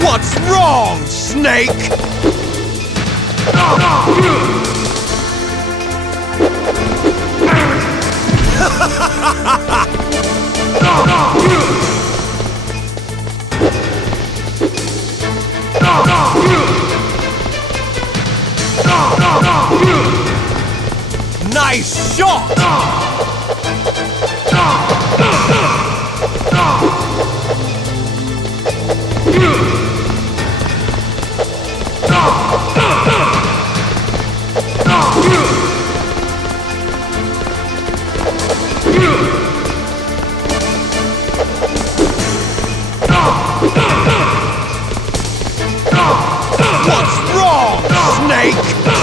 What's wrong, Snake? Nice shot! What's wrong, Snake?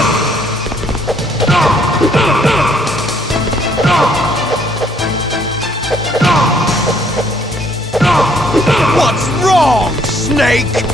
What's wrong, Snake?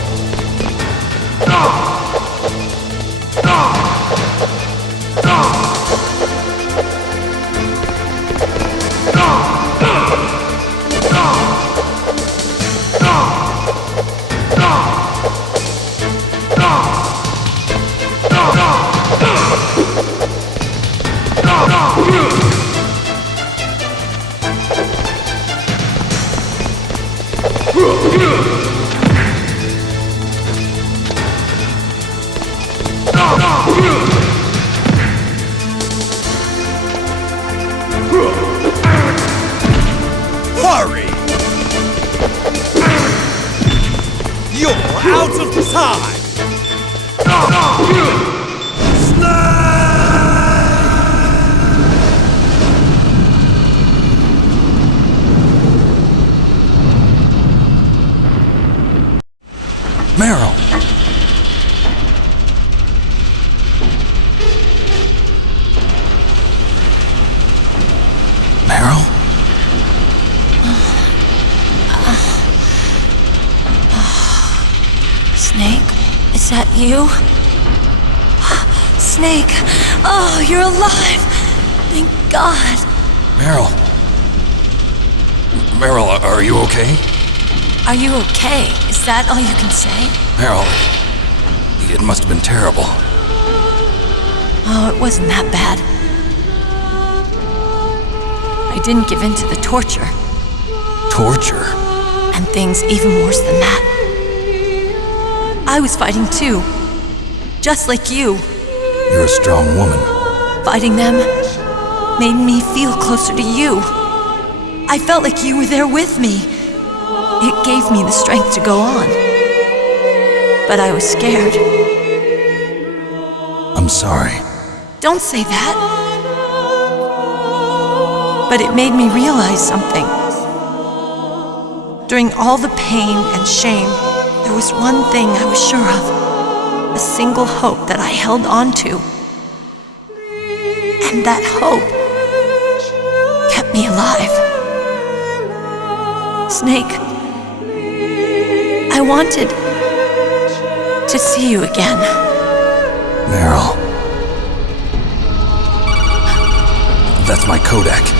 Hurry! You're out of time! Meryl! Meryl? Snake, is that you? Snake, oh, you're alive! Thank God. Meryl? Meryl, are you okay? Are you okay? Is that all you can say? Meryl, it must have been terrible. Oh, it wasn't that bad. I didn't give in to the torture. Torture? And things even worse than that. I was fighting too. Just like you. You're a strong woman. Fighting them made me feel closer to you. I felt like you were there with me. It gave me the strength to go on. But I was scared. I'm sorry. Don't say that. But it made me realize something. During all the pain and shame, there was one thing I was sure of. A single hope that I held on to. And that hope kept me alive. Snake, I wanted to see you again. Meryl. That's my codec.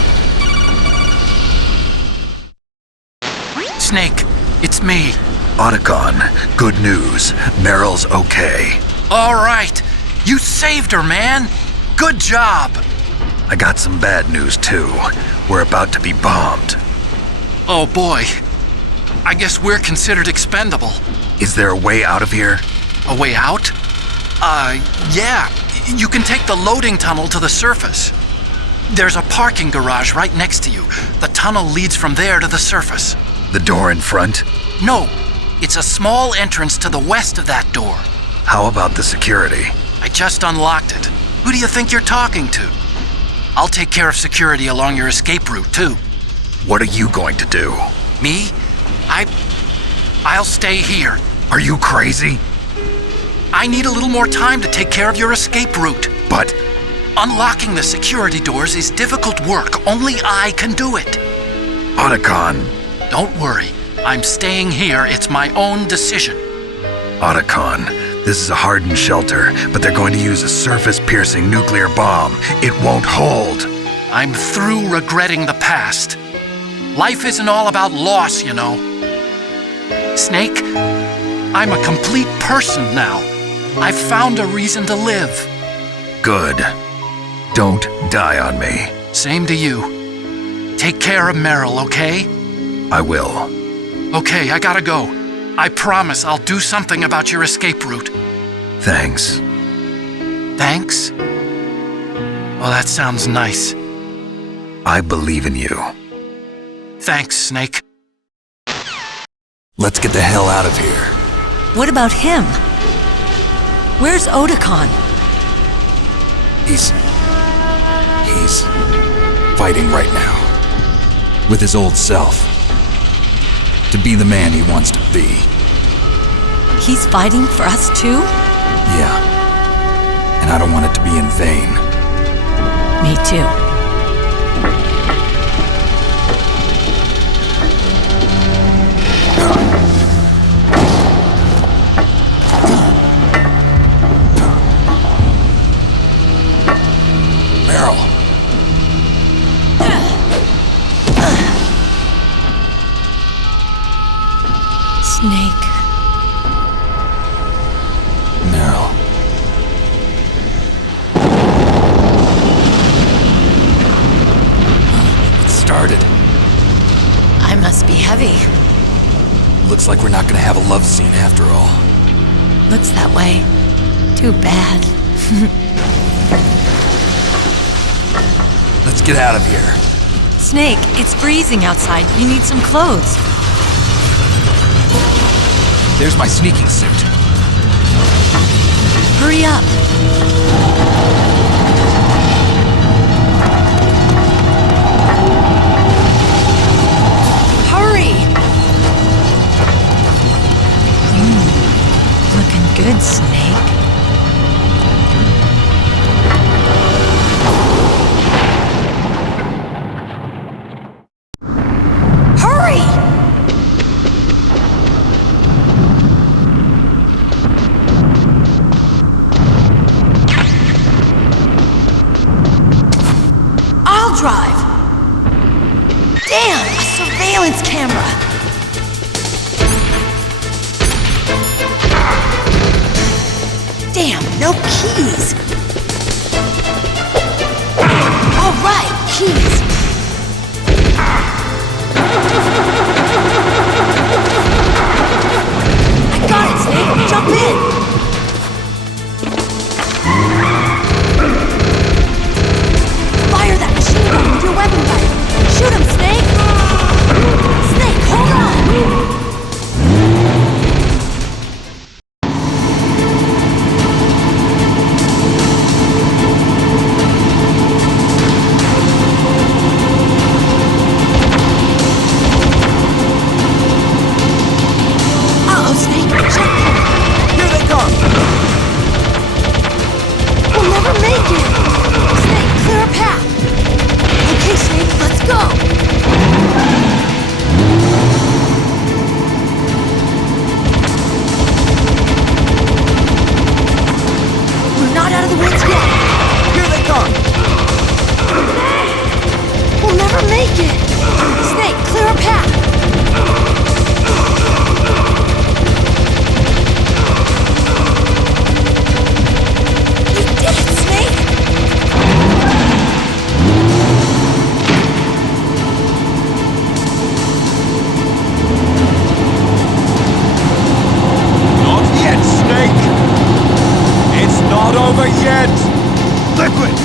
Snake, it's me. Otacon, good news. Meryl's okay. All right. You saved her, man. Good job. I got some bad news, too. We're about to be bombed. Oh, boy. I guess we're considered expendable. Is there a way out of here? A way out? Yeah. You can take the loading tunnel to the surface. There's a parking garage right next to you. The tunnel leads from there to the surface. The door in front? No, it's a small entrance to the west of that door. How about the security? I just unlocked it. Who do you think you're talking to? I'll take care of security along your escape route, too. What are you going to do? Me? I'll stay here. Are you crazy? I need a little more time to take care of your escape route. But unlocking the security doors is difficult work. Only I can do it. Otacon. Don't worry. I'm staying here. It's my own decision. Otacon, this is a hardened shelter, but they're going to use a surface-piercing nuclear bomb. It won't hold. I'm through regretting the past. Life isn't all about loss, you know. Snake, I'm a complete person now. I've found a reason to live. Good. Don't die on me. Same to you. Take care of Meryl, okay? I will. Okay, I gotta go. I promise I'll do something about your escape route. Thanks. Thanks? Well, that sounds nice. I believe in you. Thanks, Snake. Let's get the hell out of here. What about him? Where's Otacon? He's fighting right now. With his old self. To be the man he wants to be. He's fighting for us too? Yeah. And I don't want it to be in vain. Me too. Meryl. Snake. Meryl. It started. I must be heavy. Looks like we're not gonna have a love scene after all. Looks that way. Too bad. Let's get out of here. Snake, it's freezing outside. You need some clothes. There's my sneaking suit. Hurry up. Hurry! Looking good, Snake. Hurry! I'll drive. Damn, a surveillance camera. Damn, no keys. All right, keys. I got it, Snake. Jump in. Fire that machine gun with your weapon gun. Shoot him, Snake. Snake, hold on. Uh-oh, Snake. Check. Here they over yet! Liquid!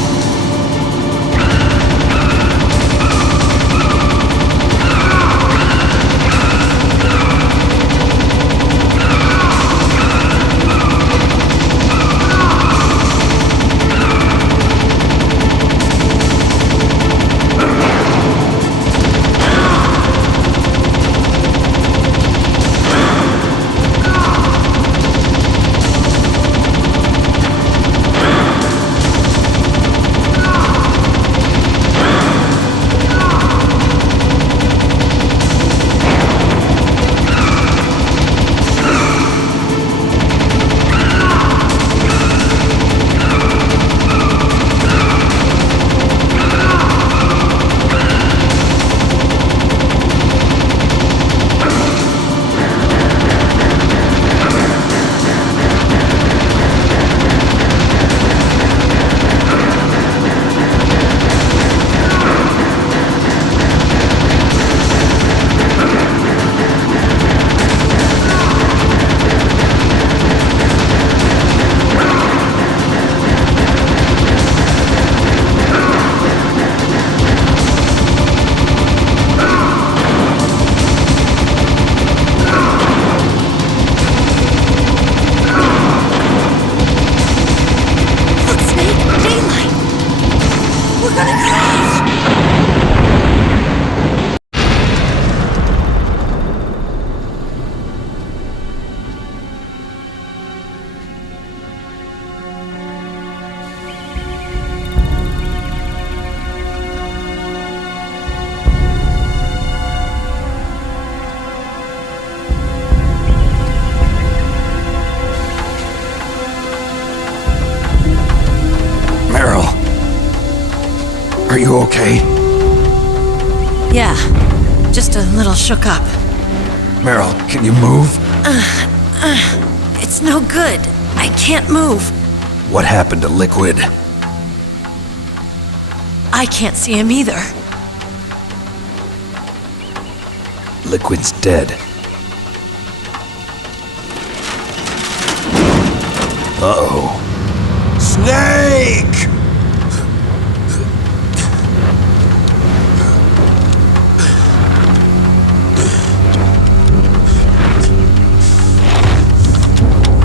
Are you okay? Yeah, just a little shook up. Meryl, can you move? It's no good. I can't move. What happened to Liquid? I can't see him either. Liquid's dead. Uh-oh. Snake!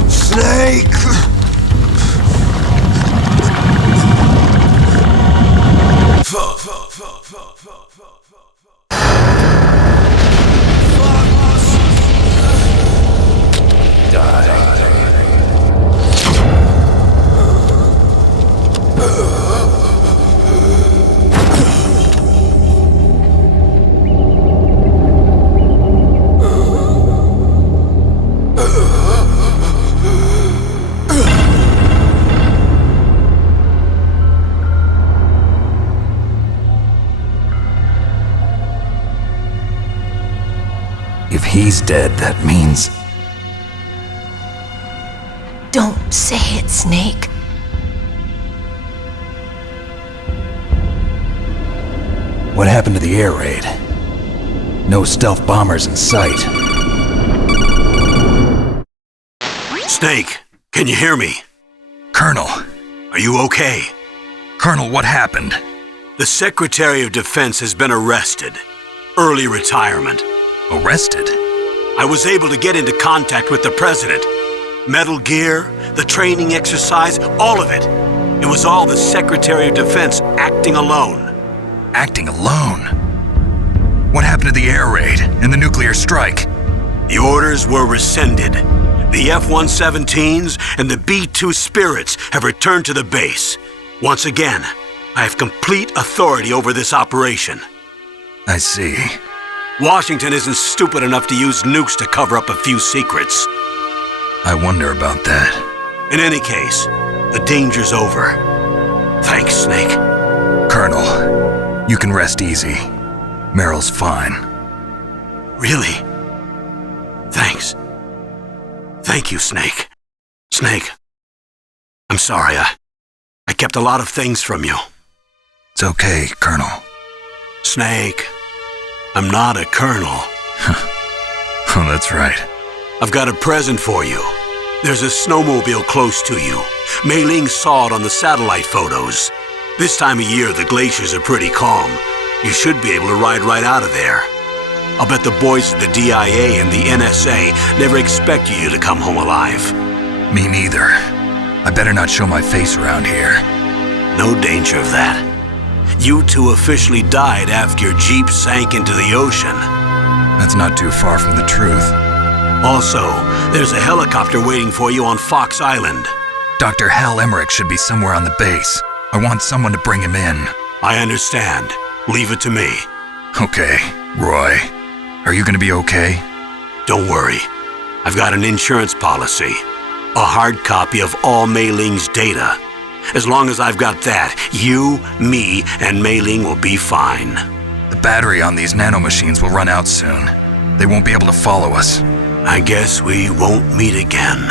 Snake! If he's dead, that means... Don't say it, Snake. What happened to the air raid? No stealth bombers in sight. Snake, can you hear me? Colonel. Are you okay? Colonel, what happened? The Secretary of Defense has been arrested. Early retirement. Arrested? I was able to get into contact with the President. Metal Gear, the training exercise, all of it. It was all the Secretary of Defense acting alone. Acting alone? What happened to the air raid and the nuclear strike? The orders were rescinded. The F-117s and the B-2 Spirits have returned to the base. Once again, I have complete authority over this operation. I see. Washington isn't stupid enough to use nukes to cover up a few secrets. I wonder about that. In any case, the danger's over. Thanks, Snake. Colonel, you can rest easy. Meryl's fine. Really? Thanks. Thank you, Snake. Snake, I'm sorry. I kept a lot of things from you. It's okay, Colonel. Snake, I'm not a colonel. Oh, that's right. I've got a present for you. There's a snowmobile close to you. Mei Ling saw it on the satellite photos. This time of year, the glaciers are pretty calm. You should be able to ride right out of there. I'll bet the boys at the DIA and the NSA never expected you to come home alive. Me neither. I better not show my face around here. No danger of that. You two officially died after your Jeep sank into the ocean. That's not too far from the truth. Also, there's a helicopter waiting for you on Fox Island. Dr. Hal Emmerich should be somewhere on the base. I want someone to bring him in. I understand. Leave it to me. Okay, Roy. Are you gonna be okay? Don't worry. I've got an insurance policy. A hard copy of all Mei Ling's data. As long as I've got that, you, me, and Mei Ling will be fine. The battery on these nanomachines will run out soon. They won't be able to follow us. I guess we won't meet again.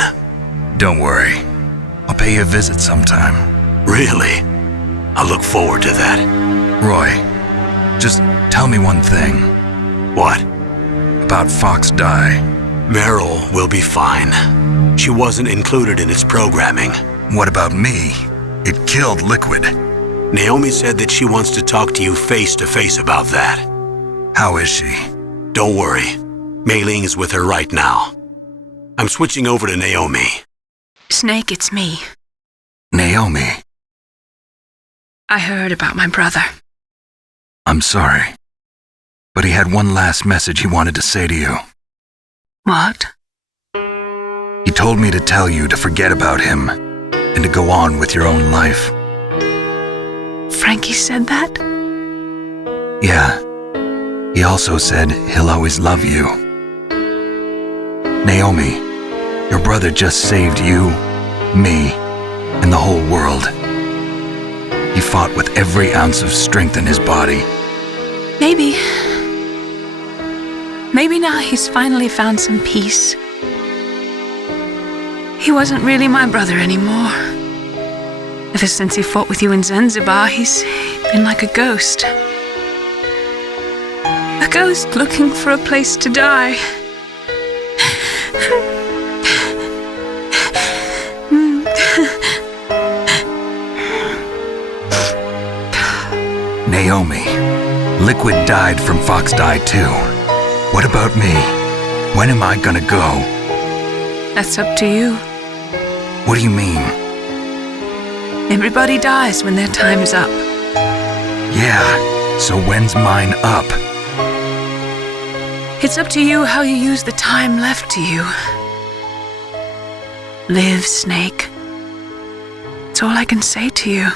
Don't worry. I'll pay you a visit sometime. Really? I look forward to that. Roy, just tell me one thing. What? About Fox Die. Meryl will be fine. She wasn't included in its programming. What about me? It killed Liquid. Naomi said that she wants to talk to you face to face about that. How is she? Don't worry. Mei Ling is with her right now. I'm switching over to Naomi. Snake, it's me. Naomi. I heard about my brother. I'm sorry. But he had one last message he wanted to say to you. What? He told me to tell you to forget about him and to go on with your own life. Frankie said that? Yeah. He also said he'll always love you. Naomi, your brother just saved you, me, and the whole world. He fought with every ounce of strength in his body. Maybe now he's finally found some peace. He wasn't really my brother anymore. Ever since he fought with you in Zanzibar, he's been like a ghost. A ghost looking for a place to die. Naomi, Liquid died from Fox Die too. What about me? When am I gonna go? That's up to you. What do you mean? Everybody dies when their time is up. Yeah, so when's mine up? It's up to you how you use the time left to you. Live, Snake. That's all I can say to you.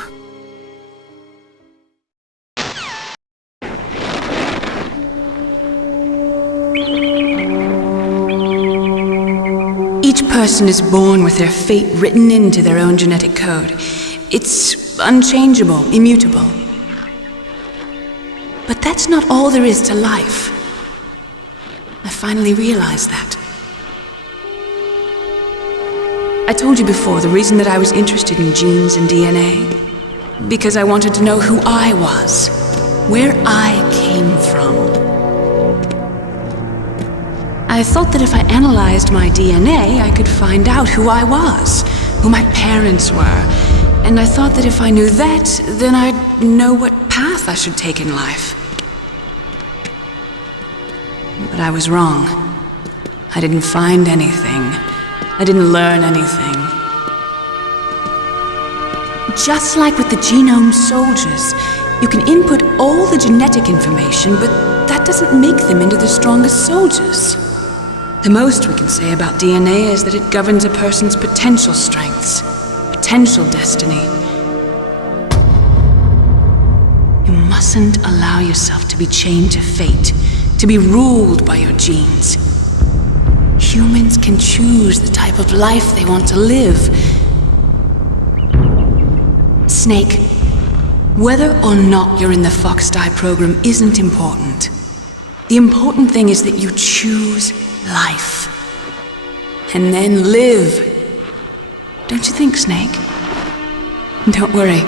Each person is born with their fate written into their own genetic code. It's unchangeable, immutable. But that's not all there is to life. I finally realized that. I told you before the reason that I was interested in genes and DNA. Because I wanted to know who I was, where I came from. I thought that if I analyzed my DNA, I could find out who I was, who my parents were. And I thought that if I knew that, then I'd know what path I should take in life. But I was wrong. I didn't find anything. I didn't learn anything. Just like with the genome soldiers, you can input all the genetic information, but that doesn't make them into the strongest soldiers. The most we can say about DNA is that it governs a person's potential strengths, potential destiny. You mustn't allow yourself to be chained to fate, to be ruled by your genes. Humans can choose the type of life they want to live. Snake, whether or not you're in the Fox Die program isn't important. The important thing is that you choose life. And then live. Don't you think, Snake? Don't worry.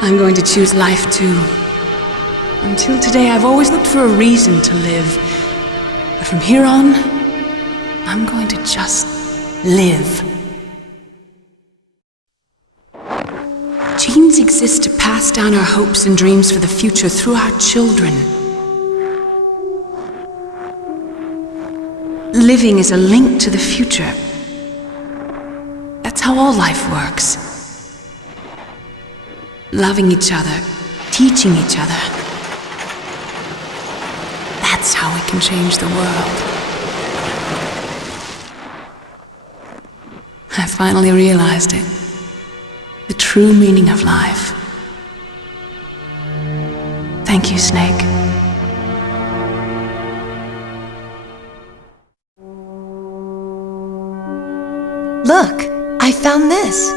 I'm going to choose life too. Until today, I've always looked for a reason to live. But from here on, I'm going to just live. Genes exist to pass down our hopes and dreams for the future through our children. Living is a link to the future. That's how all life works. Loving each other, teaching each other. That's how we can change the world. I finally realized it. The true meaning of life. Thank you, Snake. Look, I found this.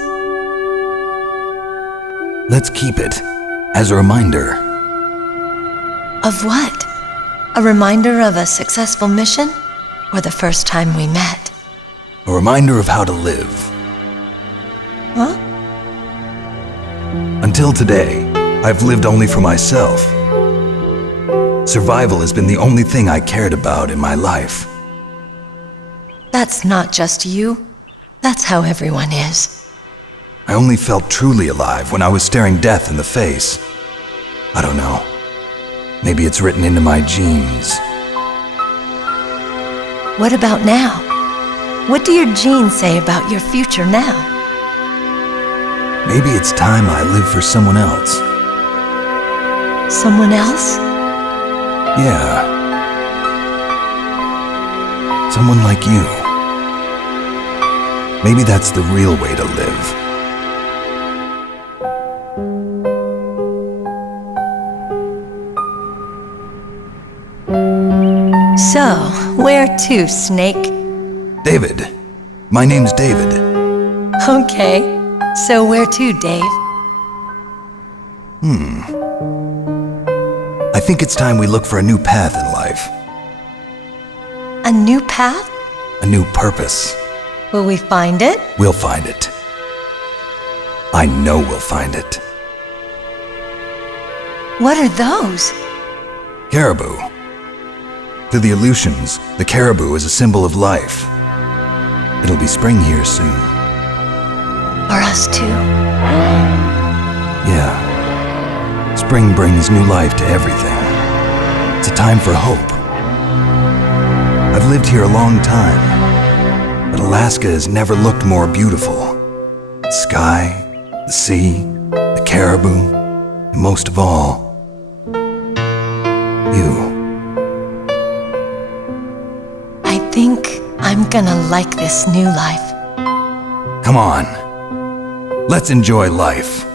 Let's keep it as a reminder. Of what? A reminder of a successful mission? Or the first time we met? A reminder of how to live. Huh? Until today, I've lived only for myself. Survival has been the only thing I cared about in my life. That's not just you. That's how everyone is. I only felt truly alive when I was staring death in the face. I don't know. Maybe it's written into my genes. What about now? What do your genes say about your future now? Maybe it's time I live for someone else. Someone else? Yeah. Someone like you. Maybe that's the real way to live. So, where to, Snake? David. My name's David. Okay. So where to, Dave? I think it's time we look for a new path in life. A new path? A new purpose. Will we find it? We'll find it. I know we'll find it. What are those? Caribou. To the Aleutians, the caribou is a symbol of life. It'll be spring here soon. For us too? Yeah. Spring brings new life to everything. It's a time for hope. I've lived here a long time, but Alaska has never looked more beautiful. The sky, the sea, the caribou, and most of all, you. I think I'm gonna like this new life. Come on. Let's enjoy life.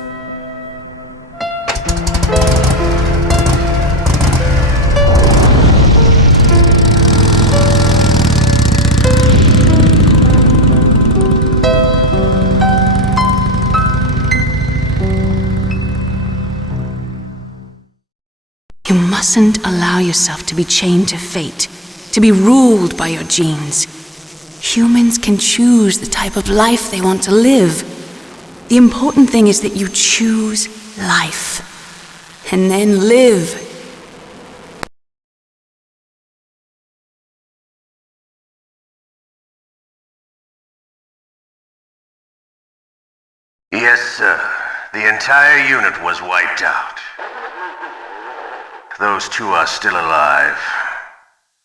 You mustn't allow yourself to be chained to fate, to be ruled by your genes. Humans can choose the type of life they want to live. The important thing is that you choose life, and then live. Yes, sir. The entire unit was wiped out. Those two are still alive.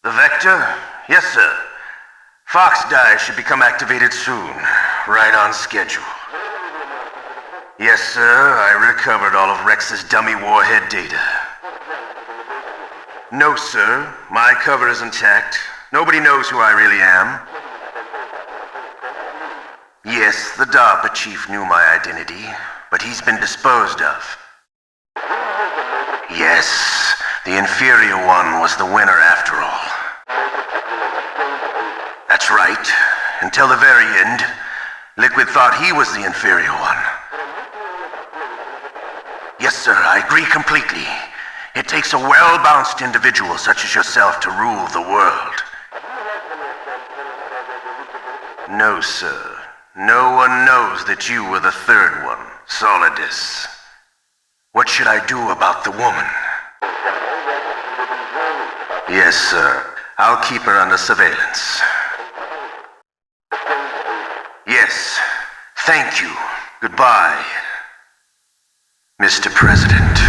The Vector? Yes, sir. Fox Dive should become activated soon, right on schedule. Yes, sir, I recovered all of Rex's dummy warhead data. No, sir, my cover is intact. Nobody knows who I really am. Yes, the DARPA chief knew my identity, but he's been disposed of. Yes, the inferior one was the winner after all. That's right. Until the very end, Liquid thought he was the inferior one. Yes, sir, I agree completely. It takes a well-balanced individual such as yourself to rule the world. No, sir. No one knows that you were the third one, Solidus. What should I do about the woman? Yes, sir. I'll keep her under surveillance. Thank you. Goodbye, Mr. President.